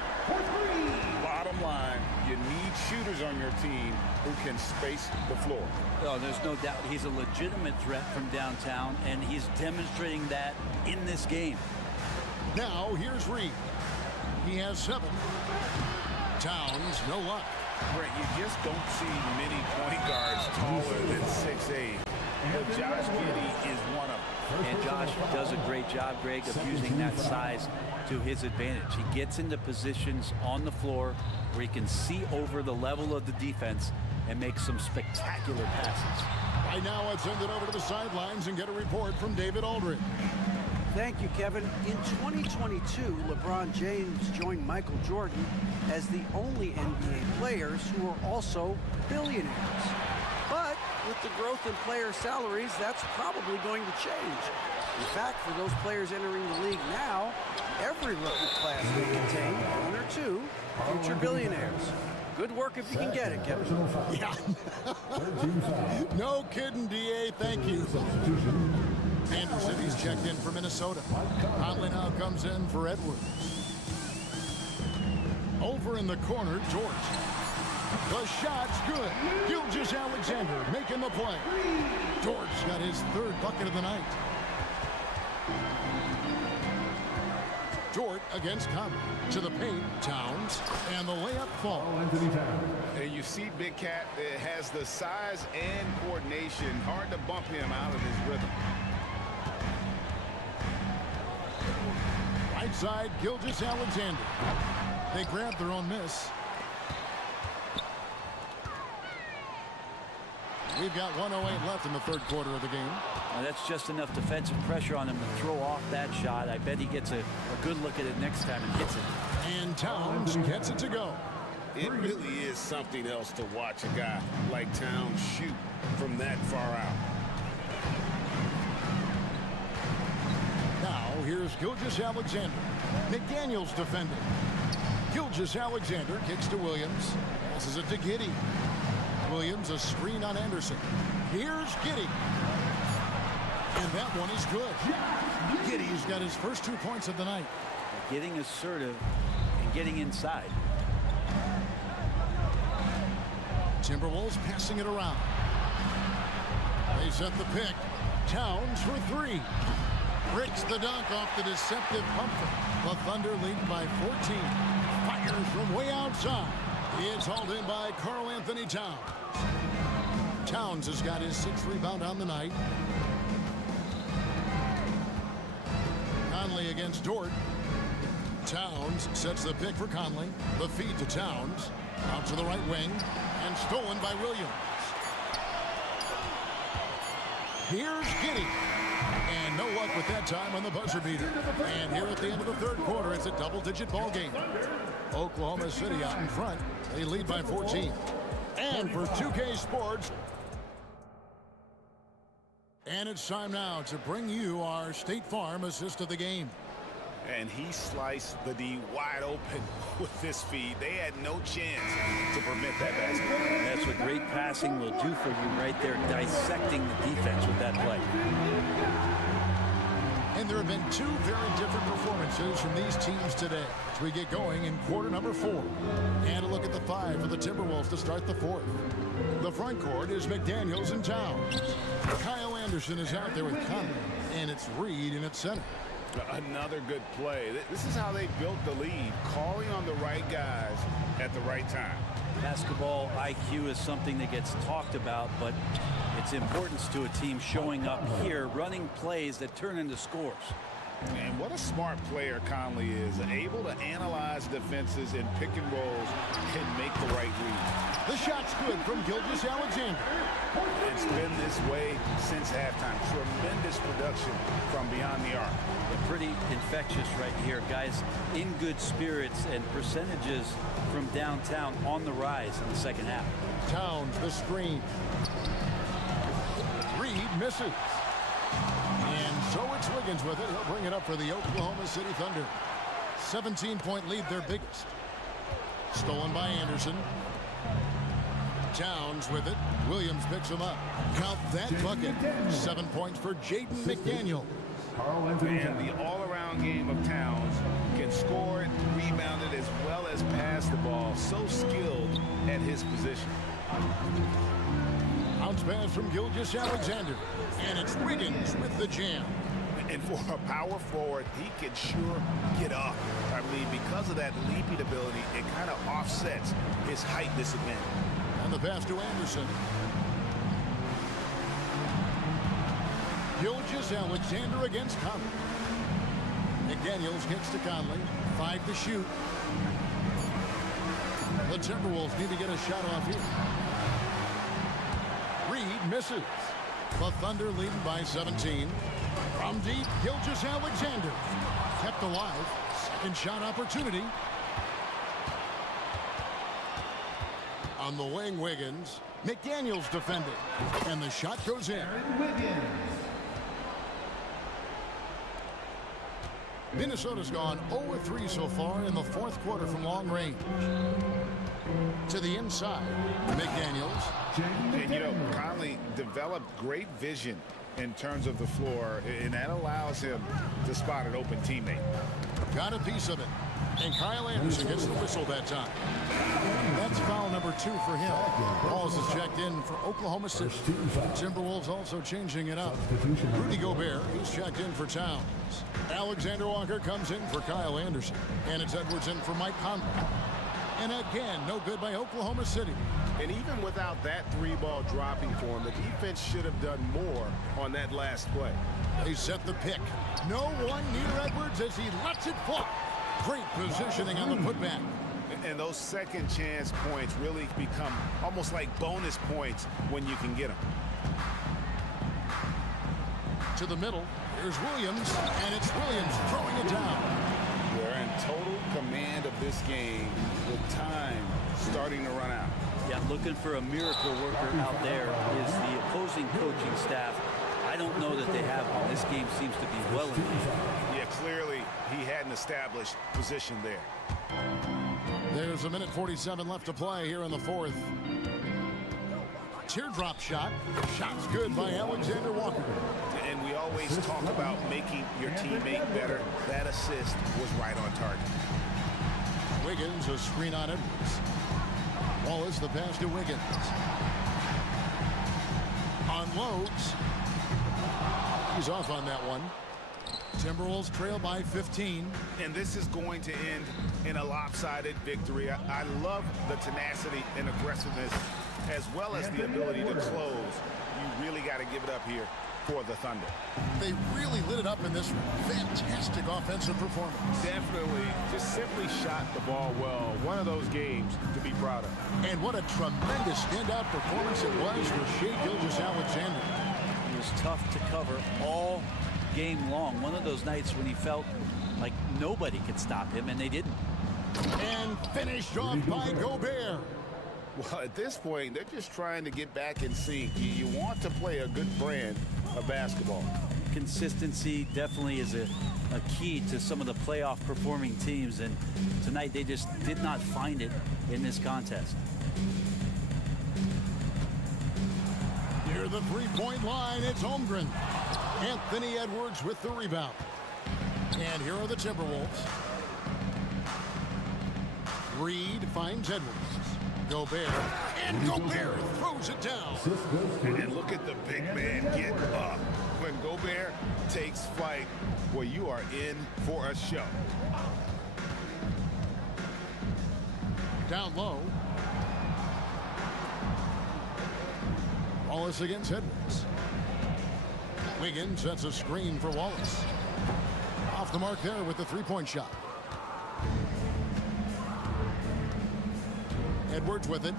Bottom line, you need shooters on your team who can space the floor. Oh, there's no doubt he's a legitimate threat from downtown, and he's demonstrating that in this game. Now, here's Reed. He has 7. Towns, no luck. Brett, you just don't see many point guards taller than 6'8". But Josh Giddey is one of them. And Josh does a great job, Greg, of using that size to his advantage. He gets into positions on the floor where he can see over the level of the defense and make some spectacular passes. Right now, let's send it over to the sidelines and get a report from David Aldridge. Thank you, Kevin. In 2022, LeBron James joined Michael Jordan as the only NBA players who are also billionaires. But with the growth in player salaries, that's probably going to change. In fact, for those players entering the league now, every rookie class will contain 1 or 2 future billionaires. Good work if you can get it, Kevin. Yeah. No kidding, DA. Thank you. Anderson, he's checked in for Minnesota. Conley now comes in for Edwards. Over in the corner, George. The shot's good. Gilgeous-Alexander making the play. George got his 3rd bucket of the night. George against Conley. To the paint, Towns, and the layup falls. And you see Big Cat has the size and coordination. Hard to bump him out of his rhythm. Right side, Gilgeous-Alexander. They grab their own miss. We've got 1:08 left in the 3rd quarter of the game. Now that's just enough defensive pressure on him to throw off that shot. I bet he gets a good look at it next time and hits it. And Towns gets it to go. It really is something else to watch a guy like Towns shoot from that far out. Now, here's Gilgeous-Alexander. McDaniels defending. Gilgeous-Alexander kicks to Williams. Passes it to Giddey. Williams, a screen on Anderson. Here's Giddey. And that one is good. Giddey's got his first 2 points of the night. Getting assertive and getting inside. Timberwolves passing it around. They set the pick. Towns for 3. Breaks the dunk off the deceptive pumper. The Thunder lead by 14. Fires from way outside. It's hauled in by Karl Anthony Towns. Towns has got his 6th rebound on the night. Conley against Dort. Towns sets the pick for Conley. The feed to Towns. Out to the right wing. And stolen by Williams. Here's Giddey. And no luck with that time on the buzzer beater. And here at the end of the 3rd quarter, it's a double-digit ball game. Oklahoma City out in front. They lead by 14. And for 2K Sports, And it's time now to bring you our State Farm assist of the game. And he sliced the D wide open with this feed. They had no chance to prevent that basket. That's what great passing will do for you right there, dissecting the defense with that play. And there have been two very different performances from these teams today as we get going in quarter number 4. And a look at the 5 for the Timberwolves to start the 4th. The front court is McDaniels and Towns. Kyle Anderson is out there with Conley, and it's Reed in its center. Another good play. This is how they built the lead, calling on the right guys at the right time. Basketball IQ is something that gets talked about, but its importance to a team showing up here, running plays that turn into scores. And what a smart player Conley is, able to analyze defenses in pick and rolls and make the right read. The shot's good from Gilgeous-Alexander. It's been this way since halftime. Tremendous production from beyond the arc. Pretty infectious right here. Guys in good spirits, and percentages from downtown on the rise in the second half. Towns, the screen. Reed misses. And so it's Wiggins with it. He'll bring it up for the Oklahoma City Thunder. 17-point lead, their biggest. Stolen by Anderson. Towns with it. Williams picks him up. Count that bucket. 7 points for Jaden McDaniel. And the all-around game of Towns can score it, rebound it, as well as pass the ball. So skilled at his position. Bounce pass from Gilgeous-Alexander. And it's Wiggins with the jam. And for a power forward, he can sure get up. I mean, because of that leaping ability, it kind of offsets his height disadvantage. And the pass to Anderson. Gilgeous-Alexander against Conley. McDaniels kicks to Conley. 5 to shoot. The Timberwolves need to get a shot off here. Reed misses. The Thunder leading by 17. From deep, Gilgeous-Alexander. Kept alive. Second shot opportunity. On the wing, Wiggins. McDaniels defending. And the shot goes in. Minnesota's gone 0-3 so far in the 4th quarter from long range. To the inside, McDaniels. And, you know, Conley developed great vision in terms of the floor, and that allows him to spot an open teammate. Got a piece of it. And Kyle Anderson gets the whistle that time. That's foul number 2 for him. Balls is checked in for Oklahoma City. Timberwolves also changing it up. Rudy Gobert, he's checked in for Towns. Alexander Walker comes in for Kyle Anderson. And it's Edwards in for Mike Conley. And again, no good by Oklahoma City. And even without that 3-ball dropping for him, the defense should have done more on that last play. They set the pick. No one near Edwards as he lets it fly. Great positioning on the putback. And those second chance points really become almost like bonus points when you can get them. To the middle, here's Williams, and it's Williams throwing it down. They're in total command of this game with time starting to run out. Yeah, looking for a miracle worker out there is the opposing coaching staff. I don't know that they have one. This game seems to be well in hand. Yeah, clearly he had an established position there. There's 1:47 left to play here in the 4th. Teardrop shot. Shot's good by Alexander Walker. And we always talk about making your teammate better. That assist was right on target. Wiggins, a screen on Edwards. Wallace, the pass to Wiggins. Unloads. He's off on that one. Timberwolves trail by 15. And this is going to end in a lopsided victory. I love the tenacity and aggressiveness as well as the ability to close. You really got to give it up here for the Thunder. They really lit it up in this fantastic offensive performance. Definitely just simply shot the ball well. One of those games to be proud of. And what a tremendous standout performance it was for Shai Gilgeous-Alexander. It was tough to cover all game long. One of those nights when he felt like nobody could stop him, and they didn't. And finished off by Gobert. Well, at this point, they're just trying to get back in sync. You want to play a good brand of basketball. Consistency definitely is a key to some of the playoff performing teams, and tonight they just did not find it in this contest. Near the three-point line, it's Holmgren. Anthony Edwards with the rebound. And here are the Timberwolves. Reed finds Edwards. Gobert. And Gobert throws it down. And look at the big man get up. When Gobert takes flight, well, you are in for a show. Down low. Wallace against Edwards. Wiggins sets a screen for Wallace. Off the mark there with the three-point shot. Edwards with it.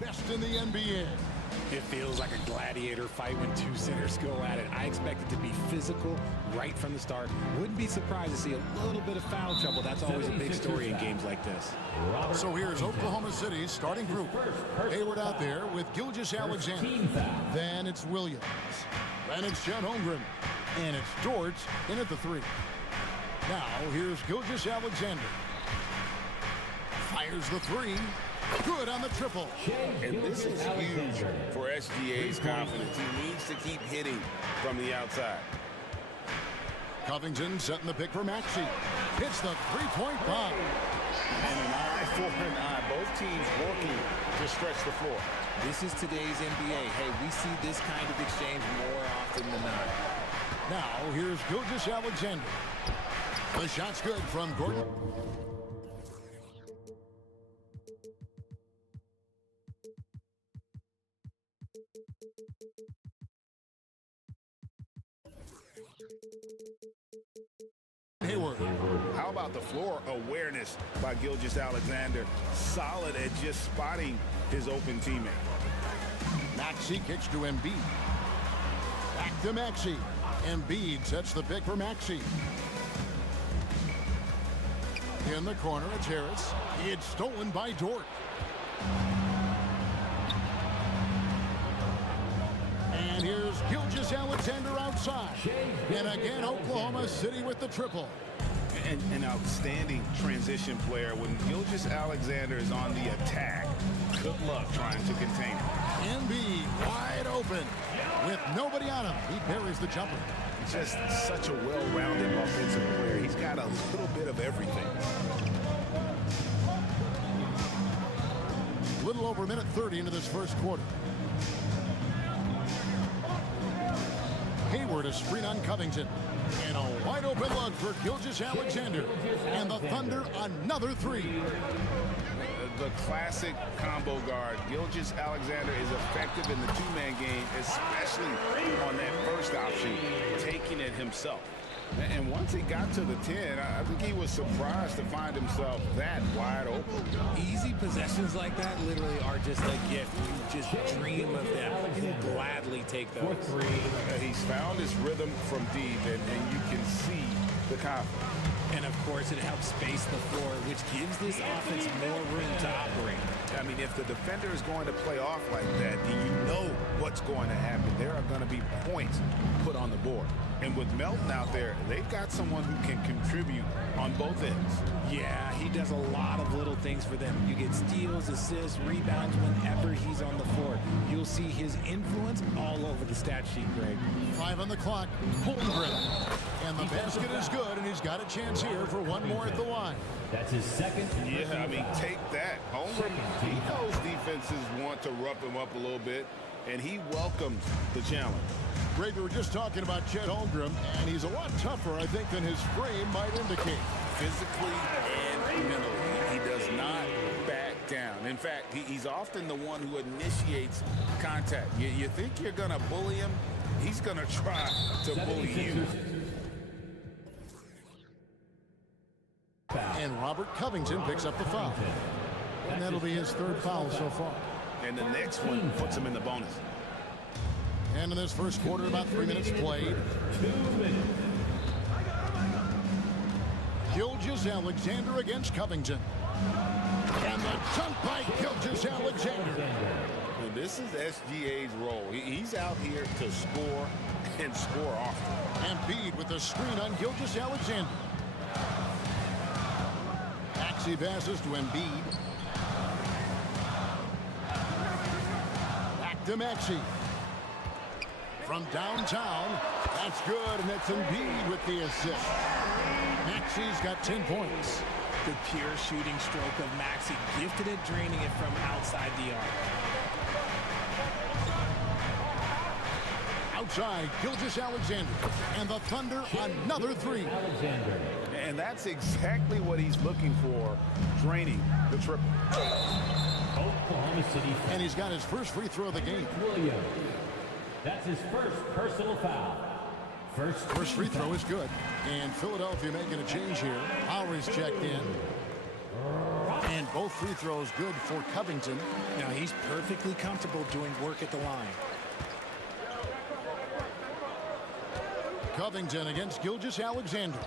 best in the NBA. It feels like a gladiator fight when two centers go at it. I expect it to be physical right from the start. Wouldn't be surprised to see a little bit of foul trouble. That's always a big story in games like this. So here's Oklahoma City's starting group. Hayward out there with Gilgeous-Alexander. Then it's Williams. Then it's Chet Holmgren. And it's Dort in at the 3. Now here's Gilgeous-Alexander. Fires the 3. Good on the triple. And this is huge for SGA's confidence. He needs to keep hitting from the outside. Covington setting the pick for Maxey. Hits the three-point bomb. And an eye for an eye. Both teams working to stretch the floor. This is today's NBA. Hey, we see this kind of exchange more often than not. Now here's Gilgeous-Alexander. The shot's good from Gordon. Hayward. How about the floor awareness by Gilgeous-Alexander? Solid at just spotting his open teammate. Maxey kicks to Embiid. Back to Maxey. Embiid sets the pick for Maxey. In the corner, it's Harris. It's stolen by Dort. And here's Gilgeous-Alexander outside. And again, Oklahoma City with the triple. And an outstanding transition player. When Gilgeous-Alexander is on the attack, good luck trying to contain him. Embiid wide open. With nobody on him, he buries the jumper. Just such a well-rounded offensive player. He's got a little bit of everything. A little over a minute 30 into this first quarter. Hayward a screen on Covington. And a wide open look for Gilgeous-Alexander. And the Thunder another 3. The classic combo guard. Gilgeous-Alexander is effective in the two-man game, especially on that first option, taking it himself. And once he got to the 10, I think he was surprised to find himself that wide open. Easy possessions like that literally are just a gift. You just dream of them. He'll gladly take those. He's found his rhythm from deep, and you can see the confidence. And of course, it helps space the floor, which gives this offense more room to operate. I mean, if the defender is going to play off like that, then you know what's going to happen. There are going to be points put on the board. And with Melton out there, they've got someone who can contribute on both ends. Yeah, he does a lot of little things for them. You get steals, assists, rebounds whenever he's on the floor. You'll see his influence all over the stat sheet, Greg. 5 on the clock. Holmgren. And the basket is good, and he's got a chance here for one more at the line. That's his second. Yeah, I mean, take that. Holmgren, he knows defenses want to rough him up a little bit, and he welcomes the challenge. Greg, we were just talking about Chet Holmgren, and he's a lot tougher, I think, than his frame might indicate. Physically and mentally, he does not back down. In fact, he's often the one who initiates contact. You think you're going to bully him, he's going to try to bully you. And Robert Covington picks up the foul. And that'll be his third foul so far. And the next one puts him in the bonus. And in this first quarter, about 3 minutes played. Gilgeous-Alexander against Covington. And the jump by Gilgeous-Alexander. Well, this is SGA's role. He's out here to score and score often. Embiid with the screen on Gilgeous-Alexander. Maxey passes to Embiid. Back to Maxey. From downtown, that's good, and that's Embiid with the assist. Maxey's got 10 points. The pure shooting stroke of Maxey, gifted at draining it from outside the arc. Outside, Gilgeous-Alexander, and the Thunder another 3. And that's exactly what he's looking for, draining the triple. Oklahoma City. And he's got his first free throw of the game. Williams. That's his first personal foul. First free throw is good. And Philadelphia making a change here. Lowry's checked in. And both free throws good for Covington. Now he's perfectly comfortable doing work at the line. Covington against Gilgeous-Alexander.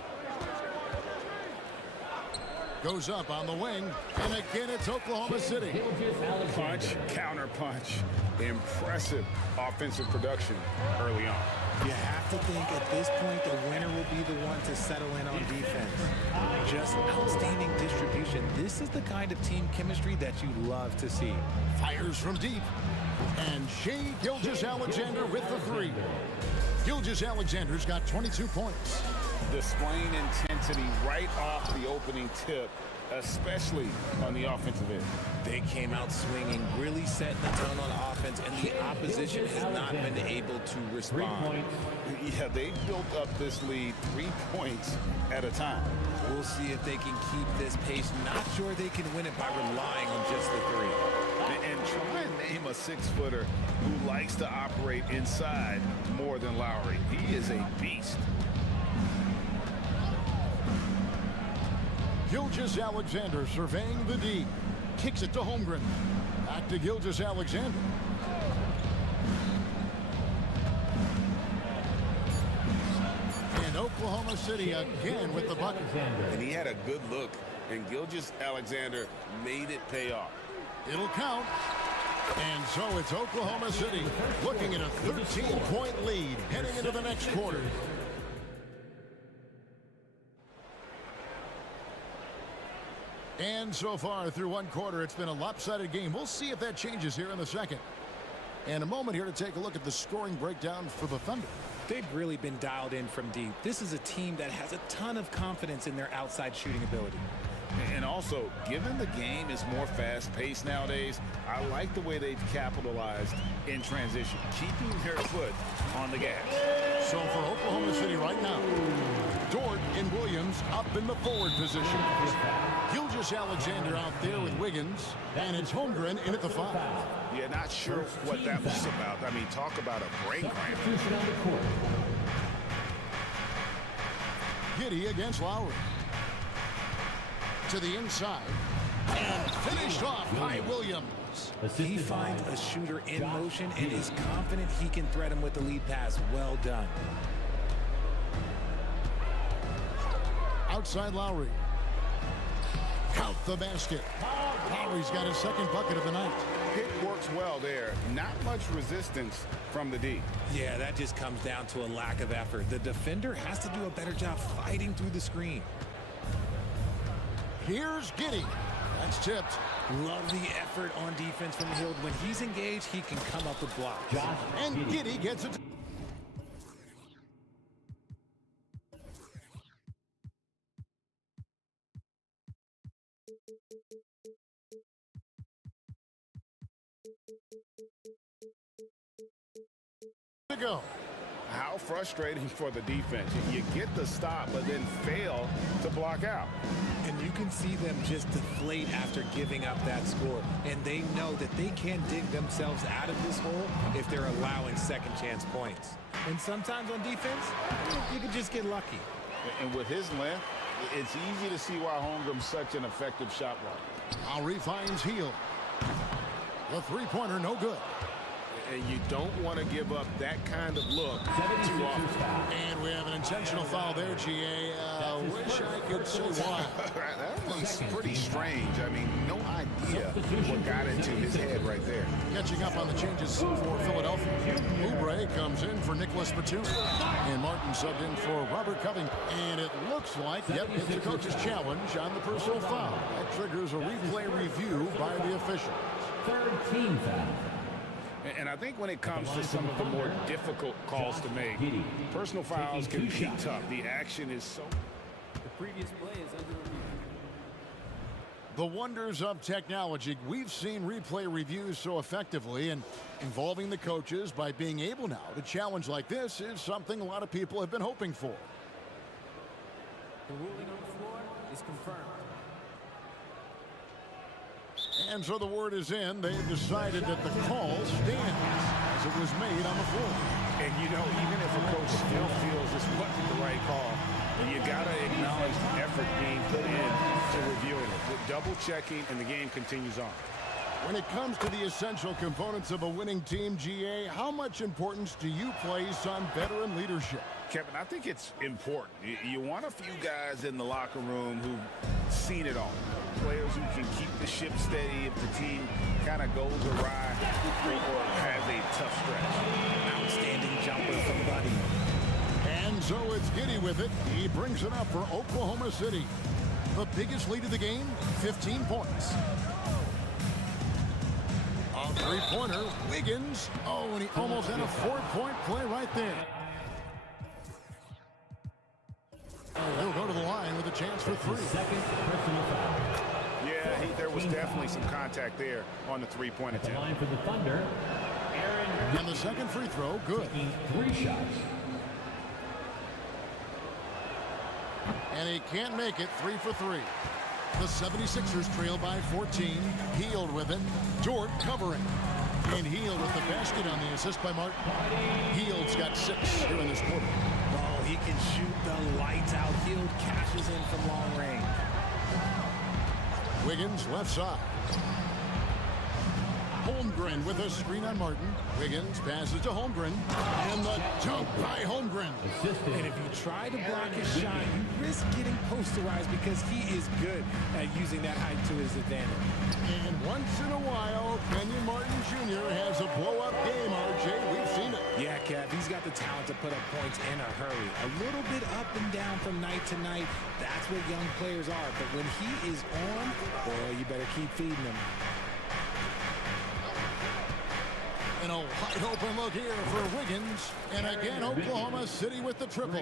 Goes up on the wing, and again it's Oklahoma City. Punch, counter punch. Impressive offensive production early on. You have to think at this point the winner will be the one to settle in on defense. Just outstanding distribution. This is the kind of team chemistry that you love to see. Fires from deep. And Shai Gilgeous-Alexander with the three. Gilgeous-Alexander's got 22 points. Displaying intensity right off the opening tip, especially on the offensive end. They came out swinging, really setting the tone on offense, and the opposition has not been able to respond. Yeah, they built up this lead 3 points at a time. We'll see if they can keep this pace. Not sure they can win it by relying on just the three. And try and name a 6-footer who likes to operate inside more than Lowry. He is a beast. Gilgeous-Alexander surveying the D. Kicks it to Holmgren. Back to Gilgeous-Alexander. And Oklahoma City again with the bucket. And he had a good look, and Gilgeous-Alexander made it pay off. It'll count. And so it's Oklahoma City looking at a 13-point lead heading into the next quarter. And so far through one quarter, it's been a lopsided game. We'll see if that changes here in the second. And a moment here to take a look at the scoring breakdown for the Thunder. They've really been dialed in from deep. This is a team that has a ton of confidence in their outside shooting ability. And also, given the game is more fast-paced nowadays, I like the way they've capitalized in transition, keeping their foot on the gas. So for Oklahoma City right now, Dort and Williams up in the forward position. Gilgeous-Alexander out there with Wiggins, and it's Holmgren in at the 5. Yeah, not sure what that was about. I mean, talk about a brain cramp. Giddey against Lowry. To the inside. And finished off by Williams. He finds a shooter in motion and is confident he can thread him with the lead pass. Well done. Outside Lowry. Count the basket. Lowry's got his second bucket of the night. Pick works well there. Not much resistance from the D. Yeah, that just comes down to a lack of effort. The defender has to do a better job fighting through the screen. Here's Giddey. That's tipped. Love the effort on defense from Hield. When he's engaged, he can come up with blocks. And Giddey gets it. To go. How frustrating for the defense. You get the stop, but then fail to block out. And you can see them just deflate after giving up that score. And they know that they can't dig themselves out of this hole if they're allowing second chance points. And sometimes on defense, you could just get lucky. And with his length, it's easy to see why Holmgren's such an effective shot blocker. Lowry finds Hield. The three-pointer no good. And you don't want to give up that kind of look too often. And we have an intentional foul there, GA. Wish I could say why. That was pretty strange. I mean, no idea what got into his head right there. Catching up on the changes for Philadelphia. Oubre comes in for Nicholas Batum. And Martin subbed in for Robert Covington. And it looks like, yep, it's a coach's challenge on the personal foul. That triggers a replay review by the official. 13 foul. And I think when it comes to some of the more difficult calls to make, personal fouls can be tough. The action is so... The previous play is under review. The wonders of technology. We've seen replay reviews so effectively, and involving the coaches by being able now to challenge like this is something a lot of people have been hoping for. The ruling on the floor is confirmed. And so the word is in. They've decided that the call stands as it was made on the floor. And, you know, even if a coach still feels this wasn't the right call, And you got to acknowledge the effort being put in to reviewing it. The double checking, and the game continues on. When it comes to the essential components of a winning team, GA, how much importance do you place on veteran leadership? Kevin, I think it's important. You want a few guys in the locker room who've seen it all. Players who can keep the ship steady if the team kind of goes awry or has a tough stretch. Outstanding jumper from Buddy. And so it's Giddy with it. He brings it up for Oklahoma City. The biggest lead of the game, 15 points. A three-pointer, Wiggins. Oh, and he almost had a four-point play right there. He'll go to the line with a chance for three. Second personal foul. Yeah, there was definitely some contact there on the three-point attempt. Line for the Thunder. Aaron. And the second free throw, good. 3 shots. And he can't make it 3 for 3. The 76ers trail by 14. Heald with it. Dort covering. And Heald with the basket on the assist by Martin. Heald's got 6 here in this quarter. Oh, he can shoot the lights out. Heald cashes in from long range. Wiggins left side. Holmgren with a screen on Martin. Wiggins passes to Holmgren. And the dunk by Holmgren. And if you try to block his shot, you risk getting posterized because he is good at using that height to his advantage. And once in a while, Kenyon Martin Jr. has a blow-up game, RJ. We've seen it. Yeah, Kev, he's got the talent to put up points in a hurry. A little bit up and down from night to night. That's what young players are. But when he is on, boy, you better keep feeding him. And a wide open look here for Wiggins. And again, Oklahoma City with the triple.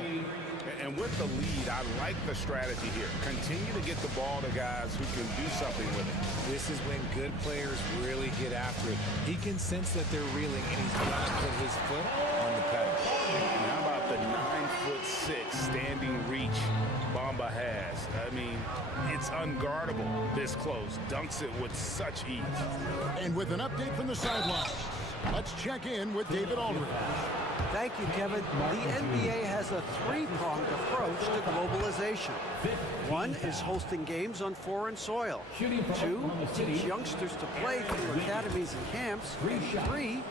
And with the lead, I like the strategy here. Continue to get the ball to guys who can do something with it. This is when good players really get after it. He can sense that they're reeling, and he's going to put his foot on the pedal. And how about the 9'6" standing reach Bamba has? I mean, it's unguardable this close. Dunks it with such ease. And with an update from the sideline, let's check in with David Aldridge. Thank you, Kevin. The NBA has a three-pronged approach to globalization. One is hosting games on foreign soil. 2, teach youngsters to play through academies and camps. And 3,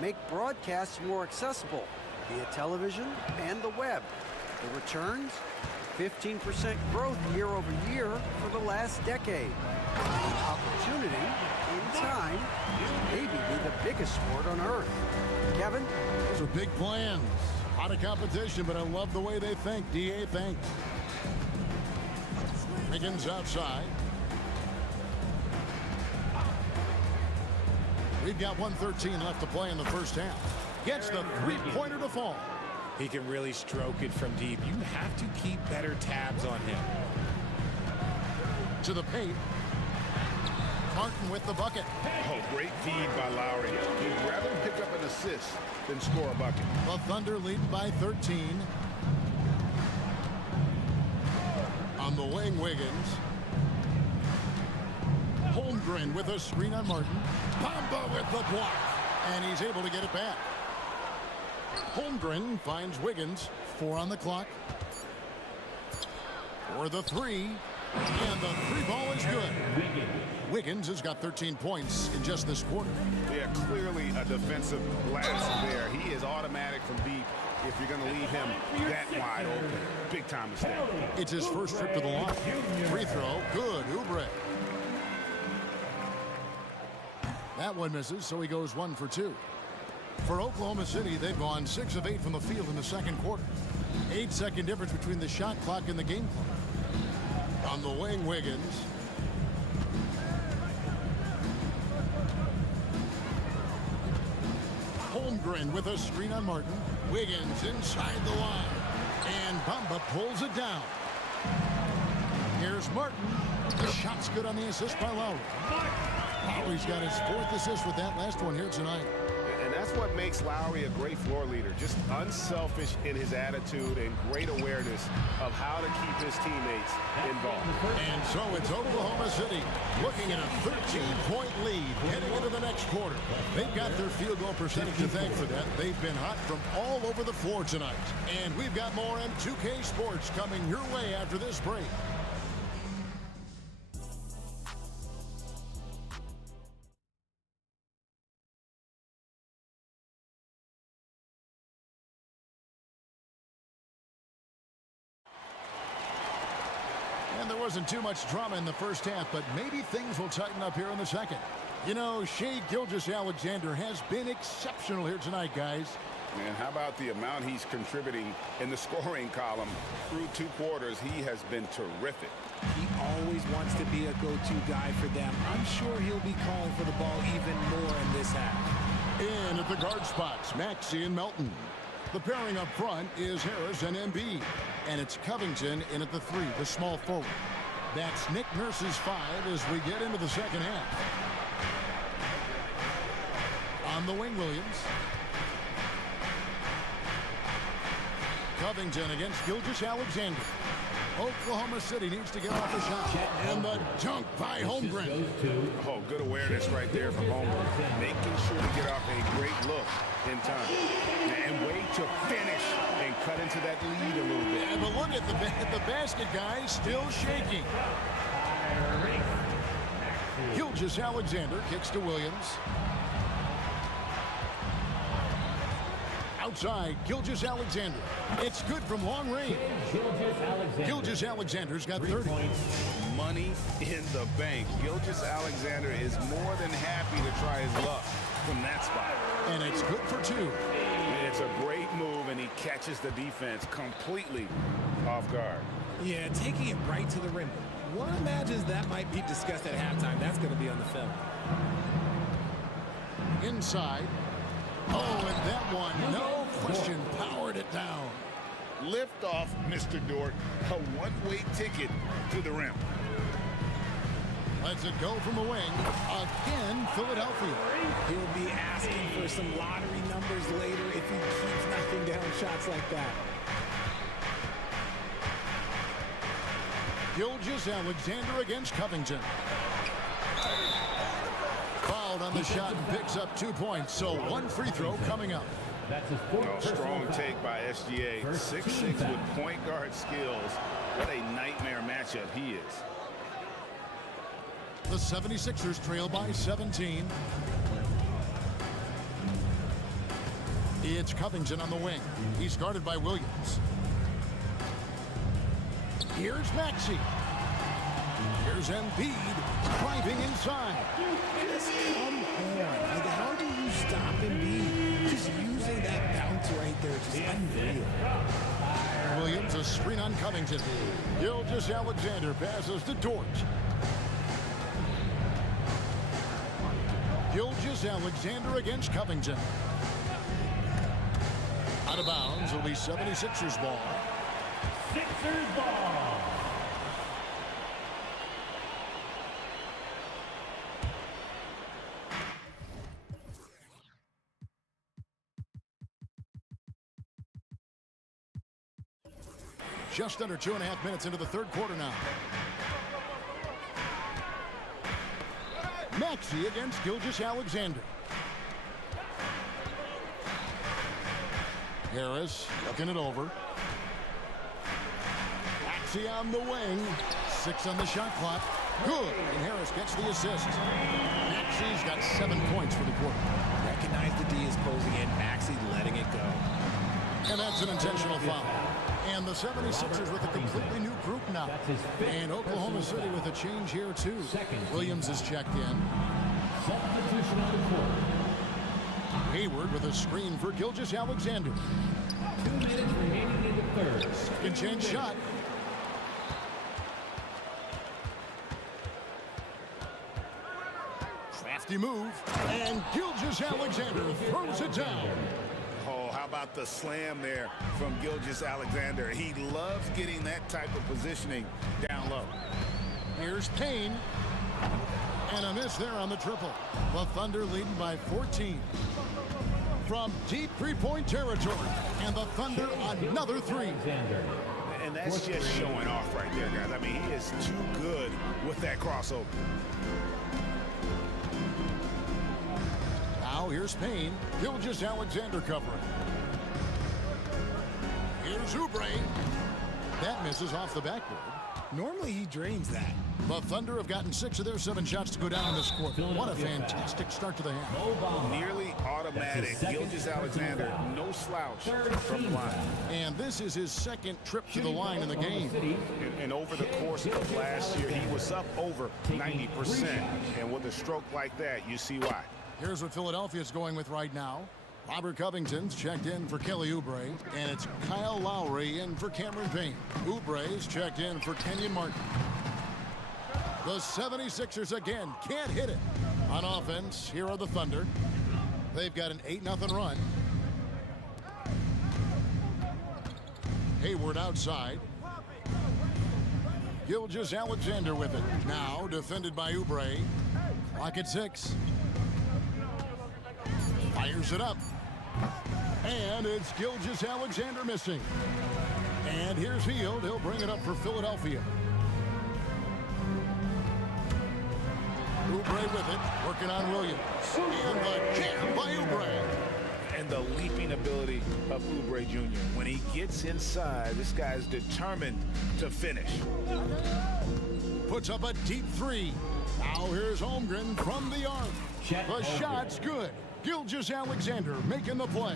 make broadcasts more accessible via television and the web. The returns? 15% growth year over year for the last decade. The opportunity, in time, maybe be the biggest sport on earth. Kevin? Those are big plans. A lot of competition, but I love the way they think. DA thanks. Wiggins outside. We've got 1:13 left to play in the first half. Gets the three-pointer to fall. He can really stroke it from deep. You have to keep better tabs on him. To the paint. Martin with the bucket. Oh, great feed by Lowry. He'd rather pick up an assist than score a bucket. The Thunder lead by 13. On the wing, Wiggins. Holmgren with a screen on Martin. Bamba with the block. And he's able to get it back. Holmgren finds Wiggins. 4 on the clock. For the 3. And the 3 ball is good. Wiggins has got 13 points in just this quarter. Yeah, clearly a defensive lapse there. He is automatic from deep if you're going to leave him that wide open. Big time mistake. It's his first trip to the line. Free throw, good. Oubre. That one misses, so he goes 1 for 2. For Oklahoma City, they've gone 6 of 8 from the field in the second quarter. 8-second difference between the shot clock and the game clock. On the wing, Wiggins. Holmgren with a screen on Martin. Wiggins inside the line. And Bamba pulls it down. Here's Martin. The shot's good on the assist by Lowry. Lowry's got his 4th assist with that last one here tonight. And that's That's what makes Lowry a great floor leader. Just unselfish in his attitude and great awareness of how to keep his teammates involved. And so it's Oklahoma City looking at a 13-point lead heading into the next quarter. They've got their field goal percentage to thank for that. They've been hot from all over the floor tonight. And we've got more M2K Sports coming your way after this break. And there wasn't too much drama in the first half, but maybe things will tighten up here in the second. You know, Shai Gilgeous-Alexander has been exceptional here tonight, guys. And how about the amount he's contributing in the scoring column through 2 quarters? He has been terrific. He always wants to be a go-to guy for them. I'm sure he'll be calling for the ball even more in this half. In at the guard spots, Maxey and Melton. The pairing up front is Harris and Embiid. And it's Covington in at the 3, the small forward. That's Nick Nurse's 5 as we get into the second half. On the wing, Williams. Covington against Gilgeous-Alexander. Oklahoma City needs to get off the shot. And the dunk by Holmgren. Oh, good awareness right there from Holmgren. Making sure to get off a great look in time. And wait to finish and cut into that lead a little bit. And but look at the basket, guys, still shaking. Gilgeous-Alexander kicks to Williams. Outside, Gilgeous-Alexander. It's good from long range. Gilgeous-Alexander's got 30. Money in the bank. Gilgeous-Alexander is more than happy to try his luck from that spot. And it's good for 2. It's a great move, and he catches the defense completely off guard. Yeah, taking it right to the rim. One imagines that might be discussed at halftime. That's going to be on the film. Inside. Oh, and that one, no question, powered it down. Lift off, Mr. Dort. A one-way ticket to the rim. Lets it go from the wing. Again, Philadelphia. He'll be asking for some lottery numbers later if he keeps knocking down shots like that. Gilgeous-Alexander against Covington. Fouled on the shot and picks up 2 points. So 1 free throw coming up. Strong take by SGA. 6'6" with point guard skills. What a nightmare matchup he is. The 76ers trail by 17. It's Covington on the wing. He's guarded by Williams. Here's Maxey. Here's Embiid driving inside. Just come on. Like, how do you stop Embiid? Just using that bounce right there, just unreal. Williams, a screen on Covington. Gilgeous-Alexander passes to Dort. Gilgeous-Alexander against Covington. Out of bounds, it'll be 76ers ball. Sixers ball. Just under 2.5 minutes into the third quarter now. Maxey against Gilgeous-Alexander. Harris looking it over. Maxey on the wing. 6 on the shot clock. Good. And Harris gets the assist. Maxey's got 7 points for the quarter. Recognize the D is closing in. Maxey letting it go. And that's an intentional foul. And the 76ers with a completely new group now. And Oklahoma City with a change here, too. Williams is checked in. Substitution on the court. Hayward with a screen for Gilgeous-Alexander. 2 minutes remaining in the third. Second chance shot. Crafty move. And Gilgeous-Alexander throws it down. Oh, how about the slam there from Gilgeous-Alexander? He loves getting that type of positioning down low. Here's Payne. And a miss there on the triple. The Thunder leading by 14. from deep three-point territory. And the Thunder another three. And that's just showing off right there, guys. I mean, he is too good with that crossover. Now here's Payne. Gilgeous-Alexander covering. Here's Oubre. That misses off the backboard. Normally he drains that. The Thunder have gotten 6 of their 7 shots to go down in this quarter. What a fantastic start to the half. Nearly automatic. Gilgeous-Alexander, no slouch from the line. And this is his second trip to the line in the game. And over the course of last year, he was up over 90%. And with a stroke like that, you see why. Here's what Philadelphia's going with right now. Robert Covington's checked in for Kelly Oubre, and it's Kyle Lowry in for Cameron Payne. Oubre's checked in for Kenyon Martin. The 76ers again can't hit it. On offense, here are the Thunder. They've got an 8-0 run. Hayward outside. Gilgeous-Alexander with it. Now defended by Oubre. Clock at 6. Fires it up. And it's Gilgeous-Alexander missing. And here's Hield. He'll bring it up for Philadelphia. Oubre with it, working on Williams. And the jam by Oubre. And the leaping ability of Oubre Jr. When he gets inside, this guy's determined to finish. Puts up a deep three. Now here's Holmgren from the arc. The shot's good. Gilgeous-Alexander making the play.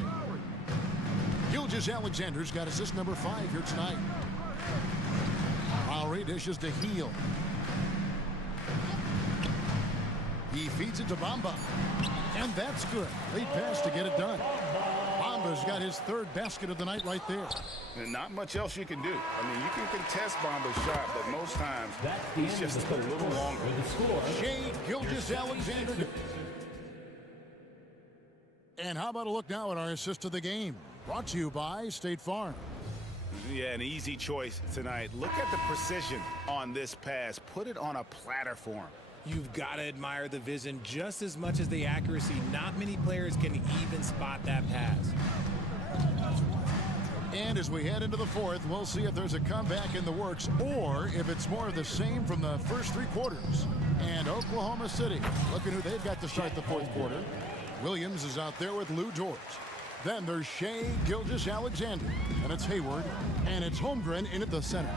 Gilgeous-Alexander's got assist number 5 here tonight. Lowry dishes to Hield. He feeds it to Bamba. And that's good. Late pass to get it done. Bamba's got his 3rd basket of the night right there. And not much else you can do. I mean, you can contest Bamba's shot, but most times it's just a little longer. Shea Gilgeous-Alexander. And how about a look now at our assist of the game? Brought to you by State Farm. Yeah, an easy choice tonight. Look at the precision on this pass. Put it on a platter for him. You've got to admire the vision just as much as the accuracy. Not many players can even spot that pass. And as we head into the 4th, we'll see if there's a comeback in the works or if it's more of the same from the first 3 quarters. And Oklahoma City, looking who they've got to start the 4th quarter. Williams is out there with Lou George. Then there's Shea Gilgeous-Alexander. And it's Hayward. And it's Holmgren in at the center.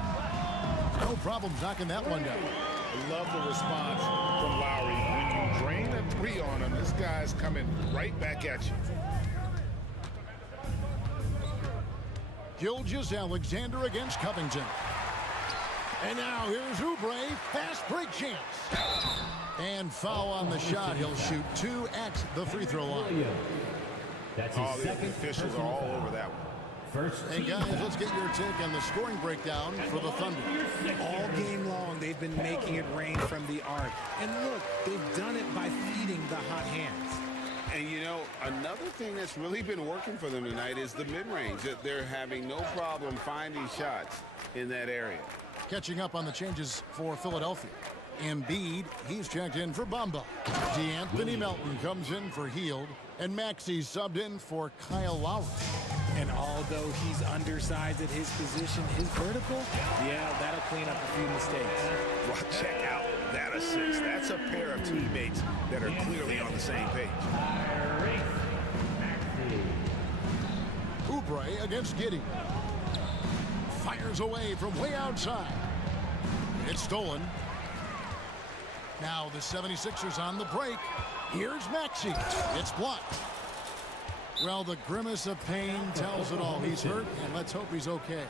No problem knocking that one down. I love the response from Lowry. When you drain a 3 on him, this guy's coming right back at you. Gilgeous-Alexander against Covington. And now here's Oubre. Fast break chance. And foul on the shot. He'll shoot 2 at the free throw line. That's his The officials are all over that one. And guys, let's get your take on the scoring breakdown for the Thunder. All game long, they've been making it rain from the arc. And look, they've done it by feeding the hot hands. And you know, another thing that's really been working for them tonight is the mid-range. That they're having no problem finding shots in that area. Catching up on the changes for Philadelphia. Embiid, he's checked in for Bamba. DeAnthony Melton comes in for Hield. And Maxey subbed in for Kyle Lowry. And although he's undersized at his position, his vertical, yeah, that'll clean up a few mistakes. Well, check out that assist. That's a pair of teammates that are clearly on the same page. Oubre against Giddey. Fires away from way outside. It's stolen. Now the 76ers on the break. Here's Maxey. It's blocked. Well, the grimace of pain tells it all. He's hurt, and let's hope he's okay.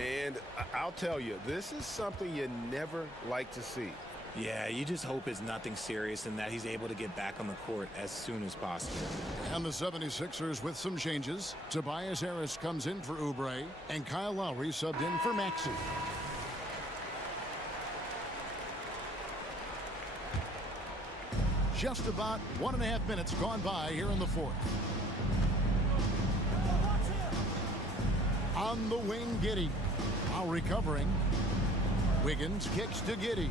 And I'll tell you, this is something you never like to see. Yeah, you just hope it's nothing serious and that he's able to get back on the court as soon as possible. And the 76ers with some changes. Tobias Harris comes in for Oubre, and Kyle Lowry subbed in for Maxey. just about 1.5 minutes gone by here in the fourth. On the wing, Giddey. Now recovering. Wiggins kicks to Giddey.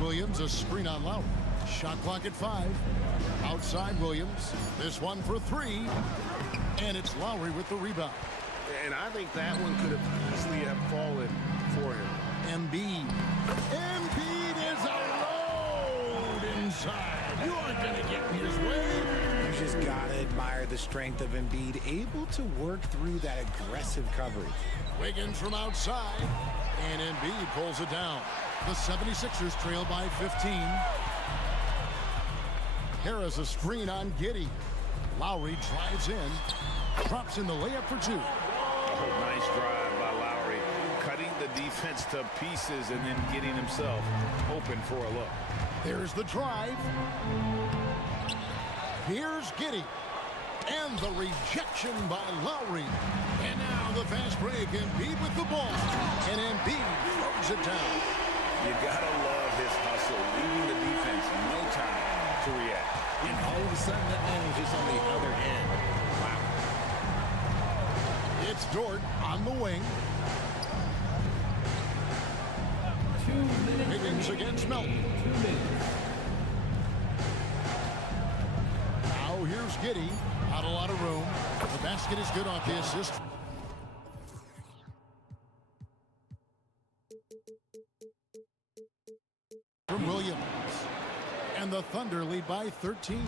Williams, a screen on Lowry. Shot clock at 5. Outside Williams. This one for 3. And it's Lowry with the rebound. And I think that one could have easily have fallen for him. Embiid. Embiid is a load inside. You aren't going to get in his way. You just got to admire the strength of Embiid, able to work through that aggressive coverage. Wiggins from outside. And Embiid pulls it down. The 76ers trail by 15. Harris a screen on Giddey. Lowry drives in. Drops in the layup for 2. Oh, nice drive by Lowry. Cutting the defense to pieces and then getting himself open for a look. There's the drive. Here's Giddey. And the rejection by Lowry. And now the fast break. Embiid with the ball. And Embiid throws it down. You gotta love his hustle, leaving the defense no time to react. And all of a sudden, that man was just on the other end. Wow. It's Dort on the wing. 2 minutes. Higgins against Melton. 2 minutes. Now here's Giddey. Not a lot of room. The basket is good off the assist. From Williams. And the Thunder lead by 13.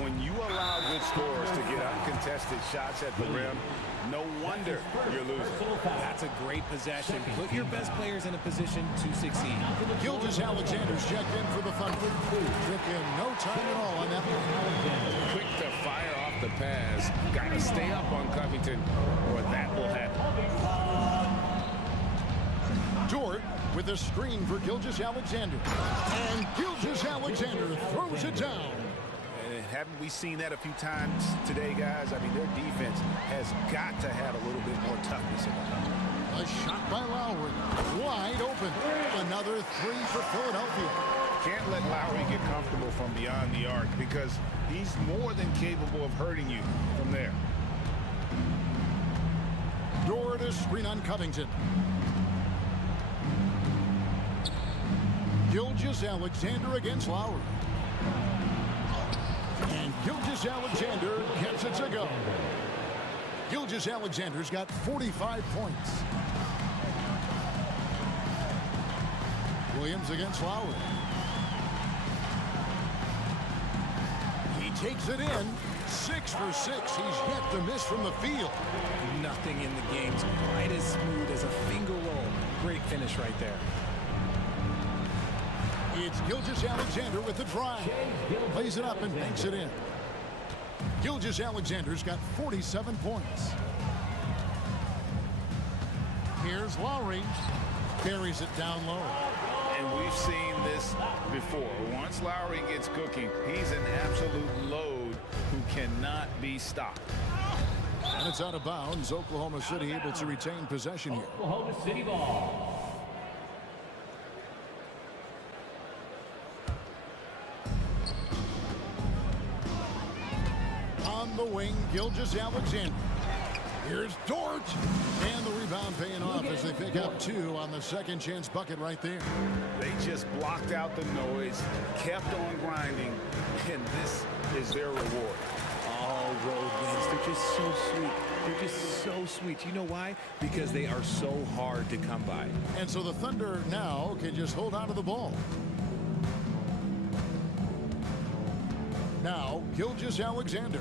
When you allow good scores to get uncontested shots at the rim, no wonder you're losing. That's a great possession. Put your best players in a position to succeed. Gilgeous-Alexander's checked in for the Thunder. Took in no time at all on that one. Quick to fire off the pass. Got to stay up on Covington, or that will happen. Dort with a screen for Gilgeous-Alexander. And Gilgeous-Alexander throws it down. And haven't we seen that a few times today, guys? I mean, their defense has got to have a little bit more toughness in it. A shot by Lowry. Wide open. Another 3 for Philadelphia. Can't let Lowry get comfortable from beyond the arc because he's more than capable of hurting you from there. Dort a screen on Covington. Gilgeous-Alexander against Lowry. And Gilgeous-Alexander gets it to go. Gilgeous-Alexander's got 45 points. Williams against Lowry. He takes it in. 6 for 6. He's yet to miss from the field. Nothing in the game's quite as smooth as a finger roll. Great finish right there. It's Gilgeous-Alexander with the drive. Plays it up and banks it in. Gilgeous-Alexander's got 47 points. Here's Lowry. Buries it down low. And we've seen this before. Once Lowry gets cooking, he's an absolute load who cannot be stopped. And it's out of bounds. Oklahoma City able to retain possession here. Oklahoma City ball. On the wing, Gilgeous-Alexander. Here's Dort. And the rebound paying off as they pick up 2 on the second chance bucket right there. They just blocked out the noise, kept on grinding, and this is their reward. All road wins. They're just so sweet. They're just so sweet. You know why? Because they are so hard to come by. And so the Thunder now can just hold on to the ball. Now, Gilgeous-Alexander.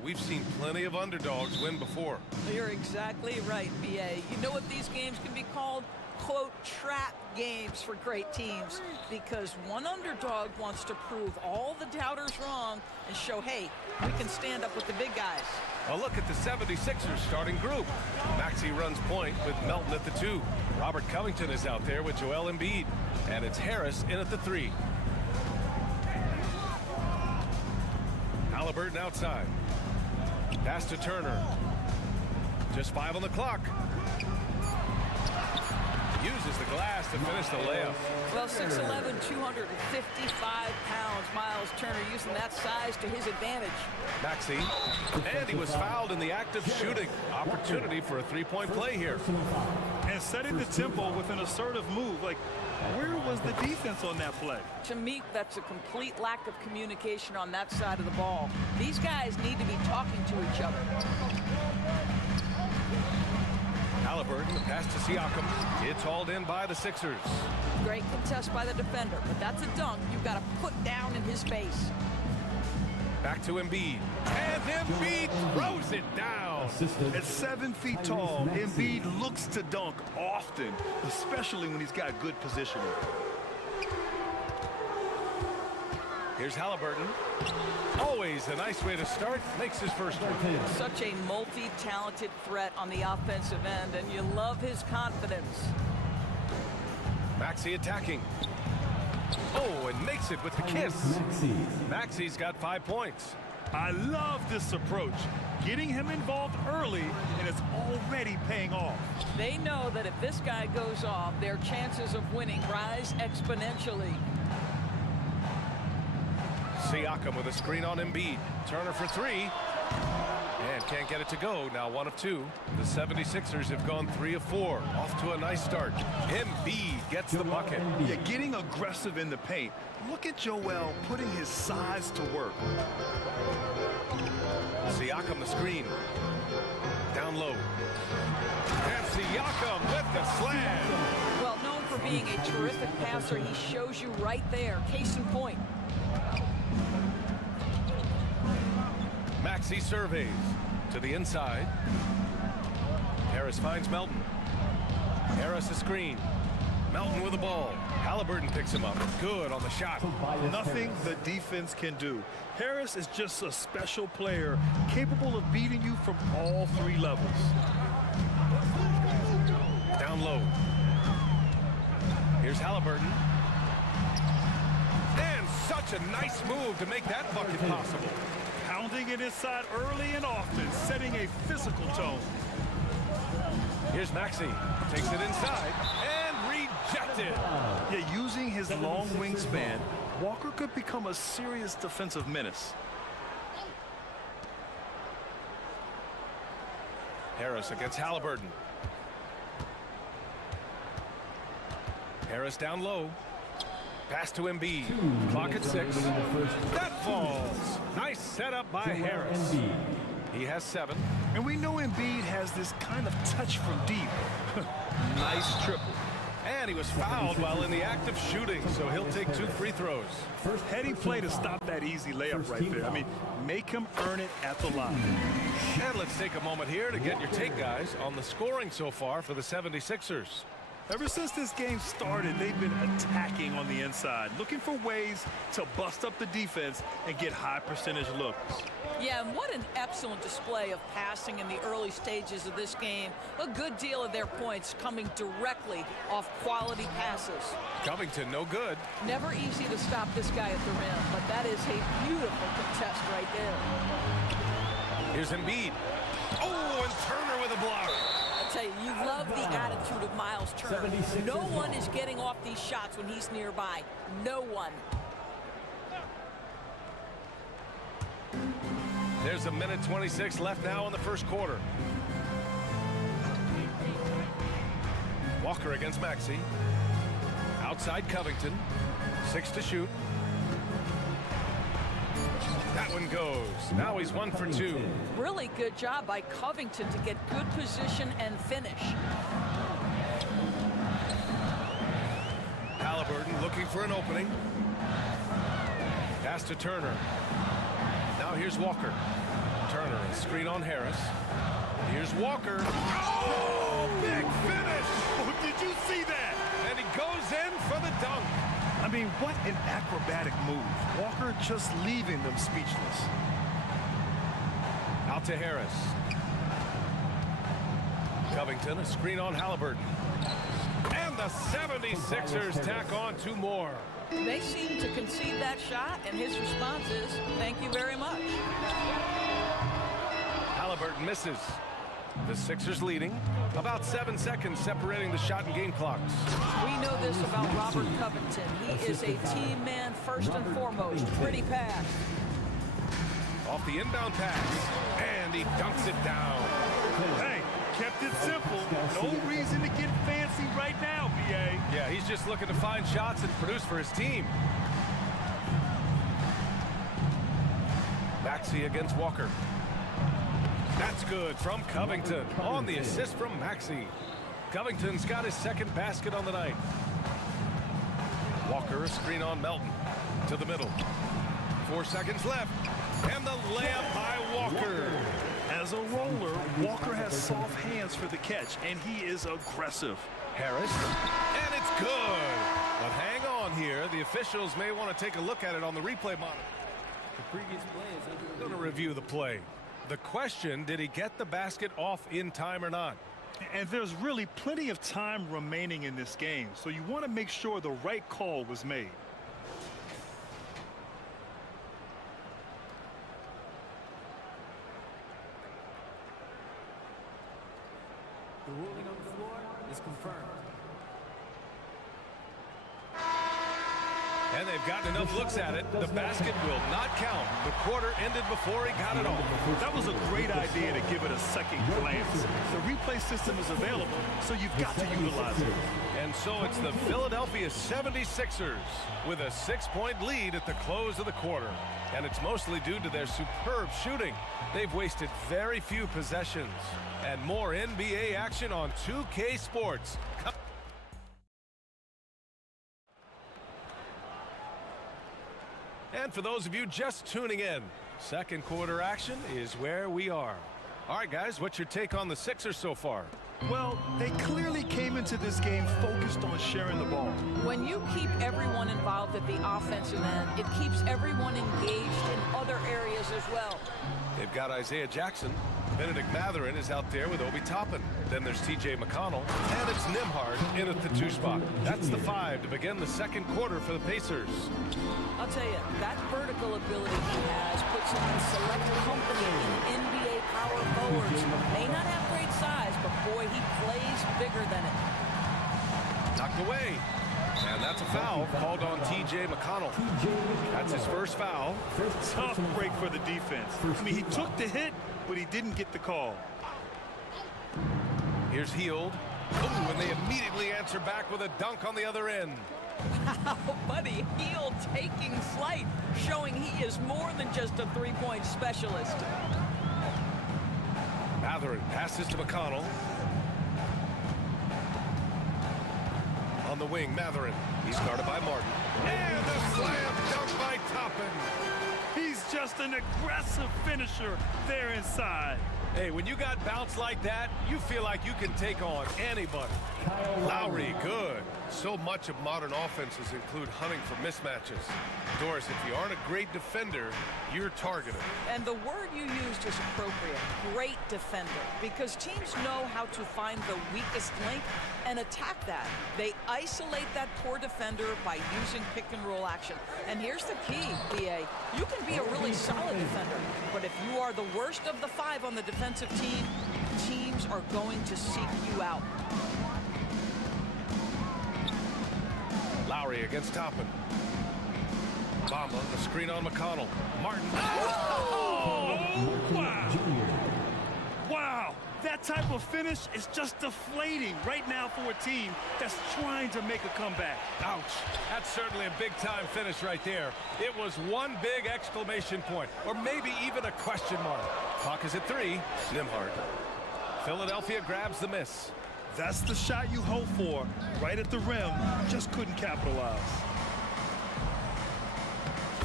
but we've seen plenty of underdogs win before. You're exactly right, BA. You know what these games can be called? Quote, trap games for great teams, because one underdog wants to prove all the doubters wrong and show, hey, we can stand up with the big guys. A look at the 76ers starting group. Maxey runs point with Melton at the 2. Robert Covington is out there with Joel Embiid. And it's Harris in at the 3. Halliburton outside. Pass to Turner. Just 5 on the clock. Uses the glass to finish the layup. Well, 6'11", 255 pounds. Miles Turner using that size to his advantage. Maxey. And he was fouled in the act of shooting. Opportunity for a three-point play here. And setting the tempo with an assertive move. Like, where was the defense on that play? To me, that's a complete lack of communication on that side of the ball. These guys need to be talking to each other. Halliburton, the pass to Siakam. It's hauled in by the Sixers. Great contest by the defender, but that's a dunk you've got to put down in his face. Back to Embiid. And Embiid throws it down. At 7 feet tall, Embiid looks to dunk often, especially when he's got good positioning. Here's Halliburton. Always a nice way to start. Makes his first one. Such a multi-talented threat on the offensive end, and you love his confidence. Maxey attacking. Oh, and makes it with the kiss. Maxey's got 5 points. I love this approach. Getting him involved early, and it's already paying off. They know that if this guy goes off, their chances of winning rise exponentially. Siakam with a screen on Embiid. Turner for 3. And can't get it to go. Now 1 of 2. The 76ers have gone 3 of 4. Off to a nice start. Embiid gets the bucket. Yeah, getting aggressive in the paint. Look at Joel putting his size to work. Siakam the screen. Down low. And Siakam with the slam. Well, known for being a terrific passer, he shows you right there. Case in point. Maxey surveys to the inside. Harris finds Melton. Harris a screen. Melton with the ball. Halliburton picks him up. Good on the shot. Nothing the defense can do. Harris is just a special player capable of beating you from all 3 levels. Down low. Here's Halliburton. And such a nice move to make that bucket possible. Pounding it inside early and often, setting a physical tone. Here's Maxey. Takes it inside and rejected. Yeah, using his long wingspan, Walker could become a serious defensive menace. Harris against Halliburton. Harris down low. Pass to Embiid. Clock at 6. That falls. Nice setup by Harris. He has 7. And we know Embiid has this kind of touch from deep. Nice triple. And he was fouled while in the act of shooting, so he'll take 2 free throws. First heady play to stop that easy layup right there. I mean, make him earn it at the line. And let's take a moment here to get your take, guys, on the scoring so far for the 76ers. Ever since this game started, they've been attacking on the inside, looking for ways to bust up the defense and get high percentage looks. Yeah, and what an excellent display of passing in the early stages of this game. A good deal of their points coming directly off quality passes. Covington, no good. Never easy to stop this guy at the rim, but that is a beautiful contest right there. Here's Embiid. Oh, and Turner with a block. I tell you, you love the attitude of Miles Turner. No one is getting off these shots when he's nearby. No one. There's a minute 26 left now in the first quarter. Walker against Maxey. Outside Covington. 6 to shoot. That one goes. Now he's 1 for 2. Really good job by Covington to get good position and finish. Halliburton looking for an opening. Pass to Turner. Now here's Walker. Turner, a screen on Harris. Here's Walker. Oh, big finish! Oh, did you see that? And he goes in for the dunk. I mean, what an acrobatic move. Walker just leaving them speechless. Out to Harris. Covington, a screen on Halliburton. And the 76ers tack on 2 more. They seem to concede that shot, and his response is, thank you very much. Halliburton misses. The Sixers leading. About 7 seconds separating the shot and game clocks. We know this about Robert Covington. He is a team man first and foremost. Pretty pass. Off the inbound pass. And he dunks it down. Hey, kept it simple. No reason to get fancy right now, BA. Yeah, he's just looking to find shots and produce for his team. Maxey against Walker. That's good from Covington on the assist from Maxey. Covington's got his second basket on the night. Walker, a screen on Melton. To the middle. 4 seconds left. And the layup by Walker. As a roller, Walker has soft hands for the catch, and he is aggressive. Harris. And it's good. But hang on here. The officials may want to take a look at it on the replay monitor. The previous play is under Going to review the play. The question, did he get the basket off in time or not? And there's really plenty of time remaining in this game, so you want to make sure the right call was made. The ruling on the floor is confirmed. And they've gotten enough looks at it. The basket will not count. The quarter ended before he got it off. That was a great idea to give it a second glance. The replay system is available, so you've got to utilize it. And so it's the Philadelphia 76ers with a 6-point lead at the close of the quarter. And it's mostly due to their superb shooting. They've wasted very few possessions. And more NBA action on 2K Sports. And for those of you just tuning in, second quarter action is where we are. All right, guys, what's your take on the Sixers so far? Well, they clearly came into this game focused on sharing the ball. When you keep everyone involved at the offensive end, it keeps everyone engaged in other areas as well. They've got Isaiah Jackson. Benedict Mathurin is out there with Obi Toppin. Then there's TJ McConnell. And it's Nembhard in at the 2 spot. That's the 5 to begin the second quarter for the Pacers. I'll tell you, that vertical ability he has puts him in select company in NBA power forwards. May not have great size, but boy, he plays bigger than it. Knocked away. And that's a foul called on TJ McConnell. That's his first foul. Tough break for the defense. I mean, he took the hit, but he didn't get the call. Here's Hield. Oh, and they immediately answer back with a dunk on the other end. Wow, buddy, Hield taking flight, showing he is more than just a three-point specialist. Mathurin passes to McConnell. On the wing, Mathurin. He's guarded by Martin. And the slam dunk by Toppin. He's just an aggressive finisher there inside. Hey, when you got bounce like that, you feel like you can take on anybody. Lowry, good. So much of modern offenses include hunting for mismatches. Doris, if you aren't a great defender, you're targeted. And the word you used is appropriate, great defender, because teams know how to find the weakest link and attack that. They isolate that poor defender by using pick-and-roll action. And here's the key, BA. You can be a really solid defender, but if you are the worst of the 5 on the defensive team, teams are going to seek you out. Lowry against Toppin. Bamba, the screen on McConnell. Martin. Oh, wow. Wow. That type of finish is just deflating right now for a team that's trying to make a comeback. Ouch. That's certainly a big-time finish right there. It was one big exclamation point, or maybe even a question mark. Clock is at 3. Nembhard. Philadelphia grabs the miss. That's the shot you hope for. Right at the rim, just couldn't capitalize.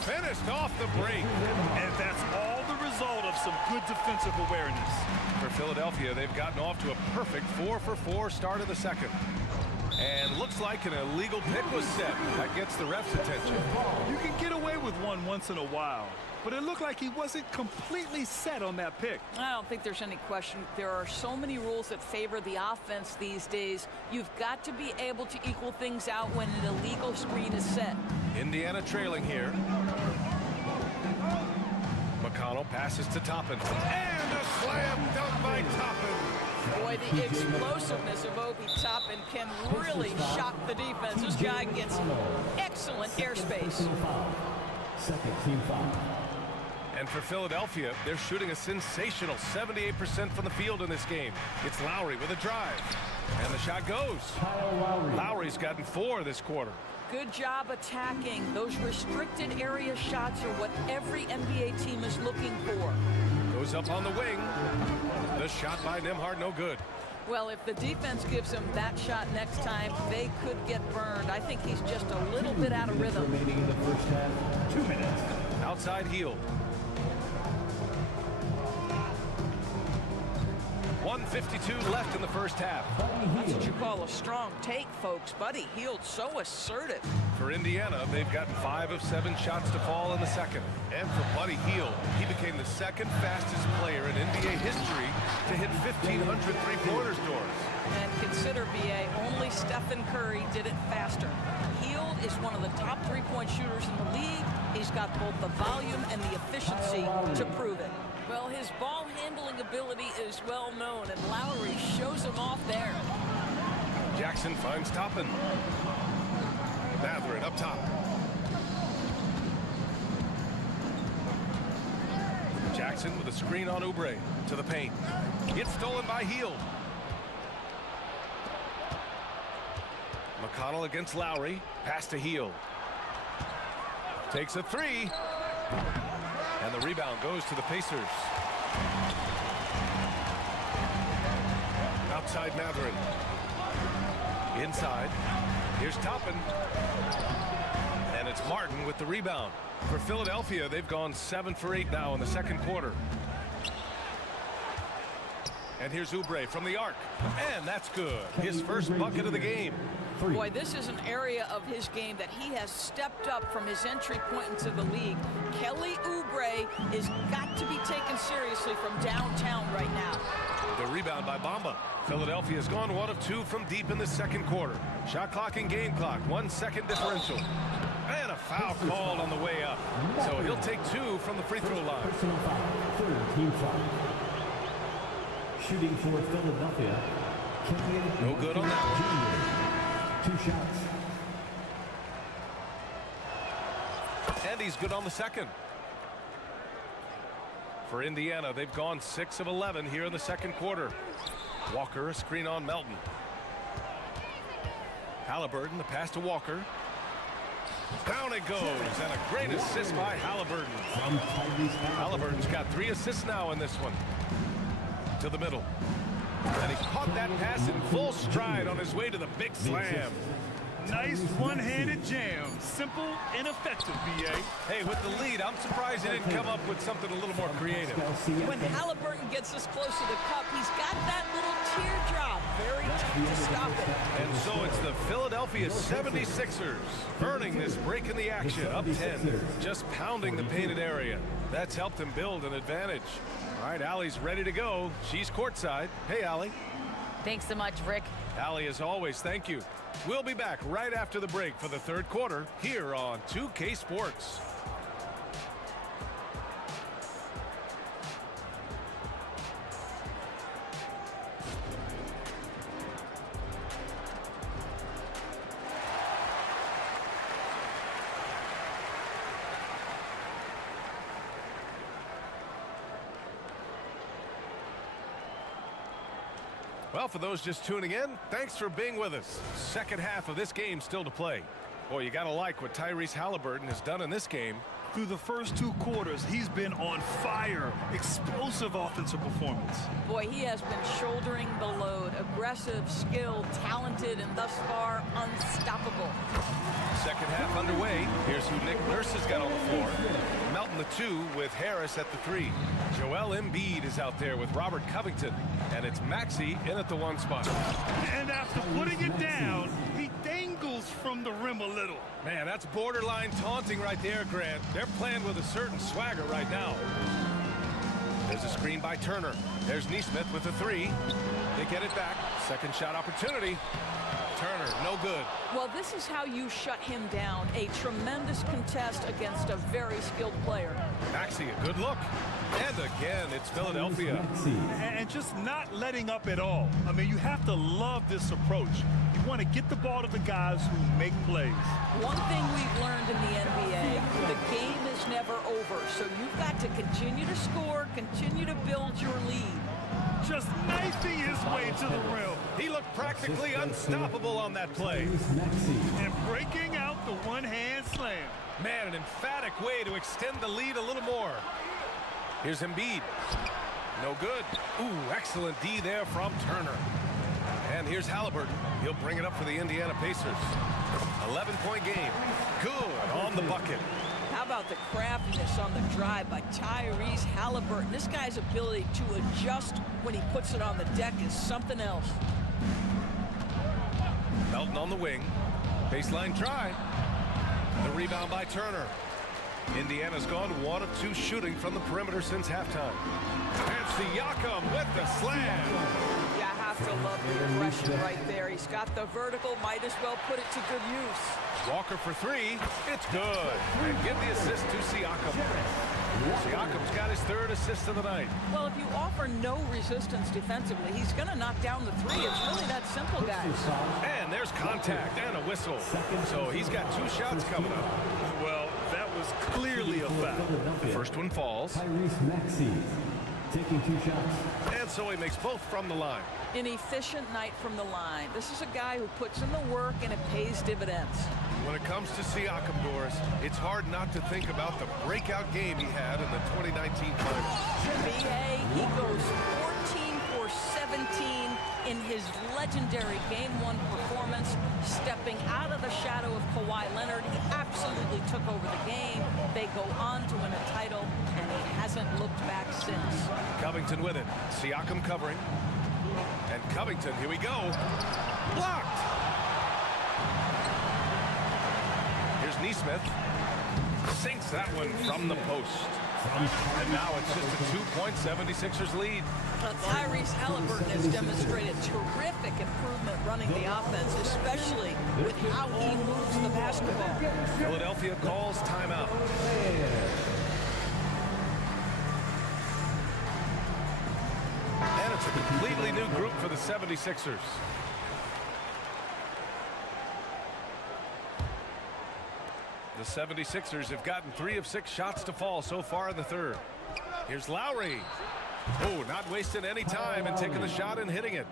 Finished off the break. And that's all the result of some good defensive awareness. For Philadelphia, they've gotten off to a perfect 4-for-4 start of the second. And looks like an illegal pick was set. That gets the ref's attention. You can get away with one once in a while, but it looked like he wasn't completely set on that pick. I don't think there's any question. There are so many rules that favor the offense these days. You've got to be able to equal things out when an illegal screen is set. Indiana trailing here. McConnell passes to Toppin. And a slam dunk by Toppin. Boy, the explosiveness of Obi Toppin can really shock the defense. This guy gets excellent airspace. Second team foul. And for Philadelphia, they're shooting a sensational 78% from the field in this game. It's Lowry with a drive. And the shot goes. Lowry's gotten 4 this quarter. Good job attacking. Those restricted area shots are what every NBA team is looking for. Goes up on the wing. The shot by Nembhard, no good. Well, if the defense gives him that shot next time, they could get burned. I think he's just a little bit out of rhythm. Remaining in the first half, 2 minutes. Outside heel. 1:52 left in the first half. That's what you call a strong take, folks. Buddy Hield so assertive. For Indiana, they've gotten 5 of 7 shots to fall in the second. And for Buddy Hield, he became the second fastest player in NBA history to hit 1,500 three-pointers doors. And consider, BA, only Stephen Curry did it faster. Hield is one of the top three-point shooters in the league. He's got both the volume and the efficiency to prove it. Well, his ball handling ability is well known, and Lowry shows him off there. Jackson finds Toppin. Mathurin up top. Jackson with a screen on Oubre to the paint. It's stolen by Hield. McConnell against Lowry. Pass to Hield. Takes a 3. And the rebound goes to the Pacers. Outside Mathurin. Inside. Here's Toppin. And it's Martin with the rebound. For Philadelphia, they've gone 7 for 8 now in the second quarter. And here's Oubre from the arc. And that's good. His first bucket of the game. Boy, this is an area of his game that he has stepped up from his entry point into the league. Kelly Oubre is got to be taken seriously from downtown right now. The rebound by Bamba. Philadelphia has gone 1 of 2 from deep in the second quarter. Shot clock and game clock, 1 second differential. And a foul called on the way up. So he'll take 2 from the free throw line. Personal foul, third team foul. Shooting for Philadelphia. No good on that one. 2 shots. And he's good on the second. For Indiana, they've gone 6 of 11 here in the second quarter. Walker, a screen on Melton. Halliburton, the pass to Walker. Down it goes, and a great assist by Halliburton. Halliburton's got 3 assists now in this one. To the middle. And he caught that pass in full stride on his way to the big slam. Nice one-handed jam. Simple and effective, BA. Hey, with the lead, I'm surprised he didn't come up with something a little more creative. When Halliburton gets this close to the cup, he's got that little teardrop. Very tough to stop it. And so it's the Philadelphia 76ers earning this break in the action, up 10, just pounding the painted area. That's helped him build an advantage. All right, Allie's ready to go. She's courtside. Hey, Allie. Thanks so much, Rick. Allie, as always, thank you. We'll be back right after the break for the third quarter here on 2K Sports. Well, for those just tuning in, thanks for being with us. Second half of this game still to play. Boy, you gotta like what Tyrese Halliburton has done in this game. Through the first 2 quarters, he's been on fire. Explosive offensive performance. Boy, he has been shouldering the load. Aggressive, skilled, talented, and thus far, unstoppable. Second half underway. Here's who Nick Nurse has got on the floor. Melton splitting the two with Harris at the 3. Joel Embiid is out there with Robert Covington. And it's Maxey in at the 1 spot. And after putting it down, he dangles from the rim a little. Man, that's borderline taunting right there, Grant. They're playing with a certain swagger right now. There's a screen by Turner. There's Neesmith with the 3. They get it back. Second shot opportunity. Turner, no good. Well, this is how you shut him down. A tremendous contest against a very skilled player. Maxey, a good look. And again, it's Philadelphia. And just not letting up at all. I mean, you have to love this approach. You want to get the ball to the guys who make plays. One thing we've learned in the NBA, the game is never over. So you've got to continue to score, continue to build your lead. Just knifing his way to the rim. He looked practically unstoppable on that play. And breaking out the one-hand slam. Man, an emphatic way to extend the lead a little more. Here's Embiid. No good. Ooh, excellent D there from Turner. And here's Halliburton. He'll bring it up for the Indiana Pacers. 11-point game. Good on the bucket. How about the craftiness on the drive by Tyrese Halliburton? This guy's ability to adjust when he puts it on the deck is something else. Melton on the wing. Baseline try. The rebound by Turner. Indiana's gone 1 of 2 shooting from the perimeter since halftime. And Siakam with the slam. You have to love the aggression right there. He's got the vertical, might as well put it to good use. Walker for 3. It's good. And give the assist to Siakam. Siakam's got his 3rd assist of the night. Well, if you offer no resistance defensively, he's going to knock down the 3. It's really that simple, guys. And there's contact and a whistle. So he's got 2 shots coming up. Well, that was clearly a foul. The first one falls. Tyrese Maxey taking 2 shots. And so he makes both from the line. An efficient night from the line. This is a guy who puts in the work and it pays dividends. When it comes to Siakam, Doris, it's hard not to think about the breakout game he had in the 2019 finals. BA, he goes 14 for 17 in his legendary Game 1 performance, stepping out of the shadow of Kawhi Leonard. He absolutely took over the game. They go on to win a title, and he hasn't looked back since. Covington with it. Siakam covering. And Covington, here we go. Blocked! Here's Neesmith. Sinks that one from the post. And now it's just a 2-point 76ers lead. Tyrese Halliburton has demonstrated terrific improvement running the offense, especially with how he moves the basketball. Philadelphia calls timeout. And it's a completely new group for the 76ers. The 76ers have gotten 3 of 6 shots to fall so far in the 3rd. Here's Lowry. Oh, not wasting any time and taking the shot and hitting it.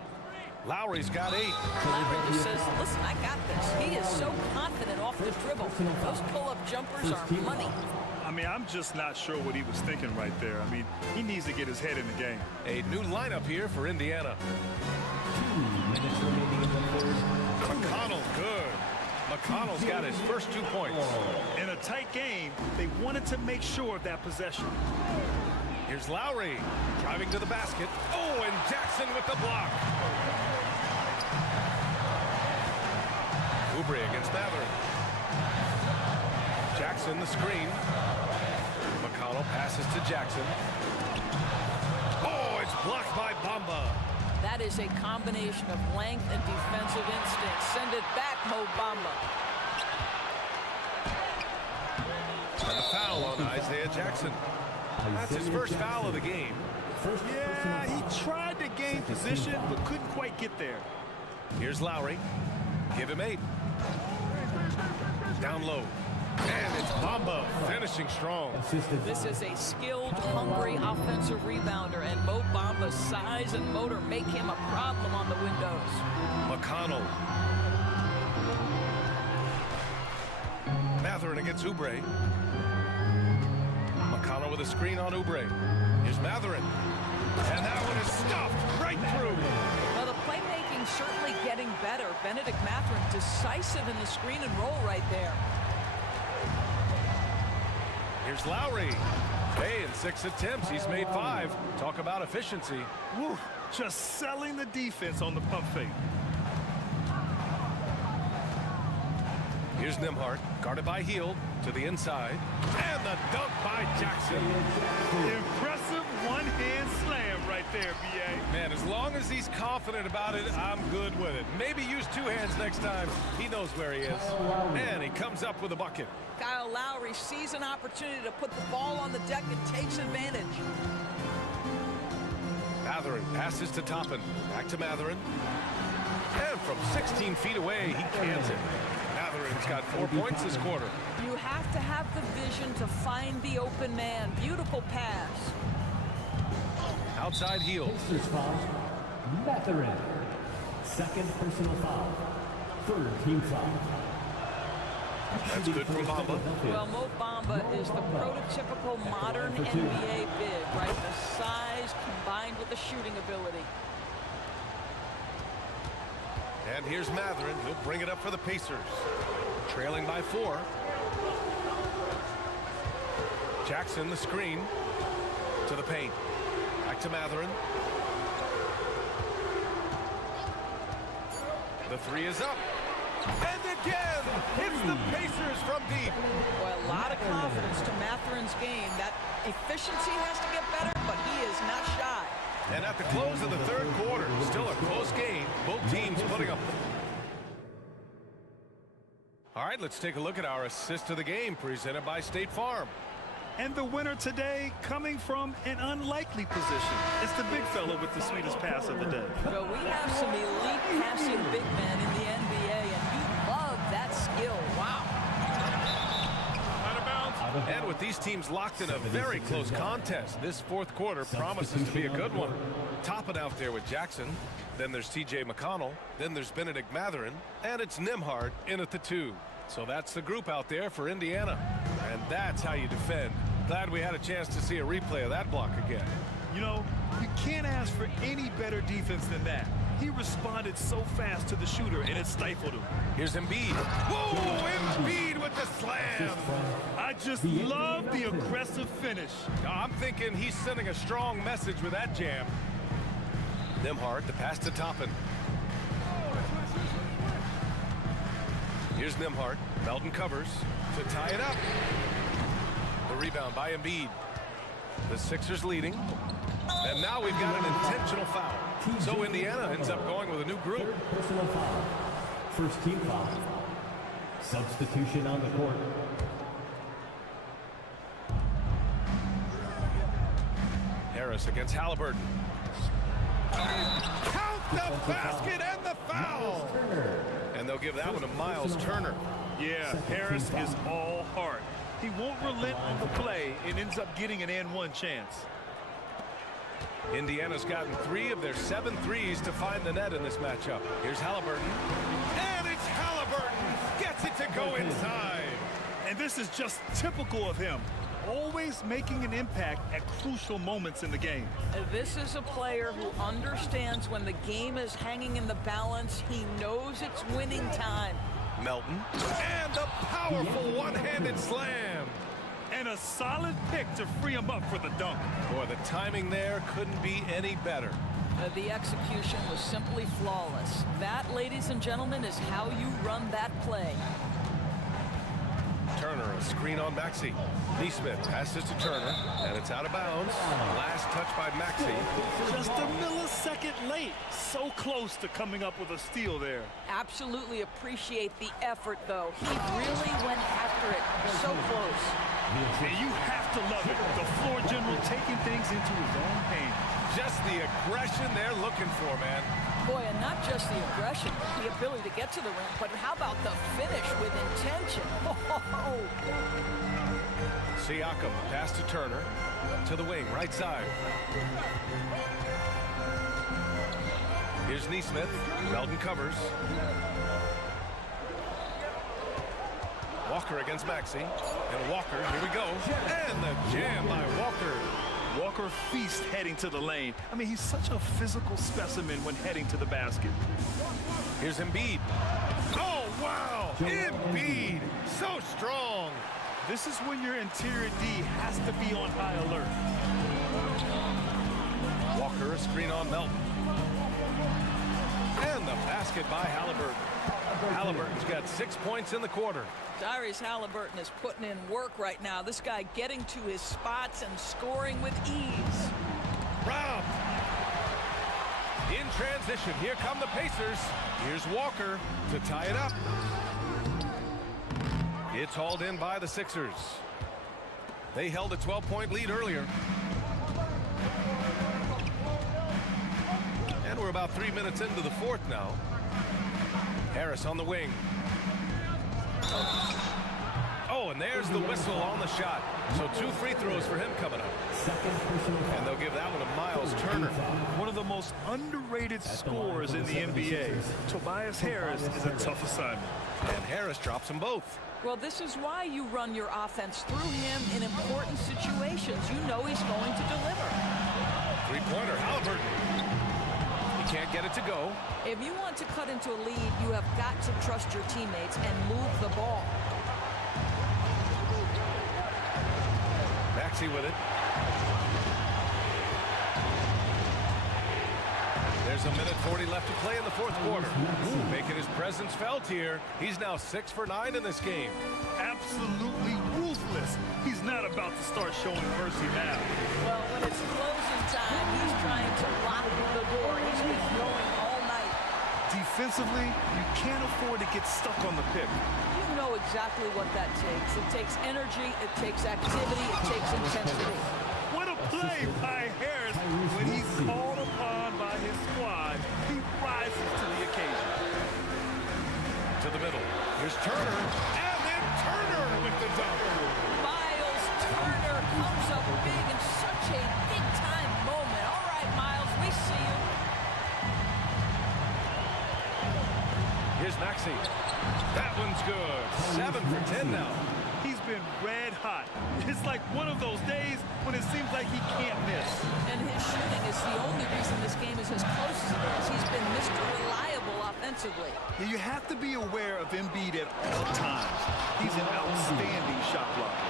Lowry's got 8. Lowry just says, listen, I got this. He is so confident off the dribble. Those pull-up jumpers are money. I mean, I'm just not sure what he was thinking right there. I mean, he needs to get his head in the game. A new lineup here for Indiana. 2 minutes remaining in the 3rd. McConnell, good. McConnell's got his first 2 points. In a tight game, they wanted to make sure of that possession. Here's Lowry driving to the basket. Oh, and Jackson with the block. Oubre against Mather. Jackson the screen. McConnell passes to Jackson. Oh, it's blocked by Bamba. That is a combination of length and defensive instinct. Send it back, Mo Bamba. And a foul on Isaiah Jackson. That's his first foul of the game. Yeah, he tried to gain position, but couldn't quite get there. Here's Lowry. Give him 8. Down low. And it's Bamba finishing strong. This is a skilled, hungry offensive rebounder, and Mo Bamba's size and motor make him a problem on the windows. McConnell. Matherin against Oubre. McConnell with a screen on Oubre. Here's Matherin. And that one is stuffed right through. Well, the playmaking certainly getting better. Benedict Matherin decisive in the screen and roll right there. Here's Lowry. Hey, in 6 attempts, he's made 5. Talk about efficiency. Woo, just selling the defense on the pump fake. Here's Nembhard, guarded by Hield, to the inside. And the dunk by Jackson. Impressive one-hand slam right there, B.A. Man, as long as he's confident about it, I'm good with it. Maybe use 2 hands next time. He knows where he is. And he comes up with a bucket. Kyle Lowry sees an opportunity to put the ball on the deck and takes advantage. Mathurin passes to Toppin. Back to Mathurin. And from 16 feet away, he cans it. Mathurin's got 4 points this quarter. You have to have the vision to find the open man. Beautiful pass. Outside Hield. Pacers foul. Mathurin. Second personal foul. Third team foul. That's good from Bamba. Well, Mo Bamba is the prototypical modern NBA big, right? The size combined with the shooting ability. And here's Mathurin. He'll bring it up for the Pacers. Trailing by 4. Jackson, the screen. To the paint. Back to Mathurin. The 3 is up. And again, hits the Pacers from deep. Boy, a lot of confidence to Mathurin's game. That efficiency has to get better, but he is not shy. And at the close of the 3rd quarter, still a close game. Both teams putting up. All right, let's take a look at our assist of the game presented by State Farm. And the winner today coming from an unlikely position. It's the big fella with the sweetest pass of the day. Well, we have some elite passing big men in the NBA, and you love that skill. Wow. Out of bounds. And with these teams locked in a very close contest, this 4th quarter promises to be a good one. Topping out there with Jackson. Then there's T.J. McConnell. Then there's Benedict Mathurin. And it's Nembhard in at the 2. So that's the group out there for Indiana. And that's how you defend. Glad we had a chance to see a replay of that block again. You know, you can't ask for any better defense than that. He responded so fast to the shooter, and it stifled him. Here's Embiid. Whoa, Embiid with the slam. I just love the aggressive finish. I'm thinking he's sending a strong message with that jam. Nembhard, the pass to Toppin. Here's Nembhard. Melton covers to tie it up. The rebound by Embiid. The Sixers leading. And now we've got an intentional foul. So Indiana ends up going with a new group. Third personal foul. First team foul. Substitution on the court. Harris against Halliburton. Count the basket and the foul. And they'll give that one to Miles Turner. Yeah, Harris is all heart. He won't relent on the play and ends up getting an and-one chance. Indiana's gotten 3 of their 7 threes to find the net in this matchup. Here's Halliburton. And it's Halliburton. Gets it to go inside. And this is just typical of him. Always making an impact at crucial moments in the game. This is a player who understands when the game is hanging in the balance. He knows it's winning time. Melton. And a powerful one-handed slam. And a solid pick to free him up for the dunk. Boy, the timing there couldn't be any better. The execution was simply flawless. That, ladies and gentlemen, is how you run that play. Turner, a screen on Maxey. Neesmith passes to Turner, and it's out of bounds. Last touch by Maxey. Just a millisecond late. So close to coming up with a steal there. Absolutely appreciate the effort, though. He really went after it. So close. And you have to love it. The floor general taking things into his own hands. Just the aggression they're looking for, man. Boy, and not just the aggression, the ability to get to the rim, but how about the finish with intention? Oh. Siakam, pass to Turner, to the wing, right side. Here's Neesmith. Melton covers. Walker against Maxey. And Walker, here we go. And the jam by Walker. Walker feast heading to the lane. I mean, he's such a physical specimen when heading to the basket. Here's Embiid. Oh, wow! Embiid! So strong! This is when your interior D has to be on high alert. Walker, a screen on Melton. And the basket by Halliburton. Halliburton's got 6 points in the quarter. Tyrese Halliburton is putting in work right now. This guy getting to his spots and scoring with ease. Round. In transition, here come the Pacers. Here's Walker to tie it up. It's hauled in by the Sixers. They held a 12-point lead earlier. And we're about 3 minutes into the fourth now. Harris on the wing. Oh, and there's the whistle on the shot. So 2 free throws for him coming up. And they'll give that one to Miles Turner. One of the most underrated scorers in the NBA. Tobias Harris is a tough assignment. And Harris drops them both. Well, this is why you run your offense through him in important situations. You know he's going to deliver. Three-pointer, Halliburton. He can't get it to go. If you want to cut into a lead, you have got to trust your teammates and move the ball. Maxey with it. There's a minute 40 left to play in the fourth quarter. Making his presence felt here. He's now 6 for 9 in this game. Absolutely ruthless. He's not about to start showing mercy now. Well, when it's closing time, he's trying to lock the door. He's been going all night. Defensively, you can't afford to get stuck on the pick. You know exactly what that takes. It takes energy, it takes activity, it takes intensity. What a play by Harris. When he's called upon by his squad, he rises to the occasion. To the middle. Here's Turner. And then Turner with the dunk. Miles Turner comes up big in such a big-time moment. All right, Miles, we see you. Here's Maxey. That one's good. 7 for 10 now. He's been red hot. It's like one of those days when it seems like he can't miss. And his shooting is the only reason this game is as close as it is. He's been Mr. Reliable offensively. Yeah, you have to be aware of Embiid at all times. He's an outstanding shot blocker.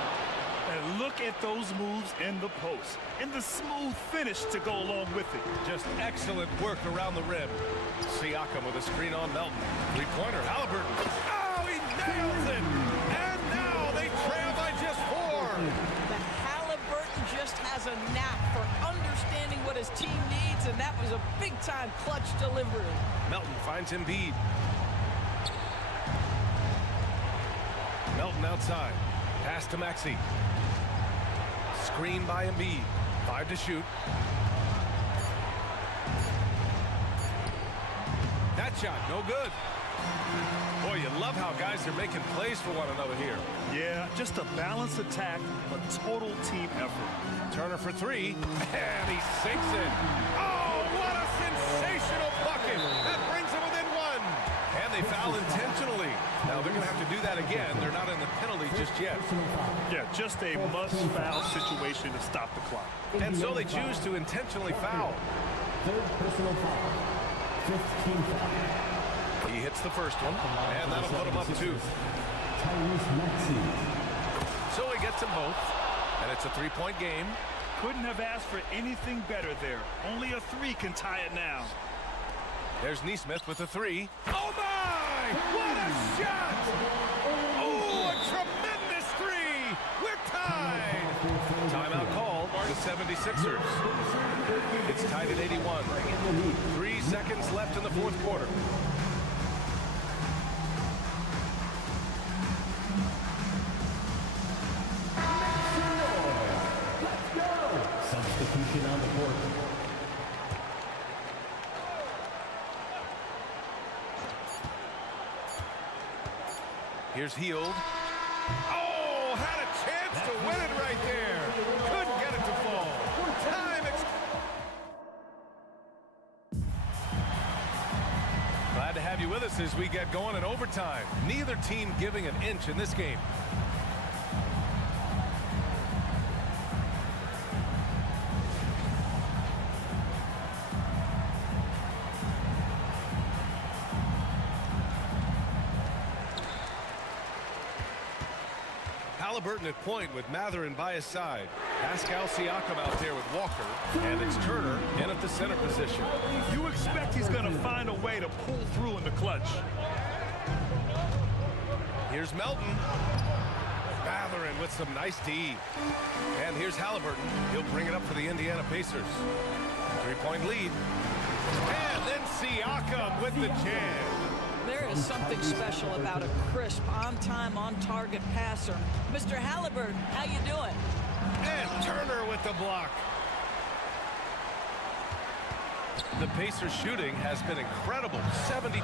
And look at those moves in the post. And the smooth finish to go along with it. Just excellent work around the rim. Siakam with a screen on Melton. Three-pointer, Halliburton. Oh, he nails it! And now they trail by just 4. But Halliburton just has a knack for understanding what his team needs, and that was a big-time clutch delivery. Melton finds Embiid. Melton outside. Pass to Maxey. Screen by Embiid. 5 to shoot. That shot, no good. Boy, you love how guys are making plays for one another here. Yeah, just a balanced attack, a total team effort. Turner for 3, and he sinks it. Oh, what a sensational bucket. That brings him within 1. And they foul intentionally. Now, they're going to have to do that again. They're not in the penalty just yet. Yeah, just a must-foul situation to stop the clock. And so they choose to intentionally foul. Third personal foul. 15 foul. He hits the first one, and that'll put him up 2. Tyrese Maxey. So he gets them both, and it's a 3-point game. Couldn't have asked for anything better there. Only a 3 can tie it now. There's Neesmith with a 3. Oh, my! What a shot! Oh, a tremendous 3! We're tied! Timeout call, the 76ers. It's tied at 81. 3 seconds left in the fourth quarter. Substitution on the court. Here's Heald. Oh, had a chance to win it right there. Couldn't get it to fall. Time. Glad to have you with us as we get going in overtime. Neither team giving an inch in this game. Halliburton at point with Matherin by his side. Pascal Siakam out there with Walker. And it's Turner in at the center position. You expect he's going to find a way to pull through in the clutch. Here's Melton. Matherin with some nice D. And here's Halliburton. He'll bring it up for the Indiana Pacers. 3-point lead. And then Siakam with the jam. There is something special about a crisp, on-time, on-target passer. Mr. Halliburton, how you doing? And Turner with the block. The Pacers shooting has been incredible, 72%.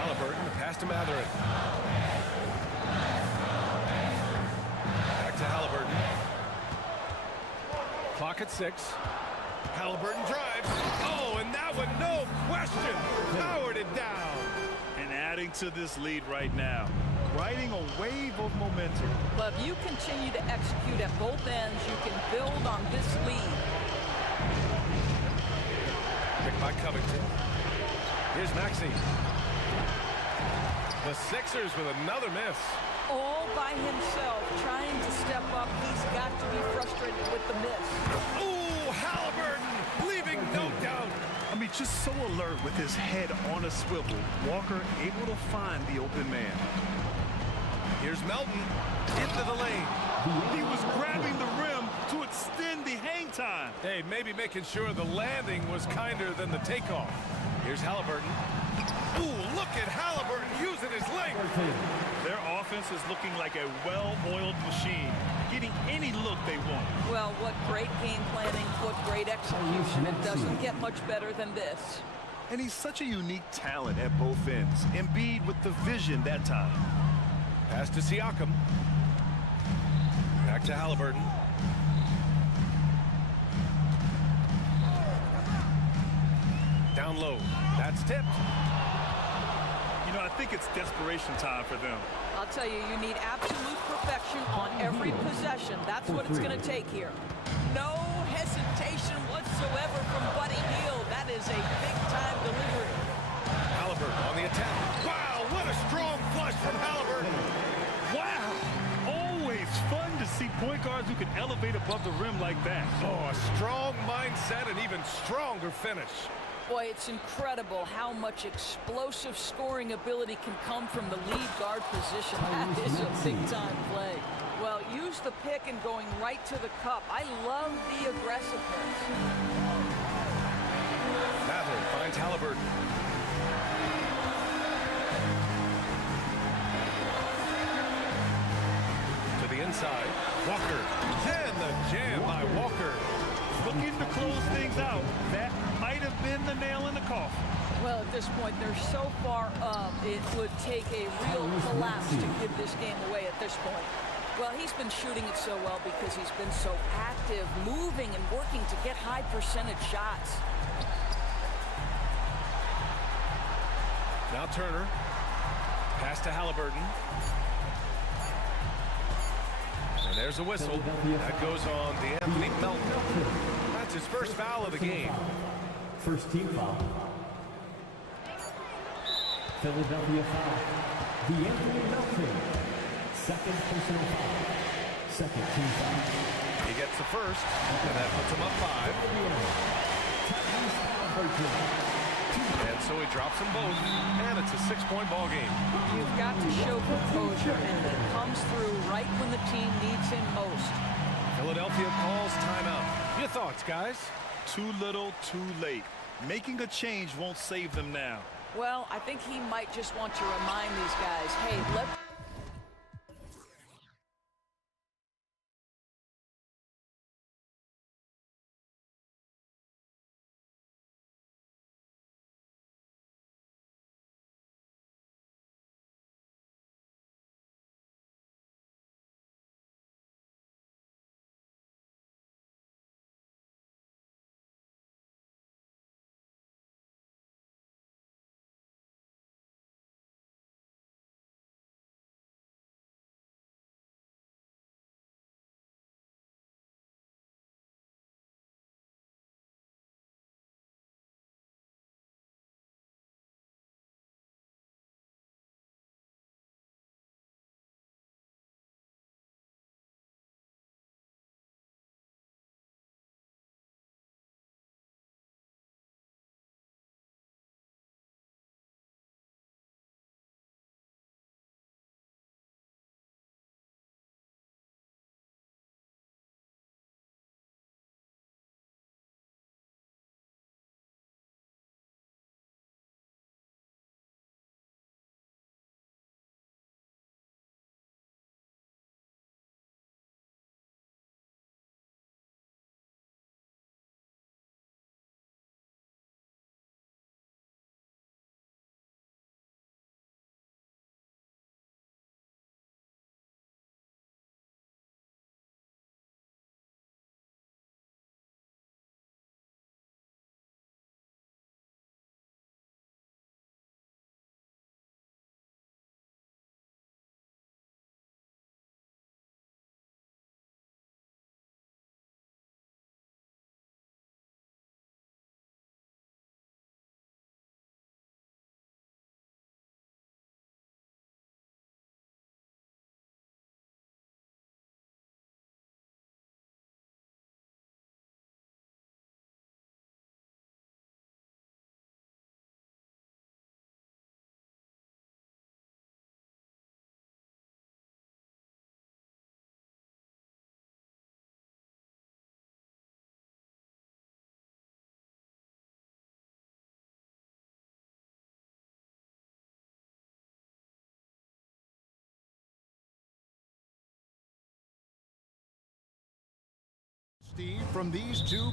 Halliburton, the pass to Matherin. Back to Halliburton. Clock at 6. Halliburton drives. Oh, and that one, no question, powered it down. And adding to this lead right now, riding a wave of momentum. But if you continue to execute at both ends, you can build on this lead. Picked by Covington. Here's Maxey. The Sixers with another miss. All by himself, trying to step up. He's got to be frustrated with the miss. Ooh, Halliburton, leaving no doubt. I mean, just so alert with his head on a swivel. Walker able to find the open man. Here's Melton into the lane. He was grabbing the rim to extend the hang time. Hey, maybe making sure the landing was kinder than the takeoff. Here's Halliburton. Ooh, look at Halliburton using his length. Their offense is looking like a well-oiled machine, getting any look they want. Well, what great game planning, what great execution. It doesn't get much better than this. And he's such a unique talent at both ends. Embiid with the vision that time. Pass to Siakam. Back to Halliburton. Down low. That's tipped. You know, I think it's desperation time for them. I'll tell you, you need absolute perfection on every possession. That's what it's going to take here. No hesitation whatsoever from Buddy Hield. That is a big-time delivery. Halliburton on the attack. Wow, what a strong flush from Halliburton. Wow. Always fun to see point guards who can elevate above the rim like that. Oh, a strong mindset and even stronger finish. Boy, it's incredible how much explosive scoring ability can come from the lead guard position. That is a big-time play. Well, use the pick and going right to the cup. I love the aggressiveness. Matherin finds Halliburton. To the inside. Walker. And the jam by Walker. Looking to close things out. That might have been the nail in the coffin. Well, at this point, they're so far up, it would take a real collapse to give this game away at this point. Well, he's been shooting it so well because he's been so active, moving and working to get high percentage shots. Now Turner. Pass to Halliburton. And there's a whistle. That goes on D'Anthony Melton. That's his first foul of the game. First team foul. Philadelphia foul. D'Anthony Melton. Second personal foul. Second team foul. He gets the first, and that puts him up 5. And so he drops them both, and it's a 6-point ball game. You've got to show composure, and it comes through right when the team needs him most. Philadelphia calls timeout. Your thoughts, guys? Too little, too late. Making a change won't save them now. Well, I think he might just want to remind these guys, hey, let's Steve, from these two.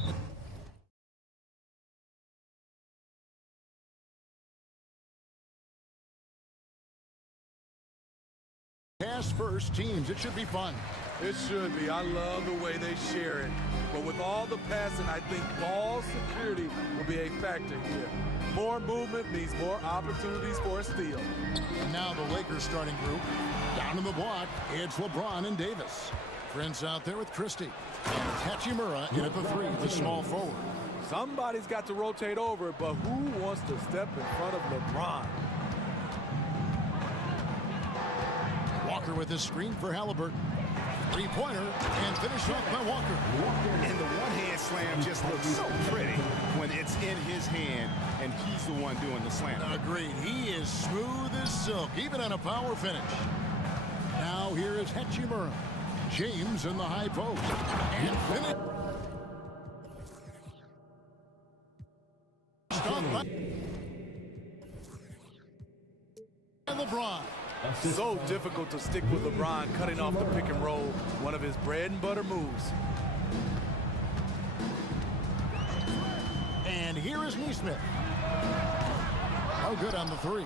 Pass first teams. It should be fun. It should be. I love the way they share it. But with all the passing, I think ball security will be a factor here. More movement means more opportunities for a steal. And now the Lakers starting group. Down in the block, it's LeBron and Davis. Prince out there with Christie. And Hachimura in at the three, the small forward. Somebody's got to rotate over, but who wants to step in front of LeBron? Walker with his screen for Halliburton. Three-pointer and finished off by Walker. And the one-hand slam just looks so pretty when it's in his hand and he's the one doing the slam. Agreed. He is smooth as silk, even on a power finish. Now here is Hachimura. James in the high post. And finish. And LeBron. So difficult to stick with LeBron cutting off the pick and roll, one of his bread and butter moves. And here is Neesmith. Oh, good on the three.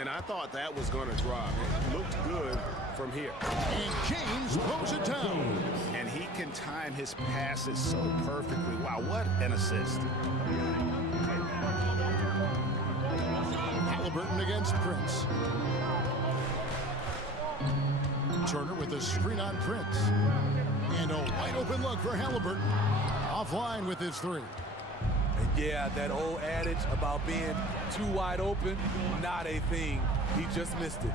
And I thought that was going to drop. It looked good from here. And James blows it down. And he can time his passes so perfectly. Wow, what an assist. Halliburton against Prince. Turner with a screen on Prince. And a wide open look for Halliburton. Offline with his three. And yeah, that old adage about being too wide open, not a thing. He just missed it.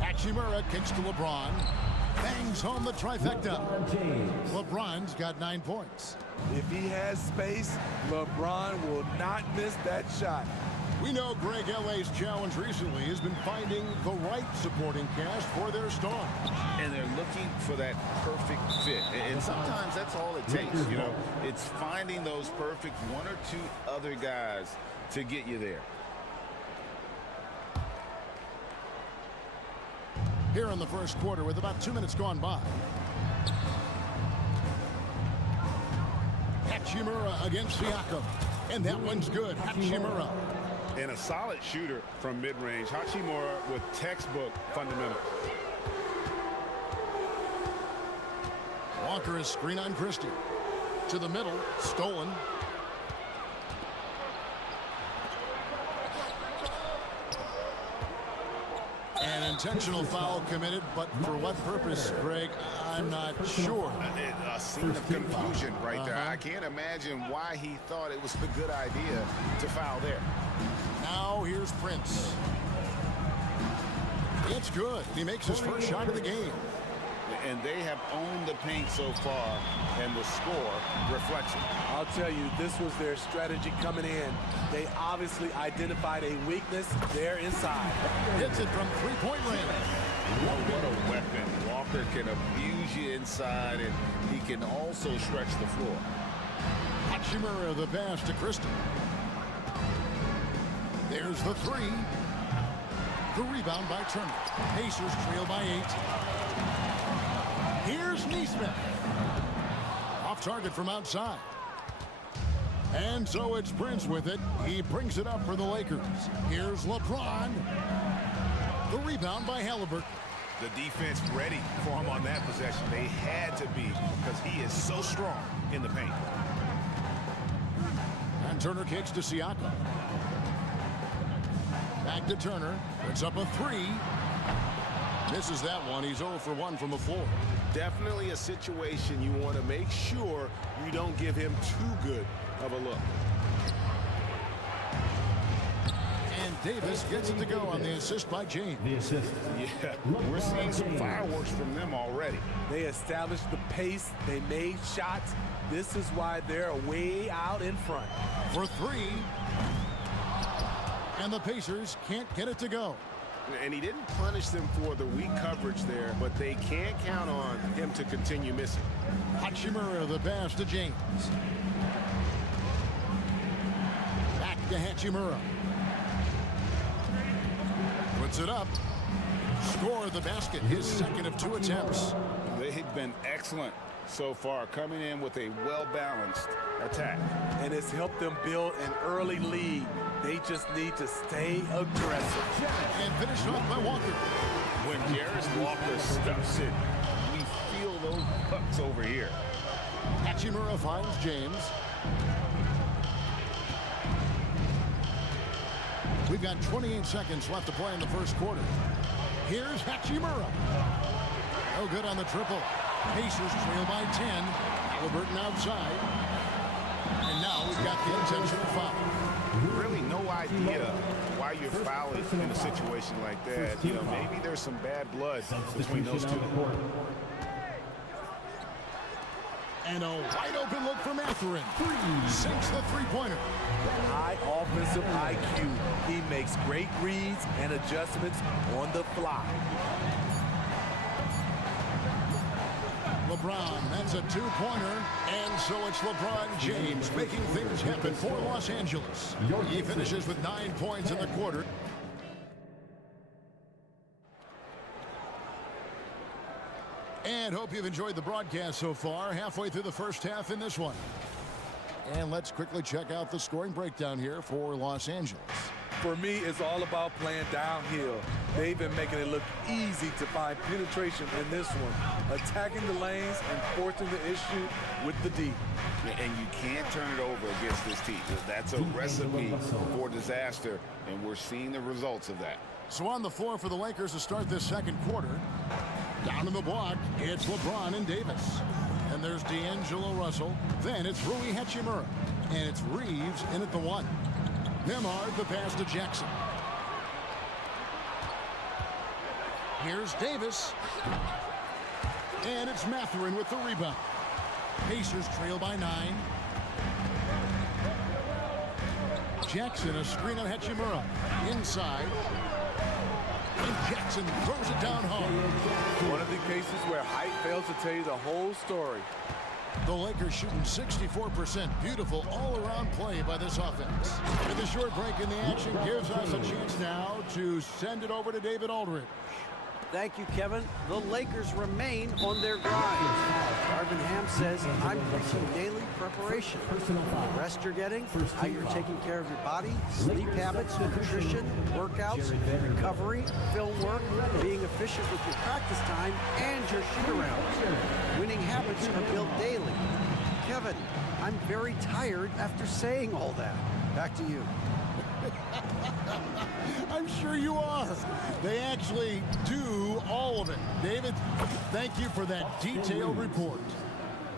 Hachimura kicks to LeBron. Bangs home the trifecta. LeBron's got 9 points. If he has space, LeBron will not miss that shot. We know Greg LA's challenge recently has been finding the right supporting cast for their stars. And they're looking for that perfect fit. And sometimes that's all it takes, you know. It's finding those perfect one or two other guys to get you there. Here in the first quarter with about 2 minutes gone by. Hachimura against Siakam. And that one's good. Hachimura. And a solid shooter from mid-range. Hachimura with textbook fundamentals. Walker is screen on Christie. To the middle, stolen. An intentional foul committed, but for what purpose, Greg? I'm not sure. A scene of confusion right there. I can't imagine why he thought it was a good idea to foul there. Now here's Prince. It's good. He makes his first shot of the game. And they have owned the paint so far, and the score reflects it. I'll tell you, this was their strategy coming in. They obviously identified a weakness there inside. Hits it from three-point range. What a weapon. Walker can abuse you inside, and he can also stretch the floor. Hachimura the pass to Christie. There's the three. The rebound by Turner. Pacers trail by 8. Here's Neesmith. Off target from outside. And so it's Prince with it. He brings it up for the Lakers. Here's LeBron. The rebound by Halliburton. The defense ready for him on that possession. They had to be because he is so strong in the paint. And Turner kicks to Siakam. Back to Turner. Puts up a 3. Misses that one. He's 0 for 1 from the floor. Definitely a situation you want to make sure you don't give him too good of a look. And Davis gets it to go on the assist by James. The assist. Yeah, we're seeing some fireworks from them already. They established the pace. They made shots. This is why they're way out in front. For 3. And the Pacers can't get it to go. And he didn't punish them for the weak coverage there, but they can't count on him to continue missing. Hachimura the pass to James. Back to Hachimura. Puts it up. Score the basket. His second of 2 attempts. They've been excellent so far, coming in with a well-balanced attack. And it's helped them build an early lead. They just need to stay aggressive. And finished off by Walker. When Garris Walker stuffs it, we feel those pucks over here. Hachimura finds James. We've got 28 seconds left to play in the first quarter. Here's Hachimura. No good on the triple. Pacers trail by 10. Halliburton outside. And now we've got the intentional foul. Really no idea why you're fouling in a situation like that. You know, maybe there's some bad blood between those two. And a wide open look for Mathurin. Sinks the three-pointer. High offensive IQ. He makes great reads and adjustments on the fly. LeBron, that's a two-pointer, and so it's LeBron James making things happen for Los Angeles. He finishes with 9 points in the quarter. And hope you've enjoyed the broadcast so far, halfway through the first half in this one. And let's quickly check out the scoring breakdown here for Los Angeles. For me, it's all about playing downhill. They've been making it look easy to find penetration in this one, attacking the lanes and forcing the issue with the D. And you can't turn it over against this team. That's a recipe for disaster, and we're seeing the results of that. So on the floor for the Lakers to start this second quarter, down in the block, it's LeBron and Davis. And there's D'Angelo Russell. Then it's Rui Hachimura. And it's Reeves in at the one. Nemard the pass to Jackson. Here's Davis. And it's Mathurin with the rebound. Pacers trail by 9. Jackson, a screen on Hachimura. Inside. And Jackson throws it down hard. One of the cases where height fails to tell you the whole story. The Lakers shooting 64%. Beautiful all-around play by this offense. And the short break in the action gives us a chance now to send it over to David Aldridge. Thank you, Kevin. The Lakers remain on their grind. Darvin Ham says, I'm preaching daily preparation. The rest you're getting, how you're taking care of your body, sleep habits, nutrition, workouts, recovery, film work, being efficient with your practice time, and your shoot-arounds. Winning habits are built daily. Kevin, I'm very tired after saying all that. Back to you. I'm sure you are. They actually do all of it. David, thank you for that detailed report.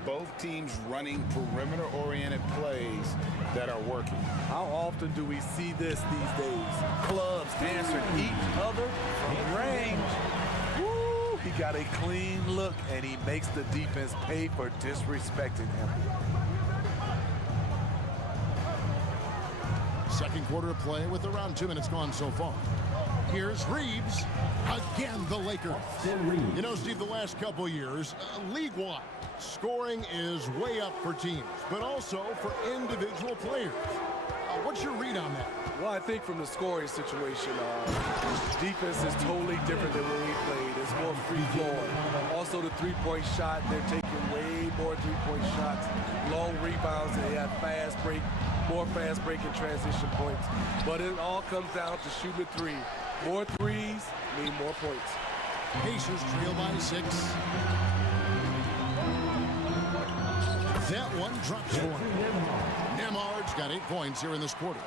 Both teams running perimeter-oriented plays that are working. How often do we see this these days? Clubs answering each other from range. Woo! He got a clean look, and he makes the defense pay for disrespecting him. Second quarter of play with around 2 minutes gone so far. Here's Reeves. Again, the Lakers. You know, Steve, the last couple years, league-wide, scoring is way up for teams, but also for individual players. What's your read on that? Well, I think from the scoring situation, defense is totally different than when we played. It's more free-flowing. Also, the three-point shot, they're taking way more three-point shots, long rebounds, and they have fast break, more fast break and transition points. But it all comes down to shooting a three. More threes mean more points. Pacers trail by 6. That one drops for him. Nemard's got 8 points here in this quarter.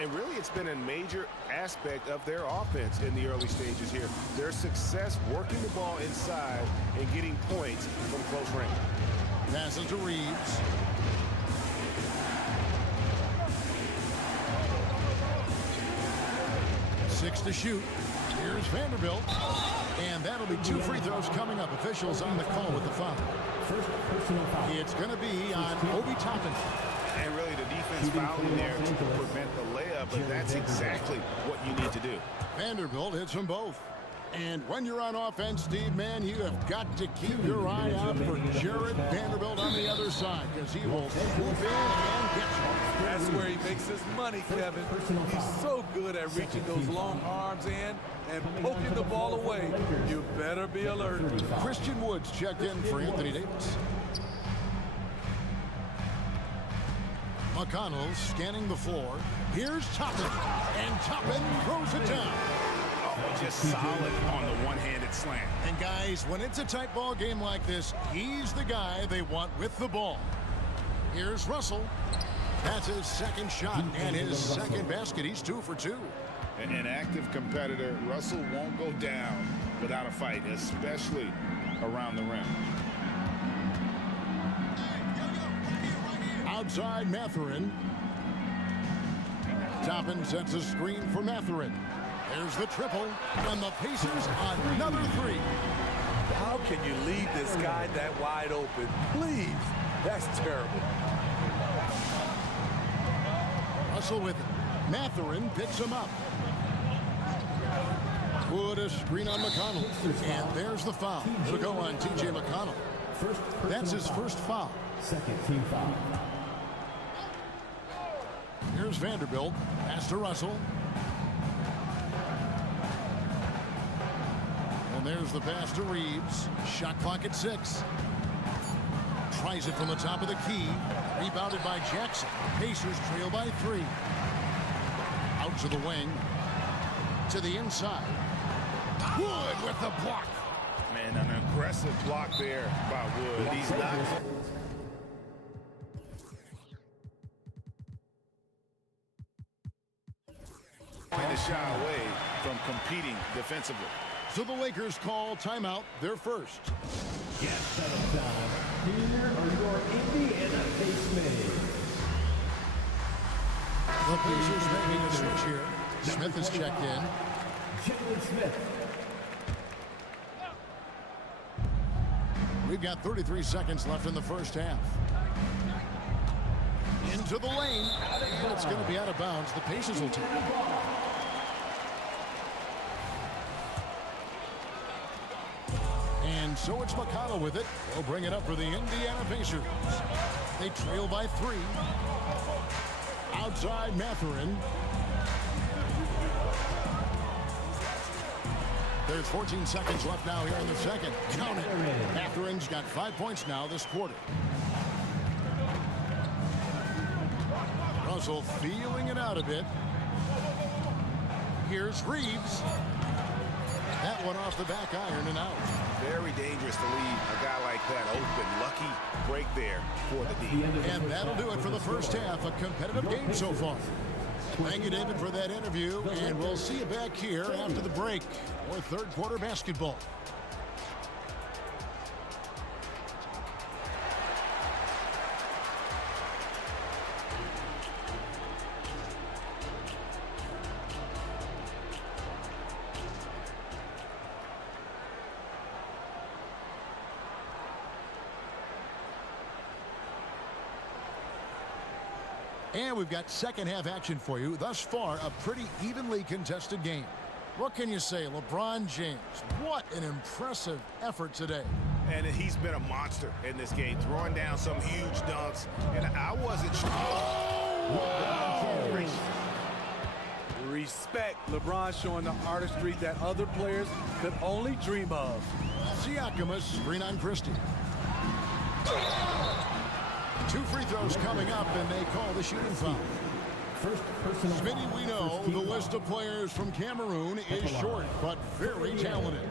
And really, it's been a major aspect of their offense in the early stages here. Their success working the ball inside and getting points from close range. Passes to Reeves. Six to shoot. Here's Vanderbilt. And that'll be 2 free throws coming up. Officials on the call with the foul. First personal foul. It's going to be on Obi Toppin. And really the defense fouling there to prevent the layup, but that's exactly what you need to do. Vanderbilt hits them both. And when you're on offense, Steve, man, you have got to keep your eye out for Jared Vanderbilt on the other side, because he will swoop in and get you. That's where he makes his money, Kevin. He's so good at reaching those long arms in and poking the ball away. You better be alert. Christian Woods checked in for Anthony Davis. McConnell scanning the floor. Here's Toppin, and Toppin throws it down. Oh, just solid on the one-handed slam. And guys, when it's a tight ball game like this, he's the guy they want with the ball. Here's Russell. That's his second shot and his second basket. He's 2 for 2. An active competitor, Russell won't go down without a fight, especially around the rim. Outside Mathurin. Toppin sets a screen for Mathurin. There's the triple, and the Pacers another 3. How can you leave this guy that wide open? Please, that's terrible. Russell with it. Mathurin picks him up. Wood a screen on McConnell. And there's the foul. It'll go on T.J. McConnell. That's his first foul. Second team foul. Here's Vanderbilt. Pass to Russell. And there's the pass to Reeves. Shot clock at 6. Tries it from the top of the key. Rebounded by Jackson. Pacers trail by 3. Out to the wing. To the inside. Wood with the block. Man, an aggressive block there by Wood. He's not... trying to shy away from competing defensively. So the Lakers call timeout, their first. Get settled down. Here are your Indiana basemen. The Pacers making a switch here. Smith has checked in. Jalen Smith. We've got 33 seconds left in the first half. Into the lane. And it's going to be out of bounds. The Pacers will take it. And so it's McConnell with it. They'll bring it up for the Indiana Pacers. They trail by 3. Outside Mathurin. There's 14 seconds left now here in the second. Count it. Mathurin's got 5 points now this quarter. Russell feeling it out a bit. Here's Reeves. That one off the back iron and out. Very dangerous to leave a guy like that open. Lucky break there for the D. And that'll do it for the first half. A competitive game so far. Thank you, David, for that interview. And we'll see you back here after the break for third quarter basketball. And we've got second half action for you. Thus far, a pretty evenly contested game. What can you say, LeBron James? What an impressive effort today. And he's been a monster in this game, throwing down some huge dunks. And I wasn't sure. Oh! Respect. LeBron showing the artistry that other players could only dream of. Siakam, a screen on Christie. 2 free throws coming up, and they call the shooting foul. First personal. Smitty, we know the list of players from Cameroon is short, but very talented.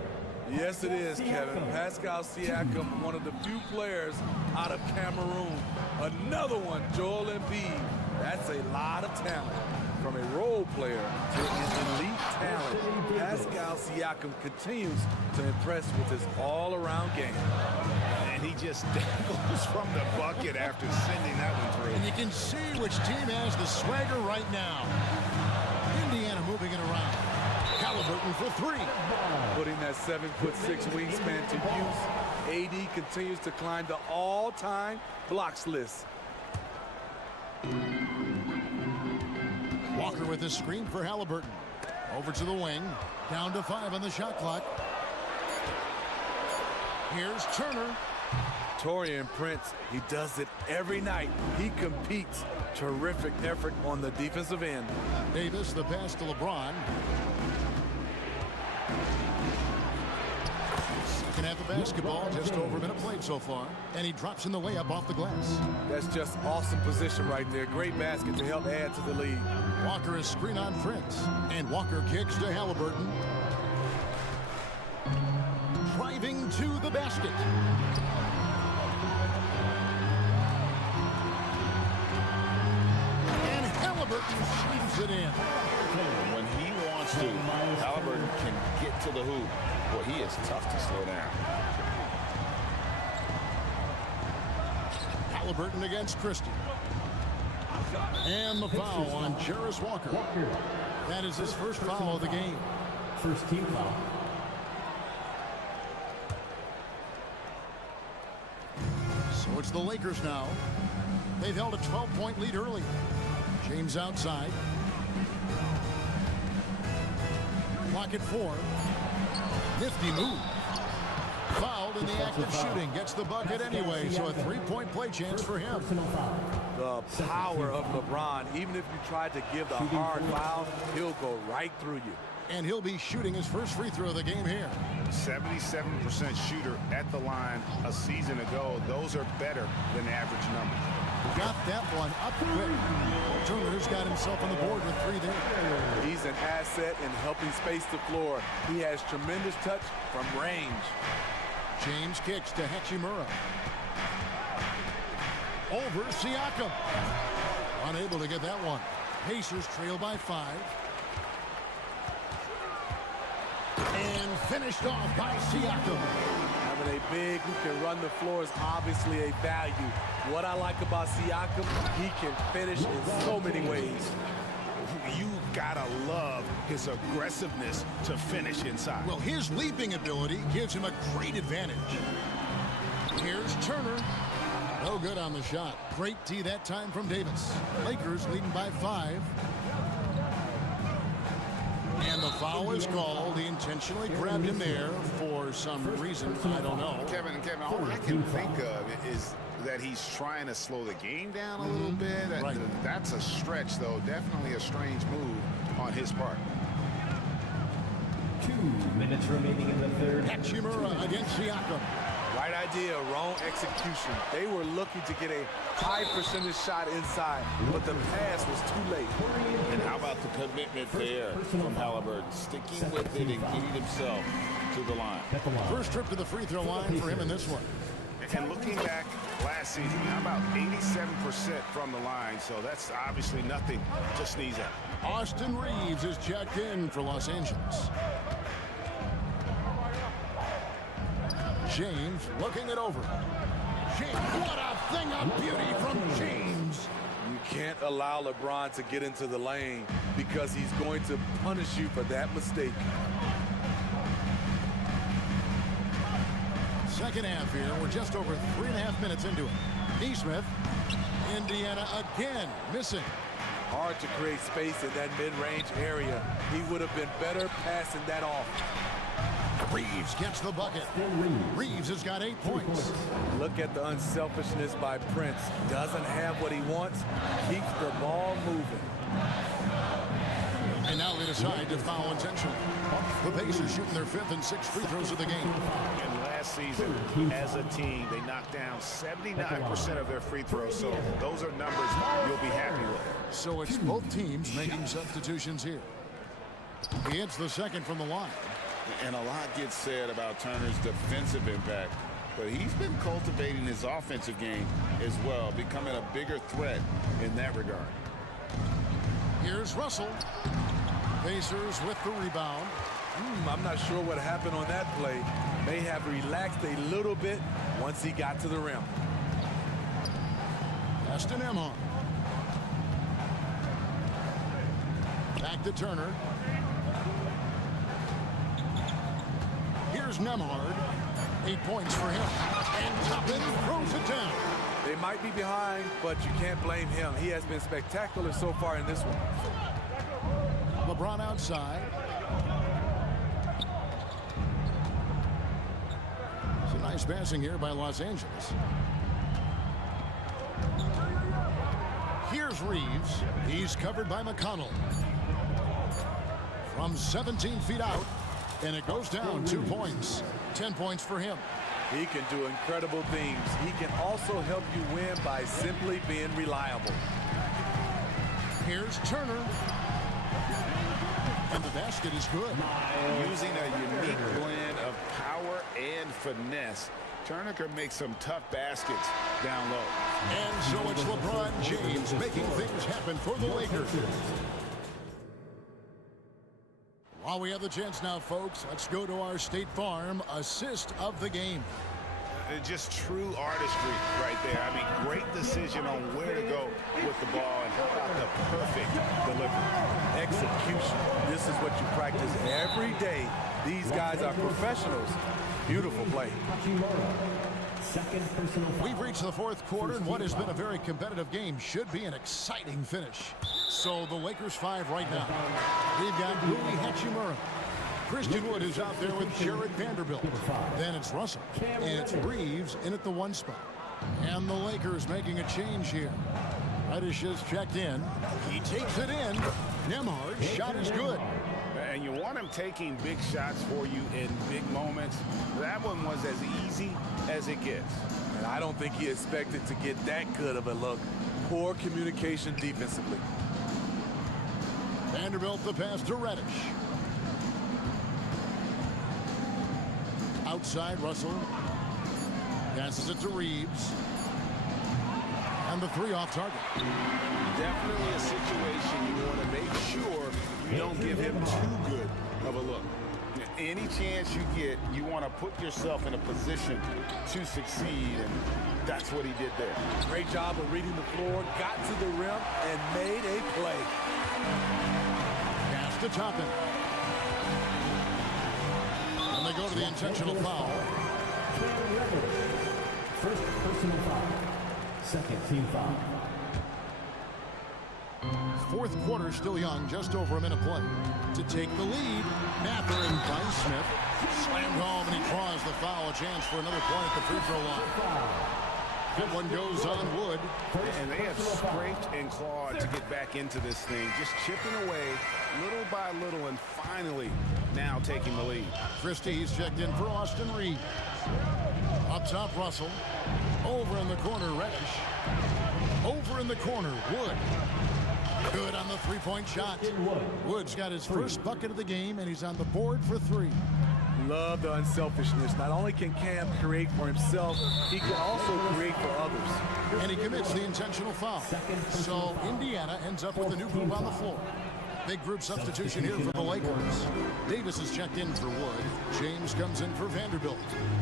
Yes, it is, Kevin. Pascal Siakam, one of the few players out of Cameroon. Another one, Joel Embiid. That's a lot of talent. From a role player to an elite talent, Pascal Siakam continues to impress with his all-around game. And he just dangles from the bucket after sending that one through. And you can see which team has the swagger right now. Indiana moving it around. Halliburton for 3. Putting that 7'6" wingspan to use, AD continues to climb the all-time blocks list. Walker with a screen for Halliburton. Over to the wing. Down to 5 on the shot clock. Here's Turner. Taurean Prince, he does it every night. He competes. Terrific effort on the defensive end. Davis, the pass to LeBron. Looking at the basketball, just over a minute played so far, and he drops in the layup off the glass. That's just awesome position right there. Great basket to help add to the lead. Walker is screen on Prince, and Walker kicks to Halliburton. Driving to the basket. And Halliburton shoots it in. When he wants to, Halliburton can get to the hoop. Boy, he is tough to slow down. Halliburton against Christie. And the foul on Jarris Walker. That is his first foul of the game. First team foul. So it's the Lakers now. They've held a 12-point lead early. James outside. Clock at 4. Nifty move. Fouled in the act of shooting. Gets the bucket anyway, so a three-point play chance for him. The power of LeBron. Even if you tried to give the hard foul, he'll go right through you. And he'll be shooting his first free throw of the game here. 77% shooter at the line a season ago. Those are better than the average number. Got that one up quick. Turner's got himself on the board with 3 there. He's an asset in helping space the floor. He has tremendous touch from range. James kicks to Hachimura. Over Siakam. Unable to get that one. Pacers trail by 5. And finished off by Siakam. Having a big who can run the floor is obviously a value. What I like about Siakam, he can finish in so many ways. You gotta love his aggressiveness to finish inside. Well, his leaping ability gives him a great advantage. Here's Turner. No good on the shot. Great D that time from Davis. Lakers leading by 5. And the foul is called. He intentionally grabbed him there for some reason. I don't know. Kevin, all I can think of is that he's trying to slow the game down a little bit. Right. That's a stretch, though. Definitely a strange move on his part. 2 minutes remaining in the third. Hachimura against Siakam. Right idea, wrong execution. They were looking to get a high percentage shot inside, but the pass was too late. And how about the commitment there from Halliburton, sticking with it and getting himself to the line. First trip to the free throw line for him in this one. And looking back last season, how about 87% from the line? So that's obviously nothing to sneeze at. Austin Reeves is checked in for Los Angeles. James looking it over. James, what a thing of beauty from James. You can't allow LeBron to get into the lane because he's going to punish you for that mistake. Second half here. We're just over 3.5 minutes into it. Neesmith. Indiana again missing. Hard to create space in that mid-range area. He would have been better passing that off. Reeves gets the bucket. Reeves has got 8 points. Look at the unselfishness by Prince. Doesn't have what he wants. Keeps the ball moving. And now they decide to foul intentionally. The Pacers shooting their 5th and 6th free throws of the game. And last season, as a team, they knocked down 79% of their free throws. So those are numbers you'll be happy with. So it's both teams making substitutions here. He hits the second from the line. And a lot gets said about Turner's defensive impact, but he's been cultivating his offensive game as well, becoming a bigger threat in that regard. Here's Russell. Pacers with the rebound. I'm not sure what happened on that play. May have relaxed a little bit once he got to the rim. Aston Emma. Back to Turner. Here's Nemhard. 8 points for him. And Toppin throws it down. They might be behind, but you can't blame him. He has been spectacular so far in this one. LeBron outside. Some nice passing here by Los Angeles. Here's Reeves. He's covered by McConnell. From 17 feet out. And it goes down 2 points. 10 points for him. He can do incredible things. He can also help you win by simply being reliable. Here's Turner. And the basket is good. Using a unique blend of power and finesse, Turner can make some tough baskets down low. And so it's LeBron James making things happen for the Lakers. While we have the chance now, folks, let's go to our State Farm assist of the game. Just true artistry right there. I mean, great decision on where to go with the ball, and how about the perfect delivery. Execution. This is what you practice every day. These guys are professionals. Beautiful play. We've reached the fourth quarter, and what has been a very competitive game should be an exciting finish. So the Lakers 5 right now. We've got Louis Hachimura. Christian Wood is out there with Jared Vanderbilt. Then it's Russell, and it's Reeves in at the 1 spot. And the Lakers making a change here. Reddish has checked in. He takes it in. Nembhard's shot is good. And you want him taking big shots for you in big moments. That one was as easy as it gets. And I don't think he expected to get that good of a look. Poor communication defensively. Vanderbilt the pass to Reddish. Outside, Russell passes it to Reeves. And the 3 off target. Definitely a situation you want to make sure you don't give him too good of a look. Any chance you get, you want to put yourself in a position to succeed, and that's what he did there. Great job of reading the floor, got to the rim, and made a play. Pass to Toppin. And they go to the intentional foul. First personal foul. Second team foul. Fourth quarter still young, just over a minute play. To take the lead, Mather and by Smith. Slammed home, and he draws the foul. A chance for another point at the free throw line. That one goes on Wood. And they have scraped and clawed to get back into this thing, just chipping away little by little, and finally now taking the lead. Christie's checked in for Austin Reeves. Up top, Russell. Over in the corner, Reddish. Over in the corner, Wood. Good on the three-point shot. Wood's got his first bucket of the game, and he's on the board for 3. Love the unselfishness. Not only can Cam create for himself, he can also create for others. And he commits the intentional foul. So Indiana ends up with a new group on the floor. Big group substitution here for the Lakers. Davis is checked in for Wood. James comes in for Vanderbilt.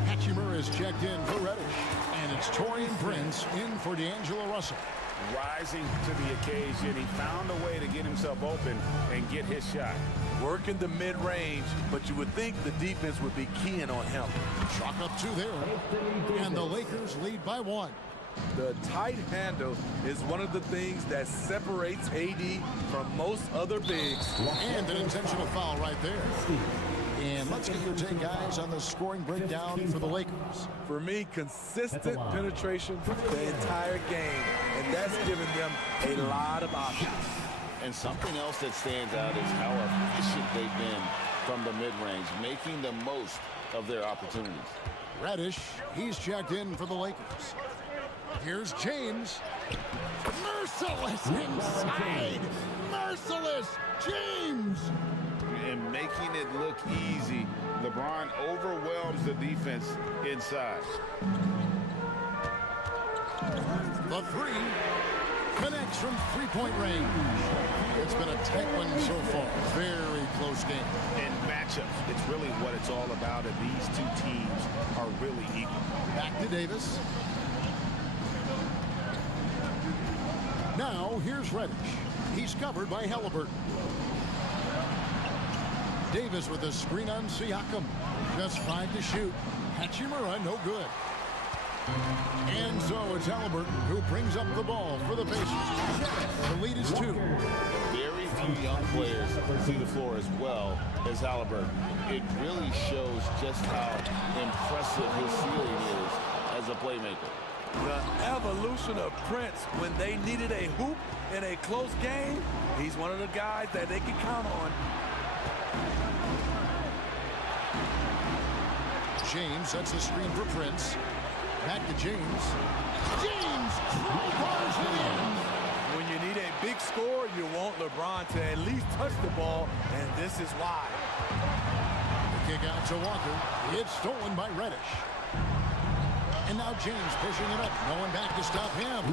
Hachimura is checked in for Reddish. And it's Taurean Prince in for D'Angelo Russell. Rising to the occasion, he found a way to get himself open and get his shot. Working the mid-range, but you would think the defense would be keying on him. Chalk up 2 there. And the Lakers lead by 1. The tight handle is one of the things that separates AD from most other bigs. And an intentional foul right there. And let's get your take, guys, on the scoring breakdown for the Lakers. For me, consistent penetration the entire game, and that's given them a lot of options. And something else that stands out is how efficient they've been from the mid-range, making the most of their opportunities. Reddish, he's checked in for the Lakers. Here's James. Merciless inside. Merciless James. And making it look easy, LeBron overwhelms the defense inside. The 3 connects from three-point range. It's been a tight one so far. Very close game. And matchups, it's really what it's all about, and these two teams are really equal. Back to Davis. Now, here's Reddish. He's covered by Halliburton. Davis with a screen on Siakam. Just 5 to shoot. Hachimura, no good. And so it's Halliburton who brings up the ball for the Pacers. The lead is 2. Very few young players see the floor as well as Halliburton. It really shows just how impressive his ceiling is as a playmaker. The evolution of Prince when they needed a hoop in a close game, he's one of the guys that they can count on. James sets the screen for Prince. Back to James. James crowbars it in. When you need a big score, you want LeBron to at least touch the ball, and this is why. The kick out to Walker. It's stolen by Reddish. And now James pushing it up. No one back to stop him.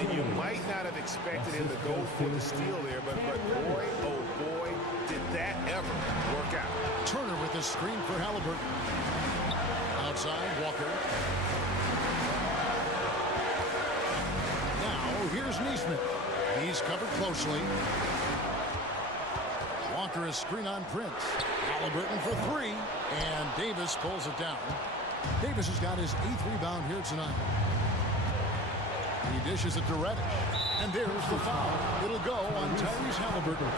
And you might not have expected him to go for the steal there, but boy, oh boy, did that ever work out. Turner with the screen for Halliburton. Outside, Walker. Now, here's Neesmith. He's covered closely. Walker is screen on Prince. Halliburton for three. And Davis pulls it down. Davis has got his 8th rebound here tonight. He dishes it to Reddish. And there's the foul. It'll go on Tyrese Halliburton.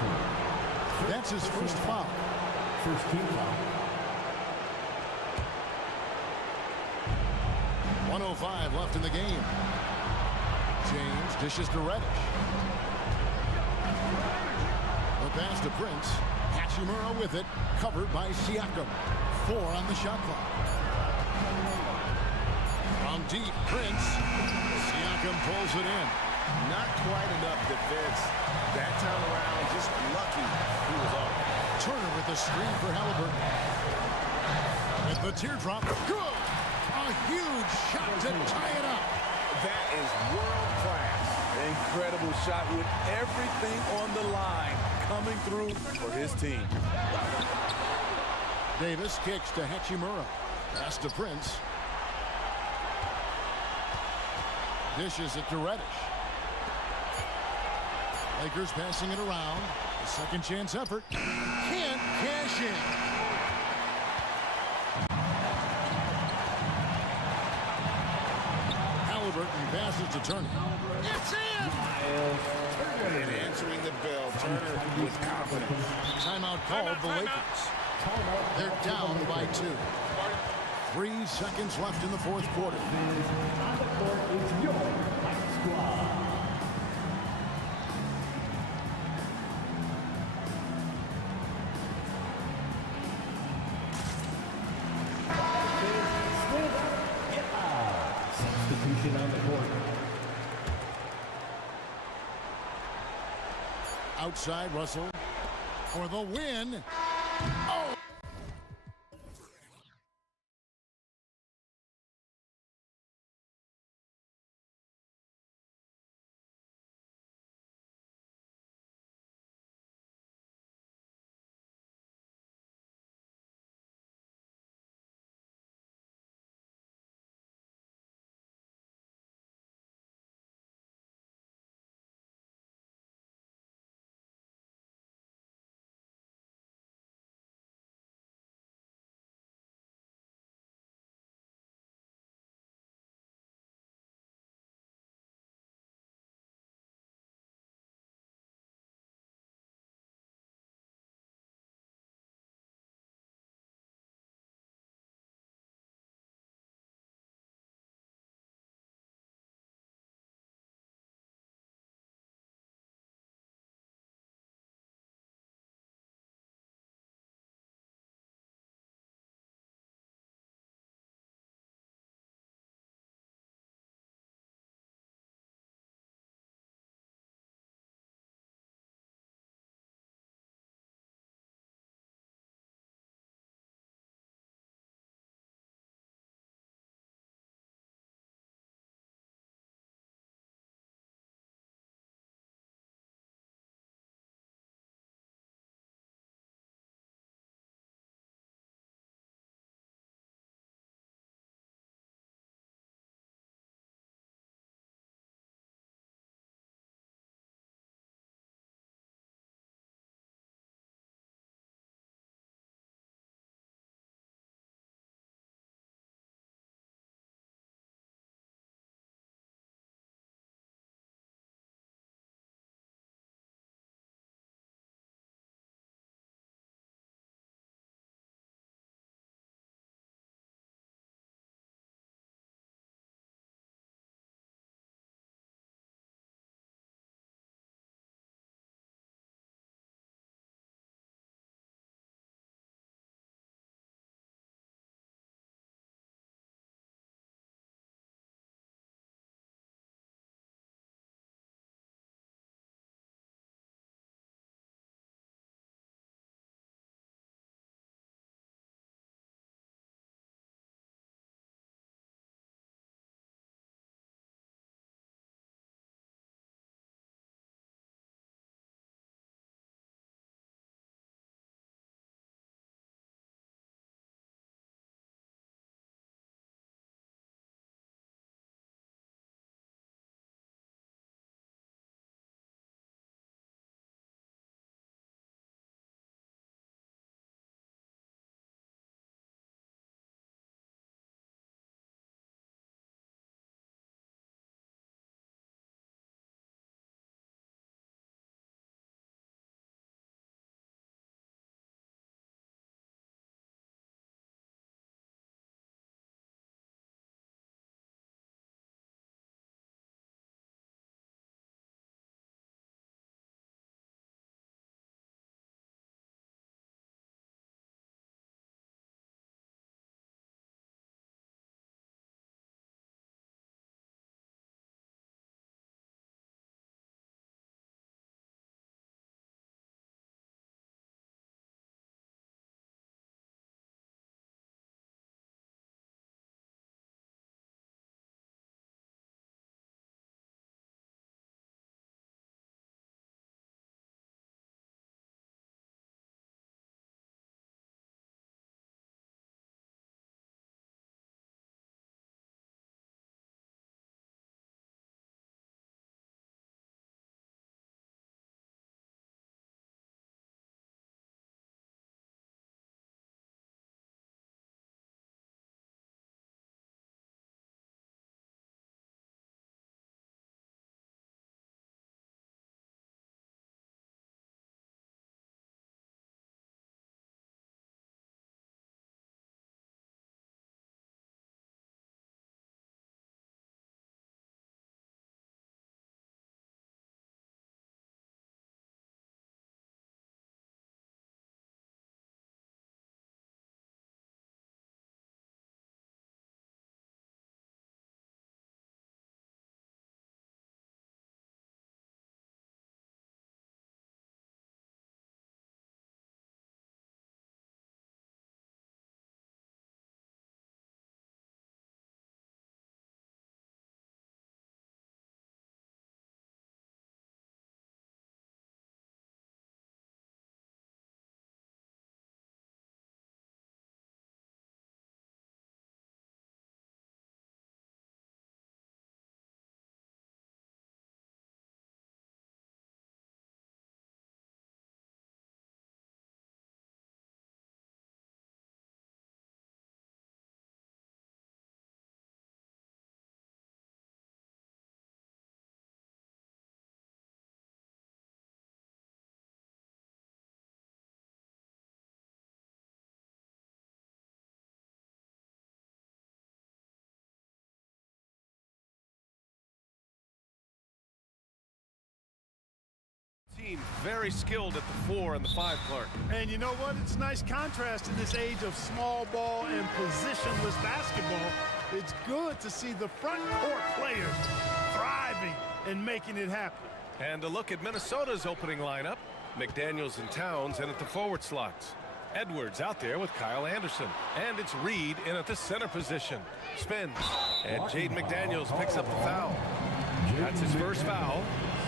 That's his first foul. First team foul. 1:05 left in the game. James dishes to Reddish. The pass to Prince. Hachimura with it. Covered by Siakam. 4 on the shot clock. From deep, Prince. Siakam pulls it in. Not quite enough defense. That time around, just lucky he was off. Turner with the screen for Halliburton. With the teardrop. Good! A huge shot to tie it up. That is world class. Incredible shot with everything on the line coming through for his team. Davis kicks to Hachimura. Pass to Prince. Dishes it to Reddish. Lakers passing it around. A second chance effort. Can't cash in. Halliburton passes to Turner. It's in! And answering the bell, Turner with confidence. Timeout called the Lakers. They're down by 2. 3 seconds left in the fourth quarter. On the court is your squad. Stand up, get out. Substitution on the court. Outside, Russell for the win. Oh! James, very skilled at the 4 and the 5, Clark. And you know what? It's a nice contrast in this age of small ball and positionless basketball. It's good to see the front court players thriving and making it happen. And a look at Minnesota's opening lineup. McDaniels and Towns in at the forward slots. Edwards out there with Kyle Anderson. And it's Reed in at the center position. Spins. And Jaden McDaniels picks up the foul. That's his first foul.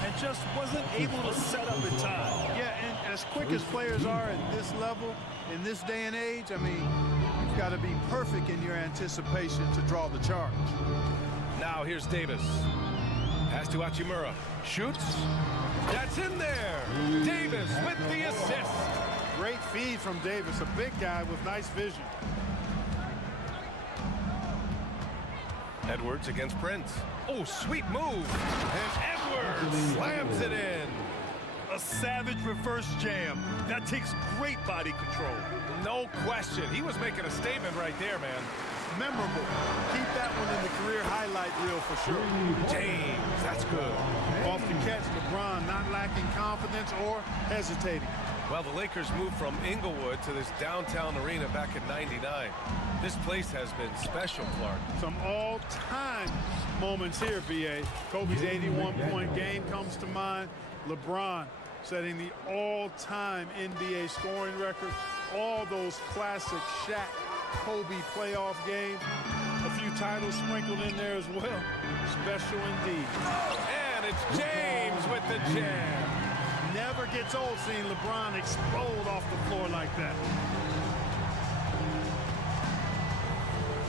And just wasn't able to set up in time. Yeah, and as quick as players are at this level, in this day and age, I mean, you've got to be perfect in your anticipation to draw the charge. Now here's Davis. Pass to Hachimura. Shoots. That's in there. Davis with the assist. Great feed from Davis, a big guy with nice vision. Edwards against Prince. Oh, sweet move. And Edwards slams it in. A savage reverse jam. That takes great body control. No question. He was making a statement right there, man. Memorable. Keep that one in the career highlight reel for sure. James, that's good. Off the catch, LeBron not lacking confidence or hesitating. Well, the Lakers moved from Inglewood to this downtown arena back in '99. This place has been special, Clark. Some all-time moments here, B.A. Kobe's 81-point game comes to mind. LeBron setting the all-time NBA scoring record. All those classic Shaq, Kobe playoff games. A few titles sprinkled in there as well. Special indeed. And it's James with the jam. Never gets old seeing LeBron explode off the floor like that.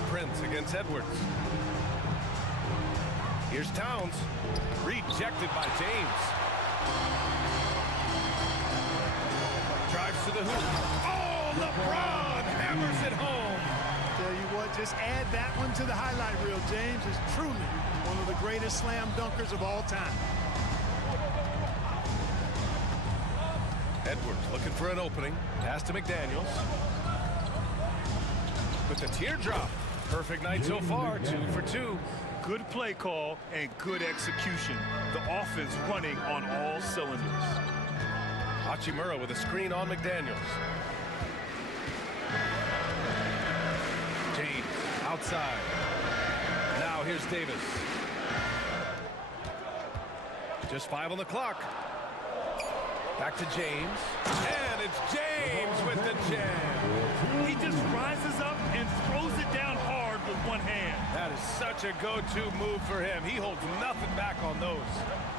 Prince against Edwards. Here's Towns. Rejected by James. Drives to the hoop. Oh, LeBron hammers it home. Tell you what, just add that one to the highlight reel. James is truly one of the greatest slam dunkers of all time. Edwards looking for an opening. Pass to McDaniels. With the teardrop. Perfect night so far, 2 for 2. Good play call and good execution. The offense running on all cylinders. Hachimura with a screen on McDaniels. James outside. Now here's Davis. Just 5 on the clock. Back to James. And it's James with the jam. He just rises up and throws it down hard with one hand. That is such a go-to move for him. He holds nothing back on those.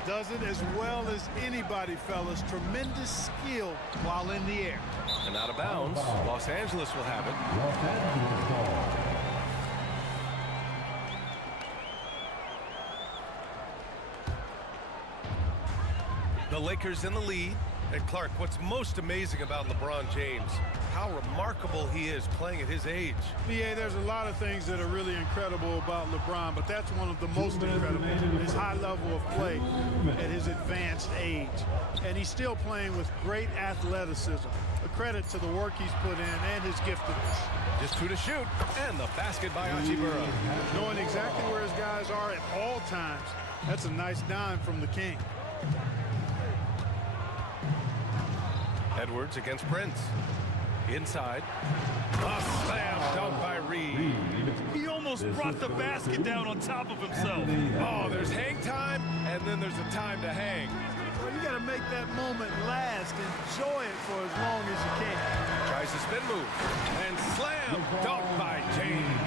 Does it as well as anybody, fellas. Tremendous skill while in the air. And out of bounds. Los Angeles will have it. Los Angeles ball. The Lakers in the lead. And Clark, what's most amazing about LeBron James, how remarkable he is playing at his age. BA, there's a lot of things that are really incredible about LeBron, but that's one of the most incredible. His high level of play at his advanced age. And he's still playing with great athleticism. A credit to the work he's put in and his giftedness. Just 2 to shoot. And the basket by Hachimura. Knowing exactly where his guys are at all times. That's a nice dime from the king. Edwards against Prince. Inside. A slam dunk by Reed. He almost brought the basket down on top of himself. Oh, there's hang time, and then there's a time to hang. Well, you got to make that moment last. Enjoy it for as long as you can. Tries the spin move. And slam dunk by James.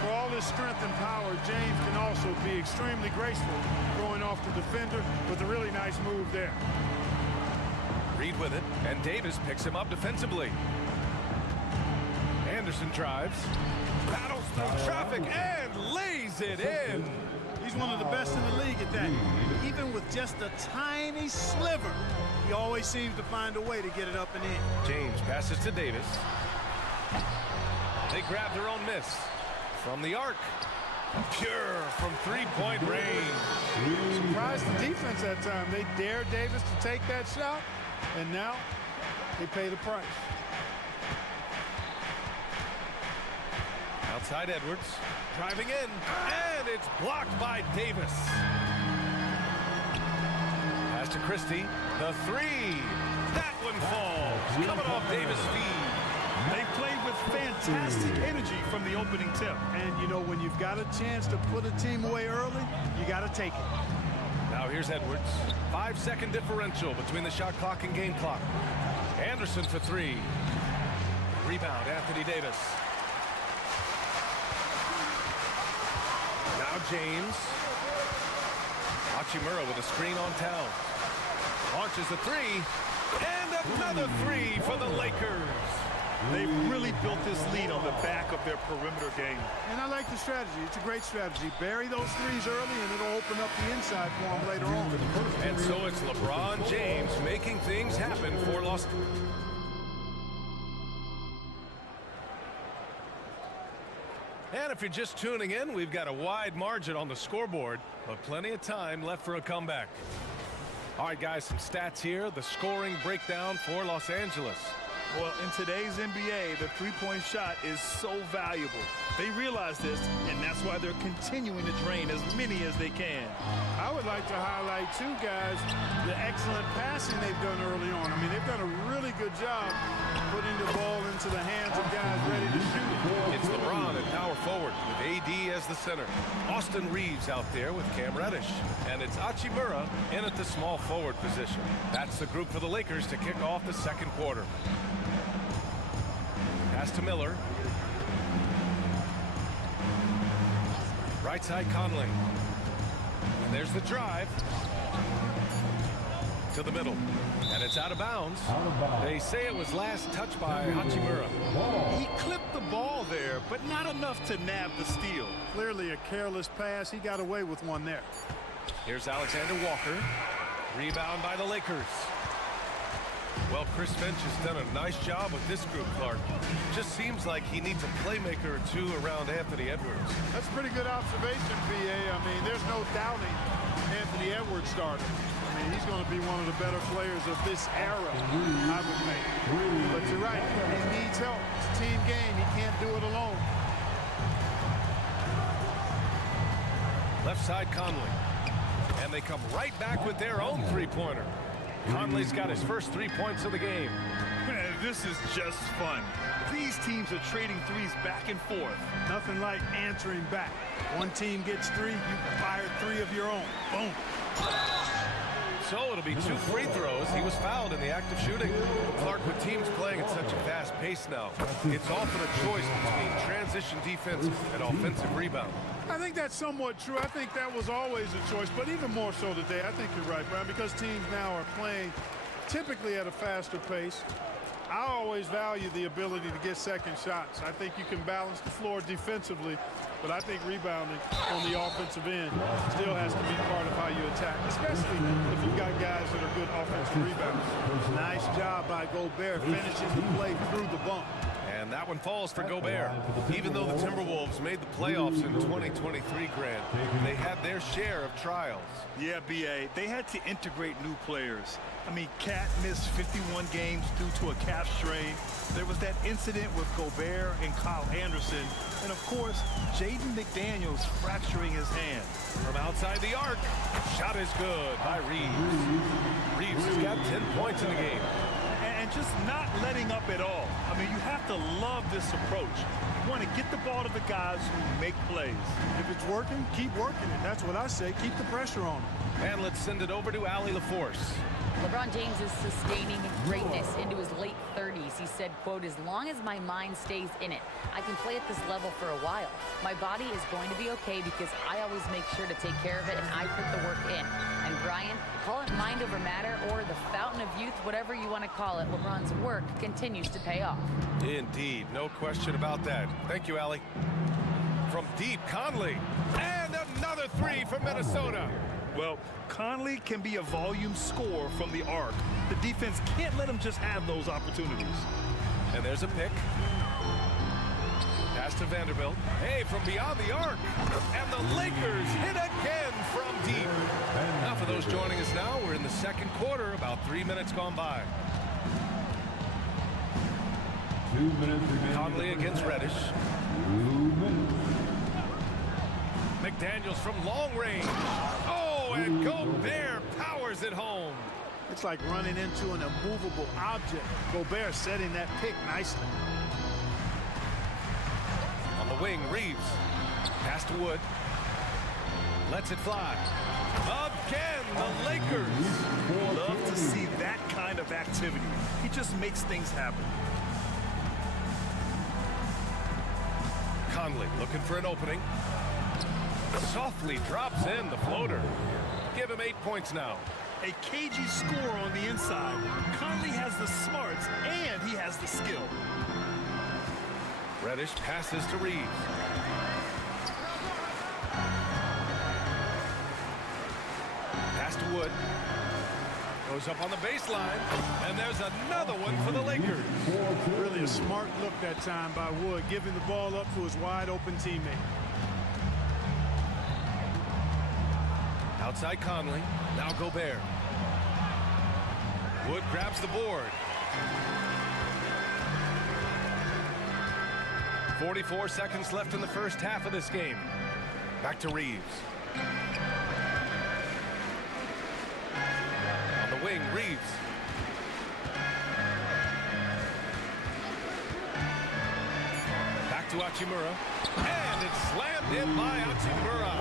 For all his strength and power, James can also be extremely graceful, throwing off the defender with a really nice move there. Reed with it, and Davis picks him up defensively. Anderson drives, battles through traffic, and lays it in. He's one of the best in the league at that. Even with just a tiny sliver, he always seems to find a way to get it up and in. James passes to Davis. They grab their own miss. From the arc. Pure from three-point range. Surprised the defense that time. They dared Davis to take that shot, and now they pay the price. Outside Edwards, driving in, and it's blocked by Davis. Pass to Christie. The three. That one falls. Coming off Davis' feed. They played with fantastic energy from the opening tip. And, you know, when you've got a chance to put a team away early, you got to take it. Now here's Edwards. 5-second differential between the shot clock and game clock. Anderson for three. Rebound, Anthony Davis. Now James. Hachimura with a screen on Towns. Launches a three. And another three for the Lakers. They've really built this lead on the back of their perimeter game. And I like the strategy. It's a great strategy. Bury those threes early, and it'll open up the inside for them later on. And so it's LeBron James making things happen for Los Angeles. And if you're just tuning in, we've got a wide margin on the scoreboard, but plenty of time left for a comeback. All right, guys, some stats here. The scoring breakdown for Los Angeles. Well, in today's NBA, the three-point shot is so valuable. They realize this, and that's why they're continuing to drain as many as they can. I would like to highlight, too, guys, the excellent passing they've done early on. I mean, they've done a really good job putting the ball into the hands of guys ready to shoot it. It's LeBron at power forward with AD as the center. Austin Reeves out there with Cam Reddish. And it's Hachimura in at the small forward position. That's the group for the Lakers to kick off the second quarter. Pass to Miller. Right side Conley. And there's the drive. To the middle. And it's out of bounds. They say it was last touched by Hachimura. He clipped the ball there, but not enough to nab the steal. Clearly a careless pass. He got away with one there. Here's Alexander Walker. Rebound by the Lakers. Well, Chris Finch has done a nice job with this group, Clark. Just seems like he needs a playmaker or two around Anthony Edwards. That's a pretty good observation, VA. I mean, there's no doubting Anthony Edwards started. I mean, he's going to be one of the better players of this era, I would think. But you're right, he needs help. It's a team game. He can't do it alone. Left side Conley. And they come right back with their own three-pointer. Conley's got his first 3 points of the game. Man, this is just fun. These teams are trading threes back and forth. Nothing like answering back. One team gets three, you fire three of your own. Boom. So it'll be 2 free throws. He was fouled in the act of shooting. Clark, with teams playing at such a fast pace now, it's often a choice between transition defense and offensive rebound. I think that's somewhat true. I think that was always a choice, but even more so today. I think you're right, Brian, because teams now are playing typically at a faster pace. I always value the ability to get second shots. I think you can balance the floor defensively, but I think rebounding on the offensive end still has to be part of how you attack, especially if you've got guys that are good offensive rebounders. Nice job by Gobert finishing the play through the bump. And that one falls for Gobert. Even though the Timberwolves made the playoffs in 2023, Grant, they had their share of trials. Yeah, B.A., they had to integrate new players. I mean, Cat missed 51 games due to a calf strain. There was that incident with Gobert and Kyle Anderson. And, of course, Jaden McDaniels fracturing his hand. From outside the arc, shot is good by Reeves. Reeves has got 10 points in the game. And just not letting up at all. I mean, you have to love this approach. You want to get the ball to the guys who make plays. If it's working, keep working it. That's what I say. Keep the pressure on them. And let's send it over to Allie LaForce. LeBron James is sustaining greatness into his late 30s. He said, quote, "As long as my mind stays in it, I can play at this level for a while. My body is going to be okay because I always make sure to take care of it and I put the work in." And Brian, call it mind over matter or the fountain of youth, whatever you want to call it, LeBron's work continues to pay off. Indeed, no question about that. Thank you, Allie. From deep, Conley. And another three from Minnesota. Well, Conley can be a volume scorer from the arc. The defense can't let him just have those opportunities. And there's a pick. Pass to Vanderbilt. Hey, from beyond the arc. And the Lakers hit again from deep. Now for those joining us now, we're in the second quarter, about 3 minutes gone by. 2 minutes remaining. Conley against Reddish. 2 minutes. McDaniels from long range. Oh, and Gobert powers hammers it home. It's like running into an immovable object. Gobert setting that pick nicely. On the wing, Reeves. Pass to Wood. Lets it fly. Again, the Lakers. Love to see that kind of activity. He just makes things happen. Conley looking for an opening. Softly drops in the floater. Give him 8 points now. A cagey score on the inside. Conley has the smarts and he has the skill. Reddish passes to Reeves. Pass to Wood. Goes up on the baseline, and there's another one for the Lakers. Really a smart look that time by Wood, giving the ball up to his wide open teammate. Outside Conley, now Gobert. Wood grabs the board. 44 seconds left in the first half of this game. Back to Reeves. On the wing, Reeves. Back to Hachimura. And it's slammed in by Hachimura.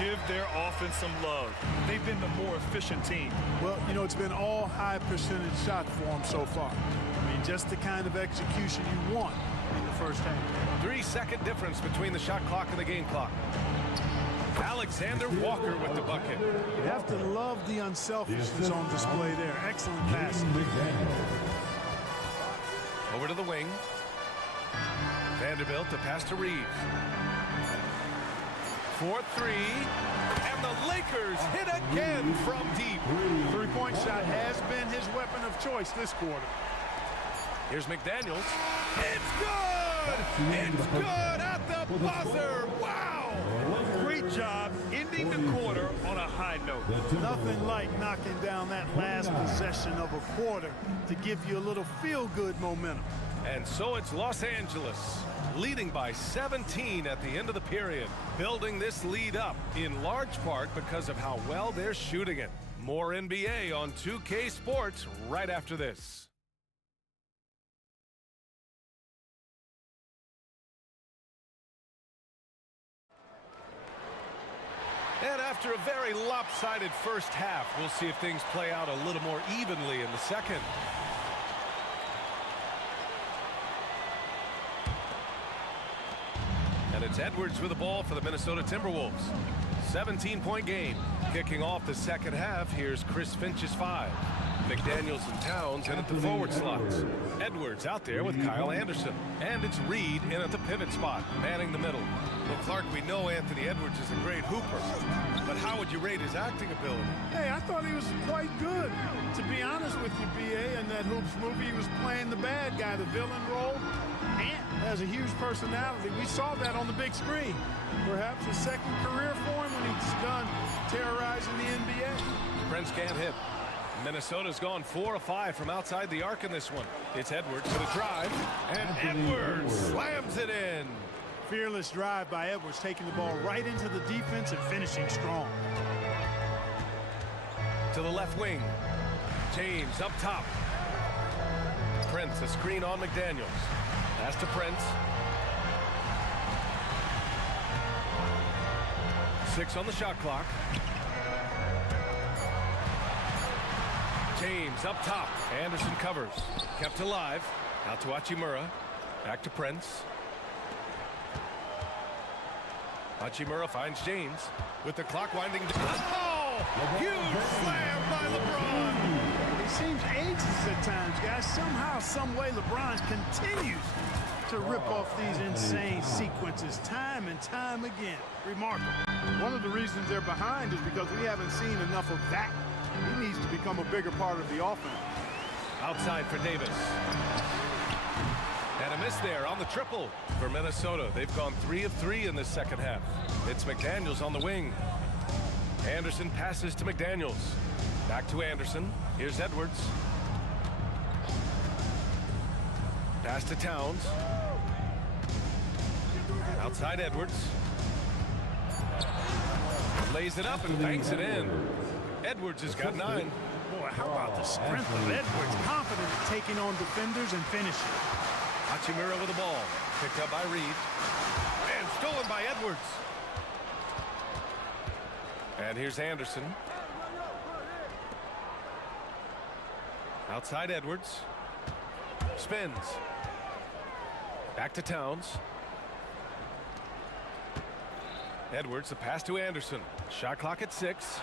Give their offense some love. They've been the more efficient team. Well, you know, it's been all high percentage shots for them so far. I mean, just the kind of execution you want in the first half. 3-second difference between the shot clock and the game clock. Alexander Walker with the bucket. You have to love the unselfishness on display there. Excellent passing. Over to the wing. Vanderbilt to pass to Reeves. 4-3, and the Lakers hit again from deep. Three-point shot has been his weapon of choice this quarter. Here's McDaniels. It's good! It's good at the buzzer! Wow! Great job ending the quarter on a high note. Nothing like knocking down that last possession of a quarter to give you a little feel-good momentum. And so it's Los Angeles, leading by 17 at the end of the period, building this lead up in large part because of how well they're shooting it. More NBA on 2K Sports right after this. And after a very lopsided first half, we'll see if things play out a little more evenly in the second. And it's Edwards with the ball for the Minnesota Timberwolves. 17-point game. Kicking off the second half, here's Chris Finch's 5. McDaniels and Towns in at the forward slots. Edwards out there with Kyle Anderson. And it's Reed in at the pivot spot, manning the middle. Well, Clark, we know Anthony Edwards is a great hooper. But how would you rate his acting ability? Hey, I thought he was quite good. To be honest with you, B.A., in that Hoops movie, he was playing the bad guy, the villain role. Ant has a huge personality. We saw that on the big screen. Perhaps a second career for him when he's done terrorizing the NBA. Prince can't hit. Minnesota's gone 4 of 5 from outside the arc in this one. It's Edwards for the drive, and Edwards slams it in. Fearless drive by Edwards, taking the ball right into the defense and finishing strong. To the left wing. James up top. Prince, a screen on McDaniels. Pass to Prince. 6 on the shot clock. James up top. Anderson covers. Kept alive. Out to Hachimura. Back to Prince. Hachimura finds James with the clock winding down. Oh! Huge slam by LeBron! He seems ageless at times, guys. Somehow, some way, LeBron continues to rip off these insane sequences time and time again. Remarkable. One of the reasons they're behind is because we haven't seen enough of that. He needs to become a bigger part of the offense. Outside for Davis. And a miss there on the triple for Minnesota. They've gone 3 of 3 in this second half. It's McDaniels on the wing. Anderson passes to McDaniels. Back to Anderson. Here's Edwards. Pass to Towns. Outside Edwards. Lays it up and banks it in. Edwards has got 9. Boy, how about the strength of Edwards? Confident in taking on defenders and finishing. Hachimura with the ball. Picked up by Reed. And stolen by Edwards. And here's Anderson. Outside Edwards. Spins. Back to Towns. Edwards, the pass to Anderson. Shot clock at 6.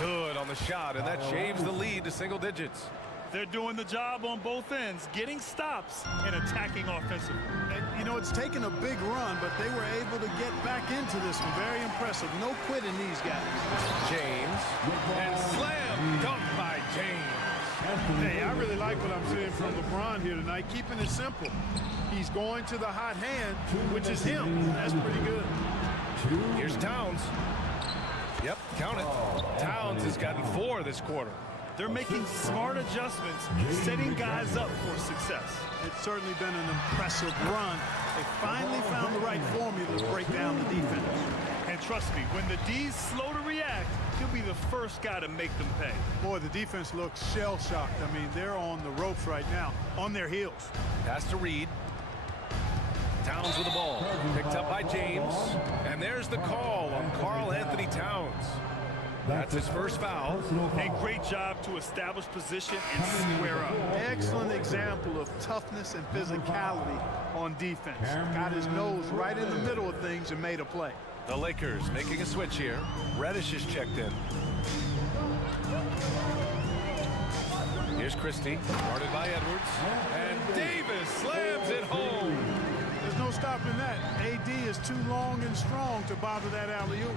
Good on the shot, and that shaves the lead to single digits. They're doing the job on both ends, getting stops and attacking offensively. And, you know, it's taken a big run, but they were able to get back into this one. Very impressive. No quitting these guys. James. And slam. Dunked by James. Hey, I really like what I'm seeing from LeBron here tonight. Keeping it simple. He's going to the hot hand, which is him. That's pretty good. Here's Towns. Yep, count it. Towns has gotten 4 this quarter. They're making smart adjustments, setting guys up for success. It's certainly been an impressive run. They finally found the right formula to break down the defense. And trust me, when the D's slow to react, he'll be the first guy to make them pay. Boy, the defense looks shell-shocked. I mean, they're on the ropes right now, on their heels. Pass to Reed. Towns with the ball. Picked up by James. And there's the call on Karl Anthony Towns. That's his first foul. A great job to establish position and square up. Excellent example of toughness and physicality on defense. Got his nose right in the middle of things and made a play. The Lakers making a switch here. Reddish is checked in. Here's Christie, guarded by Edwards. And Davis slams it home. There's no stopping that. AD is too long and strong to bother that alley-oop.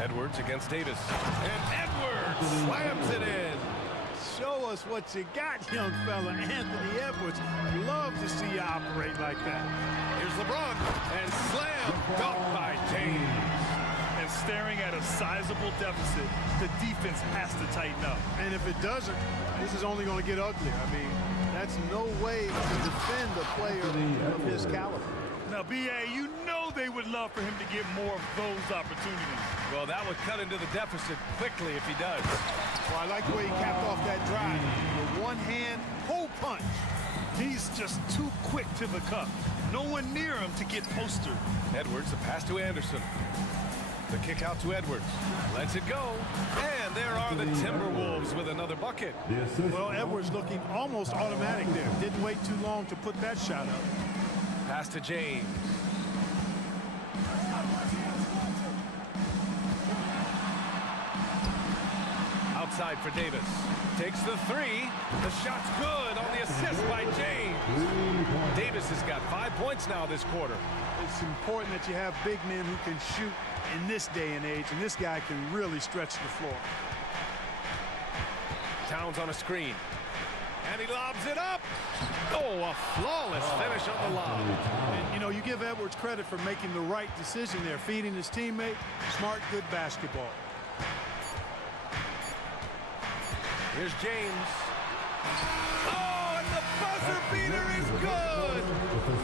Edwards against Davis. And Edwards slams it in. Show us what you got, young fella. Anthony Edwards. Love to see you operate like that. Here's LeBron. And slam dunked by James. And staring at a sizable deficit, the defense has to tighten up. And if it doesn't, this is only going to get uglier. I mean, that's no way to defend a player of his caliber. Now, B.A., you know they would love for him to get more of those opportunities. Well, that would cut into the deficit quickly if he does. Well, I like the way he capped off that drive. With one hand, hole punch. He's just too quick to the cup. No one near him to get postered. Edwards, the pass to Anderson. The kick out to Edwards. Lets it go. And there are the Timberwolves with another bucket. Well, Edwards looking almost automatic there. Didn't wait too long to put that shot up. Pass to James. Outside for Davis. Takes the 3. The shot's good on the assist by James. Davis has got 5 points now this quarter. It's important that you have big men who can shoot in this day and age, and this guy can really stretch the floor. Towns on a screen. And he lobs it up. Oh, a flawless finish on the lob. And, you know, you give Edwards credit for making the right decision there, feeding his teammate. Smart, good basketball. Here's James. Oh, and the buzzer beater is good.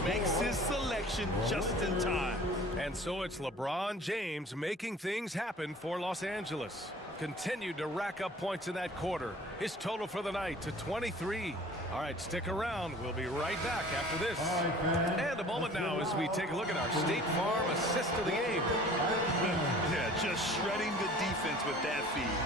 Makes his selection just in time. And so it's LeBron James making things happen for Los Angeles. Continued to rack up points in that quarter. His total for the night to 23. All right, stick around. We'll be right back after this. And a moment now as we take a look at our State Farm assist of the game. Yeah, just shredding the defense with that feed.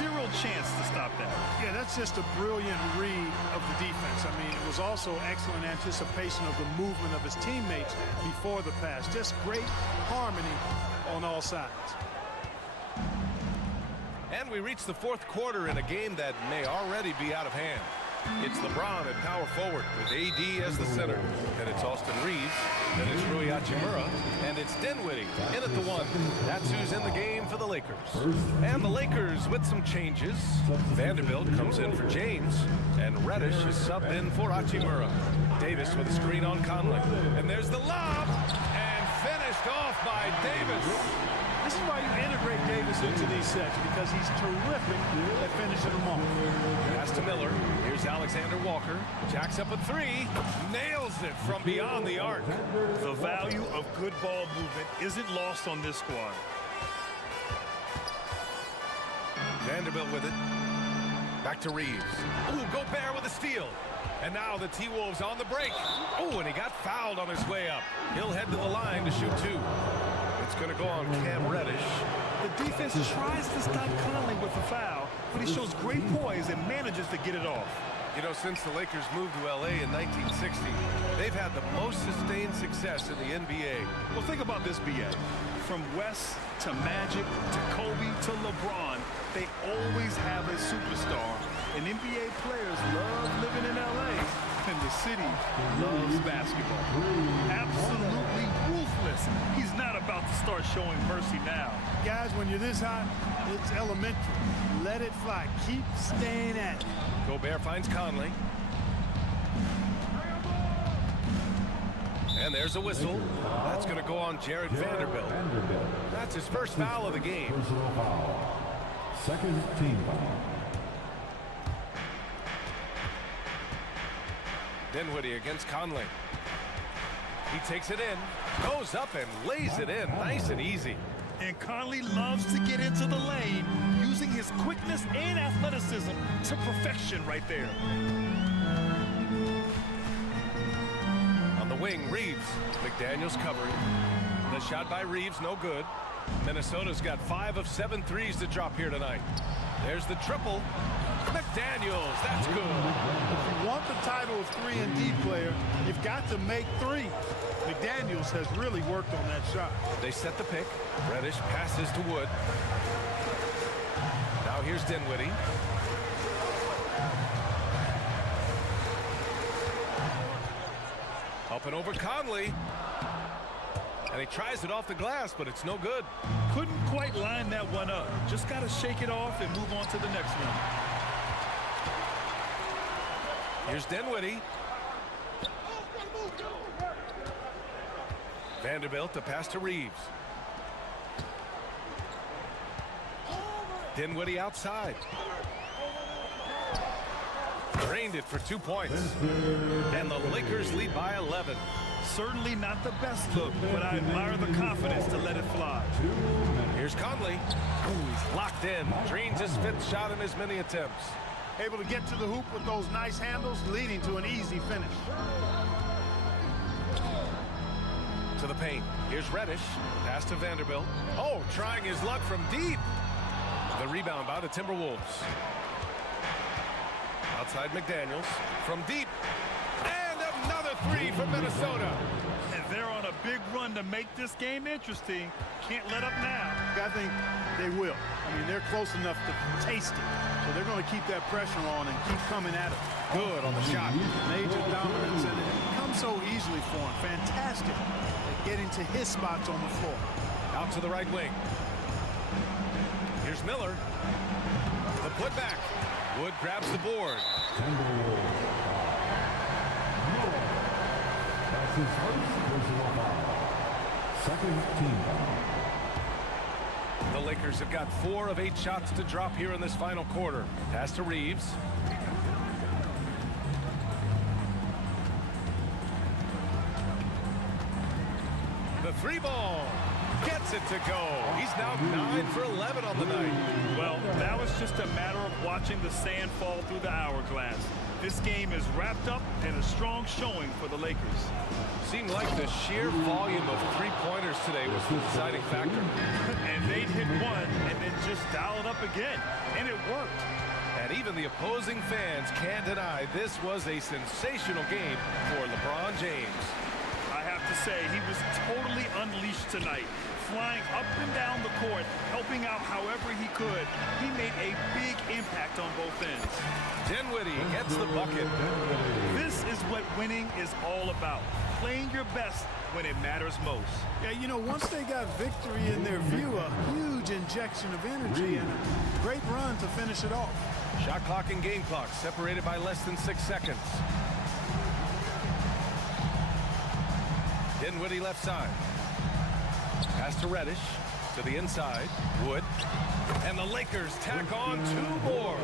Zero chance to stop that. Yeah, that's just a brilliant read of the defense. I mean, it was also excellent anticipation of the movement of his teammates before the pass. Just great harmony on all sides. And we reach the fourth quarter in a game that may already be out of hand. It's LeBron at power forward with AD as the center. Then it's Austin Reeves. Then it's Rui Hachimura. And it's Dinwiddie in at the 1. That's who's in the game for the Lakers. And the Lakers with some changes. Vanderbilt comes in for James. And Reddish is subbed in for Hachimura. Davis with a screen on Conley. And there's the lob. And finished off by Davis. This is why you integrate Davis into these sets, because he's terrific at finishing them off. Pass to Miller. Here's Alexander Walker. Jacks up a 3. Nails it from beyond the arc. The value of good ball movement isn't lost on this squad. Vanderbilt with it. Back to Reeves. Ooh, Gobert with a steal. And now the T-Wolves on the break. Oh, and he got fouled on his way up. He'll head to the line to shoot two. It's going to go on Cam Reddish. The defense tries to stop Conley with a foul, but he shows great poise and manages to get it off. You know, since the Lakers moved to L.A. in 1960, they've had the most sustained success in the NBA. Well, think about this, B.A. From West to Magic to Kobe to LeBron, they always have a superstar. And NBA players love living in L.A., and the city loves basketball. Absolutely ruthless. He's not about to start showing mercy now. Guys, when you're this hot, it's elementary. Let it fly. Keep staying at it. Gobert finds Conley. And there's a whistle. That's going to go on Jared Vanderbilt. That's his first foul of the game. Personal foul. Second team foul. Dinwiddie against Conley. He takes it in, goes up and lays it in, nice and easy. And Conley loves to get into the lane, using his quickness and athleticism to perfection right there. On the wing, Reeves. McDaniels covering. The shot by Reeves, no good. Minnesota's got 5 of 7 threes to drop here tonight. There's the triple. McDaniels, that's good. If you want the title of 3-and-D player, you've got to make three. McDaniels has really worked on that shot. They set the pick. Reddish passes to Wood. Now here's Dinwiddie. Up and over Conley. And he tries it off the glass, but it's no good. Couldn't quite line that one up. Just got to shake it off and move on to the next one. Here's Dinwiddie. Vanderbilt to pass to Reeves. Dinwiddie outside. Drained it for 2 points. And the Lakers lead by 11. Certainly not the best look, but I admire the confidence to let it fly. Here's Conley. Ooh, he's locked in. Drains his 5th shot in as many attempts. Able to get to the hoop with those nice handles, leading to an easy finish. To the paint. Here's Reddish. Pass to Vanderbilt. Oh, trying his luck from deep. The rebound by the Timberwolves. Outside McDaniels. From deep. And another three from Minnesota. And they're on a big run to make this game interesting. Can't let up now. I think they will. I mean, they're close enough to taste it. So they're going to keep that pressure on and keep coming at it. Good on the shot. Major dominance, and it comes so easily for him. Fantastic at getting to his spots on the floor. Out to the right wing. Here's Miller. The putback. Wood grabs the board. That's his first personal foul. Second team foul. The Lakers have got 4 of 8 shots to drop here in this final quarter. Pass to Reeves. The 3-ball gets it to go. He's now 9 for 11 on the night. Well, that was just a matter of watching the sand fall through the hourglass. This game is wrapped up in a strong showing for the Lakers. Seemed like the sheer volume of three-pointers today was the deciding factor. And they'd hit one and then just dial it up again. And it worked. And even the opposing fans can't deny this was a sensational game for LeBron James. I have to say, he was totally unleashed tonight. Flying up and down the court, helping out however he could. He made a big impact on both ends. Dinwiddie gets the bucket. This is what winning is all about. Playing your best when it matters most. Yeah, you know, once they got victory in their view, a huge injection of energy and a great run to finish it off. Shot clock and game clock separated by less than 6 seconds. Dinwiddie left side. Pass to Reddish. To the inside. Wood. And the Lakers tack on 2 more.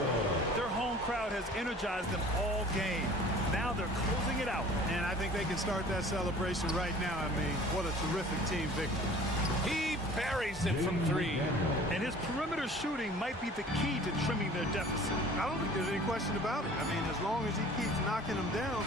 Their home crowd has energized them all game. Now they're closing it out. And I think they can start that celebration right now. I mean, what a terrific team victory. He buries it from three. And his perimeter shooting might be the key to trimming their deficit. I don't think there's any question about it. I mean, as long as he keeps knocking them down,